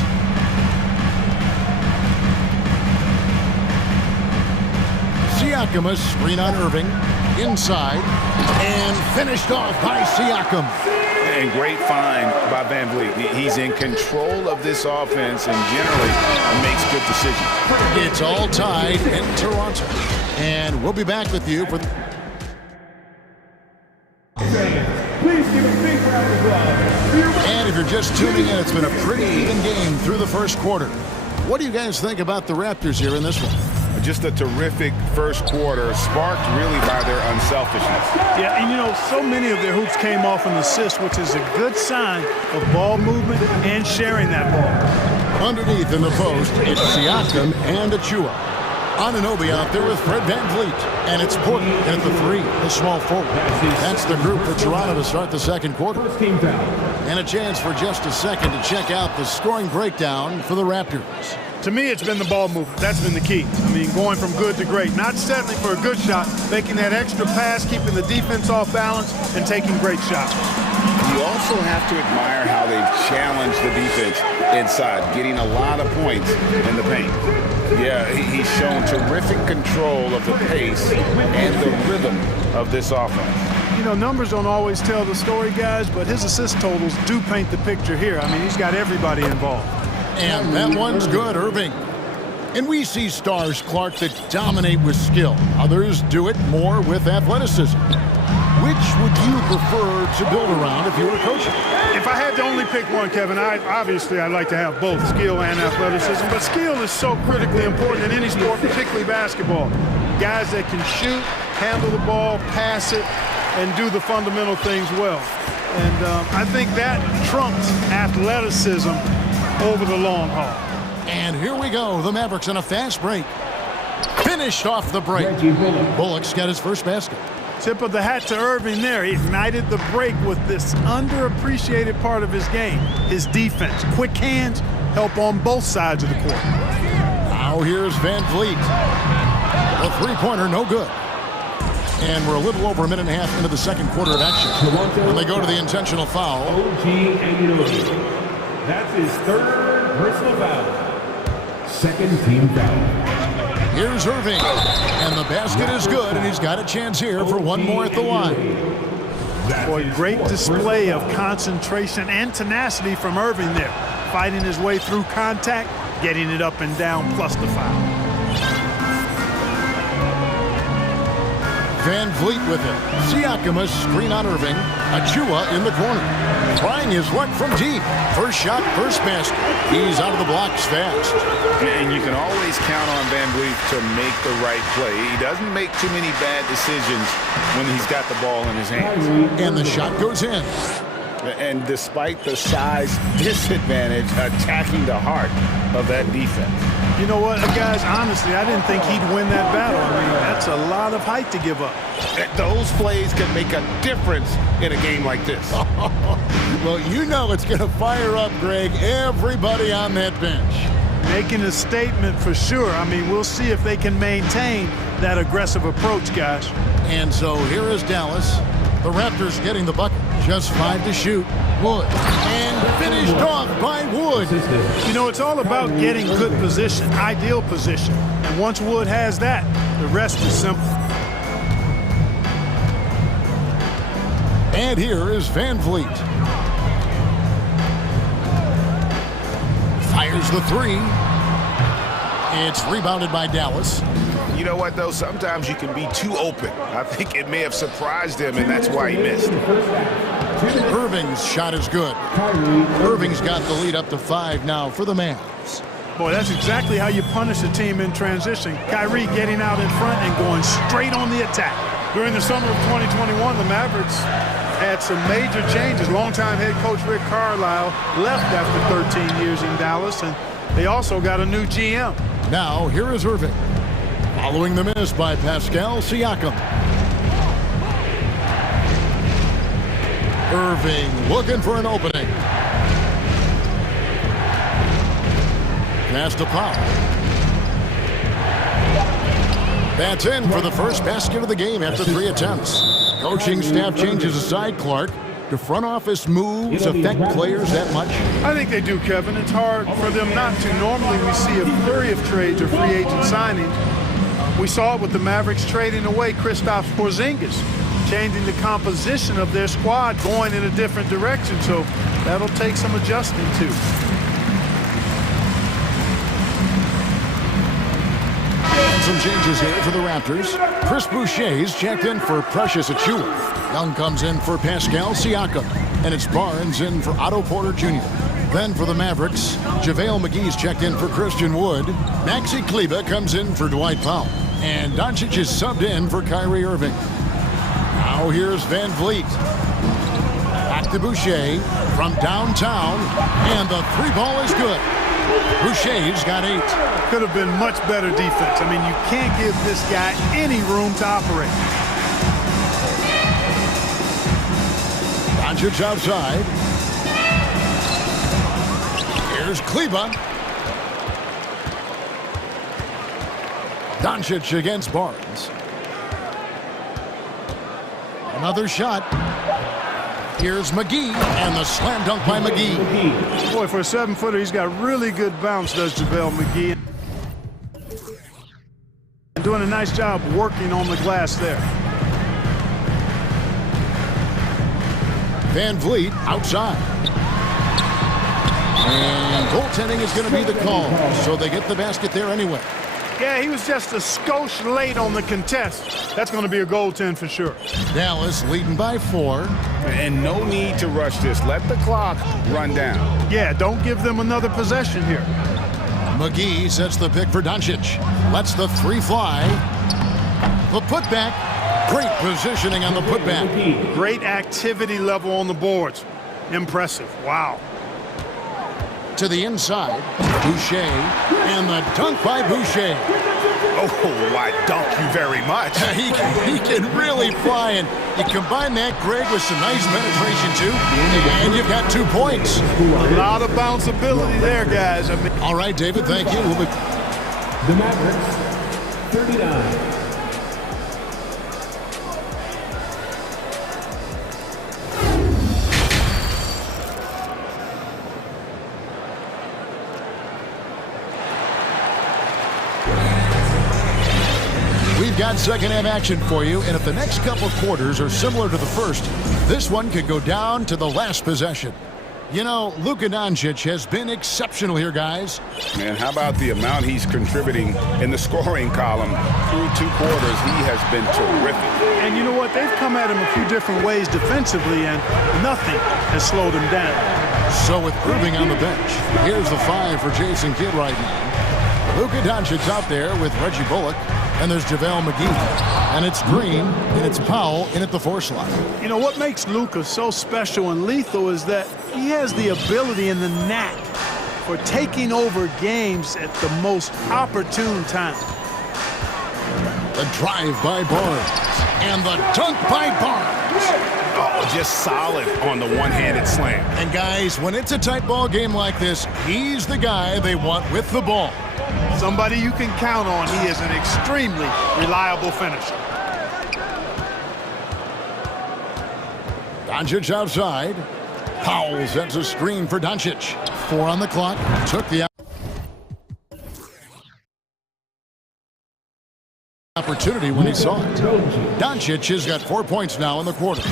Siakam, a screen on Irving. Inside. And finished off by Siakam. And great find by Van Vliet. He's in control of this offense and generally makes good decisions. It's all tied in Toronto. And we'll be back with you for... Please give a big round of applause. And if you're just tuning in, it's been a pretty even game through the first quarter. What do you guys think about the Raptors here in this one? Just a terrific first quarter, sparked really by their unselfishness. Yeah, and you know, so many of their hoops came off an assist, which is a good sign of ball movement and sharing that ball. Underneath in the post, it's Siakam and Achua. Anunoby out there with Fred Van Vliet. And it's Portland at the 3, the small forward. That's the group for Toronto to start the second quarter. And a chance for just a second to check out the scoring breakdown for the Raptors. To me, it's been the ball movement. That's been the key. I mean, going from good to great. Not settling for a good shot, making that extra pass, keeping the defense off balance, and taking great shots. You also have to admire how they've challenged the defense inside, getting a lot of points in the paint. Yeah, he's shown terrific control of the pace and the rhythm of this offense. You know, numbers don't always tell the story, guys, but his assist totals do paint the picture here. I mean, he's got everybody involved. And that one's good, Irving. And we see stars, Clark, that dominate with skill. Others do it more with athleticism. Which would you prefer to build around if you were coaching? If I had to only pick one, Kevin, I'd like to have both skill and athleticism. But skill is so critically important in any sport, particularly basketball. Guys that can shoot, handle the ball, pass it, and do the fundamental things well. And I think that trumps athleticism over the long haul. And here we go. The Mavericks on a fast break. Finished off the break. Bullock's got his first basket. Tip of the hat to Irving there. He ignited the break with this underappreciated part of his game, his defense. Quick hands help on both sides of the court. Now here's Van Vliet. The three-pointer, no good. And we're a little over a minute and a half into the second quarter of action. When they go to the intentional foul. That's his third personal foul. Second team foul. Here's Irving. And the basket is good, and he's got a chance here for one more at the line. Boy, great display of concentration and tenacity from Irving there. Fighting his way through contact, getting it up and down, plus the foul. Van Vliet with it. Siakam, a screen on Irving. Achua in the corner. Trying his luck from deep. First shot, first basket. He's out of the blocks fast. And you can always count on Van Vliet to make the right play. He doesn't make too many bad decisions when he's got the ball in his hands. And the shot goes in. And despite the size disadvantage, attacking the heart of that defense. You know what, guys, honestly, I didn't think he'd win that battle. I mean, that's a lot of height to give up. Those plays can make a difference in a game like this. Well, you know it's going to fire up, Greg, everybody on that bench. Making a statement for sure. I mean, we'll see if they can maintain that aggressive approach, guys. And so here is Dallas. The Raptors getting the bucket. Just 5 to shoot. Wood. And finished off by Wood. You know, it's all about getting good position, ideal position. And once Wood has that, the rest is simple. And here is Van Vliet. Fires the three. It's rebounded by Dallas. You know what, though? Sometimes you can be too open. I think it may have surprised him, and that's why he missed. Irving's shot is good. Irving's got the lead up to 5 now for the Mavs. Boy, that's exactly how you punish a team in transition. Kyrie getting out in front and going straight on the attack. During the summer of 2021, the Mavericks had some major changes. Longtime head coach Rick Carlisle left after 13 years in Dallas, and they also got a new GM. Now, here is Irving. Following the miss by Pascal Siakam. Irving looking for an opening. Pass to Powell. That's in for the first basket of the game after 3 attempts. Coaching staff changes aside, Clark. Do front office moves affect players that much? I think they do, Kevin. It's hard for them not to. Normally we see a flurry of trades or free agent signings. We saw it with the Mavericks trading away Kristaps Porzingis, changing the composition of their squad, going in a different direction. So that'll take some adjusting too. And some changes here for the Raptors. Chris Boucher's checked in for Precious Achiuwa. Young comes in for Pascal Siakam. And it's Barnes in for Otto Porter Jr. Then for the Mavericks, JaVale McGee's checked in for Christian Wood. Maxi Kleber comes in for Dwight Powell. And Doncic is subbed in for Kyrie Irving. Now here's Van Vliet. Back to Boucher from downtown. And the 3-ball is good. Boucher's got 8. Could have been much better defense. I mean, you can't give this guy any room to operate. Doncic outside. Here's Kleber. Doncic against Barnes. Another shot. Here's McGee, and the slam dunk by McGee. Boy, for a 7-footer, he's got really good bounce, does JaVale McGee. Doing a nice job working on the glass there. Van Vliet outside. And goaltending is going to be the call, so they get the basket there anyway. Yeah, he was just a skosh late on the contest. That's going to be a goaltend for sure. Dallas leading by 4. And no need to rush this. Let the clock run down. Yeah, don't give them another possession here. McGee sets the pick for Doncic. Lets the 3 fly. The putback. Great positioning on the putback. Great activity level on the boards. Impressive. Wow. To the inside, Boucher, and the dunk by Boucher. Oh, I dunk you very much. he can really fly, and you combine that, Greg, with some nice penetration, too, and you've got 2 points. A lot of bounce ability there, guys. All right, David, thank you. The Mavericks, 39. Got second half action for you, and if the next couple quarters are similar to the first, this one could go down to the last possession. You know, Luka Doncic has been exceptional here, guys. Man, how about the amount he's contributing in the scoring column through 2 quarters? He has been terrific. And you know what? They've come at him a few different ways defensively, and nothing has slowed him down. So with Irving on the bench, here's the 5 for Jason Kidd right now. Luka Doncic out there with Reggie Bullock. Then there's JaVale McGee. And it's Green, and it's Powell in at the 4 slot. You know, what makes Luka so special and lethal is that he has the ability and the knack for taking over games at the most opportune time. The drive by Barnes. And the dunk by Barnes. Oh, just solid on the one-handed slam. And guys, when it's a tight ball game like this, he's the guy they want with the ball. Somebody you can count on. He is an extremely reliable finisher. Doncic outside. Powell sets a screen for Doncic. 4 on the clock. Took the opportunity when he saw it. Doncic has got 4 points now in the quarter.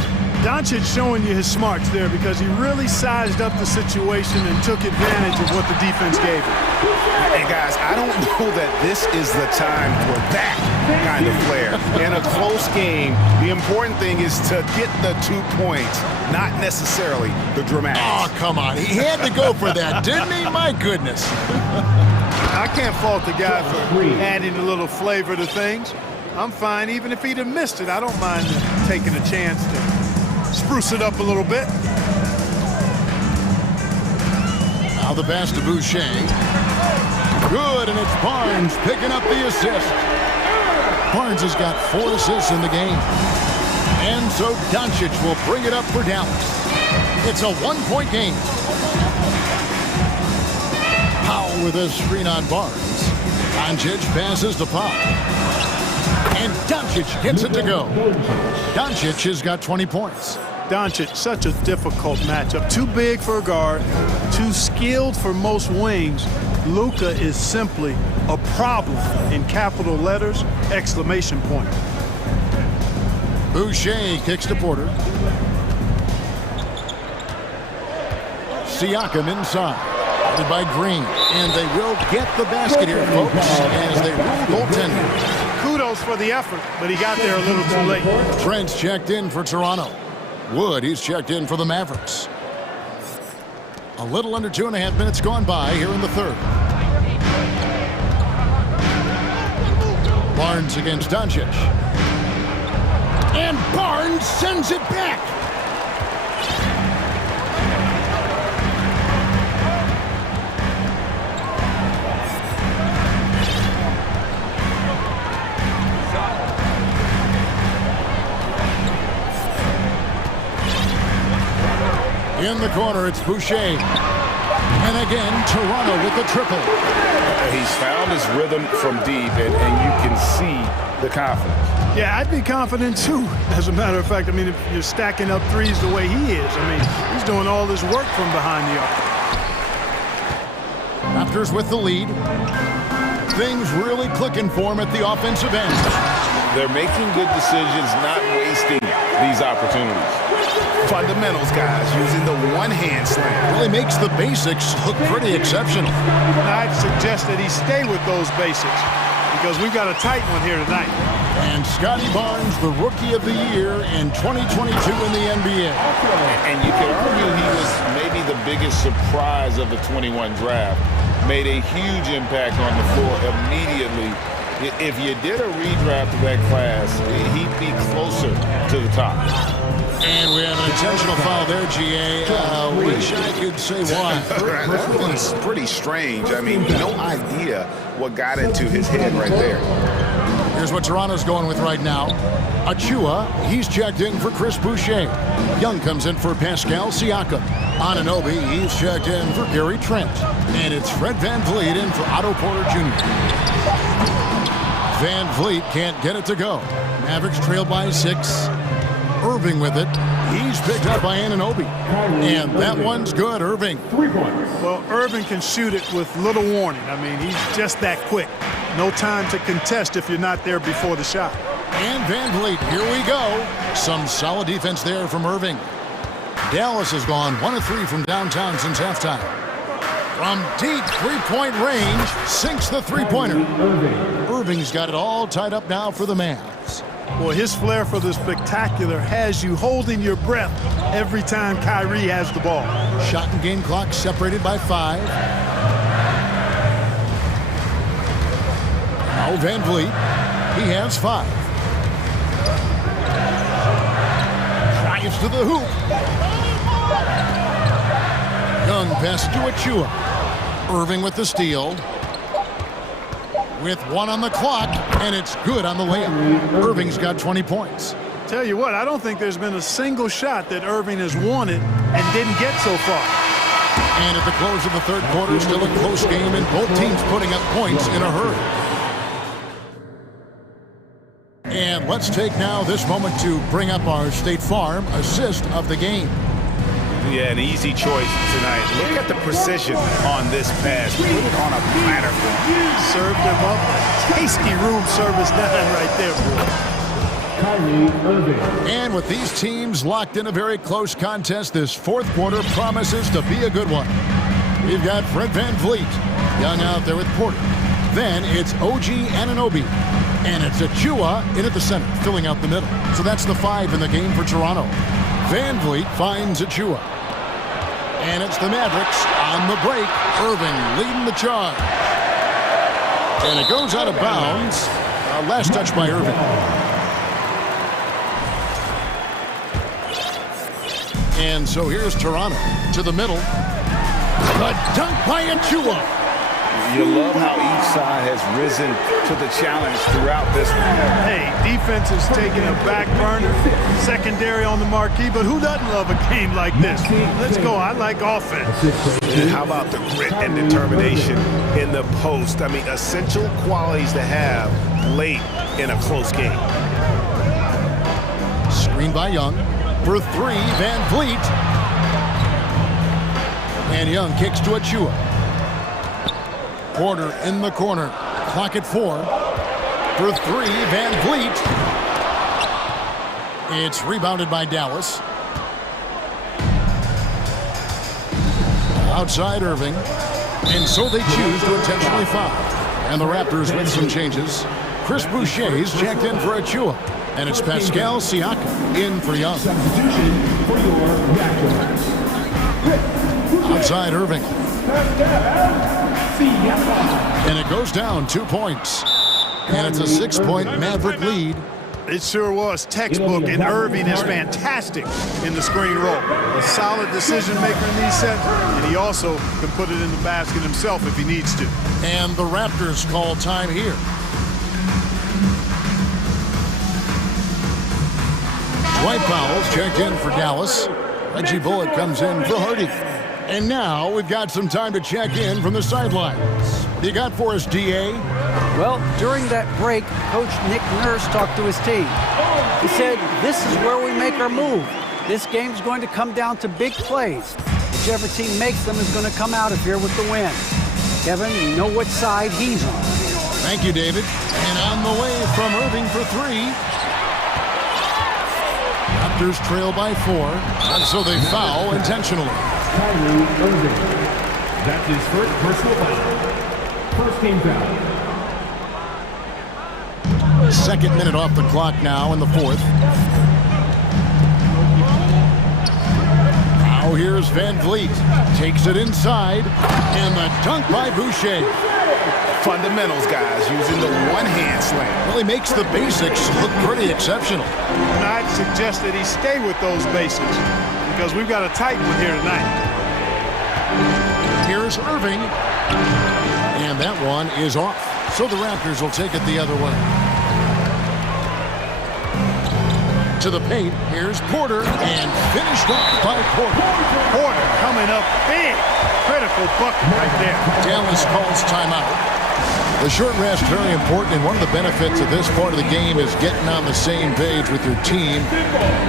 Doncic showing you his smarts there because he really sized up the situation and took advantage of what the defense gave him. And guys, I don't know that this is the time for that kind of flair. In a close game, the important thing is to get the 2 points, not necessarily the dramatics. Oh, come on. He had to go for that, didn't he? My goodness. I can't fault the guy for adding a little flavor to things. I'm fine even if he'd have missed it. I don't mind taking a chance to spruce it up a little bit. Now the pass to Boucher. Good, and it's Barnes picking up the assist. Barnes has got 4 assists in the game. And so Doncic will bring it up for Dallas. It's a 1-point game. Powell with a screen on Barnes. Doncic passes to Powell. And Doncic gets it to go. Doncic has got 20 points. Doncic, such a difficult matchup. Too big for a guard, too skilled for most wings. Luka is simply a problem in capital letters, exclamation point. Boucher kicks to Porter. Siakam inside. Guarded by Green. And they will get the basket here, folks, as they rule goaltending. Kudos for the effort, but he got there a little too late. Trent's checked in for Toronto. Wood, he's checked in for the Mavericks. A little under 2.5 minutes gone by here in the third. Barnes against Doncic. And Barnes sends it back. In the corner, it's Boucher. And again, Toronto with the triple. He's found his rhythm from deep, and you can see the confidence. Yeah, I'd be confident too. As a matter of fact, I mean, if you're stacking up threes the way he is, I mean, he's doing all this work from behind the arc. Raptors with the lead. Things really clicking for him at the offensive end. They're making good decisions, not wasting these opportunities. Fundamentals, guys, using the one-hand slam. Really makes the basics look pretty exceptional. I'd suggest that he stay with those basics because we've got a tight one here tonight. And Scotty Barnes, the Rookie of the Year in 2022 in the NBA. And you could argue he was maybe the biggest surprise of the 21 draft. Made a huge impact on the floor immediately. If you did a redraft of that class, he'd be closer to the top. And we have an intentional foul there, GA. Wish I could say why. That one's pretty strange. I mean, no idea what got into his head right there. Here's what Toronto's going with right now. Achua, he's checked in for Chris Boucher. Young comes in for Pascal Siakam. Anunoby, he's checked in for Gary Trent. And it's Fred VanVleet in for Otto Porter Jr. VanVleet can't get it to go. Mavericks trail by 6. Irving with it. He's picked up by Anunoby. And that one's good, Irving. 3 points. Well, Irving can shoot it with little warning. I mean, he's just that quick. No time to contest if you're not there before the shot. And VanVleet, here we go. Some solid defense there from Irving. Dallas has gone 1 of 3 from downtown since halftime. From deep three-point range, sinks the three-pointer. Irving's got it all tied up now for the Mavs. Boy, his flair for the spectacular has you holding your breath every time Kyrie has the ball. Shot and game clock separated by 5. Now VanVleet. He has 5. Drives to the hoop. Young pass to Achua. Irving with the steal. With 1 on the clock, and it's good on the layup. Irving's got 20 points. Tell you what, I don't think there's been a single shot that Irving has wanted and didn't get so far. And at the close of the third quarter, still a close game, and both teams putting up points in a hurry. And let's take now this moment to bring up our State Farm assist of the game. Yeah, an easy choice tonight. Look at the precision on this pass. Put it on a platter for him. Served him up. Tasty room service 9 right there, boy. And with these teams locked in a very close contest, this fourth quarter promises to be a good one. We've got Fred VanVleet, Young out there with Porter. Then it's OG Anunoby. And it's Achua in at the center, filling out the middle. So that's the 5 in the game for Toronto. VanVleet finds Achua. And it's the Mavericks on the break. Irving leading the charge. And it goes out of bounds. Last touch by Irving. And so here's Toronto to the middle. The dunk by Achua. You love how each side has risen to the challenge throughout this one. Hey, defense is taking a back burner, secondary on the marquee, but who doesn't love a game like this? Let's go. I like offense. And how about the grit and determination in the post? I mean, essential qualities to have late in a close game. Screen by Young. For 3, VanVleet. And Young kicks to Achua. Porter in the corner. Clock at 4. For 3, VanVleet. It's rebounded by Dallas. Outside Irving. And so they choose to intentionally foul. And the Raptors with some changes. Chris Boucher's checked in for Achua. And it's Pascal Siakam in for Young. Outside Irving. And it goes down 2 points. And it's a 6-point Maverick lead. It sure was textbook, and Irving is fantastic in the screen roll. A solid decision maker in these sets, and he also can put it in the basket himself if he needs to. And the Raptors call time here. Dwight Powell's checked in for Dallas. Reggie Bullock comes in for Hardy. And now we've got some time to check in from the sidelines. What do you got for us, DA? Well, during that break, Coach Nick Nurse talked to his team. He said, this is where we make our move. This game's going to come down to big plays. Whichever team makes them is going to come out of here with the win. Kevin, you know what side he's on. Thank you, David. And on the way from Irving for 3. Raptors trail by 4, and so they foul intentionally. Irving. That's his first personal foul. First team foul. Second minute off the clock now in the 4th. Now here's VanVleet. Takes it inside, and the dunk by Boucher. Fundamentals, guys, using the one-hand slam. Well, he makes the basics look pretty exceptional. And I'd suggest that he stay with those basics, because we've got a tight one here tonight. Here's Irving. And that one is off. So the Raptors will take it the other way. To the paint, here's Porter, and finished off by Porter. Porter coming up big. Critical bucket right there. Dallas calls timeout. The short rest, very important, and one of the benefits of this part of the game is getting on the same page with your team,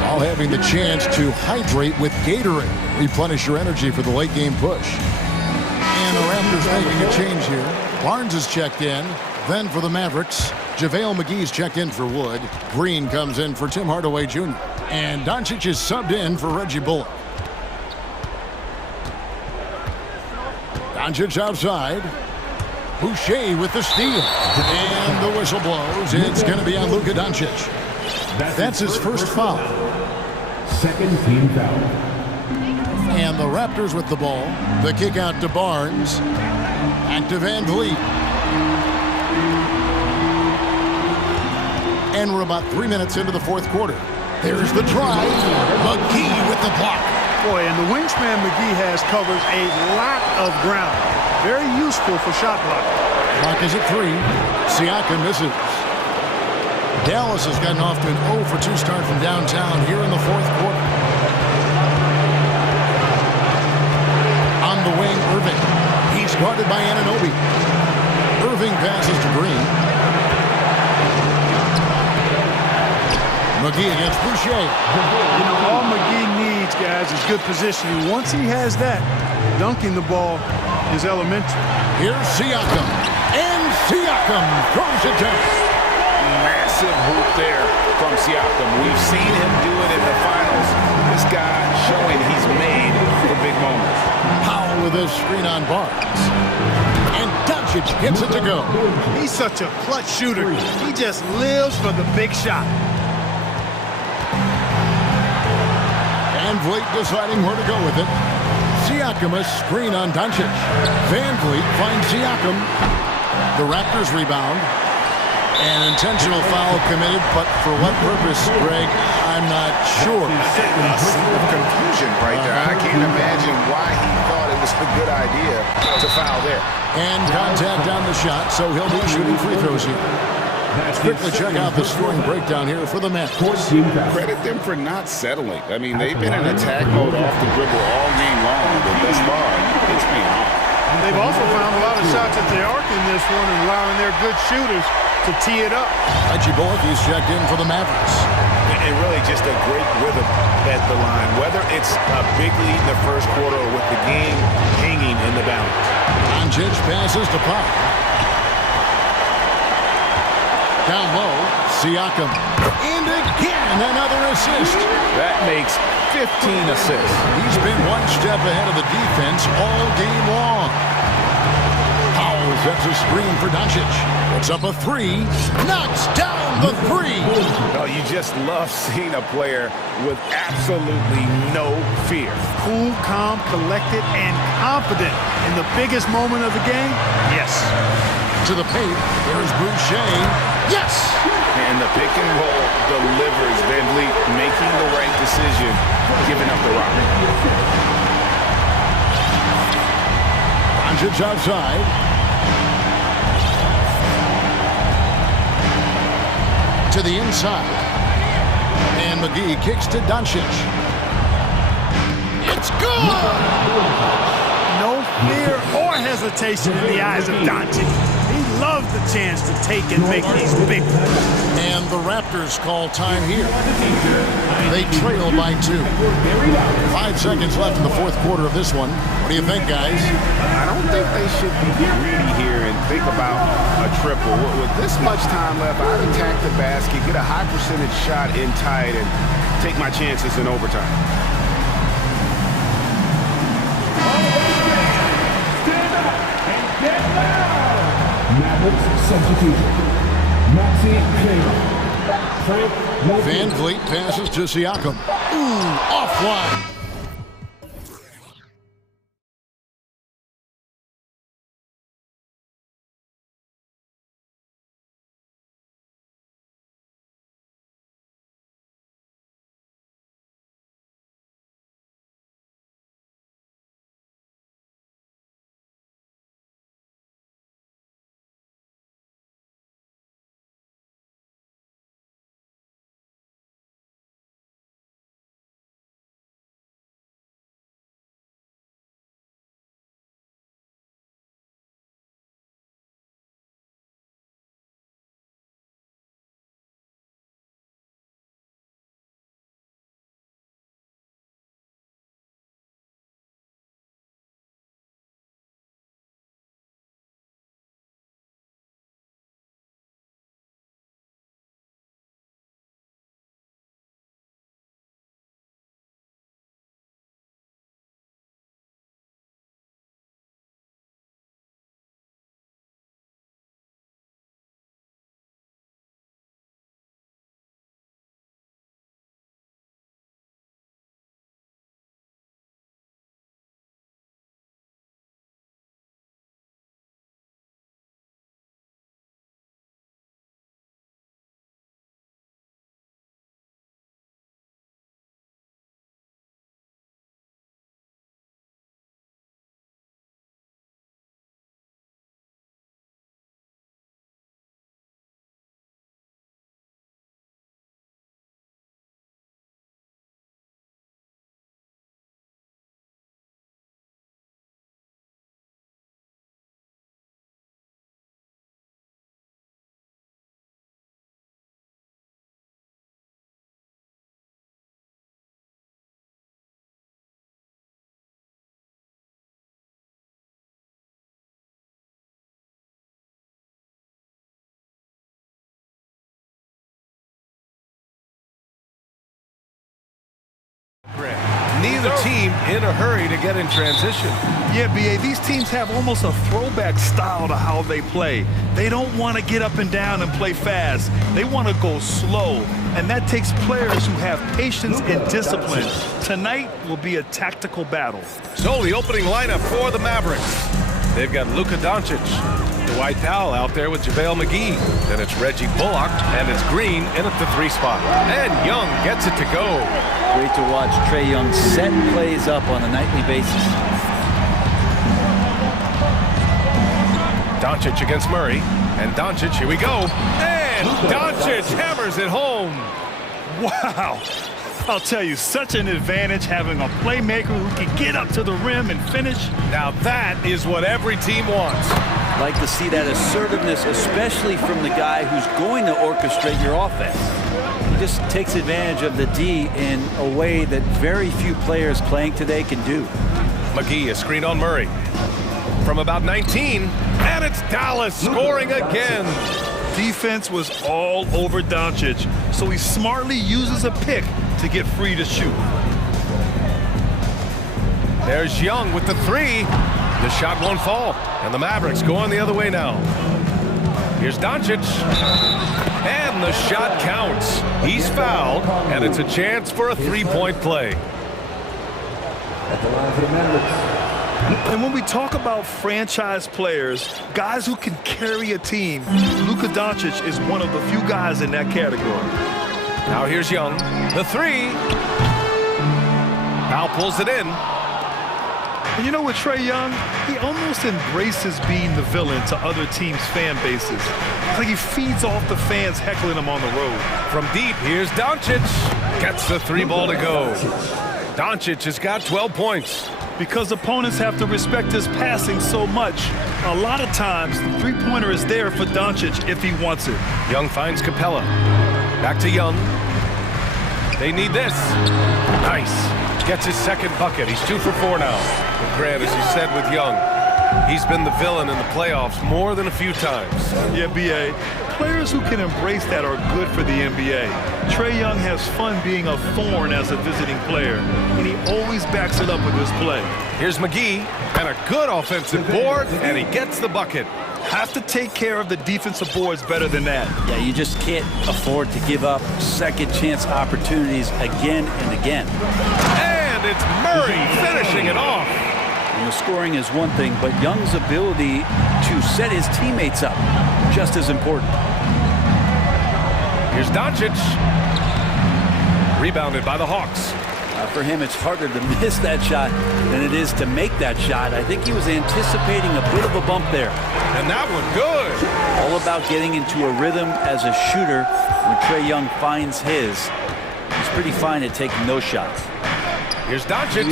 while having the chance to hydrate with Gatorade, replenish your energy for the late game push. And the Raptors making a change here. Barnes is checked in. Then for the Mavericks, JaVale McGee's checked in for Wood. Green comes in for Tim Hardaway Jr. And Doncic is subbed in for Reggie Bullock. Doncic outside. Boucher with the steal. And the whistle blows. It's going to be on Luka Doncic. That's his first foul. Second team foul. And the Raptors with the ball. The kick out to Barnes. Back to VanVleet. And we're about 3 minutes into the fourth quarter. There's the drive. McGee with the block. Boy, and the wingspan McGee has covers a lot of ground. Very useful for shot blocking. Clock is at 3. Siakam misses. Dallas has gotten off to an 0 for 2 start from downtown here in the fourth quarter. On the wing, Irving. He's guarded by Anunoby. Irving passes to Green. McGee against Boucher. You know, all McGee needs, guys, is good positioning. Once he has that, dunking the ball is elementary. Here's Siakam. And Siakam throws it down. Massive hoop there from Siakam. We've seen him do it in the finals. This guy showing he's made for big moments. Powell with his screen on Barnes. And Doncic gets it to go. He's such a clutch shooter. He just lives for the big shot. Van Vliet deciding where to go with it. Siakam a screen on Doncic. Van Vliet finds Siakam. The Raptors rebound. An intentional foul committed, but for what purpose, Greg, I'm not sure. A scene of confusion right there. I can't imagine why he thought it was a good idea to foul there. And contact on the shot, so he'll be shooting free throws here. Let's quickly check out the scoring breakdown here for the Mavericks. Credit them for not settling. I mean, they've been in attack mode off the dribble all game long, but thus far, it's been off. They've also found a lot of shots at the arc in this one and allowing their good shooters to tee it up. Reggie Bullock, he's checked in for the Mavericks. And really just a great rhythm at the line, whether it's a big lead in the first quarter or with the game hanging in the balance. Doncic passes to Pop. Down low, Siakam. And again, another assist. That makes 15 assists. He's been one step ahead of the defense all game long. Powell sets a screen for Doncic. Puts up a 3. Knocks down the 3. Oh, you just love seeing a player with absolutely no fear. Cool, calm, collected, and confident in the biggest moment of the game. Yes. To the paint, there's Boucher. Yes! And the pick and roll delivers. Van Vliet making the right decision, giving up the rock. Doncic outside. To the inside. And McGee kicks to Doncic. It's good! No fear or hesitation in the eyes of Doncic. He loves the chance to take and make these big plays. And the Raptors call time here. They trail by 2. 5 seconds left in the fourth quarter of this one. What do you think, guys? I don't think they should be greedy here and think about a triple. With this much time left, I'd attack the basket, get a high percentage shot in tight, and take my chances in overtime. Stand up and get loud. Mavericks substitution. Maxi Kleber. Van Vliet passes to Siakam. Ooh, offline. Neither team in a hurry to get in transition. Yeah, B.A., these teams have almost a throwback style to how they play. They don't want to get up and down and play fast. They want to go slow, and that takes players who have patience and discipline. Tonight will be a tactical battle. So the opening lineup for the Mavericks. They've got Luka Doncic, Dwight Powell out there with JaVale McGee. Then it's Reggie Bullock, and it's Green in at the 3 spot. And Young gets it to go. Great to watch Trae Young set plays up on a nightly basis. Doncic against Murray. And Doncic, here we go. And Doncic hammers it home. Wow. I'll tell you, such an advantage having a playmaker who can get up to the rim and finish. Now that is what every team wants. Like to see that assertiveness, especially from the guy who's going to orchestrate your offense. He just takes advantage of the D in a way that very few players playing today can do. McGee, a screen on Murray. From about 19, and it's Dallas scoring again. Defense was all over Doncic, so he smartly uses a pick to get free to shoot. There's Young with the 3. The shot won't fall, and the Mavericks going the other way now. Here's Doncic, and the shot counts. He's fouled, and it's a chance for a 3-point play. At the line for the Mavericks. And when we talk about franchise players, guys who can carry a team, Luka Doncic is one of the few guys in that category. Now here's Young, the 3. Powell pulls it in. And you know, with Trae Young, he almost embraces being the villain to other teams' fan bases. It's like he feeds off the fans heckling him on the road. From deep, here's Doncic. Gets the 3 ball to go. Doncic has got 12 points. Because opponents have to respect his passing so much, a lot of times the 3-pointer is there for Doncic if he wants it. Young finds Capella. Back to Young. They need this. Nice. Gets his second bucket. He's 2 for 4 now. And Grant, as you said with Young, he's been the villain in the playoffs more than a few times. Yeah, B.A., players who can embrace that are good for the NBA. Trae Young has fun being a thorn as a visiting player, and he always backs it up with his play. Here's McGee, and a good offensive board, and he gets the bucket. Have to take care of the defensive boards better than that. Yeah, you just can't afford to give up second chance opportunities again and again. And it's Murray finishing it off. And the scoring is one thing, but Young's ability to set his teammates up, just as important. Here's Doncic. Rebounded by the Hawks. For him, it's harder to miss that shot than it is to make that shot. I think he was anticipating a bit of a bump there. And that one good. All about getting into a rhythm as a shooter. When Trae Young finds his, he's pretty fine at taking those shots. Here's Doncic.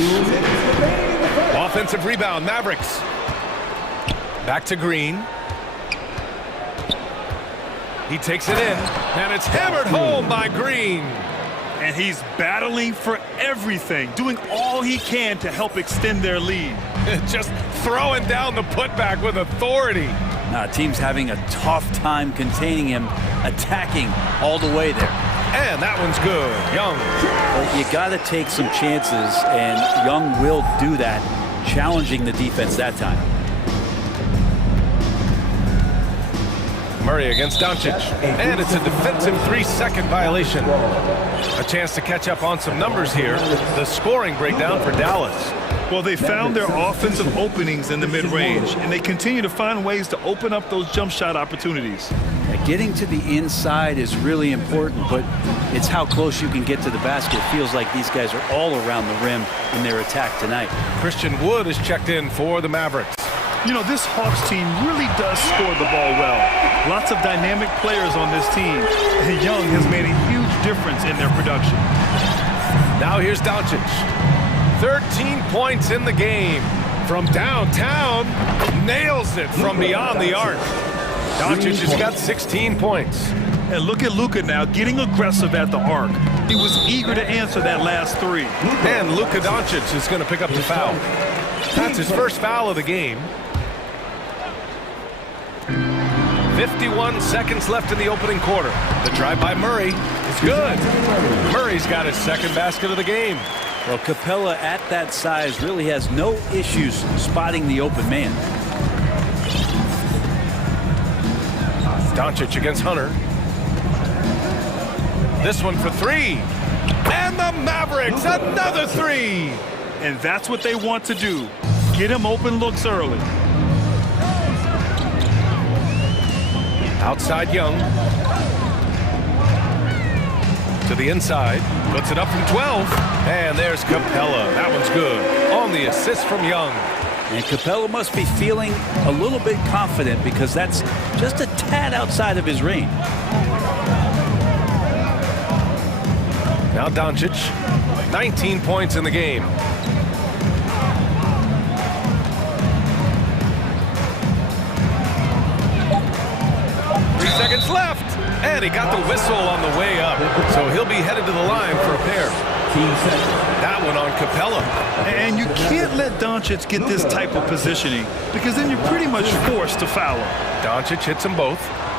Offensive rebound, Mavericks. Back to Green. He takes it in, and it's hammered home by Green. And he's battling for everything, doing all he can to help extend their lead. Just throwing down the putback with authority. Team's having a tough time containing him, attacking all the way there. And that one's good. Young. Well, you got to take some chances, and Young will do that, challenging the defense that time. Murray against Doncic. And it's a defensive 3-second violation. A chance to catch up on some numbers here. The scoring breakdown for Dallas. Well, they found their offensive openings in the mid-range, and they continue to find ways to open up those jump shot opportunities. Getting to the inside is really important, but it's how close you can get to the basket. It feels like these guys are all around the rim in their attack tonight. Christian Wood is checked in for the Mavericks. You know, this Hawks team really does score the ball well. Lots of dynamic players on this team, and Young has made a huge difference in their production. Now here's Doncic. 13 points in the game. From downtown, nails it from beyond the arc. Doncic has got 16 points. And look at Luka now, getting aggressive at the arc. He was eager to answer that last 3. And Luka Doncic is going to pick up the foul. That's his first foul of the game. 51 seconds left in the opening quarter. The drive by Murray is good. Murray's got his second basket of the game. Well, Capella at that size really has no issues spotting the open man. Doncic against Hunter. This one for three. And the Mavericks, another three. And that's what they want to do. Get him open looks early. Outside Young. To the inside. Puts it up from 12. And there's Capella. That one's good. On the assist from Young. And Capella must be feeling a little bit confident because that's just a tad outside of his range. Now Doncic, 19 points in the game. Three seconds left. And he got the whistle on the way up. So he'll be headed to the line for a pair. That one on Capella. And you can't let Doncic get this type of positioning because then you're pretty much forced to foul him. Doncic hits them both.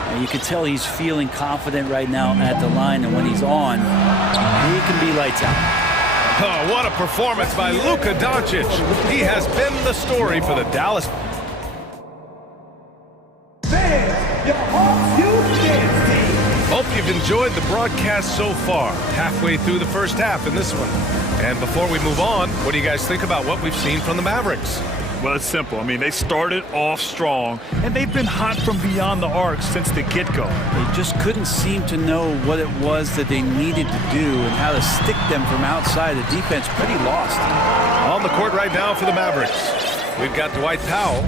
And you can tell he's feeling confident right now at the line, and when he's on, he can be lights out. Oh, what a performance by Luka Doncic. He has been the story for the Dallas. Hope you've enjoyed the broadcast so far. Halfway through the first half in this one. And before we move on, what do you guys think about what we've seen from the Mavericks? Well, it's simple. I mean, they started off strong, and they've been hot from beyond the arc since the get-go. They just couldn't seem to know what it was that they needed to do and how to stick them from outside. The defense pretty lost. On the court right now for the Mavericks, we've got Dwight Powell,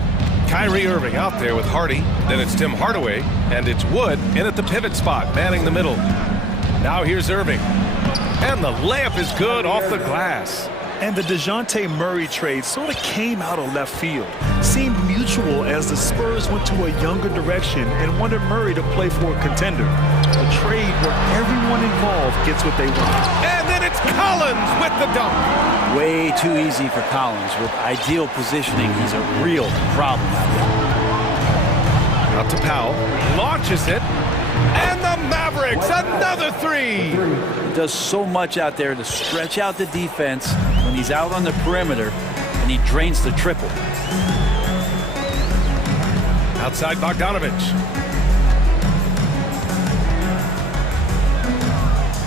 Kyrie Irving out there with Hardy. Then it's Tim Hardaway, and it's Wood in at the pivot spot, manning the middle. Now here's Irving. And the layup is good off the glass. And the DeJounte Murray trade sort of came out of left field. Seemed mutual as the Spurs went to a younger direction and wanted Murray to play for a contender. A trade where everyone involved gets what they want. And then it's Collins with the dunk. Way too easy for Collins. With ideal positioning, he's a real problem out there. Out to Powell. Launches it. And the Mavericks, another three. He does so much out there to stretch out the defense when he's out on the perimeter, and he drains the triple. Outside Bogdanovich.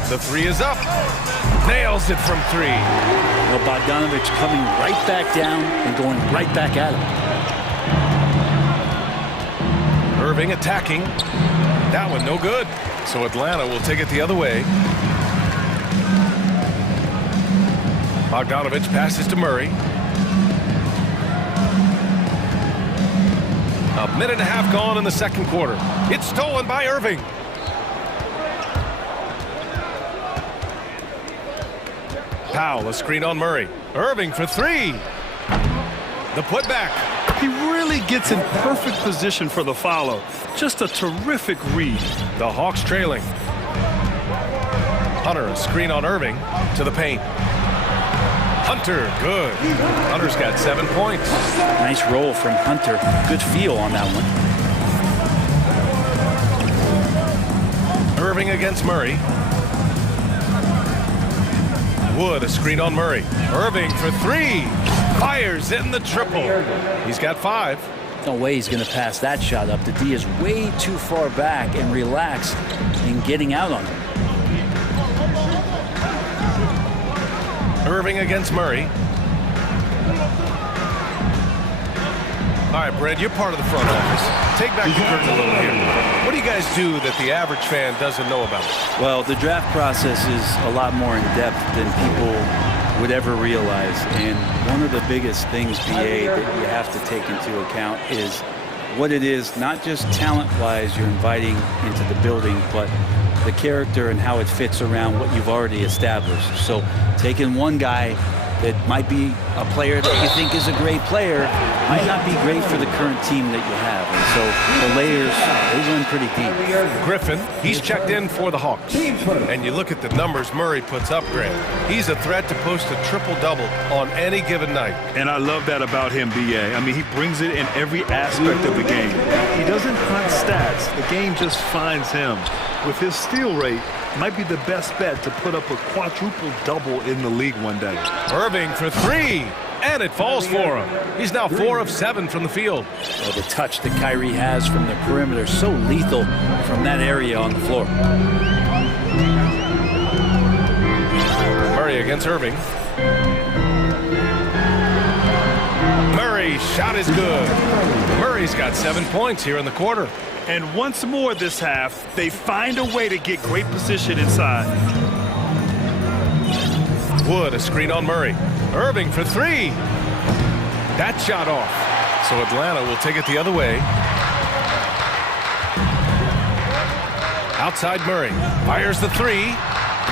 The three is up. Nails it from three. Well, Bogdanovich coming right back down and going right back at him. Irving attacking. That one no good. So Atlanta will take it the other way. Bogdanovich passes to Murray. A minute and a half gone in the second quarter. It's stolen by Irving. Powell, a screen on Murray. Irving for three. The putback. He really gets in perfect position for the follow. Just a terrific read. The Hawks trailing. Hunter, a screen on Irving to the paint. Hunter, good. Hunter's got 7 points. Nice roll from Hunter. Good feel on that one. Irving against Murray. Wood, a screen on Murray. Irving for three. Fires in the triple. He's got 5. No way he's going to pass that shot up. The D is way too far back and relaxed in getting out on him. Irving against Murray. All right, Brad, you're part of the front office. Take back the curtain a little here. What do you guys do that the average fan doesn't know about? Well, the draft process is a lot more in depth than people would ever realize. And one of the biggest things, BA, that you have to take into account is what it is, not just talent-wise you're inviting into the building, but the character and how it fits around what you've already established. So taking one guy that might be a player that you think is a great player might not be great for the current team that you have. And so the layers, they run pretty deep. Griffin, he's checked in for the Hawks. And you look at the numbers Murray puts up, Grant. He's a threat to post a triple-double on any given night. And I love that about him, BA. I mean, he brings it in every aspect of the game. He doesn't hunt stats. The game just finds him. with his steal rate, might be the best bet to put up a quadruple double in the league one day. Irving for three, and it falls for him. He's now 4 of 7 from the field. Well, the touch that Kyrie has from the perimeter, so lethal from that area on the floor. Murray against Irving. Murray's shot is good. Murray's got 7 points here in the quarter. And once more this half, they find a way to get great position inside. Wood, a screen on Murray. Irving for three. That shot off. So Atlanta will take it the other way. Outside Murray. Fires the three.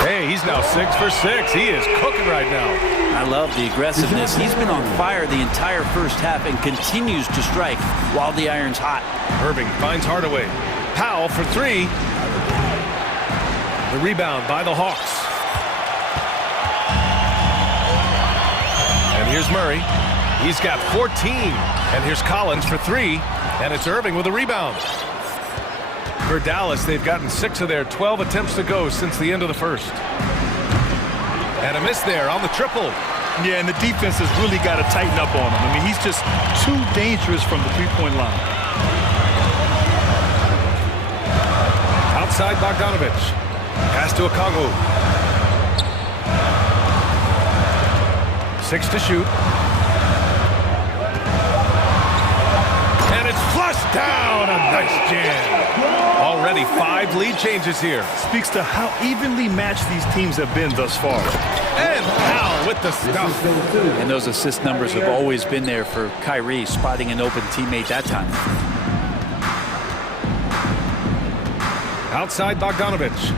Hey, he's now 6 for 6. He is cooking right now. I love the aggressiveness. He's been on fire the entire first half and continues to strike while the iron's hot. Irving finds Hardaway. Powell for three. The rebound by the Hawks. And here's Murray. He's got 14. And here's Collins for three. And it's Irving with a rebound. For Dallas, they've gotten 6 of their 12 attempts to go since the end of the first. And a miss there on the triple. Yeah, and the defense has really got to tighten up on him. I mean, he's just too dangerous from the three-point line. Outside Bogdanovich. Pass to Okongwu. 6 to shoot. And it's flushed down. A nice jam. Already 5 lead changes here. Speaks to how evenly matched these teams have been thus far. And Powell with the stuff. And those assist numbers have always been there for Kyrie, spotting an open teammate that time. Outside Bogdanovich.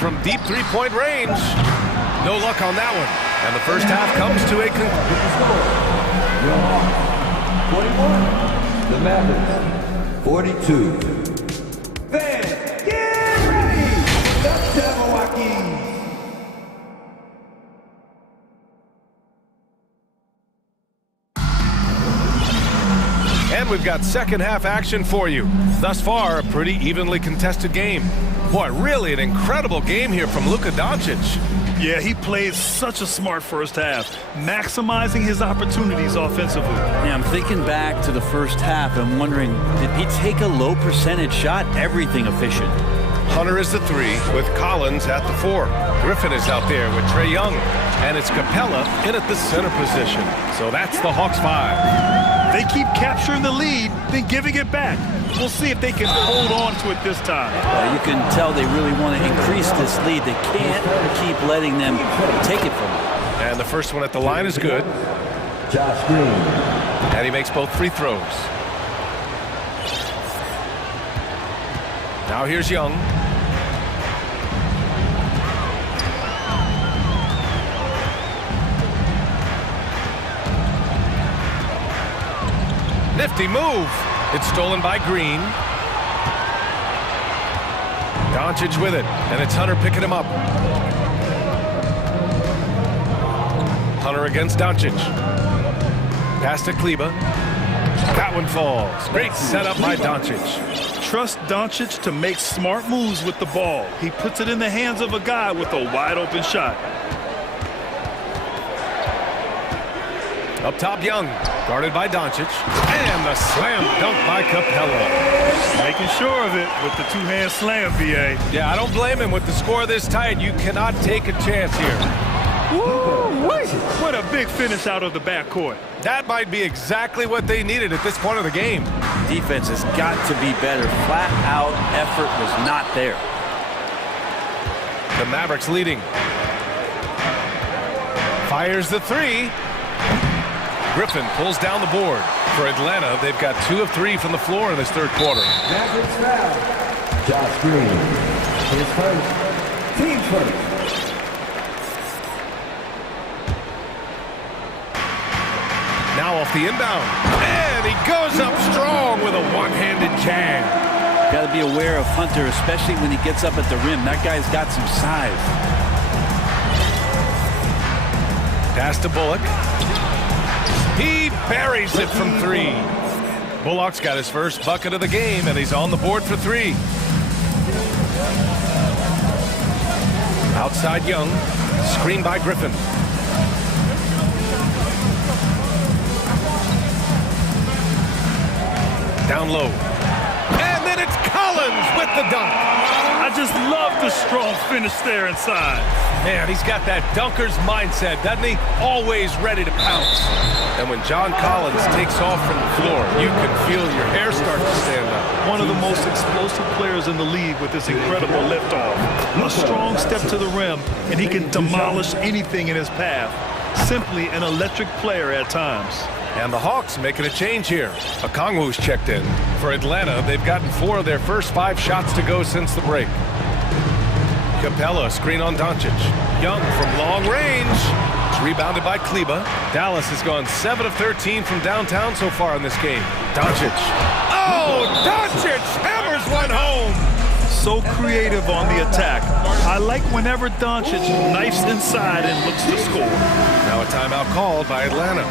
From deep three-point range. No luck on that one. And the first half comes to a conclusion. 21, the Mavericks. 42. Fans, get ready! The Jabberwockies! And we've got second half action for you. Thus far, a pretty evenly contested game. Boy, really an incredible game here from Luka Doncic. Yeah, he played such a smart first half, maximizing his opportunities offensively. Yeah, I'm thinking back to the first half and wondering, did he take a low percentage shot? Everything efficient. Hunter is the 3 with Collins at the 4. Griffin is out there with Trae Young. And it's Capella in at the center position. So that's the Hawks 5. They keep capturing the lead, then giving it back. We'll see if they can hold on to it this time. You can tell they really want to increase this lead. They can't keep letting them take it from them. And the first one at the line is good. Josh Green. And he makes both free throws. Now here's Young. Nifty move. It's stolen by Green. Doncic with it, and it's Hunter picking him up. Hunter against Doncic. Pass to Kleba. That one falls. Great setup by Doncic. Trust Doncic to make smart moves with the ball. He puts it in the hands of a guy with a wide open shot. Up top, Young, guarded by Doncic, and the slam dunk by Capella. Making sure of it with the two-hand slam, BA. Yeah, I don't blame him with the score this tight. You cannot take a chance here. Woo-wee! What a big finish out of the backcourt. That might be exactly what they needed at this point of the game. Defense has got to be better. Flat-out effort was not there. The Mavericks leading. Fires the 3. Griffin pulls down the board. For Atlanta, they've got 2 of 3 from the floor in this third quarter. Mavericks foul. Josh Green. His first. Team first. Now off the inbound. And he goes up strong with a one-handed jam. Got to be aware of Hunter, especially when he gets up at the rim. That guy's got some size. Pass to Bullock. He buries it from 3. Bullock's got his first bucket of the game, and he's on the board for 3. Outside Young. Screen by Griffin. Down low. And then it's Collins with the dunk. I just love the strong finish there inside. Man, he's got that dunker's mindset, doesn't he? Always ready to pounce. And when John Collins takes off from the floor, you can feel your hair start to stand up. One of the most explosive players in the league with this incredible liftoff. A strong step to the rim, and he can demolish anything in his path. Simply an electric player at times. And the Hawks making a change here. Okongwu's checked in. For Atlanta, they've gotten 4 of their first 5 shots to go since the break. Capella, screen on Doncic. Young from long range. It's rebounded by Kleba. Dallas has gone 7 of 13 from downtown so far in this game. Doncic. Oh, Doncic hammers one home. So creative on the attack. I like whenever Doncic knifes inside and looks to score. Now a timeout called by Atlanta.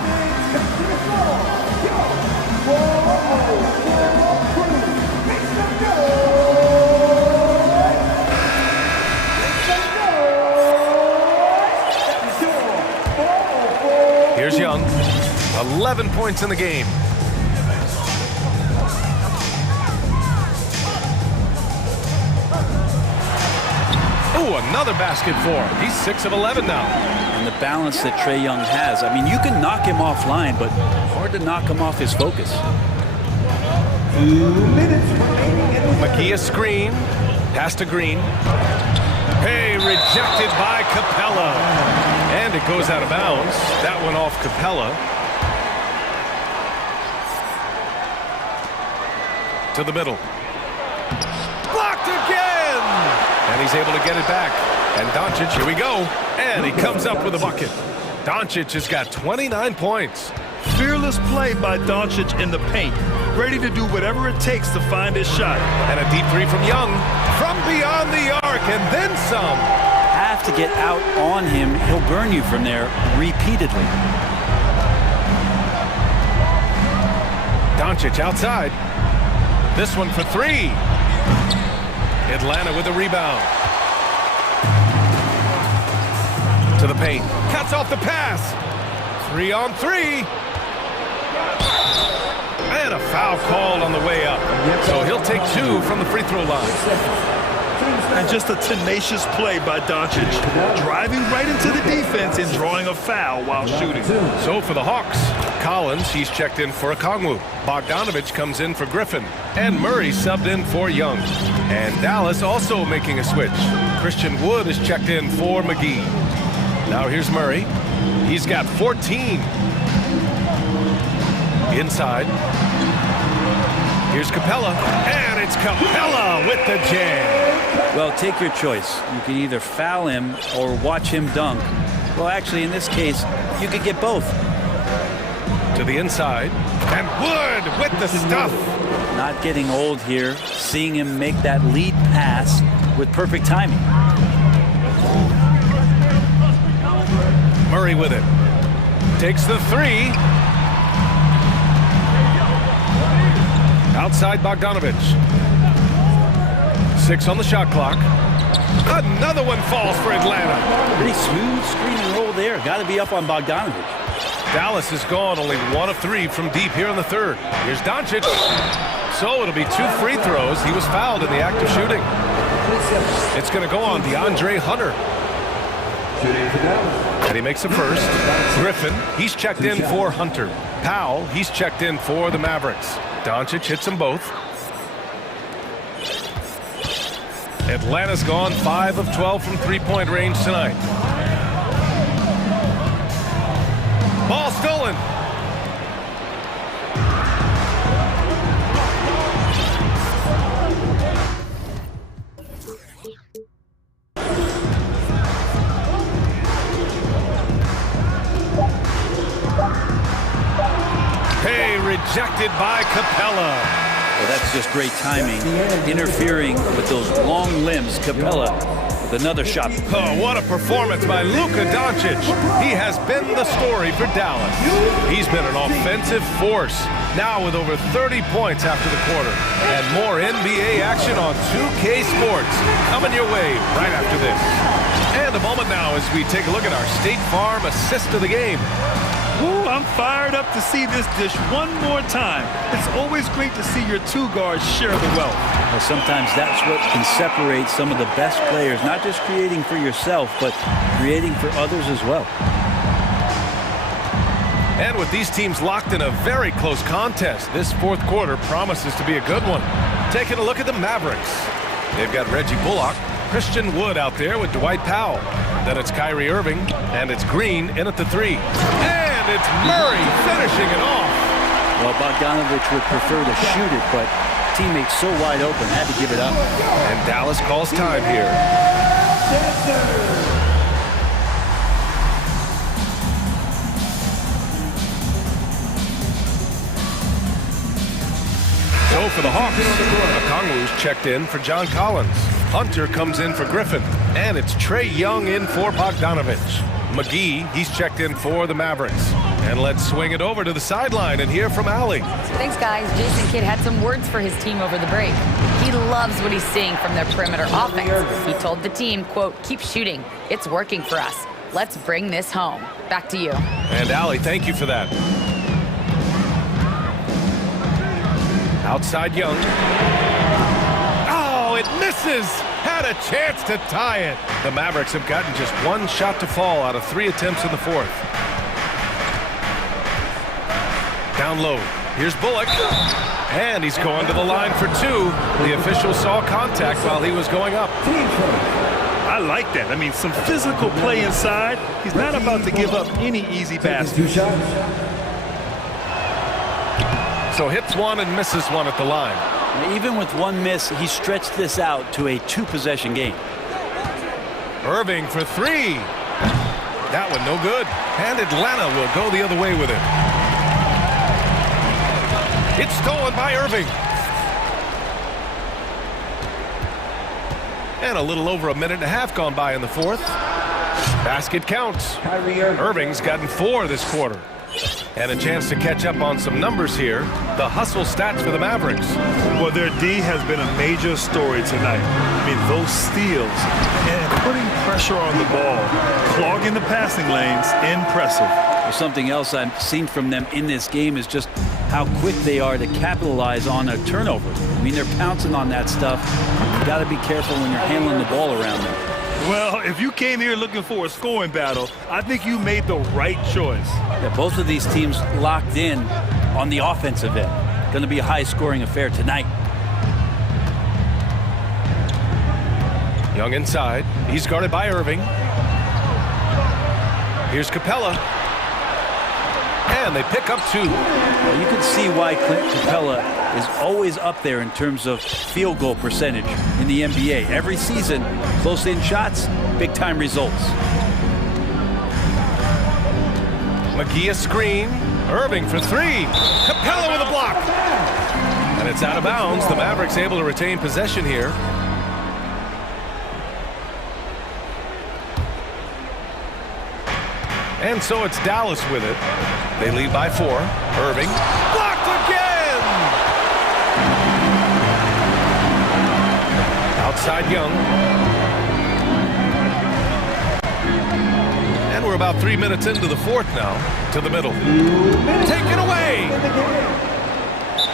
Here's Young. 11 points in the game. Ooh, another basket for him. He's 6 of 11 now. And the balance that Trae Young has. I mean, you can knock him offline, but hard to knock him off his focus. McGee a screen. Pass to Green. Hey, rejected by Capella. And it goes out of bounds. That one off Capella. To the middle. Blocked again! And he's able to get it back. And Doncic, here we go. And he comes up with a bucket. Doncic has got 29 points. Fearless play by Doncic in the paint. Ready to do whatever it takes to find his shot. And a deep 3 from Young. From beyond the arc, and then some. Have to get out on him. He'll burn you from there repeatedly. Doncic outside. This one for 3. Atlanta with a rebound. To the paint. Cuts off the pass. 3 on 3. And a foul called on the way up. So he'll take 2 from the free throw line. And just a tenacious play by Doncic. Driving right into the defense and drawing a foul while shooting. So for the Hawks, Collins, he's checked in for Okongwu. Bogdanovich comes in for Griffin. And Murray subbed in for Young. And Dallas also making a switch. Christian Wood is checked in for McGee. Now here's Murray. He's got 14. Inside. Here's Capella. And it's Capella with the jam. Well, take your choice. You can either foul him or watch him dunk. Well, actually, in this case, you could get both. To the inside. And Wood with the stuff. Not getting old here. Seeing him make that lead pass with perfect timing. Murray with it. Takes the 3. Outside Bogdanovich. 6 on the shot clock. Another one falls for Atlanta. Pretty smooth screen and roll there. Got to be up on Bogdanovich. Dallas has gone only 1 of 3 from deep here in the third. Here's Doncic. So it'll be 2 free throws. He was fouled in the act of shooting. It's going to go on DeAndre Hunter. And he makes the first. Griffin, he's checked in for Hunter. Powell, he's checked in for the Mavericks. Doncic hits them both. Atlanta's gone 5 of 12 from three-point range tonight. Ball stolen. Hey, rejected by Capella. Well, that's just great timing. Interfering with those long limbs. Capella with another shot. Oh, what a performance by Luka Doncic. He has been the story for Dallas. He's been an offensive force. Now with over 30 points after the quarter. And more NBA action on 2K Sports. Coming your way right after this. And a moment now as we take a look at our State Farm assist of the game. Ooh, I'm fired up to see this dish one more time. It's always great to see your two guards share the wealth. Well, sometimes that's what can separate some of the best players, not just creating for yourself, but creating for others as well. And with these teams locked in a very close contest, this fourth quarter promises to be a good one. Taking a look at the Mavericks. They've got Reggie Bullock, Christian Wood out there with Dwight Powell. Then it's Kyrie Irving, and it's Green in at the three. And it's Murray finishing it off. Well, Bogdanovich would prefer to shoot it, but teammates so wide open, had to give it up. And Dallas calls time here. So for the Hawks, Okongwu's checked in for John Collins. Hunter comes in for Griffin. And it's Trae Young in for Bogdanovich. McGee, he's checked in for the Mavericks. And let's swing it over to the sideline and hear from Allie. Thanks, guys. Jason Kidd had some words for his team over the break. He loves what he's seeing from their perimeter offense. He told the team, quote, "Keep shooting. It's working for us. Let's bring this home." Back to you. And Allie, thank you for that. Outside Young. Oh, it misses. Had a chance to tie it. The Mavericks have gotten just one shot to fall out of 3 attempts in the fourth. Down low. Here's Bullock. And he's going to the line for two. The official saw contact while he was going up. I like that. I mean, some physical play inside. He's not about to give up any easy basket. So hits one and misses one at the line. Even with one miss, he stretched this out to a 2-possession game. Irving for three. That one no good. And Atlanta will go the other way with it. It's stolen by Irving. And a little over a minute and a half gone by in the fourth. Basket counts. Irving's gotten 4 this quarter. And a chance to catch up on some numbers here. The hustle stats for the Mavericks. Well, their D has been a major story tonight. I mean, those steals and putting pressure on the ball, clogging the passing lanes, impressive. Well, something else I've seen from them in this game is just how quick they are to capitalize on a turnover. I mean, they're pouncing on that stuff. You got to be careful when you're handling the ball around them. Well, if you came here looking for a scoring battle, I think you made the right choice. Yeah, both of these teams locked in on the offensive end. Going to be a high-scoring affair tonight. Young inside. He's guarded by Irving. Here's Capella. And they pick up 2. Well, you can see why Clint Capella is always up there in terms of field goal percentage in the NBA. Every season, close-in shots, big-time results. McGee a screen. Irving for 3. Capella with a block. And it's out of bounds. The Mavericks able to retain possession here. And so it's Dallas with it. They lead by 4. Irving blocked again. Outside Young. And we're about 3 minutes into the fourth now. To the middle. Taken away.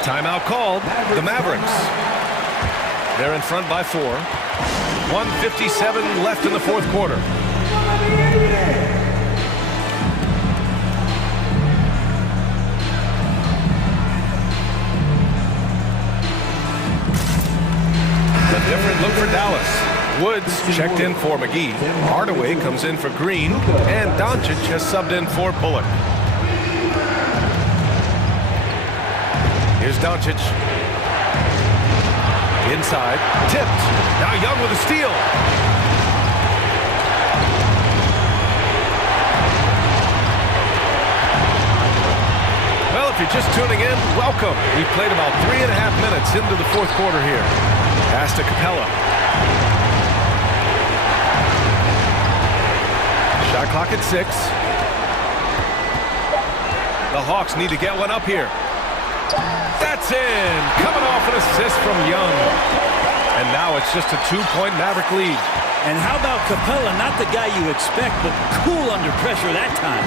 Timeout called. The Mavericks. They're in front by 4. 1:57 left in the fourth quarter. Different look for Dallas. Woods checked in for McGee. Hardaway comes in for Green. And Doncic has subbed in for Bullock. Here's Doncic. Inside. Tipped. Now Young with a steal. Well, if you're just tuning in, welcome. We've played about 3.5 minutes into the fourth quarter here. Pass to Capella. Shot clock at 6. The Hawks need to get one up here. That's in. Coming off an assist from Young. And now it's just a 2-point Maverick lead. And how about Capella? Not the guy you expect, but cool under pressure that time.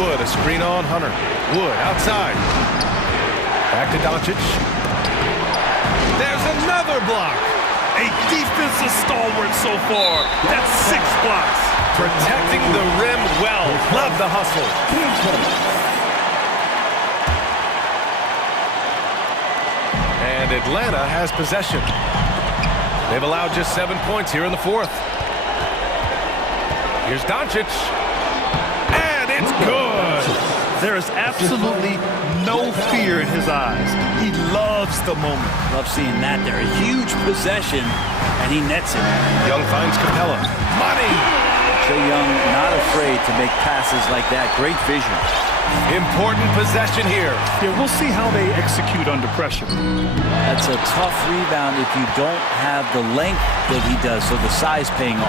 Wood, a screen on Hunter. Wood outside. Back to Doncic. There's another block. A defensive stalwart so far. That's 6 blocks. Protecting the rim well. Love the hustle. And Atlanta has possession. They've allowed just 7 points here in the fourth. Here's Doncic. And it's good. There is absolutely no fear in his eyes. He loves the moment. Love seeing that there. A huge possession, and he nets it. Young finds Capella. Money! Trae Young not afraid to make passes like that. Great vision. Important possession here. Yeah, we'll see how they execute under pressure. That's a tough rebound if you don't have the length that he does, so the size paying off.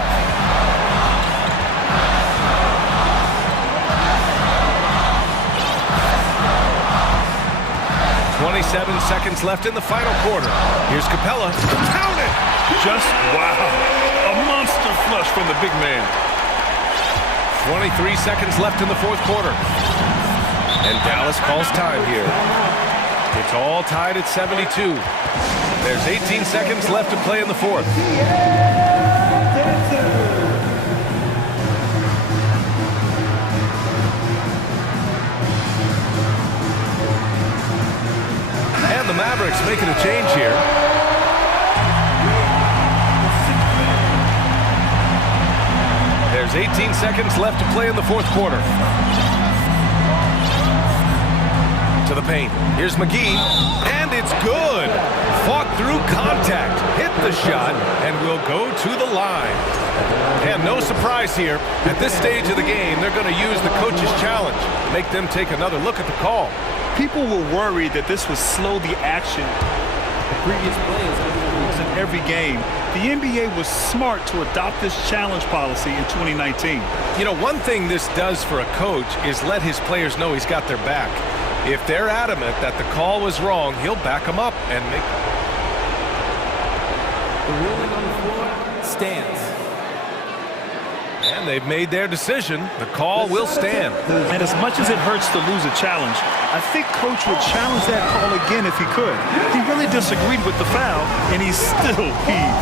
.27 seconds left in the final quarter. Here's Capella. Count it! Just wow. A monster flush from the big man. 23 seconds left in the fourth quarter. And Dallas calls time here. It's all tied at 72. There's 18 seconds left to play in the fourth. And the Mavericks making a change here. There's 18 seconds left to play in the fourth quarter. To the paint. Here's McGee. And it's good. Fought through contact. Hit the shot. And will go to the line. And no surprise here. At this stage of the game, they're going to use the coach's challenge. Make them take another look at the call. People were worried that this would slow the action. Previous plays in every game. The NBA was smart to adopt this challenge policy in 2019. You know, one thing this does for a coach is let his players know he's got their back. If they're adamant that the call was wrong, he'll back them up and make... The ruling on the floor stands. And they've made their decision. The call will stand. And as much as it hurts to lose a challenge, I think Coach would challenge that call again if he could. He really disagreed with the foul, and he still heaved.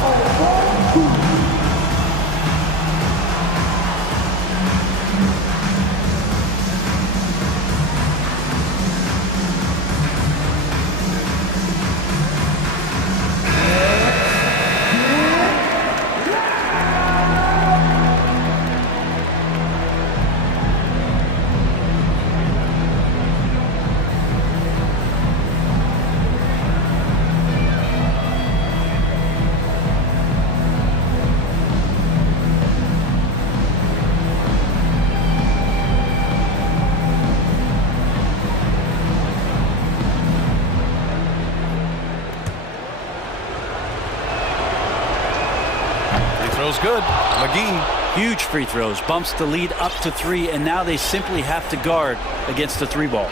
Throws good. McGee. Huge free throws. Bumps the lead up to 3, and now they simply have to guard against the 3-ball.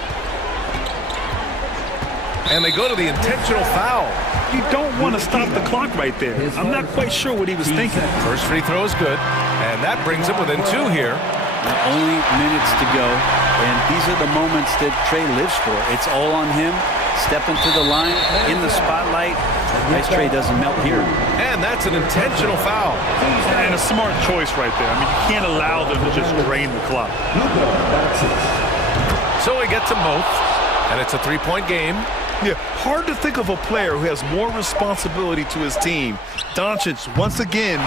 And they go to the intentional foul. You don't want to stop the clock right there. I'm not quite sure what he was thinking. First free throw is good, and that brings him within 2 here. Only minutes to go, and these are the moments that Trae lives for. It's all on him. Stepping to the line, in the spotlight. Nice Trae doesn't melt here. And that's an intentional foul. And a smart choice right there. I mean, you can't allow them to just drain the clock. So he gets them both, and it's a 3-point game. Yeah, hard to think of a player who has more responsibility to his team. Doncic, once again,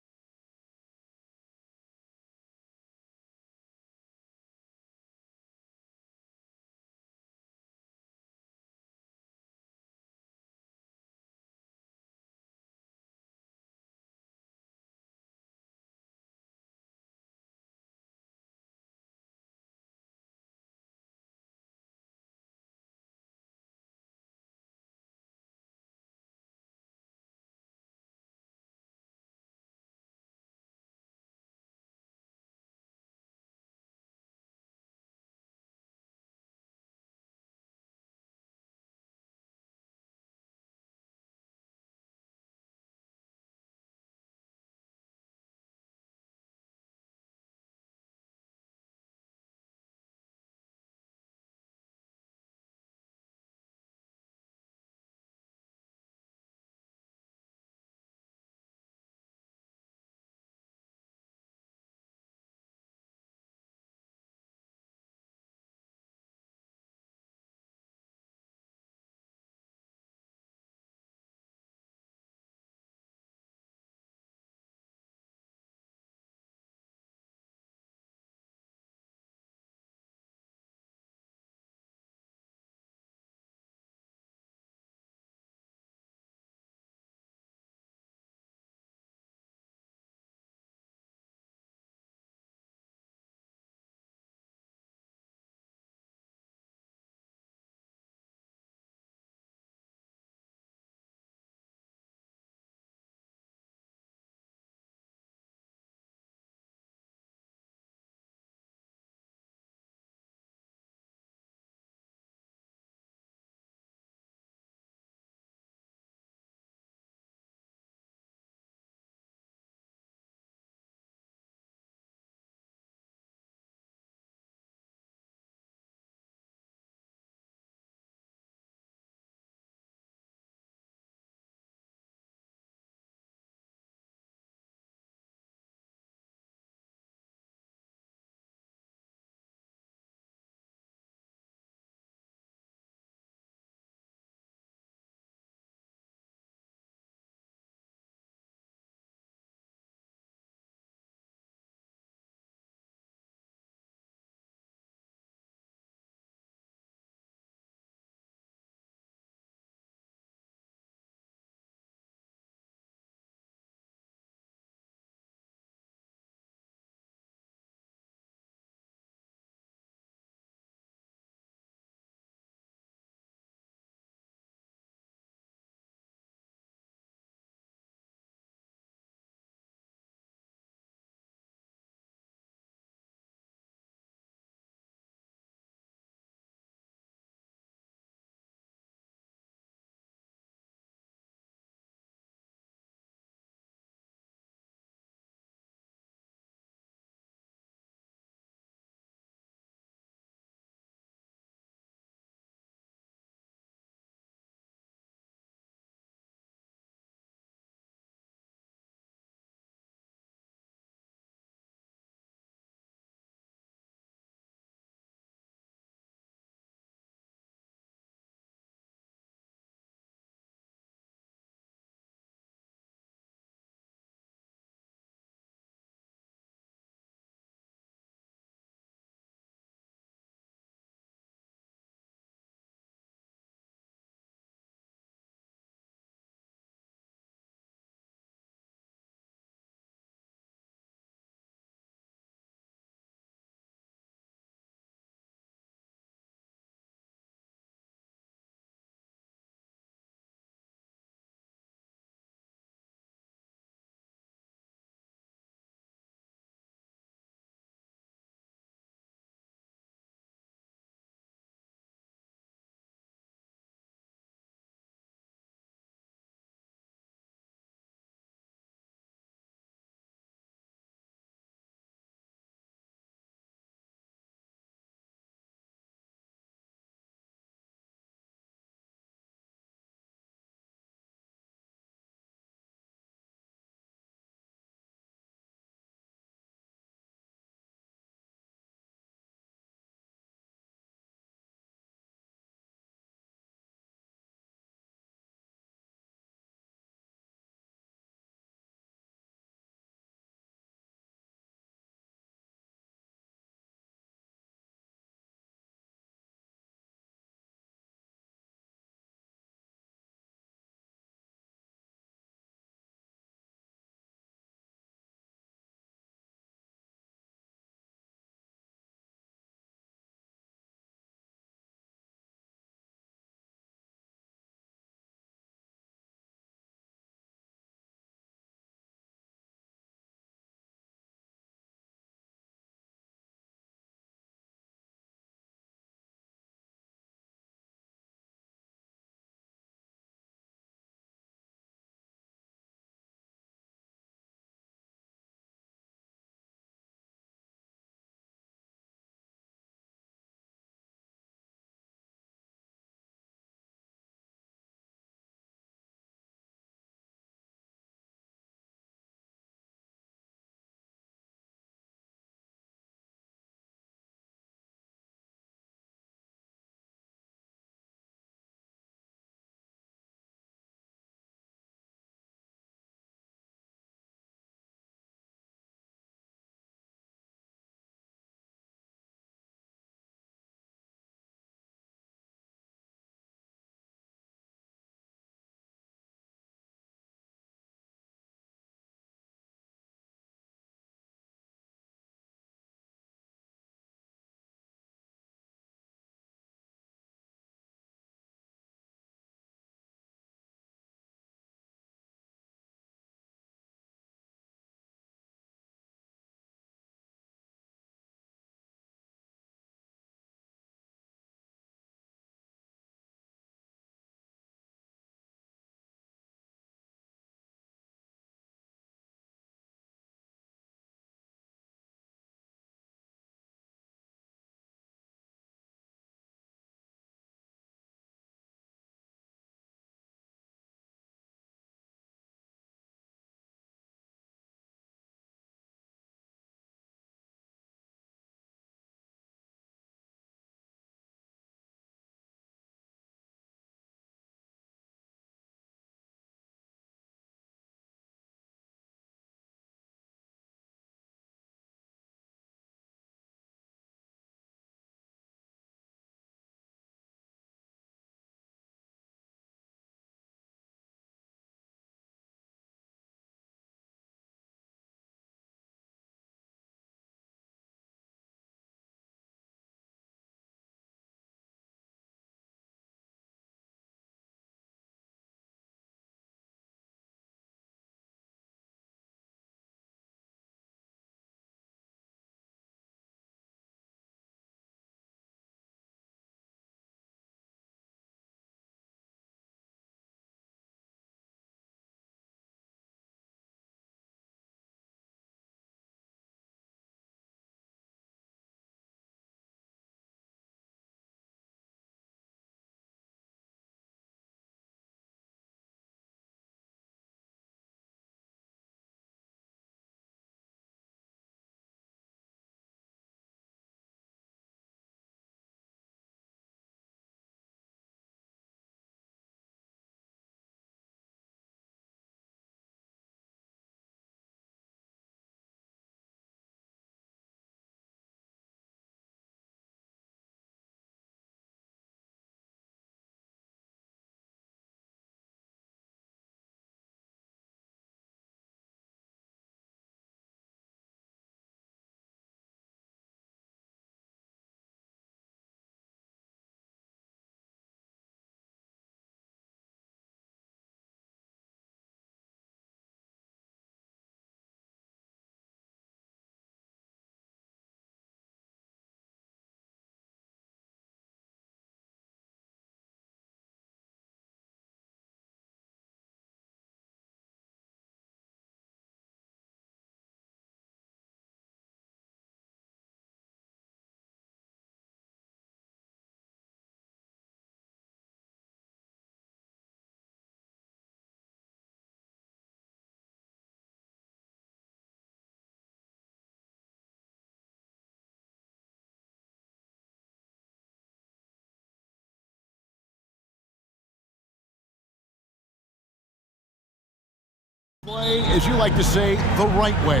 Play, as you like to say, the right way.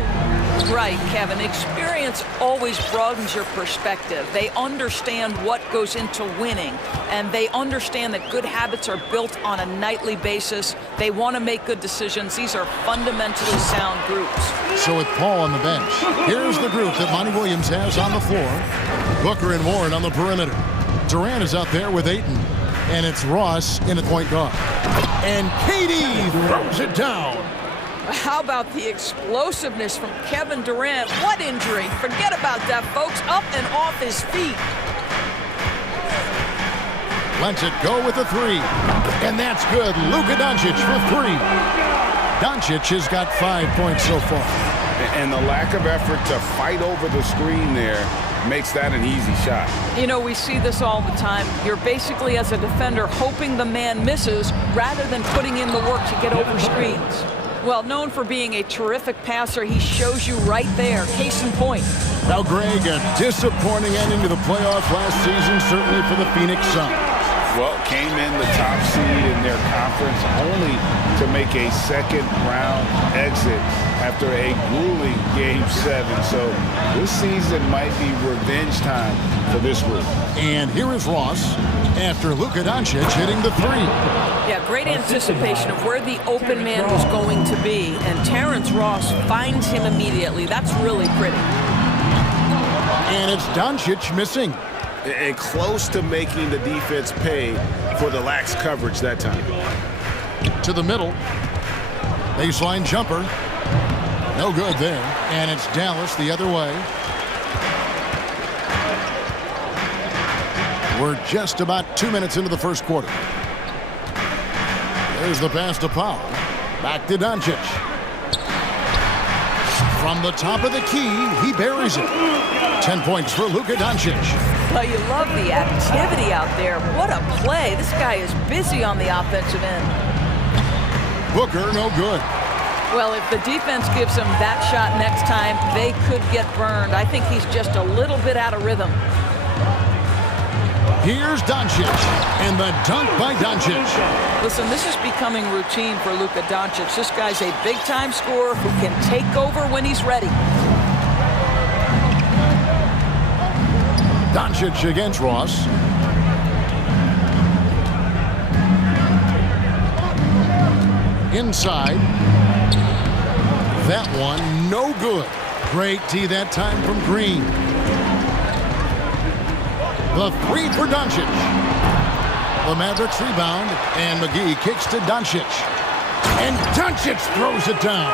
Right, Kevin. Experience always broadens your perspective. They understand what goes into winning, and they understand that good habits are built on a nightly basis. They want to make good decisions. These are fundamentally sound groups. So with Paul on the bench, here's the group that Monty Williams has on the floor. Booker and Warren on the perimeter. Durant is out there with Ayton, and it's Ross in at point guard. And KD throws it down. How about the explosiveness from Kevin Durant? What injury? Forget about that, folks. Up and off his feet. Lets it go with the three. And that's good. Luka Doncic for three. Doncic has got 5 points so far. And the lack of effort to fight over the screen there makes that an easy shot. You know, we see this all the time. You're basically, as a defender, hoping the man misses rather than putting in the work to get over screens. Well, known for being a terrific passer, he shows you right there. Case in point. Now, Greg, a disappointing ending to the playoffs last season, certainly for the Phoenix Suns. Well, came in the top seed in their conference only to make a second-round exit after a grueling Game 7. So this season might be revenge time for this group. And here is Ross after Luka Doncic hitting the three. Yeah, great anticipation of where the open man was going to be, and Terrence Ross finds him immediately. That's really pretty. And it's Doncic missing. And close to making the defense pay for the lax coverage that time. To the middle. Baseline jumper. No good there. And it's Dallas the other way. We're just about 2 minutes into the first quarter. There's the pass to Powell. Back to Doncic. From the top of the key, he buries it. 10 points for Luka Doncic. Well, you love the activity out there. What a play. This guy is busy on the offensive end. Booker, no good. Well, if the defense gives him that shot next time, they could get burned. I think he's just a little bit out of rhythm. Here's Doncic, and the dunk by Doncic. Listen, this is becoming routine for Luka Doncic. This guy's a big-time scorer who can take over when he's ready. Doncic against Ross. Inside. That one, no good. Great D that time from Green. The three for Doncic. The Mavericks rebound, and McGee kicks to Doncic. And Doncic throws it down.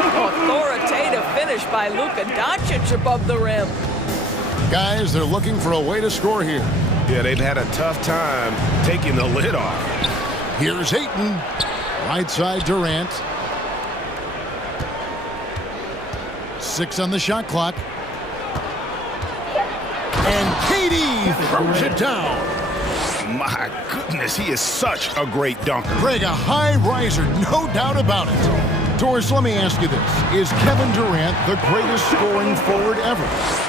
Authoritative finish by Luka Doncic above the rim. Guys, they're looking for a way to score here. Yeah, they've had a tough time taking the lid off. Here's Ayton. Right side Durant. 6 on the shot clock. And KD throws it down. My goodness, he is such a great dunker. Greg, a high riser, no doubt about it. Doris, let me ask you this. Is Kevin Durant the greatest scoring forward ever?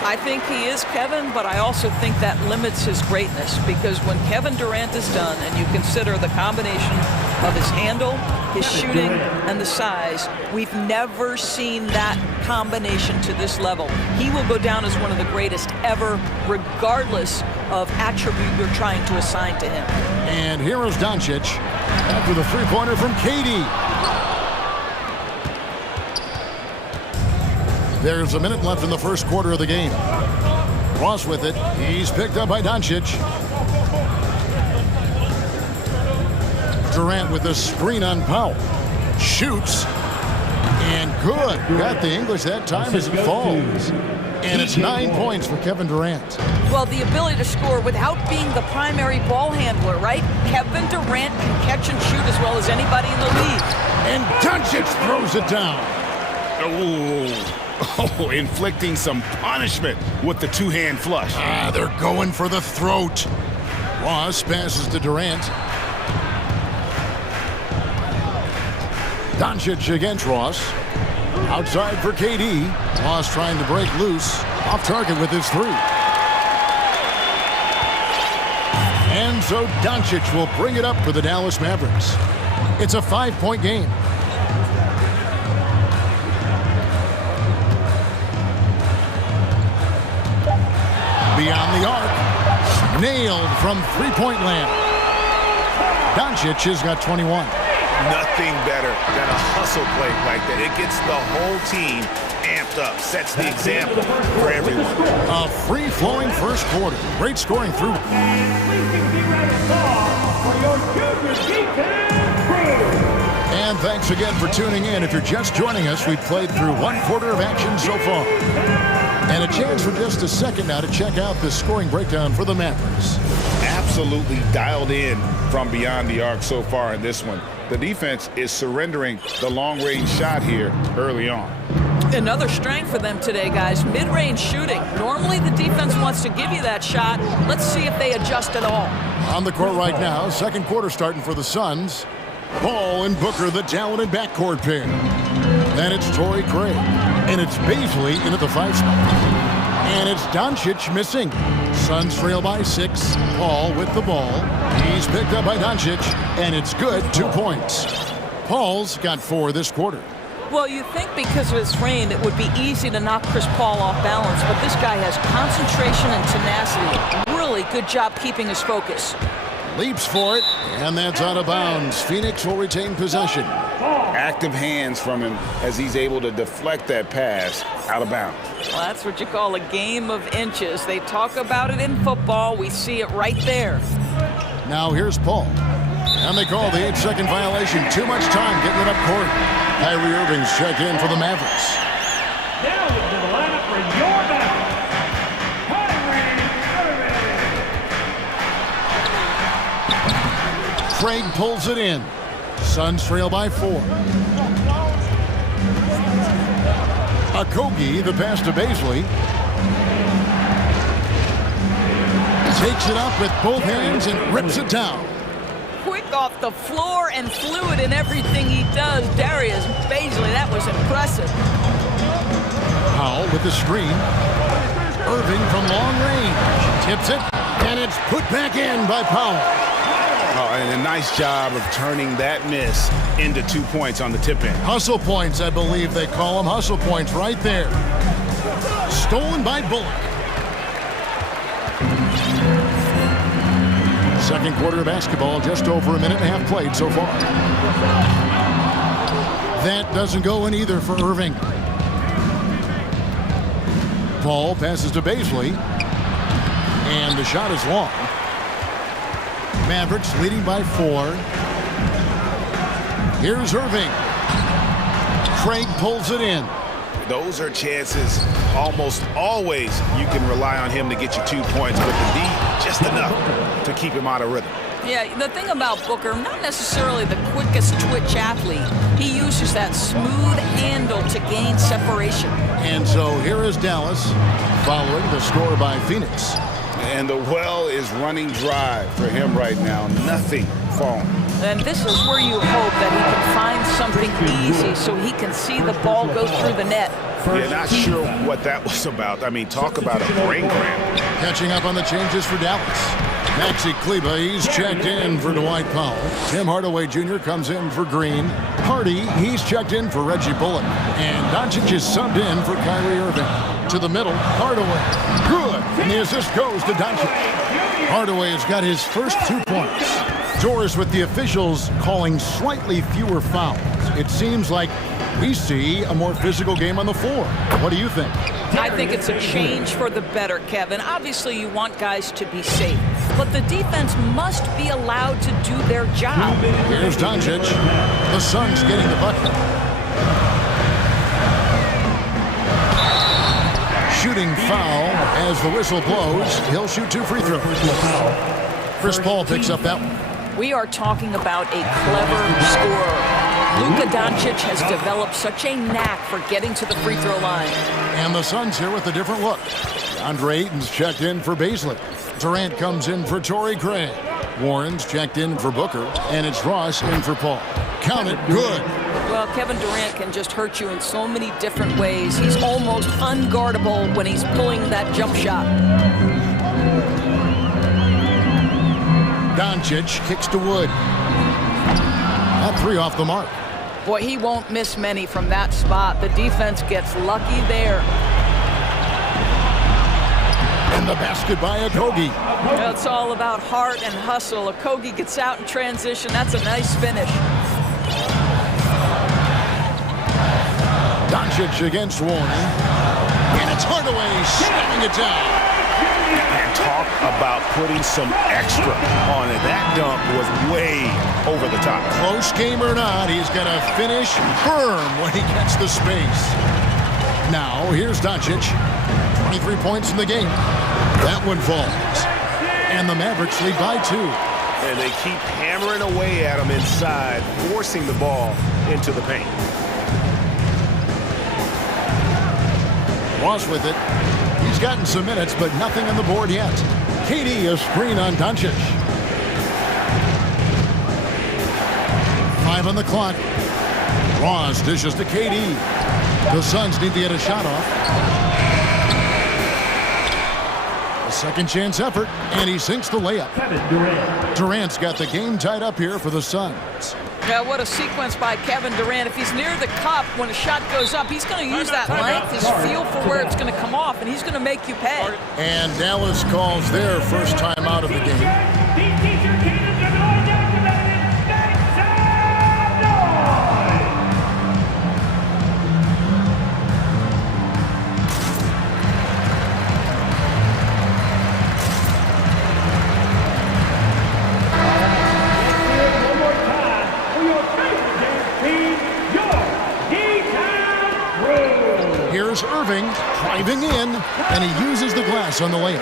I think he is, Kevin, but I also think that limits his greatness, because when Kevin Durant is done and you consider the combination of his handle, his shooting, and the size, we've never seen that combination to this level. He will go down as one of the greatest ever, regardless of attribute you're trying to assign to him. And here is Doncic after the three-pointer from KD. There's a minute left in the first quarter of the game. Ross with it. He's picked up by Doncic. Durant with a screen on Powell. Shoots. And good. Got the English that time as it falls. And it's 9 points for Kevin Durant. Well, the ability to score without being the primary ball handler, right? Kevin Durant can catch and shoot as well as anybody in the league. And Doncic throws it down. Oh, inflicting some punishment with the two-hand flush. They're going for the throat. Ross passes to Durant. Doncic against Ross. Outside for KD. Ross trying to break loose. Off target with his three. And so Doncic will bring it up for the Dallas Mavericks. It's a 5-point game. Nailed from three-point land. Doncic has got 21. Nothing better than a hustle play like that. It gets the whole team amped up, sets the example for everyone. A free-flowing first quarter. Great scoring through. And thanks again for tuning in. If you're just joining us, we played through one quarter of action so far. And a chance for just a second now to check out the scoring breakdown for the Mavericks. Absolutely dialed in from beyond the arc so far in this one. The defense is surrendering the long-range shot here early on. Another strength for them today, guys. Mid-range shooting. Normally the defense wants to give you that shot. Let's see if they adjust at all. On the court right now, second quarter starting for the Suns. Ball and Booker, the talented backcourt pair. Then it's Torrey Craig. And it's Bazley in at the 5 spot. And it's Doncic missing. Suns trail by 6. Paul with the ball. He's picked up by Doncic. And it's good, 2 points. Paul's got 4 this quarter. Well, you think because of his frame, it would be easy to knock Chris Paul off balance, but this guy has concentration and tenacity. Really good job keeping his focus. Leaps for it, and that's out of bounds. Phoenix will retain possession. Active hands from him as he's able to deflect that pass out of bounds. Well, that's what you call a game of inches. They talk about it in football. We see it right there. Now here's Paul. And they call the 8-second violation. Too much time getting it up court. Kyrie Irving's checked in for the Mavericks. Now into the lineup for your Mavericks, Kyrie Irving. Craig pulls it in. Suns trail by 4. Okogie, the pass to Bazley. Takes it up with both hands and rips it down. Quick off the floor and fluid in everything he does. Darius Bazley, that was impressive. Powell with the screen. Irving from long range. Tips it, and it's put back in by Powell. Oh, and a nice job of turning that miss into 2 points on the tip-in. Hustle points, I believe they call them. Hustle points right there. Stolen by Bullock. Second quarter of basketball, just over a minute and a half played so far. That doesn't go in either for Irving. Paul passes to Bazley. And the shot is long. Mavericks leading by 4. Here's Irving. Craig pulls it in. Those are chances almost always you can rely on him to get you 2 points, but the D just enough to keep him out of rhythm. Yeah, the thing about Booker, not necessarily the quickest twitch athlete. He uses that smooth handle to gain separation. And so here is Dallas following the score by Phoenix. And the well is running dry for him right now. Nothing falling. And this is where you hope that he can find something easy so he can see the ball go through the net. Yeah, not sure what that was about. I mean, talk about a brain cramp. Catching up on the changes for Dallas. Maxi Kleba, he's checked in for Dwight Powell. Tim Hardaway Jr. comes in for Green. Hardy, he's checked in for Reggie Bullock. And Doncic is subbed in for Kyrie Irving. To the middle, Hardaway. Good. And the assist goes to Doncic. Hardaway has got his first 2 points. Doris with the officials calling slightly fewer fouls. It seems like we see a more physical game on the floor. What do you think? I think it's a change for the better, Kevin. Obviously, you want guys to be safe, but the defense must be allowed to do their job. Here's Doncic. The Suns getting the bucket. Shooting foul as the whistle blows. He'll shoot 2 free throws. Chris Paul picks up that one. We are talking about a clever scorer. Luka Doncic has developed such a knack for getting to the free throw line. And the Suns here with a different look. Andre Ayton's checked in for Bazley. Durant comes in for Torrey Craig. Warren's checked in for Booker. And it's Ross in for Paul. Count it, good. Well, Kevin Durant can just hurt you in so many different ways. He's almost unguardable when he's pulling that jump shot. Doncic kicks to Wood. That 3 off the mark. Boy, he won't miss many from that spot. The defense gets lucky there. And the basket by Okogie. It's all about heart and hustle. Okogie gets out in transition. That's a nice finish. Doncic against Warner. And it's Hardaway slamming it down. And talk about putting some extra on it. That dunk was way over the top. Close game or not, he's going to finish firm when he gets the space. Now, here's Doncic. 23 points in the game. That one falls. And the Mavericks lead by 2. And they keep hammering away at him inside, forcing the ball into the paint. Ross with it. He's gotten some minutes, but nothing on the board yet. KD a screen on Doncic. 5 on the clock. Ross dishes to KD. The Suns need to get a shot off. A second chance effort, and he sinks the layup. Durant's got the game tied up here for the Suns. Yeah, what a sequence by Kevin Durant. If he's near the cup when a shot goes up, he's going to use that length, his feel for where it's going to come off, and he's going to make you pay. And Dallas calls their first time out of the game. Here's Irving driving in, and he uses the glass on the layup.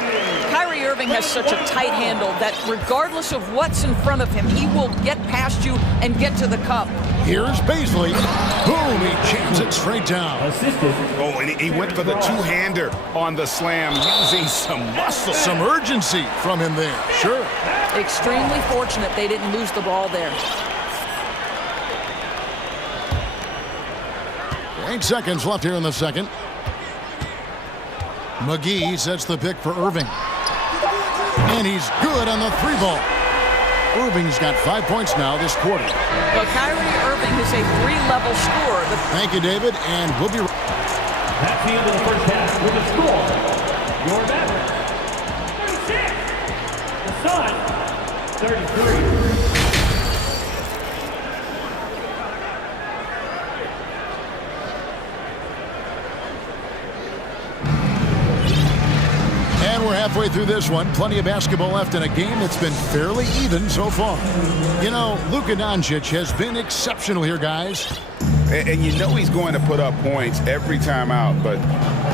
Kyrie Irving has such a tight handle that regardless of what's in front of him, he will get past you and get to the cup. Here's Baisley. Boom, he jams it straight down. Oh, and he went for the two-hander on the slam, using some muscle. Some urgency from him there, sure. Extremely fortunate they didn't lose the ball there. 8 seconds left here in the second. McGee sets the pick for Irving. And he's good on the 3-ball. Irving's got 5 points now this quarter. Well, Kyrie Irving is a 3-level scorer. Thank you, David, and we'll be right back. That's the end of the first half with a score. Your Mavericks, 36. The Suns, 33. We're halfway through this one. Plenty of basketball left in a game that's been fairly even so far. You know, Luka Doncic has been exceptional here, guys. And you know he's going to put up points every time out, but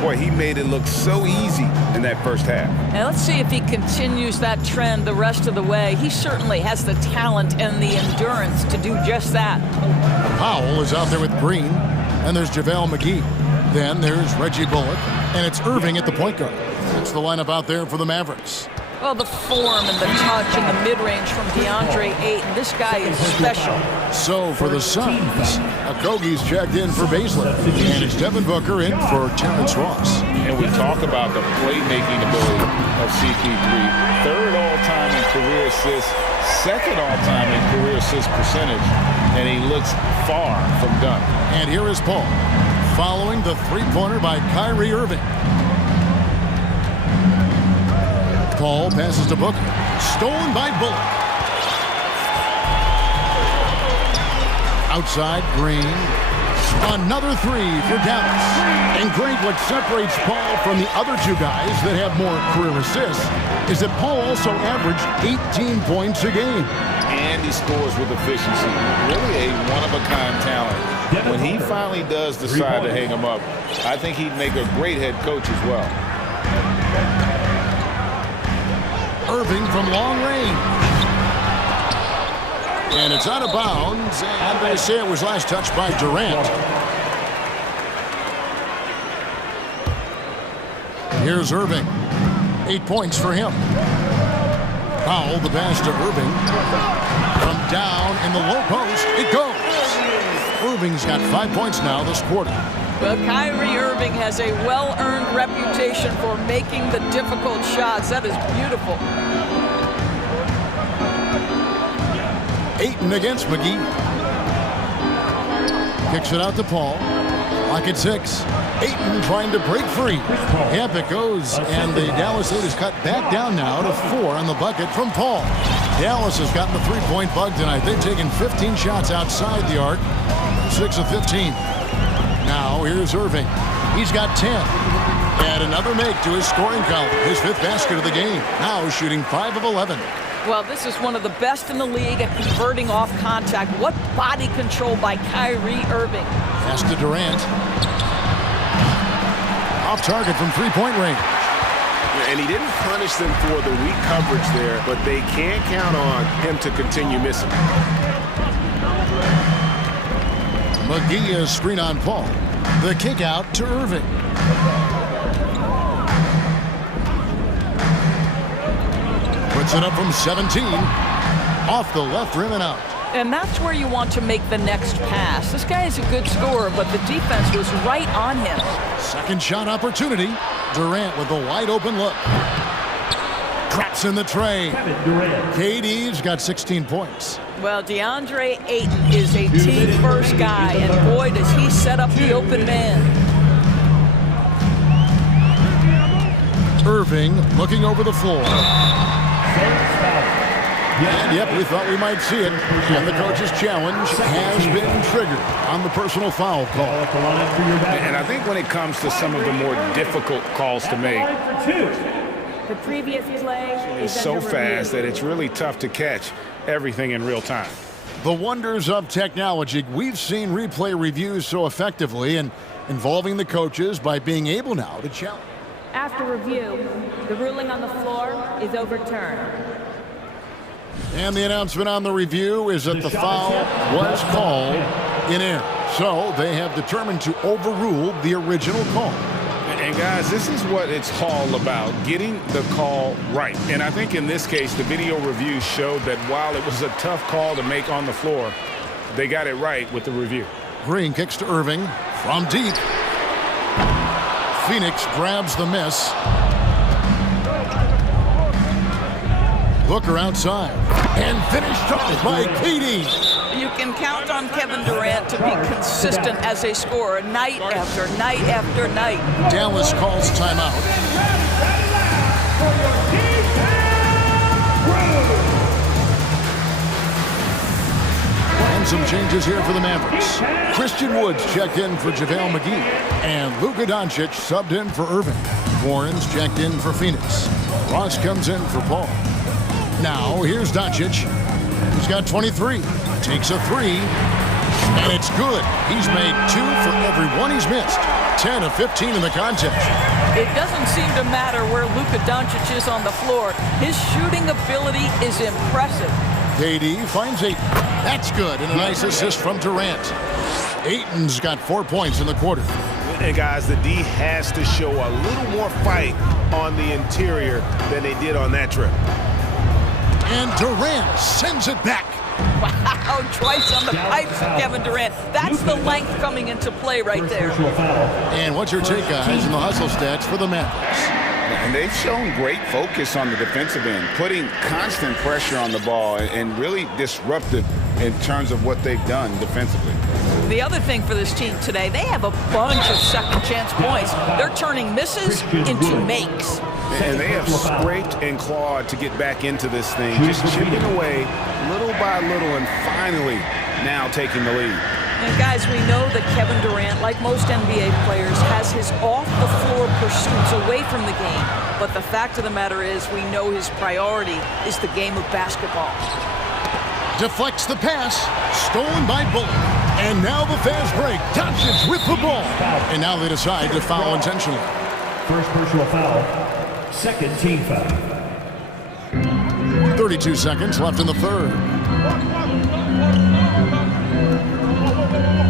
boy, he made it look so easy in that first half. And let's see if he continues that trend the rest of the way. He certainly has the talent and the endurance to do just that. Powell is out there with Green, and there's JaVale McGee. Then there's Reggie Bullock, and it's Irving at the point guard. That's the lineup out there for the Mavericks. Well, the form and the touch and the mid-range from DeAndre Ayton. This guy is special. So for the Suns, Okogie's checked in for Baisley, and it's Devin Booker in for Terrence Ross. And we talk about the playmaking ability of CP3. Third all-time in career assists, second all-time in career assist percentage, and he looks far from done. And here is Paul, following the three-pointer by Kyrie Irving. Paul passes to Booker. Stolen by Bullock. Outside, Green. Another three for Dallas. And Greg, what separates Paul from the other two guys that have more career assists is that Paul also averaged 18 points a game. And he scores with efficiency. Really a one-of-a-kind talent. When he finally does decide to hang him up, I think he'd make a great head coach as well. Irving from long range. And it's out of bounds, and they say it was last touched by Durant. Here's Irving. 8 points for him. Powell, the pass to Irving. From down in the low post, it goes. Irving's got 5 points now this quarter. Well, Kyrie Irving has a well-earned reputation for making the difficult shots. That is beautiful. Ayton against McGee. Kicks it out to Paul. Lock at 6. Ayton trying to break free. Yep, it goes. And the Dallas 8 is cut back down now to 4 on the bucket from Paul. Dallas has gotten the three-point bug tonight. They've taken 15 shots outside the arc. 6 of 15. Now here's Irving. He's got 10. And another make to his scoring column. His 5th basket of the game. Now shooting 5 of 11. Well, this is one of the best in the league at converting off contact. What body control by Kyrie Irving. Pass to Durant. Off target from three-point range. And he didn't punish them for the weak coverage there, but they can't count on him to continue missing. McGee is screen on Paul. The kick out to Irving. Puts it up from 17. Off the left rim and out. And that's where you want to make the next pass. This guy is a good scorer, but the defense was right on him. Second shot opportunity. Durant with a wide open look. Traps in the tray. KD's got 16 points. Well, DeAndre Ayton is a team-first guy, and boy, does he set up the open man. Irving looking over the floor. And yep, we thought we might see it. And the coach's challenge has been triggered on the personal foul call. And I think when it comes to some of the more difficult calls to make, the previous play is so fast that it's really tough to catch everything in real time. The wonders of technology. We've seen replay reviews so effectively and involving the coaches by being able now to challenge. After review, the ruling on the floor is overturned. And the announcement on the review is that the foul was called in air. So they have determined to overrule the original call. And guys, this is what it's all about, getting the call right. And I think in this case, the video review showed that while it was a tough call to make on the floor, they got it right with the review. Green kicks to Irving from deep. Phoenix grabs the miss. Booker outside. And finished off by KD. You can count on Kevin Durant to be consistent as a scorer night after night after night. Dallas calls timeout. And some changes here for the Mavericks. Christian Woods checked in for JaVale McGee. And Luka Doncic subbed in for Irving. Warren's checked in for Phoenix. Ross comes in for Paul. Now, here's Doncic. He's got 23. Takes a three. And it's good. He's made 2 for every one he's missed. 10 of 15 in the contest. It doesn't seem to matter where Luka Doncic is on the floor. His shooting ability is impressive. KD finds Ayton. That's good. And a nice assist from Durant. Ayton's got 4 points in the quarter. And guys, the D has to show a little more fight on the interior than they did on that trip. And Durant sends it back. Wow, twice on the pipes from Kevin Durant. That's the length coming into play right there. And what's your take, guys, in the hustle stats for the Mavericks? And they've shown great focus on the defensive end, putting constant pressure on the ball and really disruptive in terms of what they've done defensively. The other thing for this team today, they have a bunch of second chance points. They're turning misses into makes. And they have scraped and clawed to get back into this thing, just chipping away little by little and finally now taking the lead. And guys, we know that Kevin Durant, like most NBA players, has his off-the-floor pursuits away from the game. But the fact of the matter is we know his priority is the game of basketball. Deflects the pass, stolen by Bullock. And now the fast break. Doncic with the ball. And now they decide to foul intentionally. First personal foul. Second team foul. 32 seconds left in the third.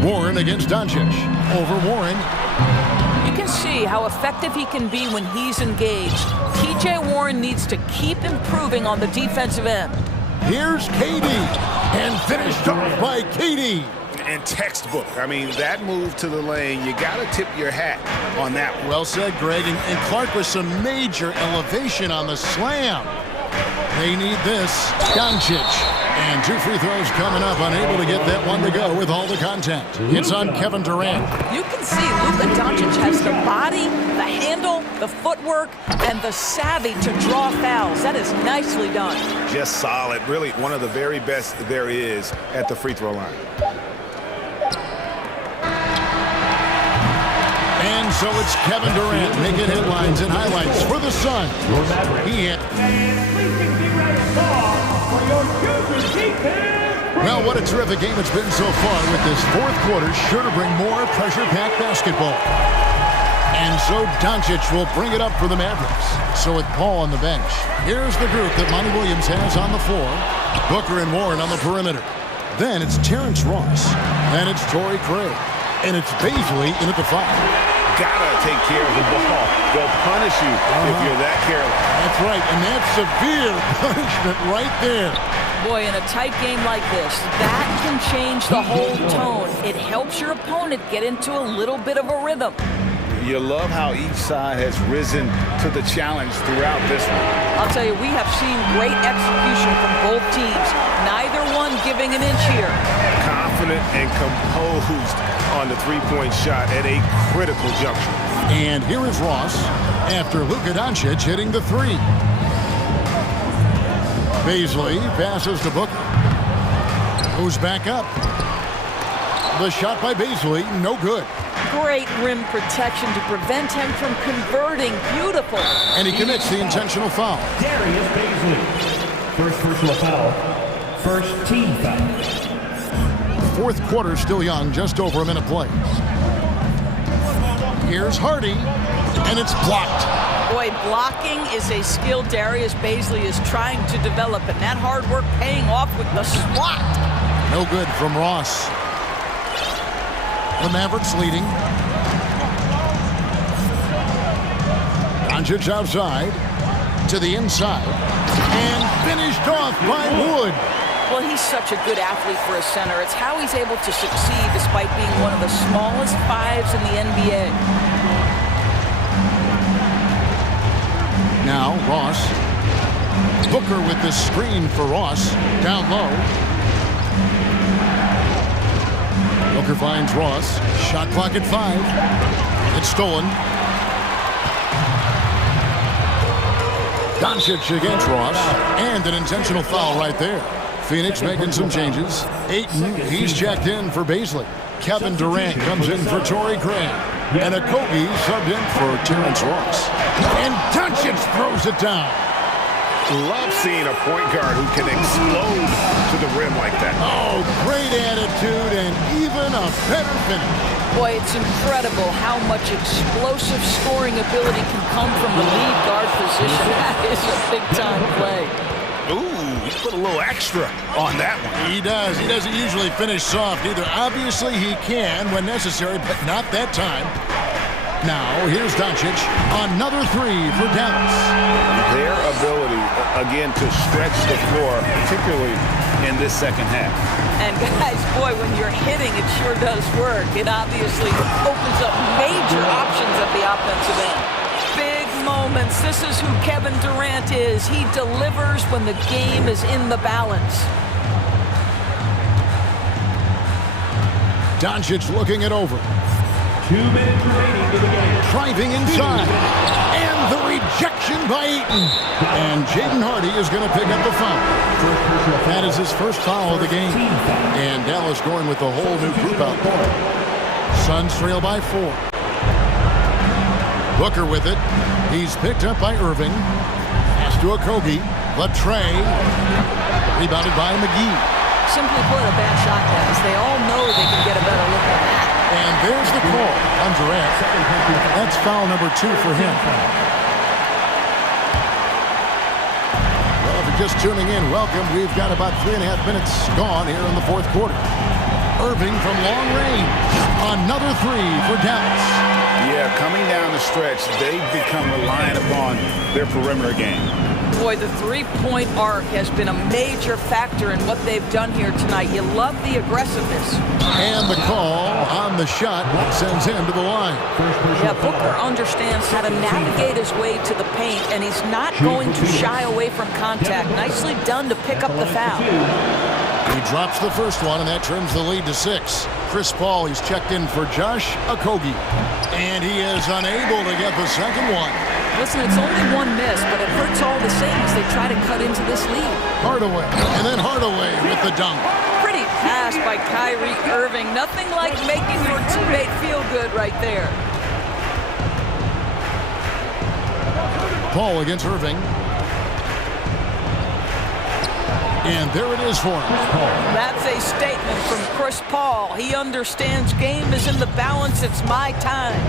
Warren against Doncic. Over Warren. You can see how effective he can be when he's engaged. T.J. Warren needs to keep improving on the defensive end. Here's KD. And finished off by KD. And textbook. I mean, that move to the lane, you got to tip your hat on that one. Well said, Greg. And Clark with some major elevation on the slam. They need this. Doncic. And And 2 free throws coming up, unable to get that one to go with all the contact. It's on Kevin Durant. You can see Luka Doncic has the body, the handle, the footwork, and the savvy to draw fouls. That is nicely done. Just solid. Really one of the very best there is at the free throw line. And so it's Kevin Durant making headlines and highlights for the Suns. Well, what a terrific game it's been so far with this fourth quarter, sure to bring more pressure-packed basketball. And so Doncic will bring it up for the Mavericks. So with Paul on the bench, here's the group that Monty Williams has on the floor. Booker and Warren on the perimeter. Then it's Terrence Ross. Then it's Torrey Craig. And it's Baisley in at the 5. Gotta take care of the ball. They'll punish you if you're that careless. That's right, and that's severe punishment right there. Boy, in a tight game like this, that can change the whole tone. It helps your opponent get into a little bit of a rhythm. You love how each side has risen to the challenge throughout this one. I'll tell you, we have seen great execution from both teams. Neither one giving an inch here. Confident and composed on the three-point shot at a critical juncture. And here is Ross after Luka Doncic hitting the 3. Baisley passes to Booker. Goes back up. The shot by Baisley, no good. Great rim protection to prevent him from converting. Beautiful. And he commits the intentional foul. Darius Baisley. First personal foul. First team foul. Fourth quarter still young, just over a minute play. Here's Hardy, and it's blocked. Boy, blocking is a skill Darius Baisley is trying to develop, and that hard work paying off with the swat. No good from Ross. The Mavericks leading. Doncic outside to the inside and finished off by Wood. Well, he's such a good athlete for a center. It's how he's able to succeed despite being one of the smallest 5s in the NBA. Now Ross. Booker with the screen for Ross. Down low. Booker finds Ross. Shot clock at 5. It's stolen. Doncic against Ross. And an intentional foul right there. Phoenix making some changes. Ayton, he's checked in for Baisley. Kevin Durant comes in for Torrey Craig. And Okogie subbed in for Terrence Ross. And Doncic throws it down. Love seeing a point guard who can explode to the rim like that. Oh, great attitude and even a better finish. Boy, it's incredible how much explosive scoring ability can come from the lead guard position. That is a big-time play. Ooh, he put a little extra on that one. He does. He doesn't usually finish soft either. Obviously, he can when necessary, but not that time. Now, here's Doncic. Another 3 for Dallas. Their ability, again, to stretch the floor, particularly in this second half. And guys, boy, when you're hitting, it sure does work. It obviously opens up major options at the offensive end. Big moments. This is who Kevin Durant is. He delivers when the game is in the balance. Doncic looking it over. 2 minutes remaining to the game. Driving inside. And the rejection by Ayton. And Jaden Hardy is going to pick up the foul. That is his first foul of the game. And Dallas going with the whole new group out there. Suns trail by 4. Booker with it. He's picked up by Irving. Pass to Okogie. Latre. Rebounded by McGee. Simply put, a bad shot, guys. They all know they can get a better look at that. And there's the call on Durant. That's foul number 2 for him. Well, if you're just tuning in, welcome. We've got about 3.5 minutes gone here in the fourth quarter. Irving from long range. Another 3 for Dallas. Yeah, coming down the stretch, they've become reliant upon their perimeter game. Boy, the three-point arc has been a major factor in what they've done here tonight. You love the aggressiveness. And the call on the shot sends him to the line. Yeah, Booker understands how to navigate his way to the paint, and he's not going to shy away from contact. Nicely done to pick up the foul. He drops the first one, and that trims the lead to 6. Chris Paul, he's checked in for Josh Okogie. And he is unable to get the second one. Listen, it's only one miss, but it hurts all the same as they try to cut into this lead. Hardaway, and then Hardaway with the dunk. Pretty pass by Kyrie Irving. Nothing like making your teammate feel good right there. Paul against Irving. And there it is for him. That's a statement from Chris Paul. He understands game is in the balance. It's my time.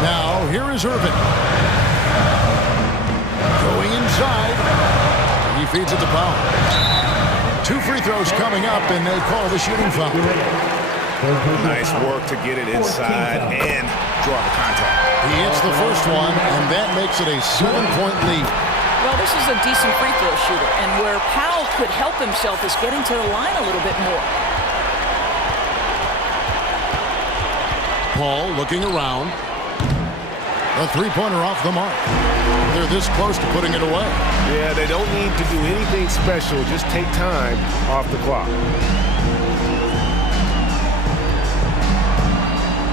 Now, here is Irving. Going inside. He feeds it to Powell. 2 free throws coming up, and they call the shooting foul. Nice work to get it inside and draw the contact. He hits the first one, and that makes it a 7-point lead. Well, this is a decent free throw shooter, and where Powell could help himself is getting to the line a little bit more. Paul looking around. A three-pointer off the mark. They're this close to putting it away. Yeah, they don't need to do anything special. Just take time off the clock.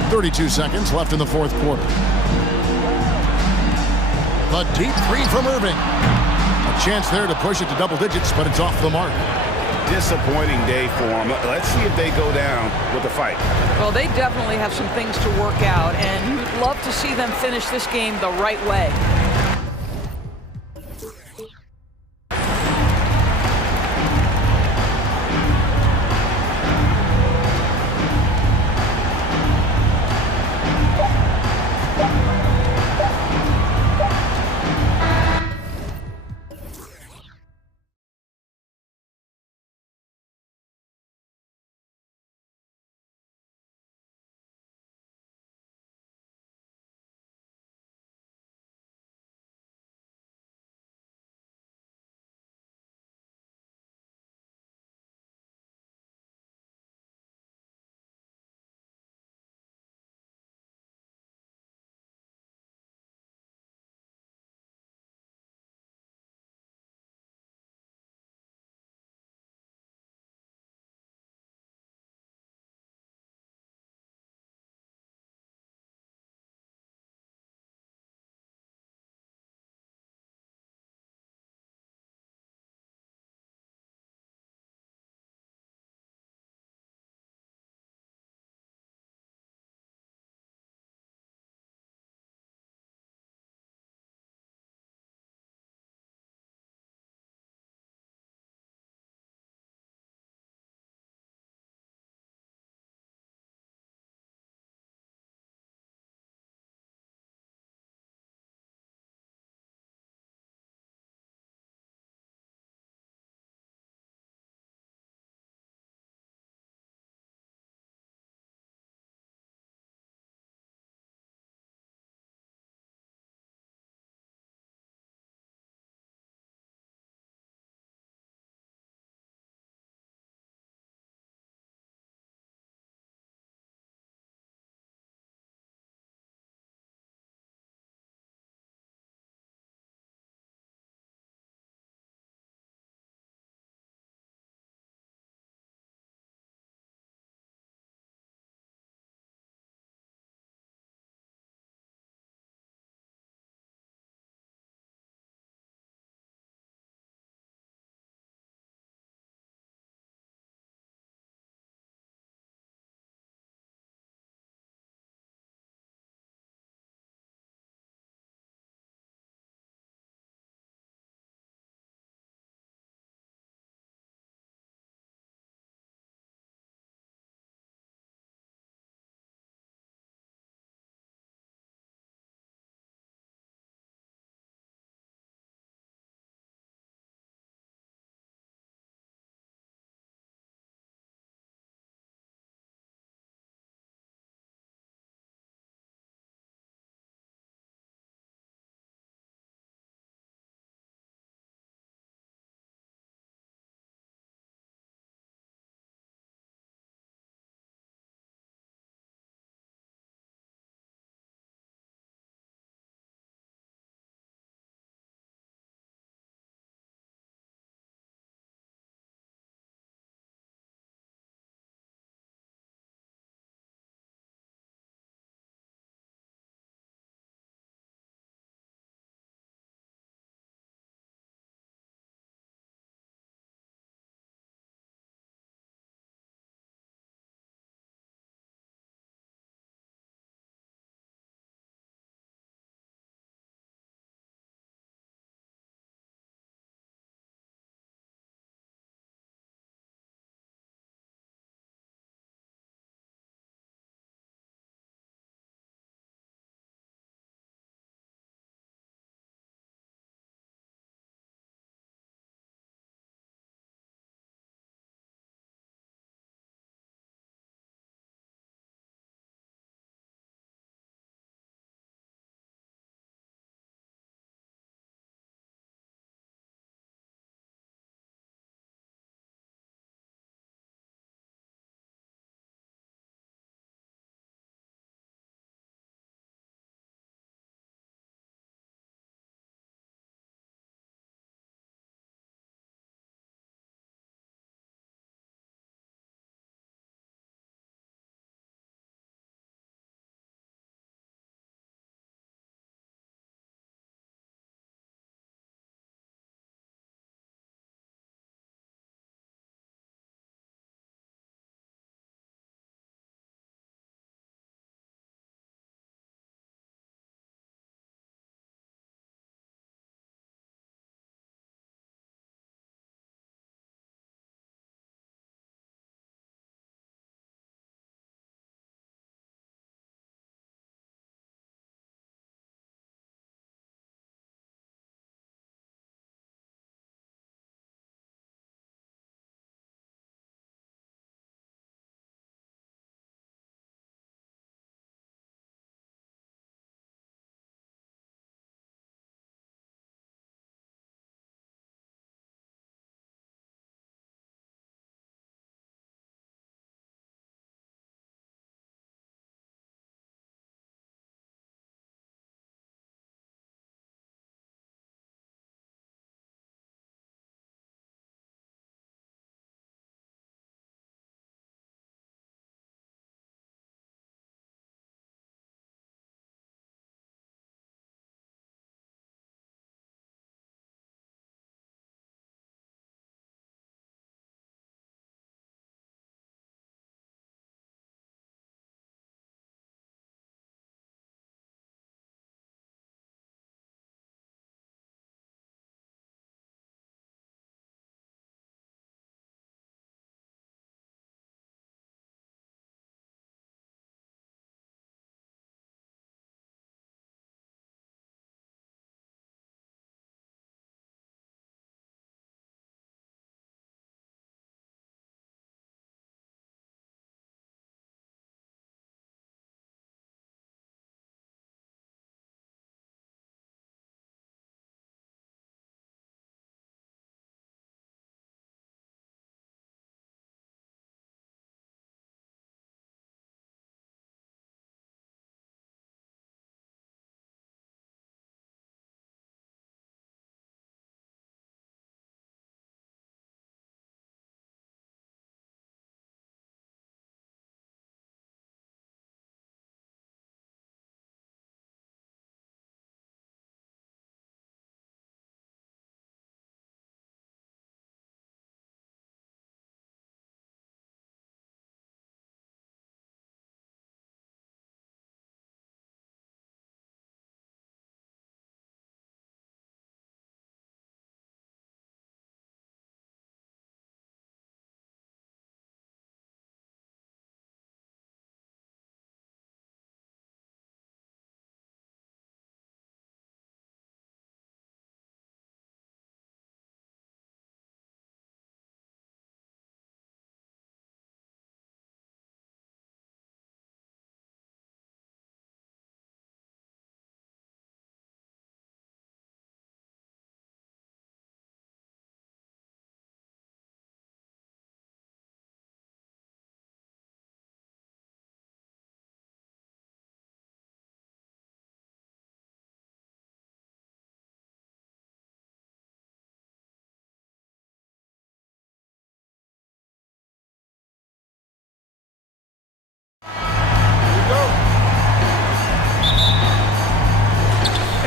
32 seconds left in the fourth quarter. A deep three from Irving. A chance there to push it to double digits, but it's off the mark. Disappointing day for them. Let's see if they go down with a fight. Well, they definitely have some things to work out, and you'd love to see them finish this game the right way.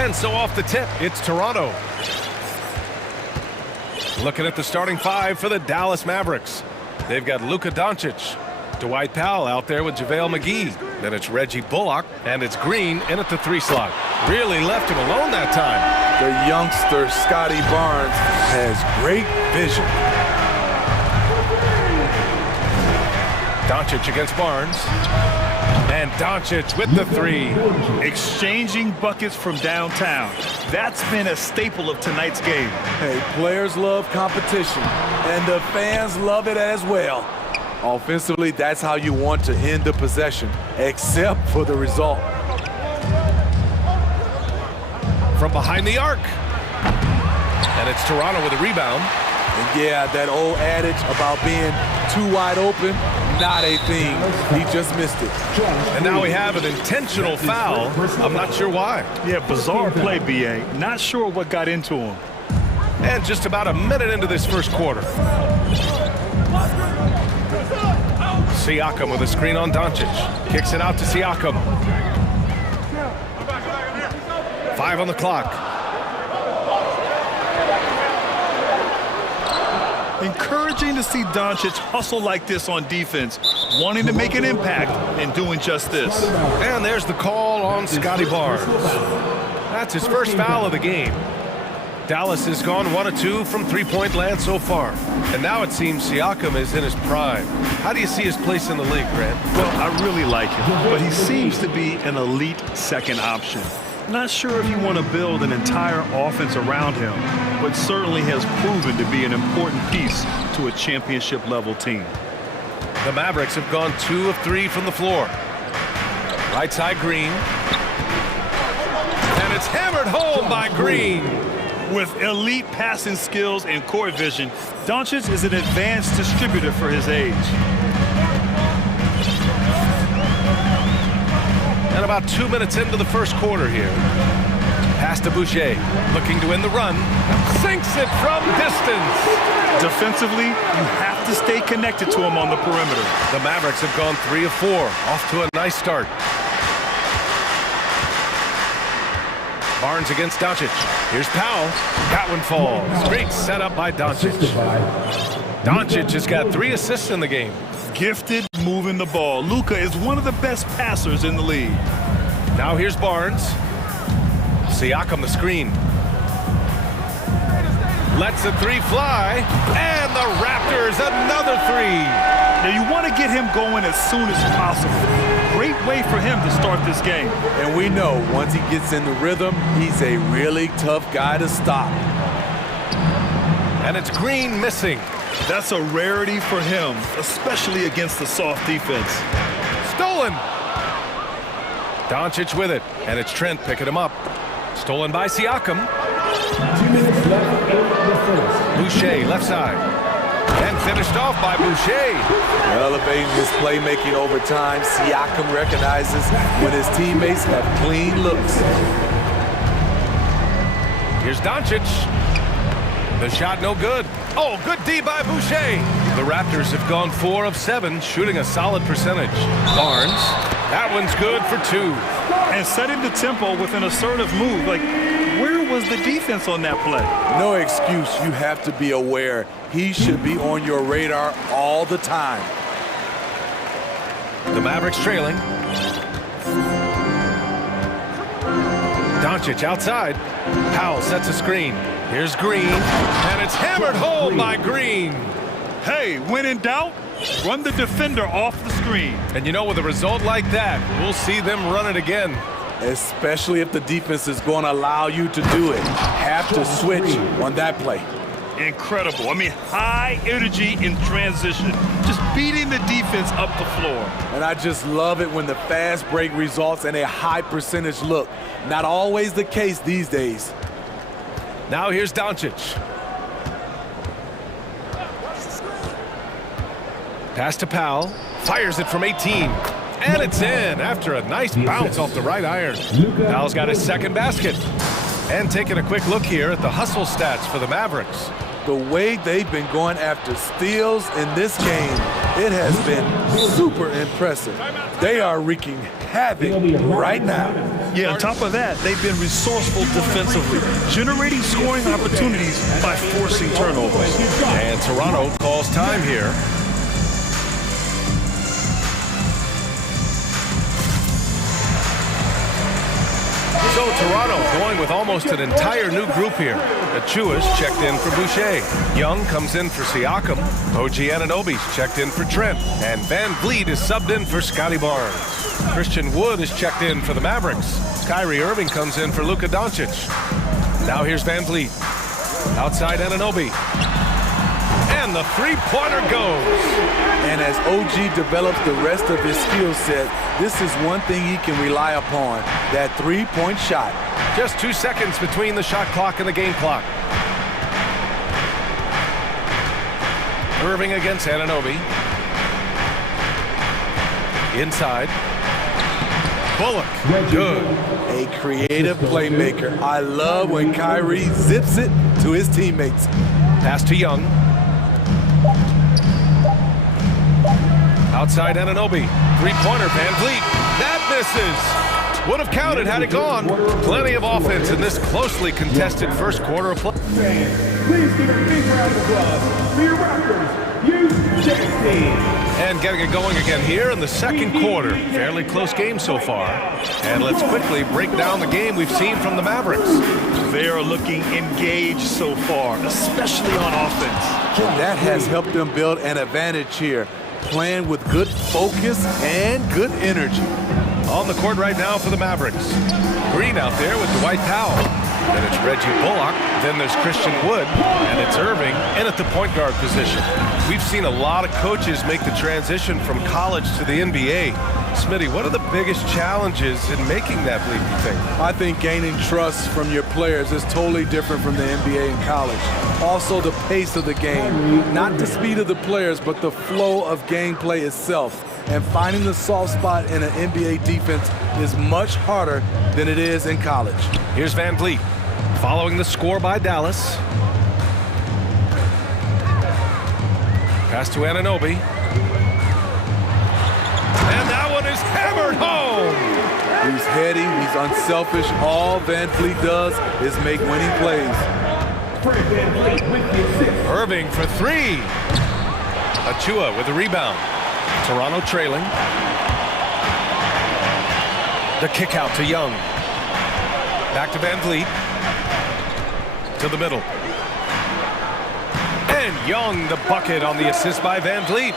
And so off the tip, it's Toronto. Looking at the starting five for the Dallas Mavericks. They've got Luka Doncic, Dwight Powell out there with JaVale McGee. Then it's Reggie Bullock, and it's Green in at the 3 slot. Really left him alone that time. The youngster, Scotty Barnes, has great vision. Doncic against Barnes. And Doncic with the 3. Exchanging buckets from downtown. That's been a staple of tonight's game. Hey, players love competition, and the fans love it as well. Offensively, that's how you want to end the possession, except for the result. From behind the arc. And it's Toronto with a rebound. And yeah, that old adage about being too wide open, not a thing. He just missed it. And now we have an intentional foul. I'm not sure why. Yeah, bizarre play, B.A. Not sure what got into him. And just about a minute into this first quarter. Siakam with a screen on Doncic. Kicks it out to Siakam. 5 on the clock. Encouraging to see Doncic hustle like this on defense, wanting to make an impact and doing just this. And there's the call on Scotty Barnes. That's his first foul of the game. Dallas has gone 1 of 2 from three-point land so far. And now it seems Siakam is in his prime. How do you see his place in the league, Grant? Well, I really like him, but he seems to be an elite second option. Not sure if you want to build an entire offense around him, but certainly has proven to be an important piece to a championship-level team. The Mavericks have gone 2 of 3 from the floor. Right side, Green. And it's hammered home by Green. With elite passing skills and court vision, Doncic is an advanced distributor for his age. And about 2 minutes into the first quarter here. Pass to Boucher, looking to win the run. Sinks it from distance. Defensively, you have to stay connected to him on the perimeter. The Mavericks have gone 3 of 4. Off to a nice start. Barnes against Doncic. Here's Powell. That one falls. Great setup by Doncic. Doncic has got 3 assists in the game. Gifted moving the ball. Luka is one of the best passers in the league. Now here's Barnes. Siakam the screen. Lets the 3 fly. And the Raptors another 3. Now you want to get him going as soon as possible. Great way for him to start this game. And we know once he gets in the rhythm, he's a really tough guy to stop. And it's Green missing. That's a rarity for him, especially against the soft defense. Stolen. Doncic with it, and it's Trent picking him up. Stolen by Siakam. 2 minutes left in the first. Boucher, left side. And finished off by Boucher. Elevating his playmaking over time, Siakam recognizes when his teammates have clean looks. Here's Doncic. The shot no good. Oh, good D by Boucher. The Raptors have gone 4 of 7, shooting a solid percentage. Barnes, that one's good for 2. And setting the tempo with an assertive move. Like, where was the defense on that play? No excuse. You have to be aware. He should be on your radar all the time. The Mavericks trailing. Doncic outside. Powell sets a screen. Here's Green, and it's hammered home by Green. Hey, when in doubt, run the defender off the screen. And you know, with a result like that, we'll see them run it again. Especially if the defense is going to allow you to do it. Have to switch on that play. Incredible. I mean, high energy in transition. Just beating the defense up the floor. And I just love it when the fast break results in a high percentage look. Not always the case these days. Now here's Doncic. Pass to Powell. Fires it from 18. And it's in after a nice bounce off the right iron. Powell's got his second basket. And taking a quick look here at the hustle stats for the Mavericks. The way they've been going after steals in this game, it has been super impressive. They are wreaking havoc right now. Yeah, on top of that, they've been resourceful defensively, generating scoring opportunities by forcing turnovers. And Toronto calls time here. So Toronto going with almost an entire new group here. Achua's checked in for Boucher. Young comes in for Siakam. OG Anunoby's checked in for Trent. And Van Vliet is subbed in for Scotty Barnes. Christian Wood is checked in for the Mavericks. Kyrie Irving comes in for Luka Doncic. Now here's Van Vliet. Outside Anunoby. And the three-pointer goes. And as OG develops the rest of his skill set, this is one thing he can rely upon, that three-point shot. Just 2 seconds between the shot clock and the game clock. Irving against Anunoby. Inside. Bullock, good. A creative playmaker. I love when Kyrie zips it to his teammates. Pass to Young. Outside Anunoby. Three-pointer, Van Vliet. That misses. Would have counted had it gone. Plenty of offense in this closely contested first quarter of play. Please give a big round of applause for your Raptors. Use James. And getting it going again here in the second quarter. Fairly close game so far. And let's quickly break down the game we've seen from the Mavericks. They are looking engaged so far, especially on offense. That has helped them build an advantage here, playing with good focus and good energy. On the court right now for the Mavericks. Green out there with Dwight Powell. Then it's Reggie Bullock. Then there's Christian Wood. And it's Irving in at the point guard position. We've seen a lot of coaches make the transition from college to the NBA. Smitty, what are the biggest challenges in making that leap, you think? I think gaining trust from your players is totally different from the NBA and college. Also the pace of the game. Not the speed of the players, but the flow of gameplay itself. And finding the soft spot in an NBA defense is much harder than it is in college. Here's Van Vliet, following the score by Dallas. Pass to Anunoby. And that one is hammered home. He's heady, he's unselfish. All Van Vliet does is make winning plays. Irving for three. Achua with the rebound. Toronto trailing. The kick out to Young. Back to Van Vliet. To the middle. And Young the bucket on the assist by Van Vliet.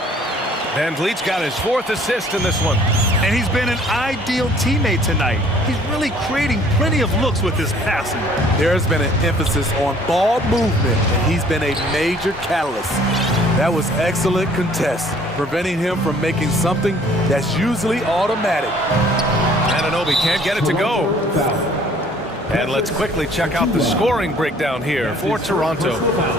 Van Vliet's got his fourth assist in this one. And he's been an ideal teammate tonight. He's really creating plenty of looks with his passing. There's been an emphasis on ball movement, and he's been a major catalyst. That was excellent contest, preventing him from making something that's usually automatic. Anunoby can't get it to go. And let's quickly check out the scoring breakdown here for Toronto.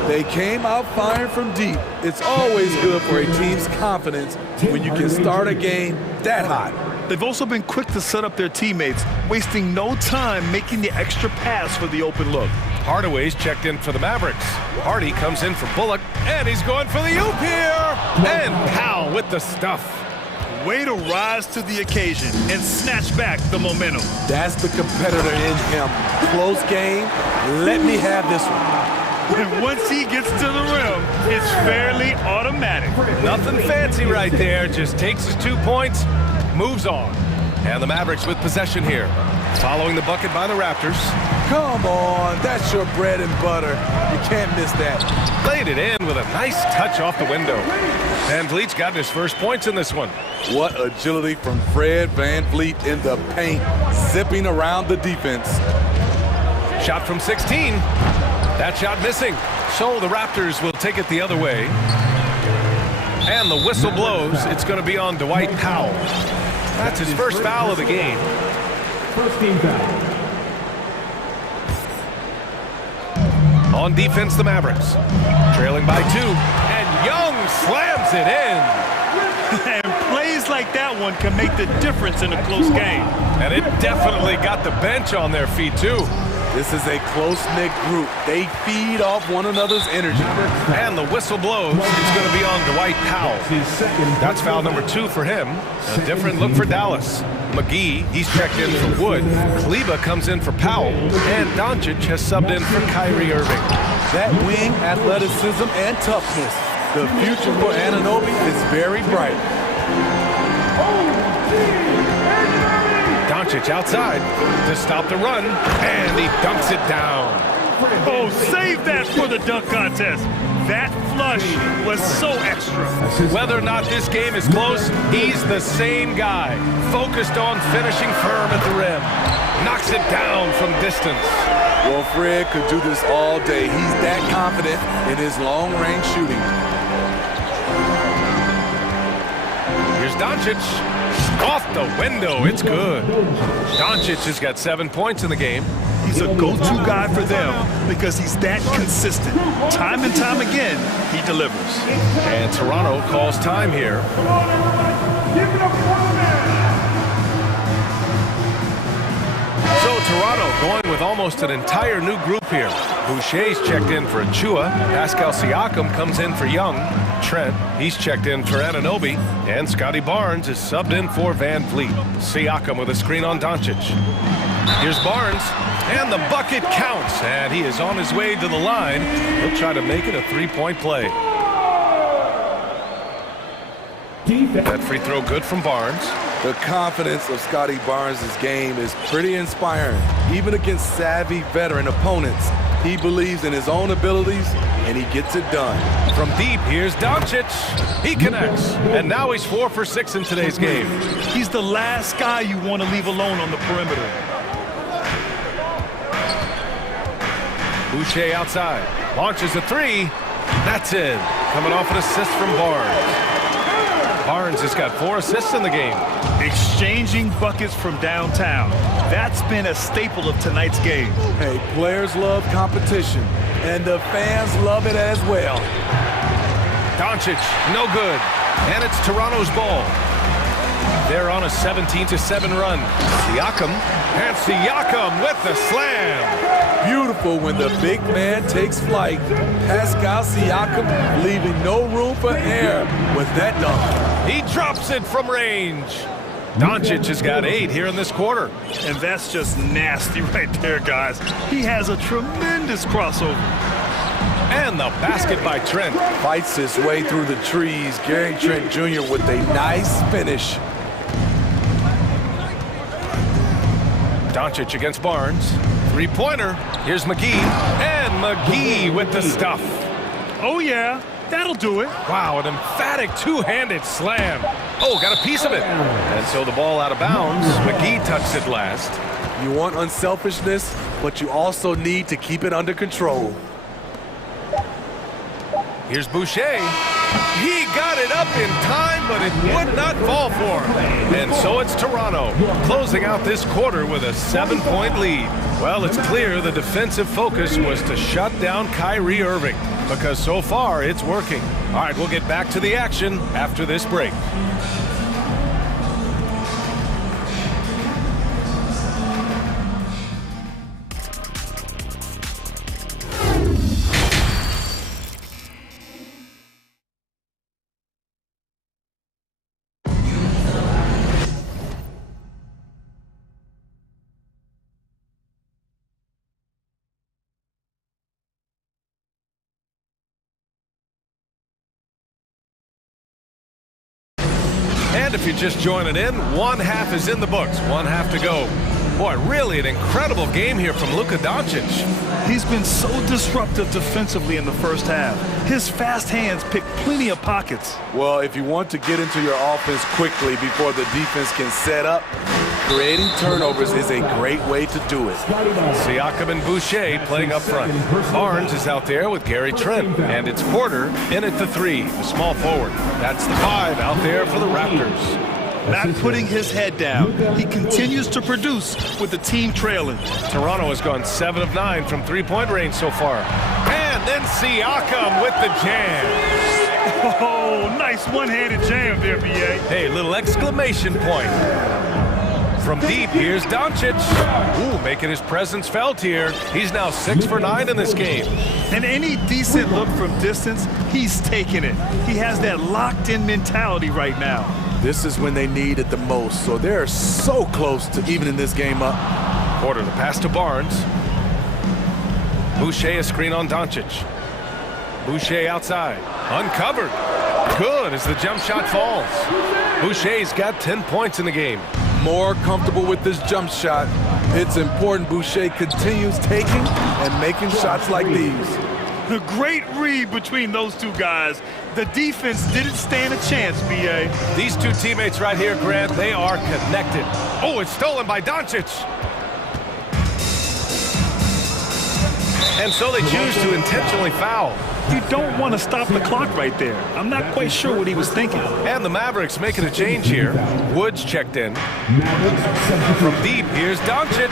They came out firing from deep. It's always good for a team's confidence when you can start a game that hot. They've also been quick to set up their teammates, wasting no time making the extra pass for the open look. Hardaway's checked in for the Mavericks. Hardy comes in for Bullock, and he's going for the oop here. And Powell with the stuff. Way to rise to the occasion and snatch back the momentum. That's the competitor in him. Close game. Let me have this one. And once he gets to the rim, it's fairly automatic. Nothing fancy right there. Just takes his 2 points, moves on. And the Mavericks with possession here. Following the bucket by the Raptors. Come on, that's your bread and butter. You can't miss that. Laid it in with a nice touch off the window. Van Vliet's got his first points in this one. What agility from Fred Van Vliet in the paint, zipping around the defense. Shot from 16. That shot missing. So the Raptors will take it the other way. And the whistle blows. It's going to be on Dwight Powell. That's his first foul of the game. First team foul. On defense, the Mavericks. Trailing by 2. And Young slams it in. And plays like that one can make the difference in a close game. And it definitely got the bench on their feet, too. This is a close-knit group. They feed off one another's energy. And the whistle blows. It's going to be on Dwight Powell. That's foul number 2 for him. A different look for Dallas. McGee, he's checked in for Wood. Kleba comes in for Powell. And Doncic has subbed in for Kyrie Irving. That wing athleticism and toughness. The future for Anunoby is very bright. Doncic outside to stop the run, and he dunks it down. Oh, save that for the dunk contest. That flush was so extra. Whether or not this game is close, he's the same guy, focused on finishing firm at the rim. Knocks it down from distance. Well, Fred could do this all day. He's that confident in his long-range shooting. Here's Doncic. Off the window, it's good. Doncic has got 7 points in the game. He's a go-to guy for them because he's that consistent. Time and time again, he delivers. And Toronto calls time here. So Toronto going with almost an entire new group here. Boucher's checked in for Achua. Pascal Siakam comes in for Young. Trent, he's checked in for Anunoby. And Scotty Barnes is subbed in for Van Vliet. Siakam with a screen on Doncic. Here's Barnes, and the bucket counts. And he is on his way to the line. He'll try to make it a three-point play. That free throw good from Barnes. The confidence of Scotty Barnes' game is pretty inspiring. Even against savvy veteran opponents, he believes in his own abilities, and he gets it done. From deep, here's Doncic. He connects, and now he's 4 for 6 in today's game. He's the last guy you want to leave alone on the perimeter. Boucher outside, launches a three. That's in. Coming off an assist from Barnes. Barnes has got 4 assists in the game. Exchanging buckets from downtown. That's been a staple of tonight's game. Hey, players love competition, and the fans love it as well. Doncic, no good. And it's Toronto's ball. They're on a 17-7 run. Siakam, and Siakam with the slam. Beautiful when the big man takes flight. Pascal Siakam leaving no room for error with that dunk. He drops it from range. Doncic has got 8 here in this quarter. And that's just nasty right there, guys. He has a tremendous crossover. And the basket by Trent. Fights his way through the trees. Gary Trent Jr. with a nice finish. Doncic against Barnes. Three-pointer. Here's McGee. And McGee with the stuff. Oh, yeah. That'll do it. Wow, an emphatic two-handed slam. Oh, got a piece of it. And so the ball out of bounds. McGee touched it last. You want unselfishness, but you also need to keep it under control. Here's Boucher. He got it up in time, but it would not fall for him. And so it's Toronto, closing out this quarter with a 7-point lead. Well, it's clear the defensive focus was to shut down Kyrie Irving, because so far it's working. All right, we'll get back to the action after this break. And if you're just joining in, one half is in the books, one half to go. Boy, really an incredible game here from Luka Doncic. He's been so disruptive defensively in the first half. His fast hands pick plenty of pockets. Well, if you want to get into your offense quickly before the defense can set up, creating turnovers is a great way to do it. Siakam and Boucher playing up front. Barnes is out there with Gary Trent. And it's Porter in at the 3, the small forward. That's the 5 out there for the Raptors. Not putting his head down. He continues to produce with the team trailing. Toronto has gone 7 of 9 from three-point range so far. And then Siakam with the jam. Oh, nice one-handed jam there, BA. Hey, little exclamation point. From deep, here's Doncic. Ooh, making his presence felt here. He's now 6 for 9 in this game. And any decent look from distance, he's taking it. He has that locked-in mentality right now. This is when they need it the most, so they're so close to evening this game up. Porter, the pass to Barnes. Boucher, a screen on Doncic. Boucher outside, uncovered. Good as the jump shot falls. Boucher's got 10 points in the game. More comfortable with this jump shot. It's important Boucher continues taking and making shots like these. A great read between those two guys. The defense didn't stand a chance, B.A. These two teammates right here, Grant, they are connected. Oh, it's stolen by Doncic. And so they choose to intentionally foul. You don't want to stop the clock right there. I'm not quite sure what he was thinking. And the Mavericks making a change here. Woods checked in. From deep, here's Doncic.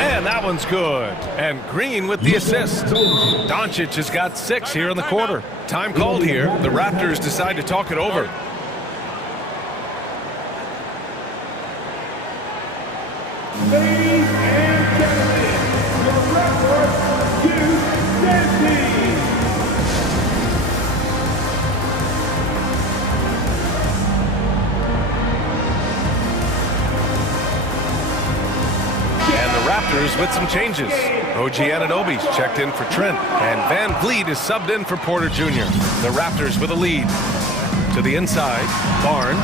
And that one's good. And Green with the assist. Doncic has got 6 here in the quarter. Time called here. The Raptors decide to talk it over. Ladies and gentlemen, your record, you Disney. Raptors with some changes. OG Anunoby's checked in for Trent, and Van Vliet is subbed in for Porter Jr. The Raptors with a lead. To the inside, Barnes,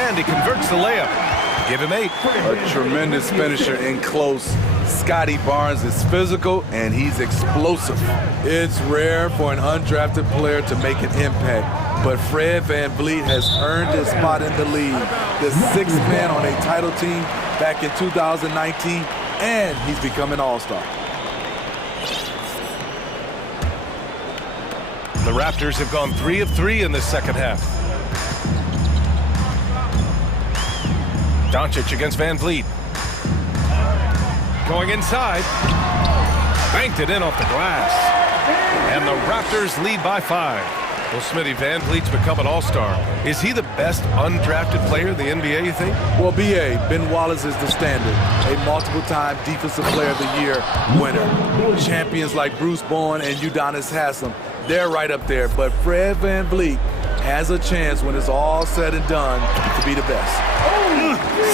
and he converts the layup. Give him 8. A tremendous finisher in close. Scotty Barnes is physical, and he's explosive. It's rare for an undrafted player to make an impact, but Fred Van Vliet has earned his spot in the league. The 6th man on a title team back in 2019, and he's become an all-star. The Raptors have gone 3 of 3 in this second half. Doncic against Van Vliet. Going inside. Banked it in off the glass. And the Raptors lead by 5. Well, Smitty, Van Vliet's become an all-star. Is he the best undrafted player in the NBA, you think? Well, B.A., Ben Wallace is the standard. A multiple-time Defensive Player of the Year winner. Champions like Bruce Bowen and Udonis Haslem, they're right up there. But Fred Van Vliet has a chance when it's all said and done to be the best.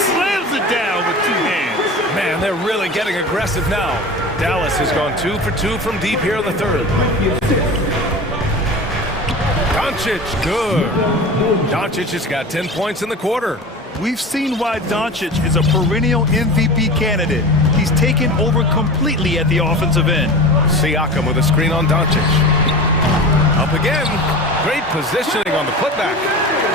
Slams it down with 2 hands. Man, they're really getting aggressive now. Dallas has gone 2 for 2 from deep here in the third. Doncic, good. Doncic has got 10 points in the quarter. We've seen why Doncic is a perennial MVP candidate. He's taken over completely at the offensive end. Siakam with a screen on Doncic. Up again. Great positioning on the putback.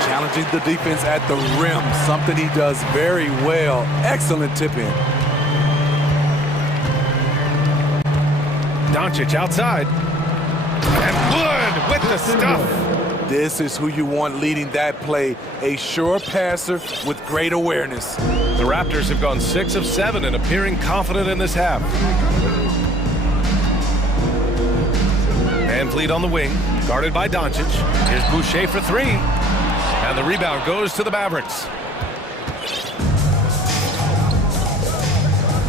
Challenging the defense at the rim, something he does very well. Excellent tip-in. Doncic outside. And Wood with the stuff. This is who you want leading that play. A sure passer with great awareness. The Raptors have gone 6 of 7 and appearing confident in this half. Van Vliet on the wing, guarded by Doncic. Here's Boucher for 3. And the rebound goes to the Mavericks.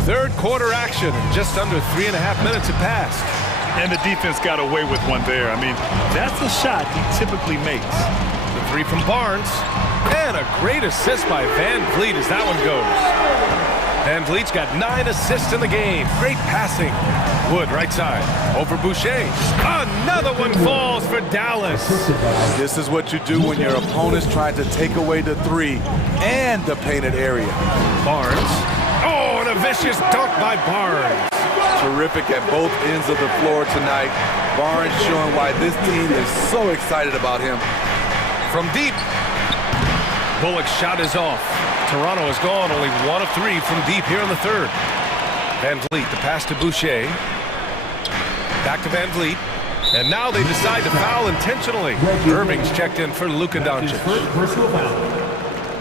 Third quarter action. Just under 3.5 minutes have passed. And the defense got away with one there. I mean, that's a shot he typically makes. The 3 from Barnes. And a great assist by Van Vliet as that one goes. Van Vliet's got 9 assists in the game. Great passing. Wood right side. Over Boucher. Another one falls for Dallas. This is what you do when your opponent's trying to take away the 3 and the painted area. Barnes. Oh, and a vicious dunk by Barnes. Terrific at both ends of the floor tonight. Barnes showing why this team is so excited about him. From deep. Bullock's shot is off. Toronto has gone only 1 of 3 from deep here in the third. Van Vliet, the pass to Boucher. Back to Van Vliet. And now they decide to foul intentionally. Irving's checked in for Luka Doncic. Personal foul.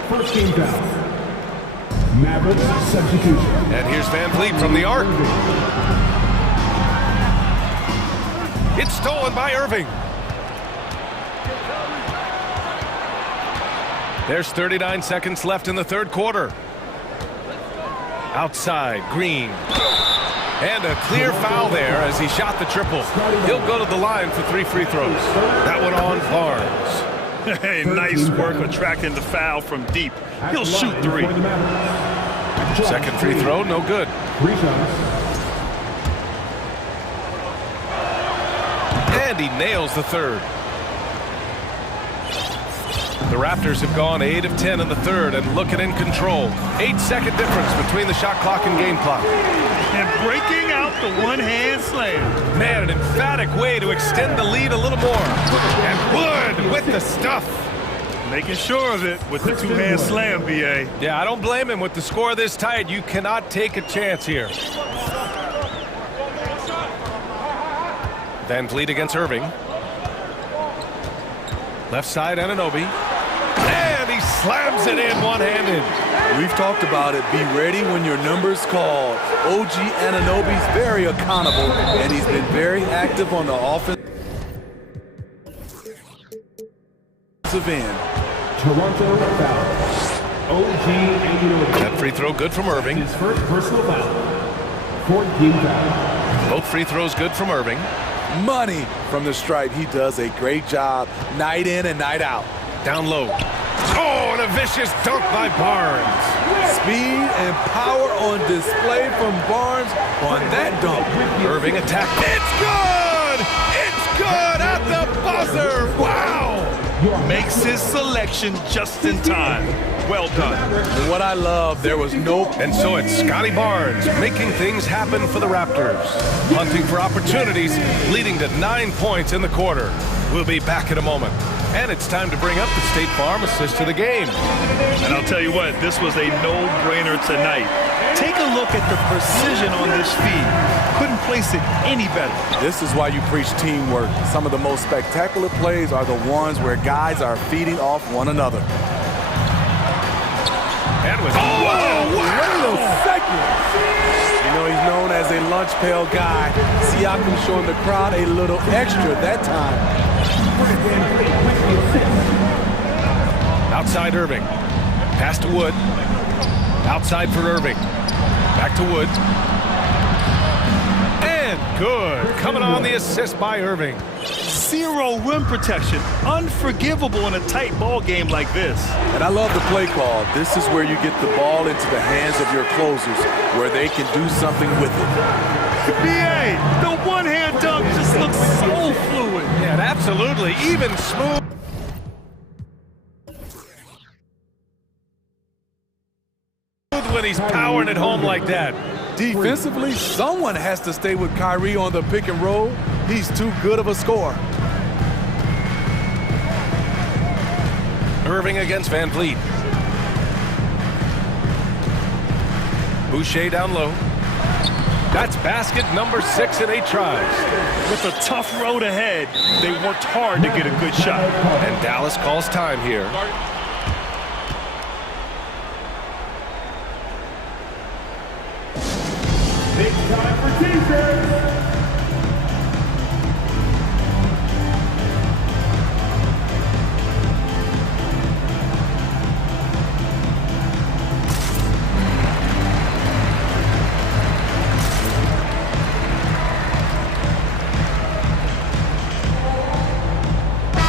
First team foul. Mavericks substitution. And here's Van Vliet from the arc. It's stolen by Irving. There's 39 seconds left in the third quarter. Outside, Green. And a clear foul there as he shot the triple. He'll go to the line for 3 free throws. That one on Barnes. Hey, nice work attracting the foul from deep. He'll shoot 3. Second free throw, no good. And he nails the third. The Raptors have gone 8 of 10 in the third and looking in control. 8-second difference between the shot clock and game clock. And breaking out the one-hand slam. Man, an emphatic way to extend the lead a little more. And Wood with the stuff. Making sure of it with the two-hand slam, B.A. Yeah, I don't blame him. With the score this tight, you cannot take a chance here. Van Vliet against Irving. Left side, Anunoby. And he slams it in one-handed. We've talked about it. Be ready when your number's called. OG Anunoby's very accountable, and he's been very active on the offensive end. Toronto foul. OG Anunoby. That free throw good from Irving. His first personal foul. 14 foul. Both free throws good from Irving. Money from the stripe. He does a great job night in and night out. Down low. Oh, and a vicious dunk by Barnes. Speed and power on display from Barnes on that dunk. Irving attack. It's good! It's good at the buzzer! Wow! Makes his selection just in time. Well done. And what I love, there was no... And so it's Scotty Barnes making things happen for the Raptors. Hunting for opportunities, leading to 9 points in the quarter. We'll be back in a moment. And it's time to bring up the State Farm assist to the game. And I'll tell you what, this was a no-brainer tonight. Take a look at the precision on this feed. Couldn't place it any better. This is why you preach teamwork. Some of the most spectacular plays are the ones where guys are feeding off one another. And was wow! Wait a second. You know, he's known as a lunch pail guy. Siakam showing the crowd a little extra that time. Outside Irving. Pass to Wood. Outside for Irving. Back to Wood. And good. Coming on the assist by Irving. Zero rim protection. Unforgivable in a tight ball game like this. And I love the play call. This is where you get the ball into the hands of your closers, where they can do something with it. BA, the one-hand dunk just looks so fluid. Yeah, absolutely. Even smooth. When he's powering it home like that. Defensively, someone has to stay with Kyrie on the pick and roll. He's too good of a scorer. Irving against Van Vliet. Boucher down low. That's basket number 6 in 8 tries. With a tough road ahead, they worked hard to get a good shot. And Dallas calls time here. It's time for defense.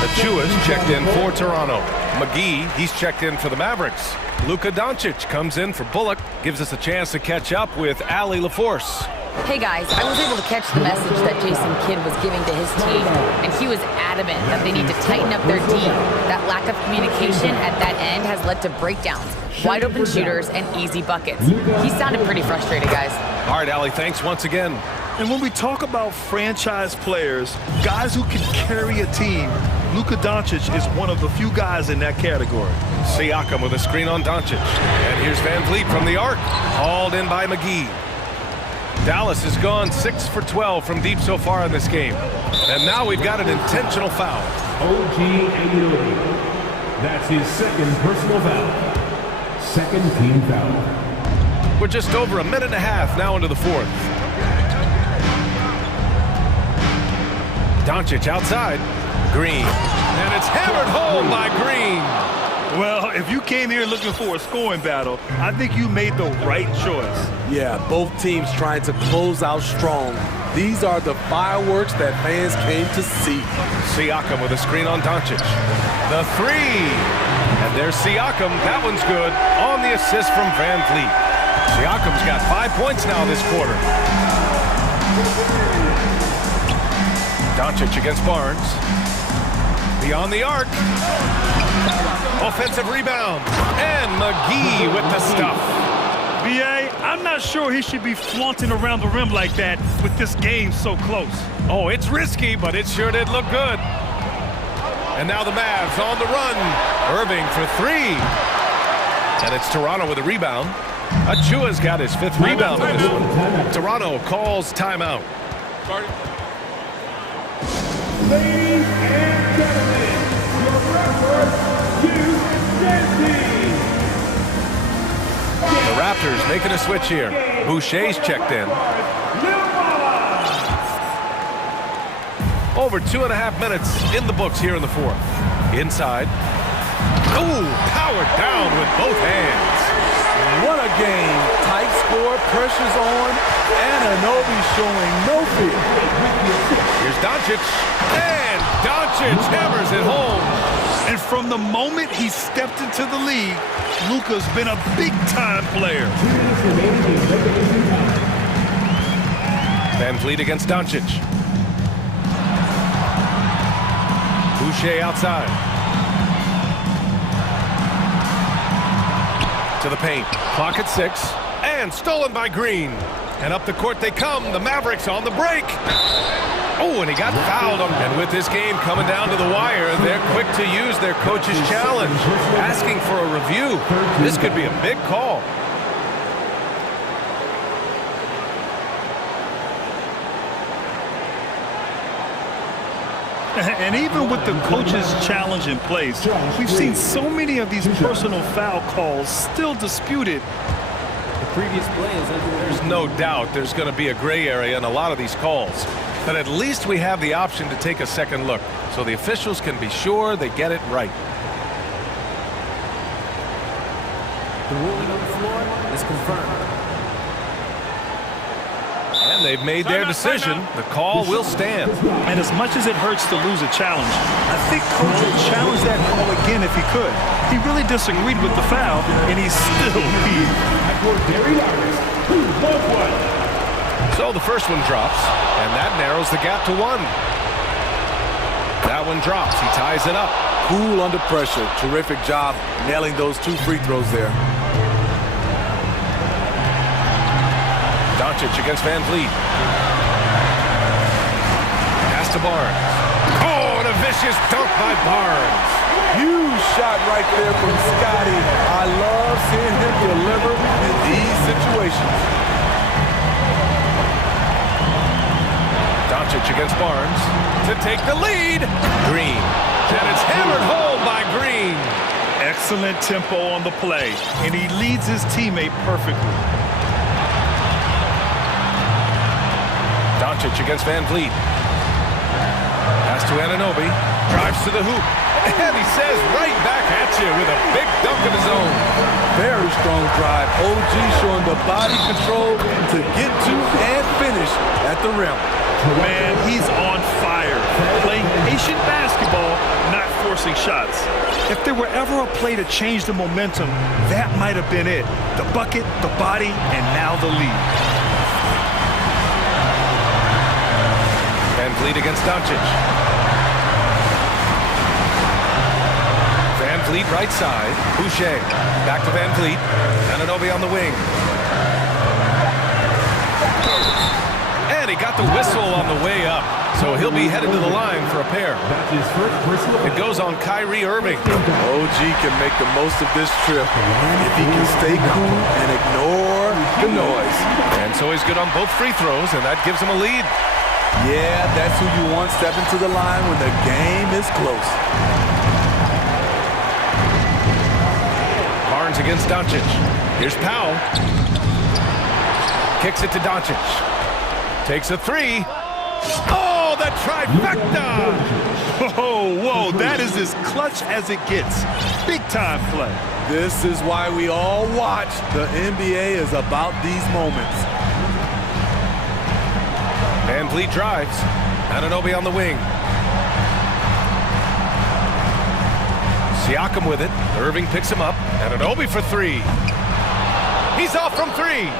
Achua's checked in for Toronto. McGee, he's checked in for the Mavericks. Luka Doncic comes in for Bullock, gives us a chance to catch up with Allie LaForce. Hey guys, I was able to catch the message that Jason Kidd was giving to his team, and he was adamant that they need to tighten up their D. That lack of communication at that end has led to breakdowns, wide open shooters, and easy buckets. He sounded pretty frustrated, guys. All right, Allie, thanks once again. And when we talk about franchise players, guys who can carry a team, Luka Doncic is one of the few guys in that category. Siakam with a screen on Doncic. And here's Van Vliet from the arc, hauled in by McGee. Dallas has gone 6 for 12 from deep so far in this game. And now we've got an intentional foul. OG Anunoby. That's his second personal foul. Second team foul. We're just over a minute and a half now into the fourth. Doncic outside. Green. And it's hammered home by Green. Well, if you came here looking for a scoring battle, I think you made the right choice. Yeah, both teams trying to close out strong. These are the fireworks that fans came to see. Siakam with a screen on Doncic. The three. And there's Siakam. That one's good on the assist from Van Vliet. Siakam's got 5 points now this quarter. Doncic against Barnes. Beyond the arc. Offensive rebound. And McGee with the stuff. B.A., I'm not sure he should be flaunting around the rim like that with this game so close. Oh, it's risky, but it sure did look good. And now the Mavs on the run. Irving for three. And it's Toronto with a rebound. Achua's got his 5th rebound in this one. Toronto calls timeout. Ladies and gentlemen, your referee, The Raptors making a switch here. Boucher's checked in. Over 2.5 minutes in the books here in the 4th. Inside. Ooh, powered down with both hands. What a game. Tight score, pressure's on, and Anobi showing no fear. Here's Doncic, and Doncic hammers it home. And from the moment he stepped into the league, Luka's been a big-time player. Van Vliet against Doncic. Boucher outside. To the paint. Clock at 6. And stolen by Green. And up the court they come. The Mavericks on the break. Oh, and he got fouled. And with this game coming down to the wire, they're quick to use their coach's challenge. Asking for a review. This could be a big call. And even with the coach's challenge in place, we've seen so many of these personal foul calls still disputed. The previous play is under. There's no doubt there's going to be a gray area in a lot of these calls. But at least we have the option to take a second look, so the officials can be sure they get it right. The ruling on the floor is confirmed. And they've made their decision. The call will stand. And as much as it hurts to lose a challenge, I think Coach would challenge that call again if he could. He really disagreed with the foul, and he's still beat. So the first one drops, and that narrows the gap to 1. That one drops. He ties it up. Cool under pressure. Terrific job nailing those 2 free throws there. Doncic against Van Vliet. Pass to Barnes. Oh, and a vicious dunk by Barnes. Huge shot right there from Scotty. I love seeing him deliver in these situations. Doncic against Barnes to take the lead. Green. And it's hammered home by Green. Excellent tempo on the play, and he leads his teammate perfectly. Doncic against Van Vliet. Pass to Anunoby. Drives to the hoop. And he says right back at you with a big dunk of his own. Very strong drive. OG showing the body control to get to and finish at the rim. Man, he's on fire. Playing patient basketball, not forcing shots. If there were ever a play to change the momentum, that might have been it. The bucket, the body, and now the lead. Van Vliet against Doncic. Van Vliet right side. Boucher. Back to Van Vliet. Anunoby on the wing. And he got the whistle on the way up. So he'll be headed to the line for a pair. It goes on Kyrie Irving. OG can make the most of this trip if he can stay cool and ignore the noise. And so he's good on both free throws, and that gives him a lead. Yeah, that's who you want stepping to the line when the game is close. Barnes against Doncic. Here's Powell. Kicks it to Doncic. Takes a three. Oh, the trifecta! Oh, whoa, that is as clutch as it gets. Big time play. This is why we all watch. The NBA is about these moments. Van Vliet drives. Anunoby on the wing. Siakam with it. Irving picks him up. Anunoby for three. He's off from three.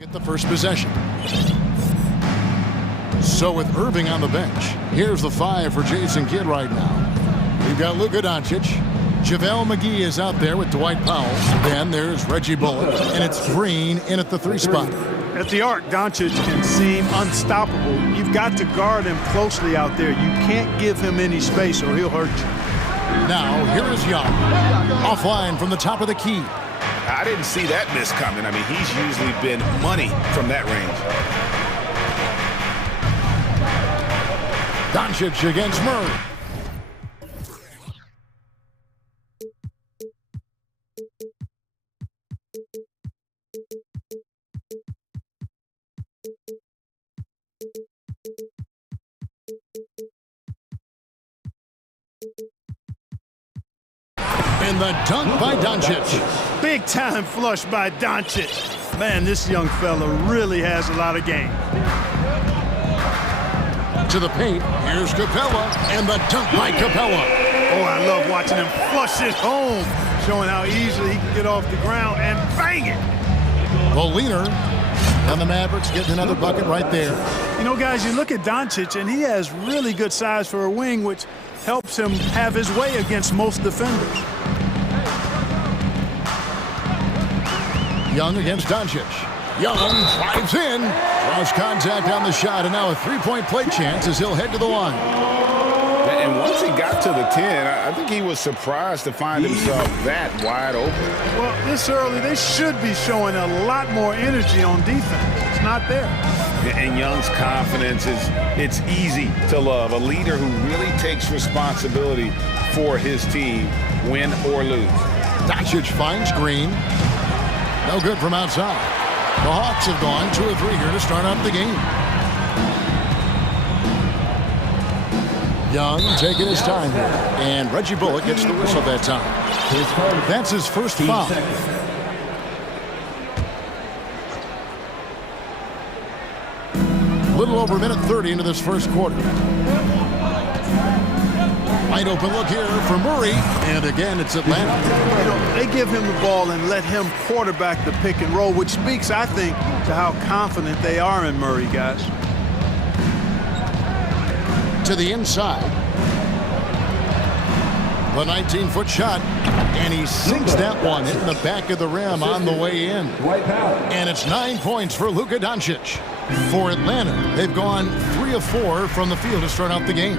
Get the first possession. So with Irving on the bench, here's the 5 for Jason Kidd right now. We've got Luka Doncic. JaVale McGee is out there with Dwight Powell. Then there's Reggie Bullock, and it's Green in at the 3 spot. At the arc, Doncic can seem unstoppable. You've got to guard him closely out there. You can't give him any space or he'll hurt you. Now, here is Young. Offline from the top of the key. I didn't see that miss coming. I mean, he's usually been money from that range. Doncic against Murray. And the dunk by Doncic. Big time flush by Doncic. Man, this young fella really has a lot of game. To the paint, here's Capella, and the dunk by Capella. Oh, I love watching him flush it home, showing how easily he can get off the ground and bang it. The leaner, and the Mavericks getting another bucket right there. You know, guys, you look at Doncic, and he has really good size for a wing, which helps him have his way against most defenders. Young against Doncic. Young drives in, draws contact on the shot, and now a three-point play chance as he'll head to the line. And once he got to the 10, I think he was surprised to find himself that wide open. Well, this early, they should be showing a lot more energy on defense. It's not there. And Young's confidence it's easy to love. A leader who really takes responsibility for his team, win or lose. Doncic finds Green. No good from outside. The Hawks have gone 2 of 3 here to start out the game. Young taking his time here. And Reggie Bullock gets the whistle that time. That's his first foul. A little over a minute 30 into this first quarter. Wide open look here for Murray, and again it's Atlanta. You know, they give him the ball and let him quarterback the pick and roll, which speaks, I think, to how confident they are in Murray, guys. To the inside. The 19-foot shot, and he sinks that one, hitting the back of the rim on the way in. And it's 9 points for Luka Doncic. For Atlanta, they've gone 3 of 4 from the field to start out the game.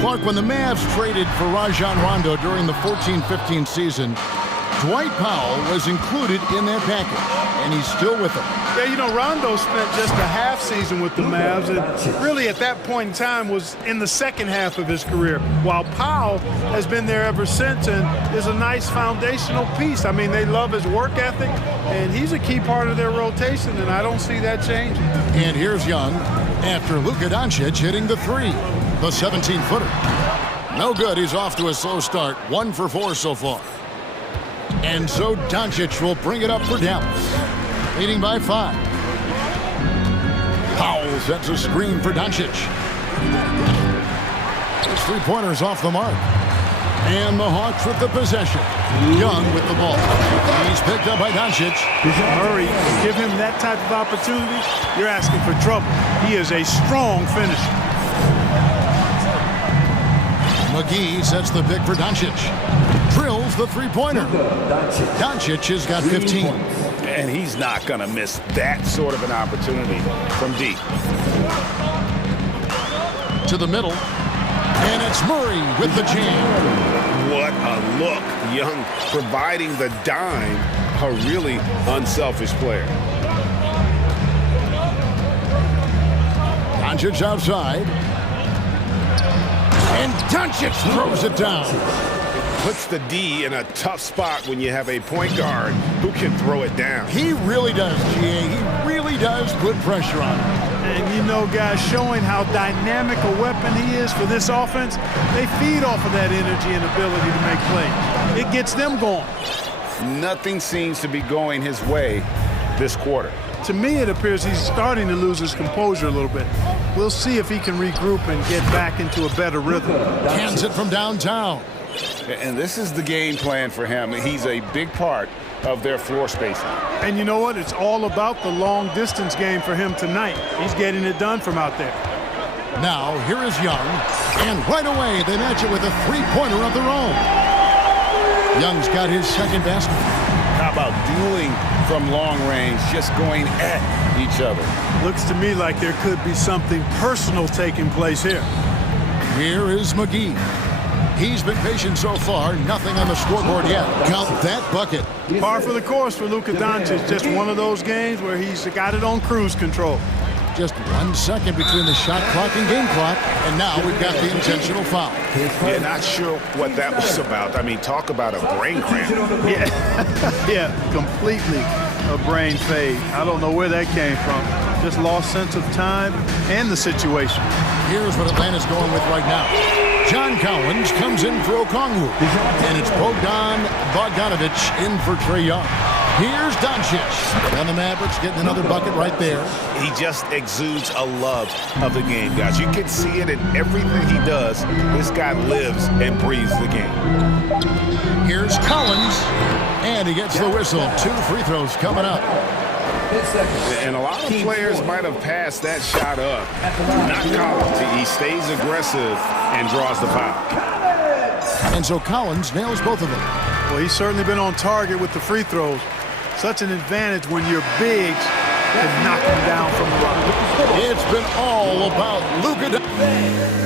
Clark, when the Mavs traded for Rajon Rondo during the 14-15 season, Dwight Powell was included in that package, and he's still with them. Yeah, you know, Rondo spent just a half season with the Mavs, and really at that point in time was in the second half of his career, while Powell has been there ever since and is a nice foundational piece. I mean, they love his work ethic, and he's a key part of their rotation, and I don't see that changing. And here's Young after Luka Doncic hitting the 3, the 17-footer. No good. He's off to a slow start. 1 for 4 so far. And so Doncic will bring it up for Dallas, leading by 5. Powell sets a screen for Doncic. His 3-pointers off the mark. And the Hawks with the possession. Young with the ball. He's picked up by Doncic. Murray, give him that type of opportunity, you're asking for trouble. He is a strong finisher. McGee sets the pick for Doncic. Drills the 3-pointer. Doncic has got 15. And he's not going to miss that sort of an opportunity from deep. To the middle. And it's Murray with the jam. What a look. Young providing the dime. A really unselfish player. Doncic outside. And Doncic throws it down. Puts the D in a tough spot when you have a point guard who can throw it down. He really does, GA. He really does put pressure on him. And you know, guys, showing how dynamic a weapon he is for this offense, they feed off of that energy and ability to make plays. It gets them going. Nothing seems to be going his way this quarter. To me, it appears he's starting to lose his composure a little bit. We'll see if he can regroup and get back into a better rhythm. Cans it from downtown. And this is the game plan for him. He's a big part of their floor spacing. And you know what? It's all about the long distance game for him tonight. He's getting it done from out there. Now, here is Young, and right away they match it with a three-pointer of their own. Young's got his second basket. How about dueling from long range, just going at each other? Looks to me like there could be something personal taking place here. Here is McGee. He's been patient so far, nothing on the scoreboard yet. Count that bucket. Par for the course for Luka Doncic. Just one of those games where he's got it on cruise control. Just 1 second between the shot clock and game clock, and now we've got the intentional foul. Yeah, not sure what that was about. I mean, talk about a brain cramp. Yeah, completely a brain fade. I don't know where that came from. Just lost sense of time and the situation. Here's what Atlanta's going with right now. John Collins comes in for Okongwu, and it's Bogdanovic in for Trae Young. Here's Doncic, and the Mavericks getting another bucket right there. He just exudes a love of the game, guys. You can see it in everything he does. This guy lives and breathes the game. Here's Collins, and he gets the whistle. 2 free throws coming up. And a lot of players might have passed that shot up. Not Collins. He stays aggressive and draws the foul. And so Collins nails both of them. Well, he's certainly been on target with the free throws. Such an advantage when your bigs can knock him down from the rock. It's been all about Luka Doncic.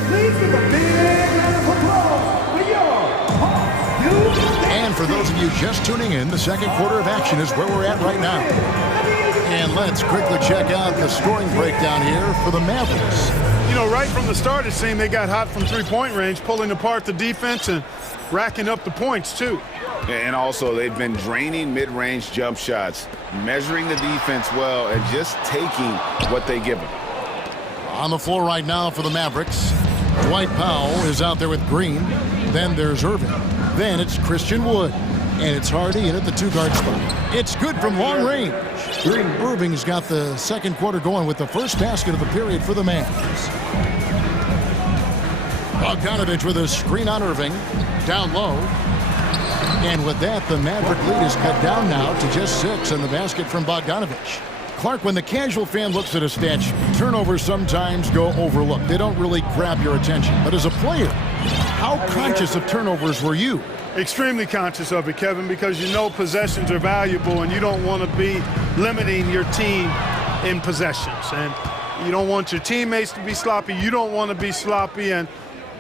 Please give a big round of applause for your And for those of you just tuning in, the second quarter of action is where we're at right now. And let's quickly check out the scoring breakdown here for the Mavericks. You know, right from the start, it seemed they got hot from three-point range, pulling apart the defense and racking up the points, too. And also, they've been draining mid-range jump shots, measuring the defense well, and just taking what they give them. On the floor right now for the Mavericks, Dwight Powell is out there with Green. Then there's Irving. Then it's Christian Wood. And it's Hardy in at the 2-guard spot. It's good from long range. Irving's got the second quarter going with the first basket of the period for the Mavs. Bogdanovic with a screen on Irving. Down low. And with that, the Maverick lead is cut down now to just 6 in the basket from Bogdanovic. Clark, when the casual fan looks at a stat sheet, turnovers sometimes go overlooked. They don't really grab your attention. But as a player, how conscious of turnovers were you? Extremely conscious of it, Kevin, because you know possessions are valuable and you don't want to be limiting your team in possessions. And you don't want your teammates to be sloppy. You don't want to be sloppy. And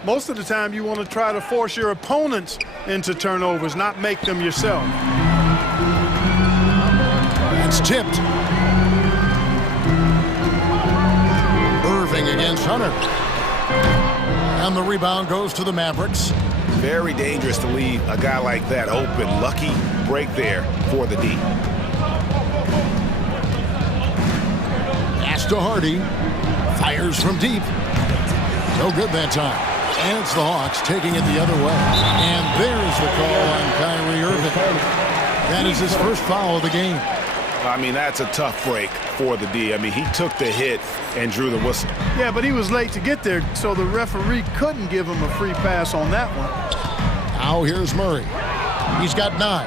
most of the time, you want to try to force your opponents into turnovers, not make them yourself. It's tipped. Irving against Hunter. And the rebound goes to the Mavericks. Very dangerous to leave a guy like that open. Lucky break there for the D. Pass to Hardy. Fires from deep. No good that time. And it's the Hawks taking it the other way. And there's the call on Kyrie Irving. That is his first foul of the game. I mean, that's a tough break for the D. I mean, he took the hit and drew the whistle. Yeah, but he was late to get there, so the referee couldn't give him a free pass on that one. Now here's Murray. He's got 9.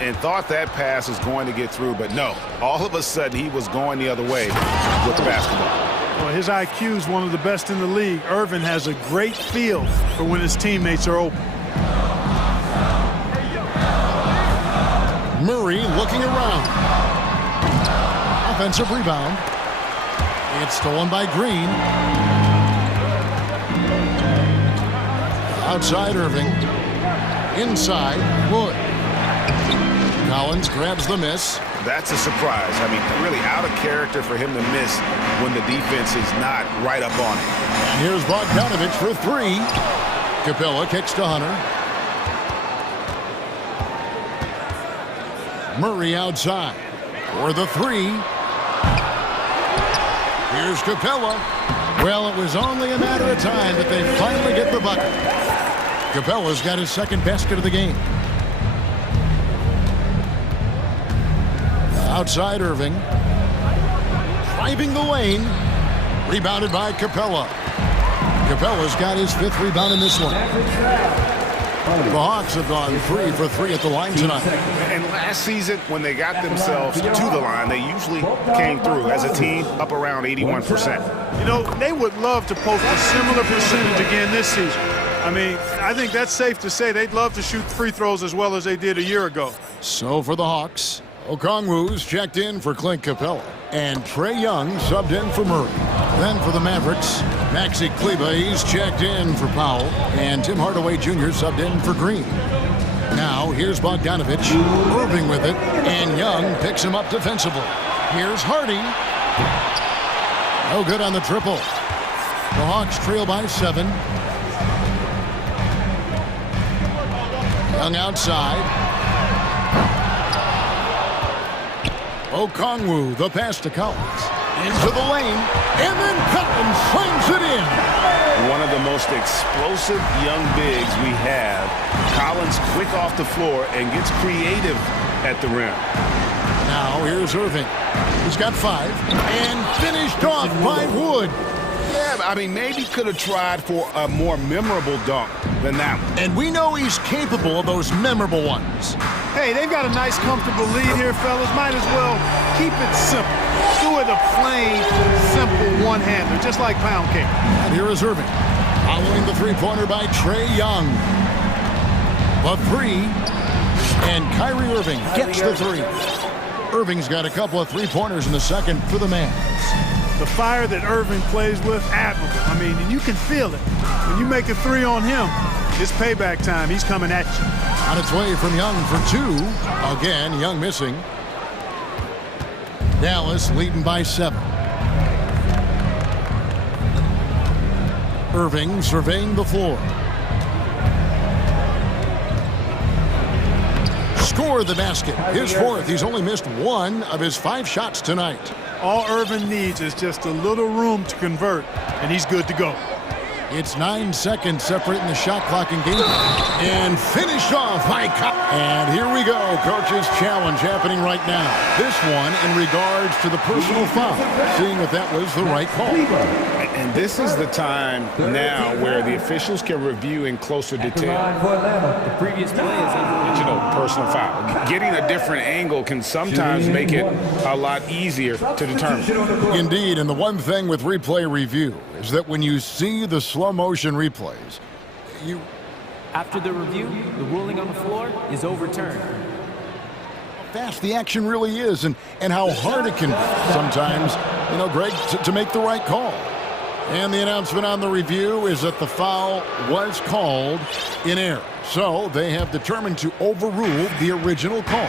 And thought that pass was going to get through, but no. All of a sudden, he was going the other way with the basketball. Well, his IQ is one of the best in the league. Irvin has a great feel for when his teammates are open. Murray looking around. Offensive rebound. It's stolen by Green. Outside Irving. Inside Wood. Collins grabs the miss. That's a surprise. I mean, really out of character for him to miss when the defense is not right up on him. And here's Bogdanovic for 3. Capella kicks to Hunter. Murray outside for the 3. Here's Capella. Well, it was only a matter of time that they finally get the bucket. Capella's got his second basket of the game. Outside Irving. Driving the lane. Rebounded by Capella. Capella's got his 5th rebound in this one. The Hawks have gone 3 for 3 at the line tonight. And last season, when they got themselves to the line, they usually came through as a team up around 81%. You know, they would love to post a similar percentage again this season. I mean, I think that's safe to say they'd love to shoot free throws as well as they did a year ago. So for the Hawks, Okongwu's checked in for Clint Capella, and Trae Young subbed in for Murray. Then for the Mavericks, Maxi Kleber, he's checked in for Powell, and Tim Hardaway Jr. subbed in for Green. Now here's Bogdanovich, Irving with it, and Young picks him up defensively. Here's Hardy. No good on the triple. The Hawks trail by 7. Young outside. Okongwu, the pass to Collins. Into the lane, and then Collins slings it in. One of the most explosive young bigs we have. Collins quick off the floor and gets creative at the rim. Now here's Irving. He's got 5 and finished off by Wood. Yeah, I mean, maybe could have tried for a more memorable dunk than that one. And we know he's capable of those memorable ones. Hey, they've got a nice, comfortable lead here, fellas. Might as well keep it simple. Do it a plain, simple one-hander, just like pound cake. And here is Irving, following the three-pointer by Trae Young. The 3, and Kyrie Irving gets the 3. Irving's got a couple of three-pointers in the second for the Mavs. The fire that Irving plays with, admirable. I mean, and you can feel it. When you make a 3 on him, it's payback time. He's coming at you. On its way from Young for 2. Again, Young missing. Dallas leading by 7. Irving surveying the floor. Score the basket. His 4th. He's only missed 1 of his 5 shots tonight. All Irving needs is just a little room to convert, and he's good to go. It's 9 seconds separating the shot clock and game. And finished off by And here we go. Coach's challenge happening right now. This one in regards to the personal foul. Seeing if that was the right call. And this is the time now where the officials can review in closer detail. The previous play is personal foul. Getting a different angle can sometimes make it a lot easier to determine. Indeed, and the one thing with replay review is that when you see the slow motion replays, After the review, the ruling on the floor is overturned. Fast the action really is, and how hard it can be sometimes, Greg, to make the right call. And the announcement on the review is that the foul was called in error. So they have determined to overrule the original call.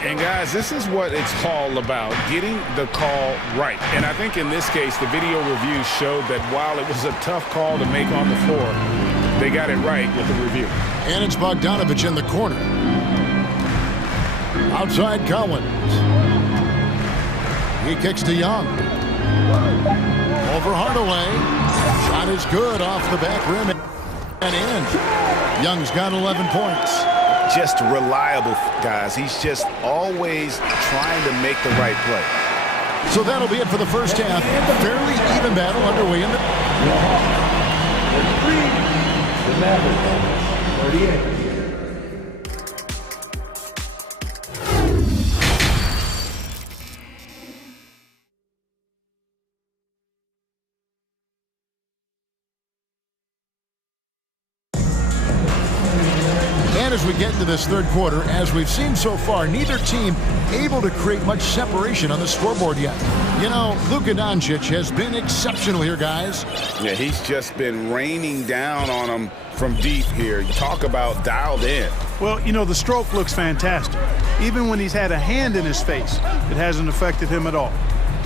And guys, this is what it's all about, getting the call right. And I think in this case, the video review showed that while it was a tough call to make on the floor, they got it right with the review. And it's Bogdanovich in the corner. Outside Collins. He kicks to Young. Over Hardaway. Shot is good off the back rim and in. Young's got 11 points. Just reliable, guys. He's just always trying to make the right play. So that'll be it for the first half. Fairly even battle underway in the Mavericks, 38. As we get into this third quarter, as we've seen so far, neither team able to create much separation on the scoreboard yet. Luka Doncic has been exceptional here, guys. Yeah, he's just been raining down on them from deep here. You talk about dialed in. Well, the stroke looks fantastic. Even when he's had a hand in his face, it hasn't affected him at all.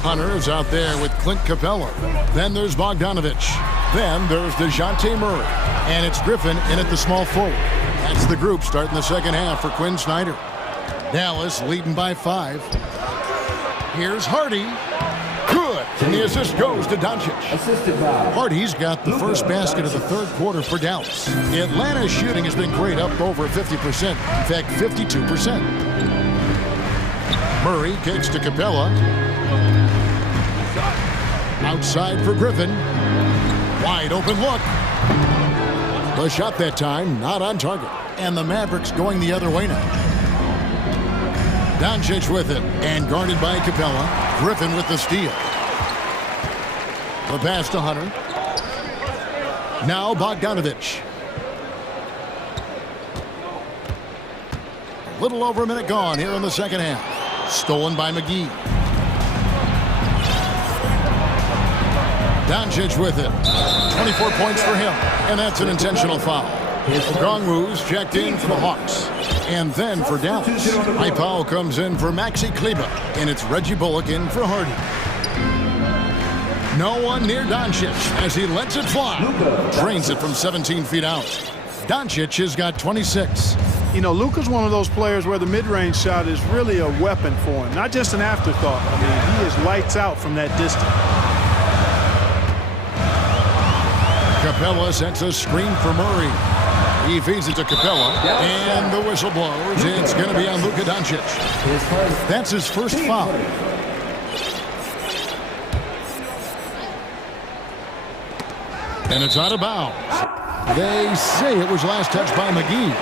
Hunter is out there with Clint Capella. Then there's Bogdanovich. Then there's DeJounte Murray. And it's Griffin in at the small forward. That's the group starting the second half for Quinn Snyder. Dallas leading by 5. Here's Hardy. Good. And the assist goes to Doncic. Hardy's got the first basket of the third quarter for Dallas. Atlanta's shooting has been great, up over 50%. In fact, 52%. Murray kicks to Capella. Outside for Griffin. Wide open look. The shot that time, not on target. And the Mavericks going the other way now. Doncic with it, and guarded by Capella. Griffin with the steal. The pass to Hunter. Now Bogdanovich. A little over a minute gone here in the second half. Stolen by McGee. Doncic with it. 24 points for him, and that's an intentional foul. Okongwu's checked in for the Hawks. And then for Dallas, Powell comes in for Maxi Kleber, and it's Reggie Bullock in for Hardy. No one near Doncic as he lets it fly. Drains it from 17 feet out. Doncic has got 26. You know, Luka's one of those players where the mid-range shot is really a weapon for him, not just an afterthought. I mean, he is lights out from that distance. Capella sets a screen for Murray. He feeds it to Capella, and the whistle blows. It's going to be on Luka Doncic. That's his first foul. And it's out of bounds. They say it was last touched by McGee.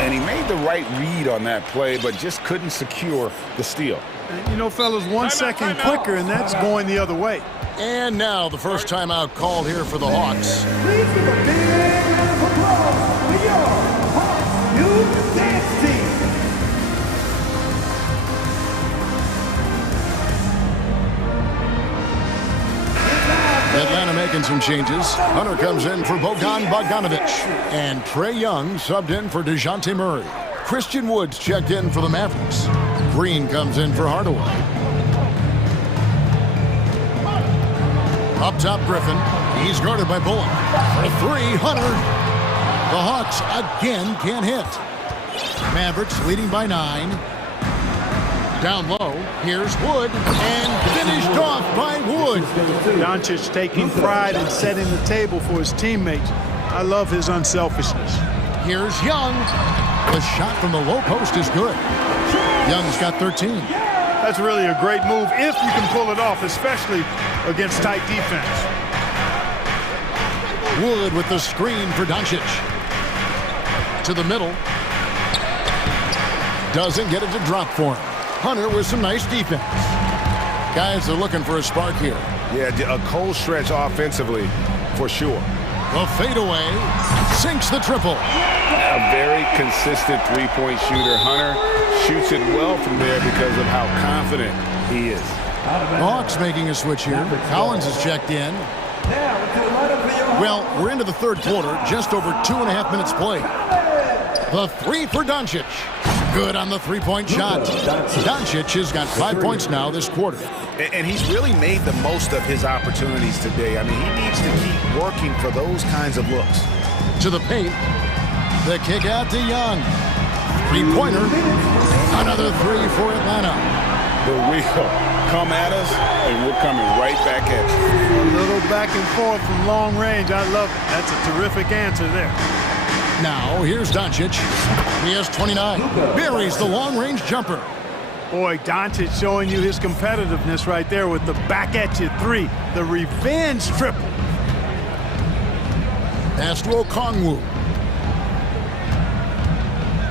And he made the right read on that play, but just couldn't secure the steal. And, you know, fellas, 1 second quicker, and that's going the other way. And now the first timeout called here for the Hawks. Please give a big round of applause for your Hawks new dance team. Atlanta making some changes. Hunter comes in for Bogan Bogdanovich. And Trae Young subbed in for DeJounte Murray. Christian Woods checked in for the Mavericks. Green comes in for Hardaway. Up top, Griffin. He's guarded by Bullock. For three, Hunter. The Hawks again can't hit. Mavericks leading by 9. Down low, here's Wood, and finished off by Wood. Doncic taking pride in setting the table for his teammates. I love his unselfishness. Here's Young. The shot from the low post is good. Young's got 13. That's really a great move if you can pull it off, especially against tight defense. Wood with the screen for Doncic. To the middle. Doesn't get it to drop for him. Hunter with some nice defense. Guys are looking for a spark here. Yeah, a cold stretch offensively, for sure. The fadeaway sinks the triple. A very consistent three-point shooter. Hunter shoots it well from there because of how confident he is. The Hawks making a switch here. Collins is checked in. Well, we're into the third quarter, just over 2.5 minutes played. The three for Doncic. Good on the three-point shot. Doncic has got 5 points now this quarter. And he's really made the most of his opportunities today. I mean, he needs to keep working for those kinds of looks. To the paint. The kick out to Young. Three-pointer. Another three for Atlanta. The wheel come at us, and we're coming right back at you. A little back and forth from long range. I love it. That's a terrific answer there. Now, here's Doncic. He has 29. Buries the long-range jumper. Boy, Doncic showing you his competitiveness right there with the back-at-you three. The revenge triple. Pass to Okongwu.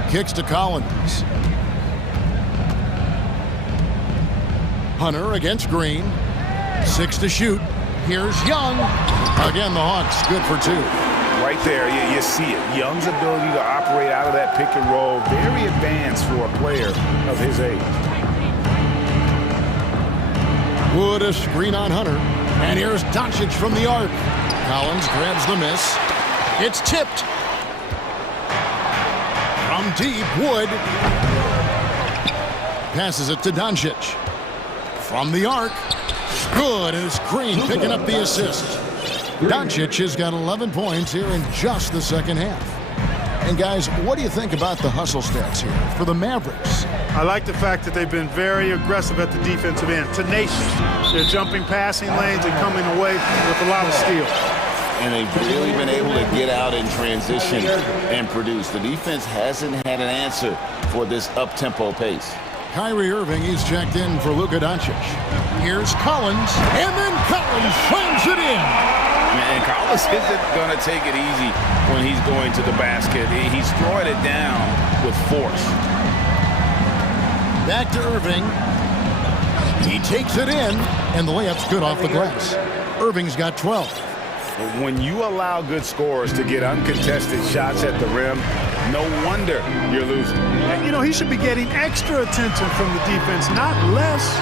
Kicks to Collins. Hunter against Green. 6 to shoot. Here's Young. Again, the Hawks good for 2. Right there, you see it. Young's ability to operate out of that pick and roll, very advanced for a player of his age. Wood a screen on Hunter. And here's Doncic from the arc. Collins grabs the miss. It's tipped. From deep, Wood. Passes it to Doncic. From the arc. Good, and it's Green picking up the assist. Doncic has got 11 points here in just the second half. And guys, what do you think about the hustle stats here for the Mavericks? I like the fact that they've been very aggressive at the defensive end. Tenacious. They're jumping passing lanes and coming away with a lot of steals. And they've really been able to get out in transition and produce. The defense hasn't had an answer for this up-tempo pace. Kyrie Irving, he's checked in for Luka Doncic. Here's Collins, and then Collins slams it in. And Carlos isn't going to take it easy when he's going to the basket. He's throwing it down with force. Back to Irving. He takes it in, and the layup's good off the glass. Irving's got 12. When you allow good scorers to get uncontested shots at the rim, no wonder you're losing. You know, he should be getting extra attention from the defense, not less.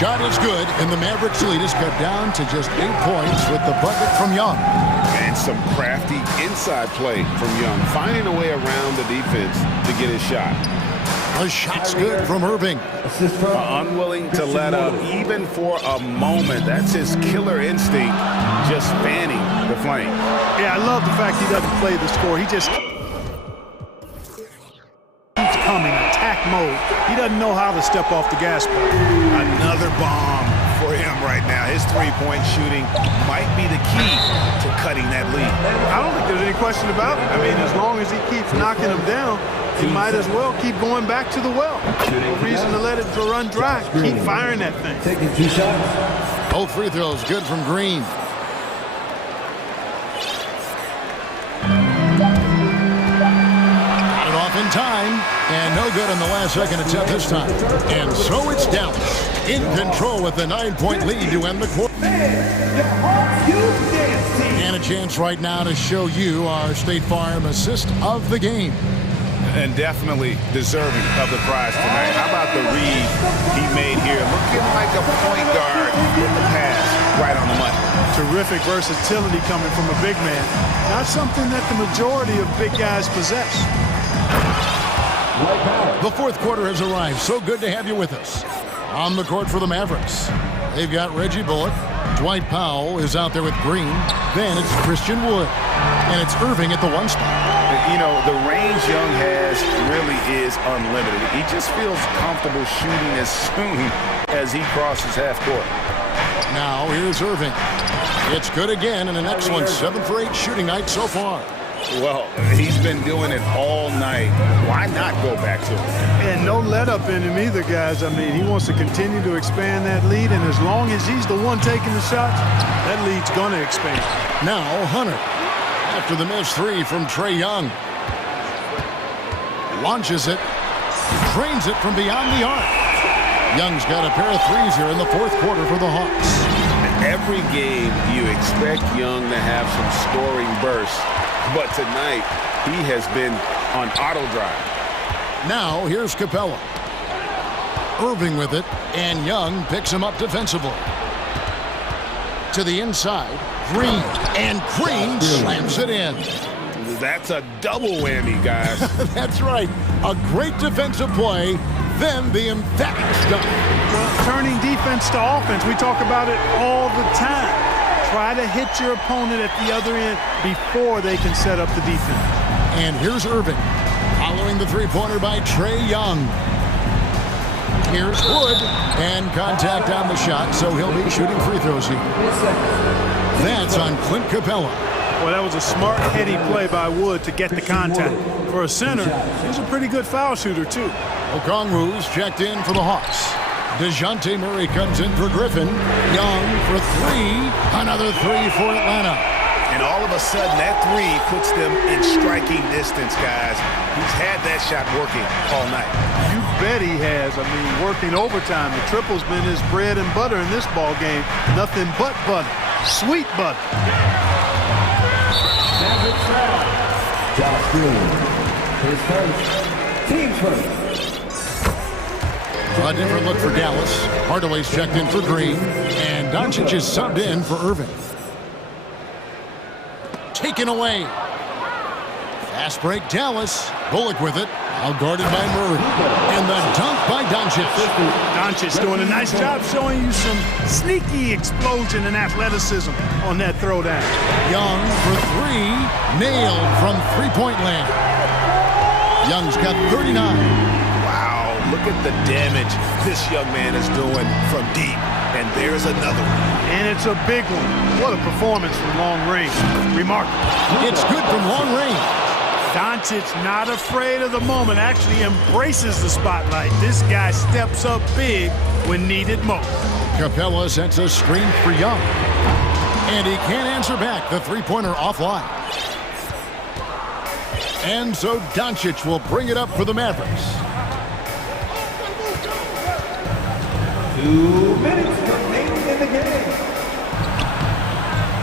Shot is good, and the Mavericks lead is cut down to just 8 points with the bucket from Young. And some crafty inside play from Young, finding a way around the defense to get his shot. The shot's good from Irving. Unwilling to let up even for a moment. That's his killer instinct, just fanning the flame. Yeah, I love the fact he doesn't play the score. He just keeps coming, attack mode. He doesn't know how to step off the gas pedal. Another bomb for him right now. His three-point shooting might be the key to cutting that lead. I don't think there's any question about it. I mean, as long as he keeps knocking them down, he might as well keep going back to the well. No reason to let it run dry. Keep firing that thing. Taking 2 shots. Both free throws good from Green. Got it off in time, and no good on the last second attempt this time. And so it's Dallas in control with the 9-point lead to end the quarter. And a chance right now to show you our State Farm assist of the game. And definitely deserving of the prize tonight. How about the read he made here? Looking like a point guard with the pass right on the money. Terrific versatility coming from a big man. Not something that the majority of big guys possess. The fourth quarter has arrived. So good to have you with us. On the court for the Mavericks, they've got Reggie Bullock. Dwight Powell is out there with Green. Then it's Christian Wood. And it's Irving at the 1 spot. You know, the range Young has really is unlimited. He just feels comfortable shooting as soon as he crosses half court. Now here's Irving. It's good again, and an excellent 7 for 8 shooting night so far. Well, he's been doing it all night. Why not go back to him? And no let up in him either, guys. I mean, he wants to continue to expand that lead, and as long as he's the one taking the shots, that lead's going to expand. Now Hunter, after the missed 3 from Trae Young. Launches it, drains it from beyond the arc. Young's got a pair of threes here in the fourth quarter for the Hawks. Every game, you expect Young to have some scoring bursts, but tonight, he has been on auto drive. Now, here's Capella. Irving with it, and Young picks him up defensively. To the inside, Green, and Green slams it in. That's a double whammy, guys. That's right. A great defensive play, then the emphatic stuff. Well, turning defense to offense, we talk about it all the time. Try to hit your opponent at the other end before they can set up the defense. And here's Irving, following the three-pointer by Trae Young. Here's Wood, and contact on the shot, so he'll be shooting free throws here. That's on Clint Capella. Well, that was a smart, heady play by Wood to get the contact. For a center, he's a pretty good foul shooter, too. Okongwu's checked in for the Hawks. DeJounte Murray comes in for Griffin. Young for 3. Another 3 for Atlanta. And all of a sudden, that 3 puts them in striking distance, guys. He's had that shot working all night. You bet he has. I mean, working overtime. The triple's been his bread and butter in this ball game. Nothing but butter. Sweet butter. Josh Green, his first, team first. A different look for Dallas. Hardaway's checked in for Green, and Doncic is subbed in for Irving. Taken away. Fast break, Dallas. Bullock with it. Outguarded by Murray. And the dunk by Doncic. Doncic doing a nice job showing you some sneaky explosion and athleticism on that throwdown. Young for 3. Nailed from three-point land. Young's got 39. Wow, look at the damage this young man is doing from deep. And there's another one. And it's a big one. What a performance from long range. Remarkable. It's good from long range. Doncic not afraid of the moment, actually embraces the spotlight. This guy steps up big when needed most. Capella sets a screen for Young. And he can't answer back. The three-pointer offline. And so Doncic will bring it up for the Mavericks. 2 minutes remaining in the game.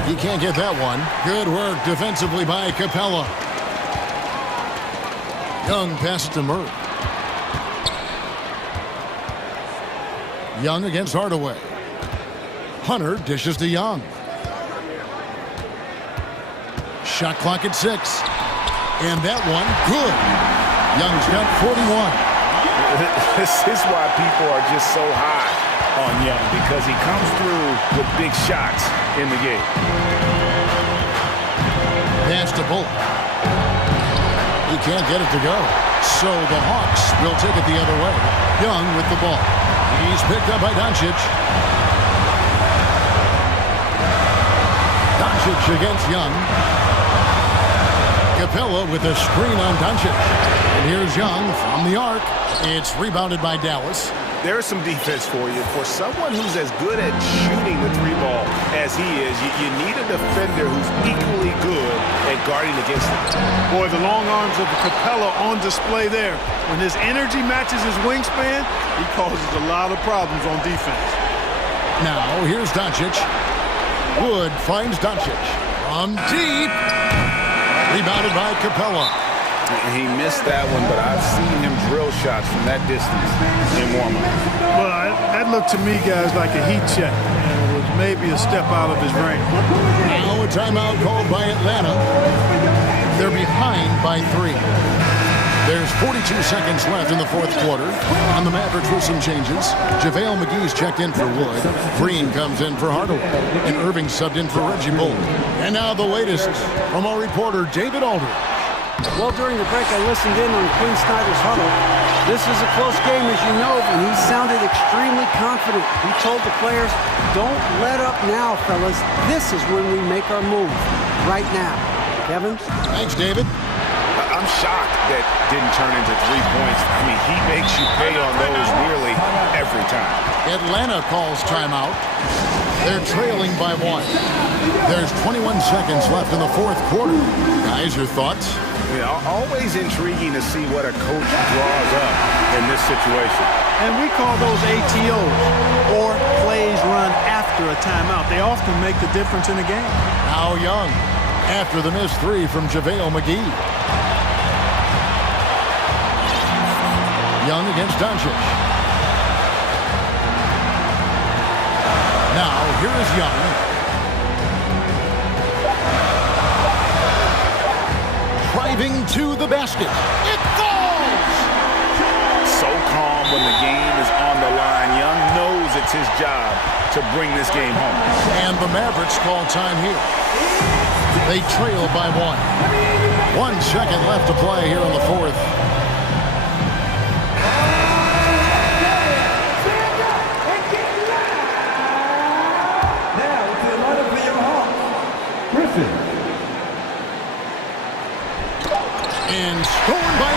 He can't get that one. Good work defensively by Capella. Young passes to Murray. Young against Hardaway. Hunter dishes to Young. Shot clock at 6. And that one, good. Young's got 41. This is why people are just so high on Young, because he comes through with big shots in the game. Pass to Bullock. He can't get it to go. So the Hawks will take it the other way. Young with the ball. He's picked up by Doncic. Doncic against Young. Capella with a screen on Doncic. And here's Young from the arc. It's rebounded by Dallas. There's some defense for you. For someone who's as good at shooting the three ball as he is, you need a defender who's equally good at guarding against him. Boy, the long arms of Capella on display there. When his energy matches his wingspan, he causes a lot of problems on defense. Now, here's Doncic. Wood finds Doncic. From deep. Rebounded by Capella. He missed that one, but I've seen him drill shots from that distance in warm-up. Well, that looked to me, guys, like a heat check. And it was maybe a step out of his range. Now a timeout called by Atlanta. They're behind by 3. There's 42 seconds left in the fourth quarter. On the Mavericks with some changes. JaVale McGee's checked in for Wood. Green comes in for Hardaway. And Irving subbed in for Reggie Bullock. And now the latest from our reporter, David Aldridge. Well, during the break, I listened in on Quinn Snyder's huddle. This is a close game, as you know, and he sounded extremely confident. He told the players, don't let up now, fellas. This is when we make our move. Right now. Kevin? Thanks, David. I'm shocked that didn't turn into 3 points. I mean, he makes you pay on those nearly every time. Atlanta calls timeout. They're trailing by 1. There's 21 seconds left in the fourth quarter. Guys, your thoughts? You know, always intriguing to see what a coach draws up in this situation. And we call those ATOs, or plays run after a timeout. They often make the difference in a game. Now Young, after the missed 3 from JaVale McGee. Young against Doncic. Now, here is Young. Driving to the basket. It falls! So calm when the game is on the line. Young knows it's his job to bring this game home. And the Mavericks call time here. They trail by 1. 1 second left to play here in the fourth. And scored by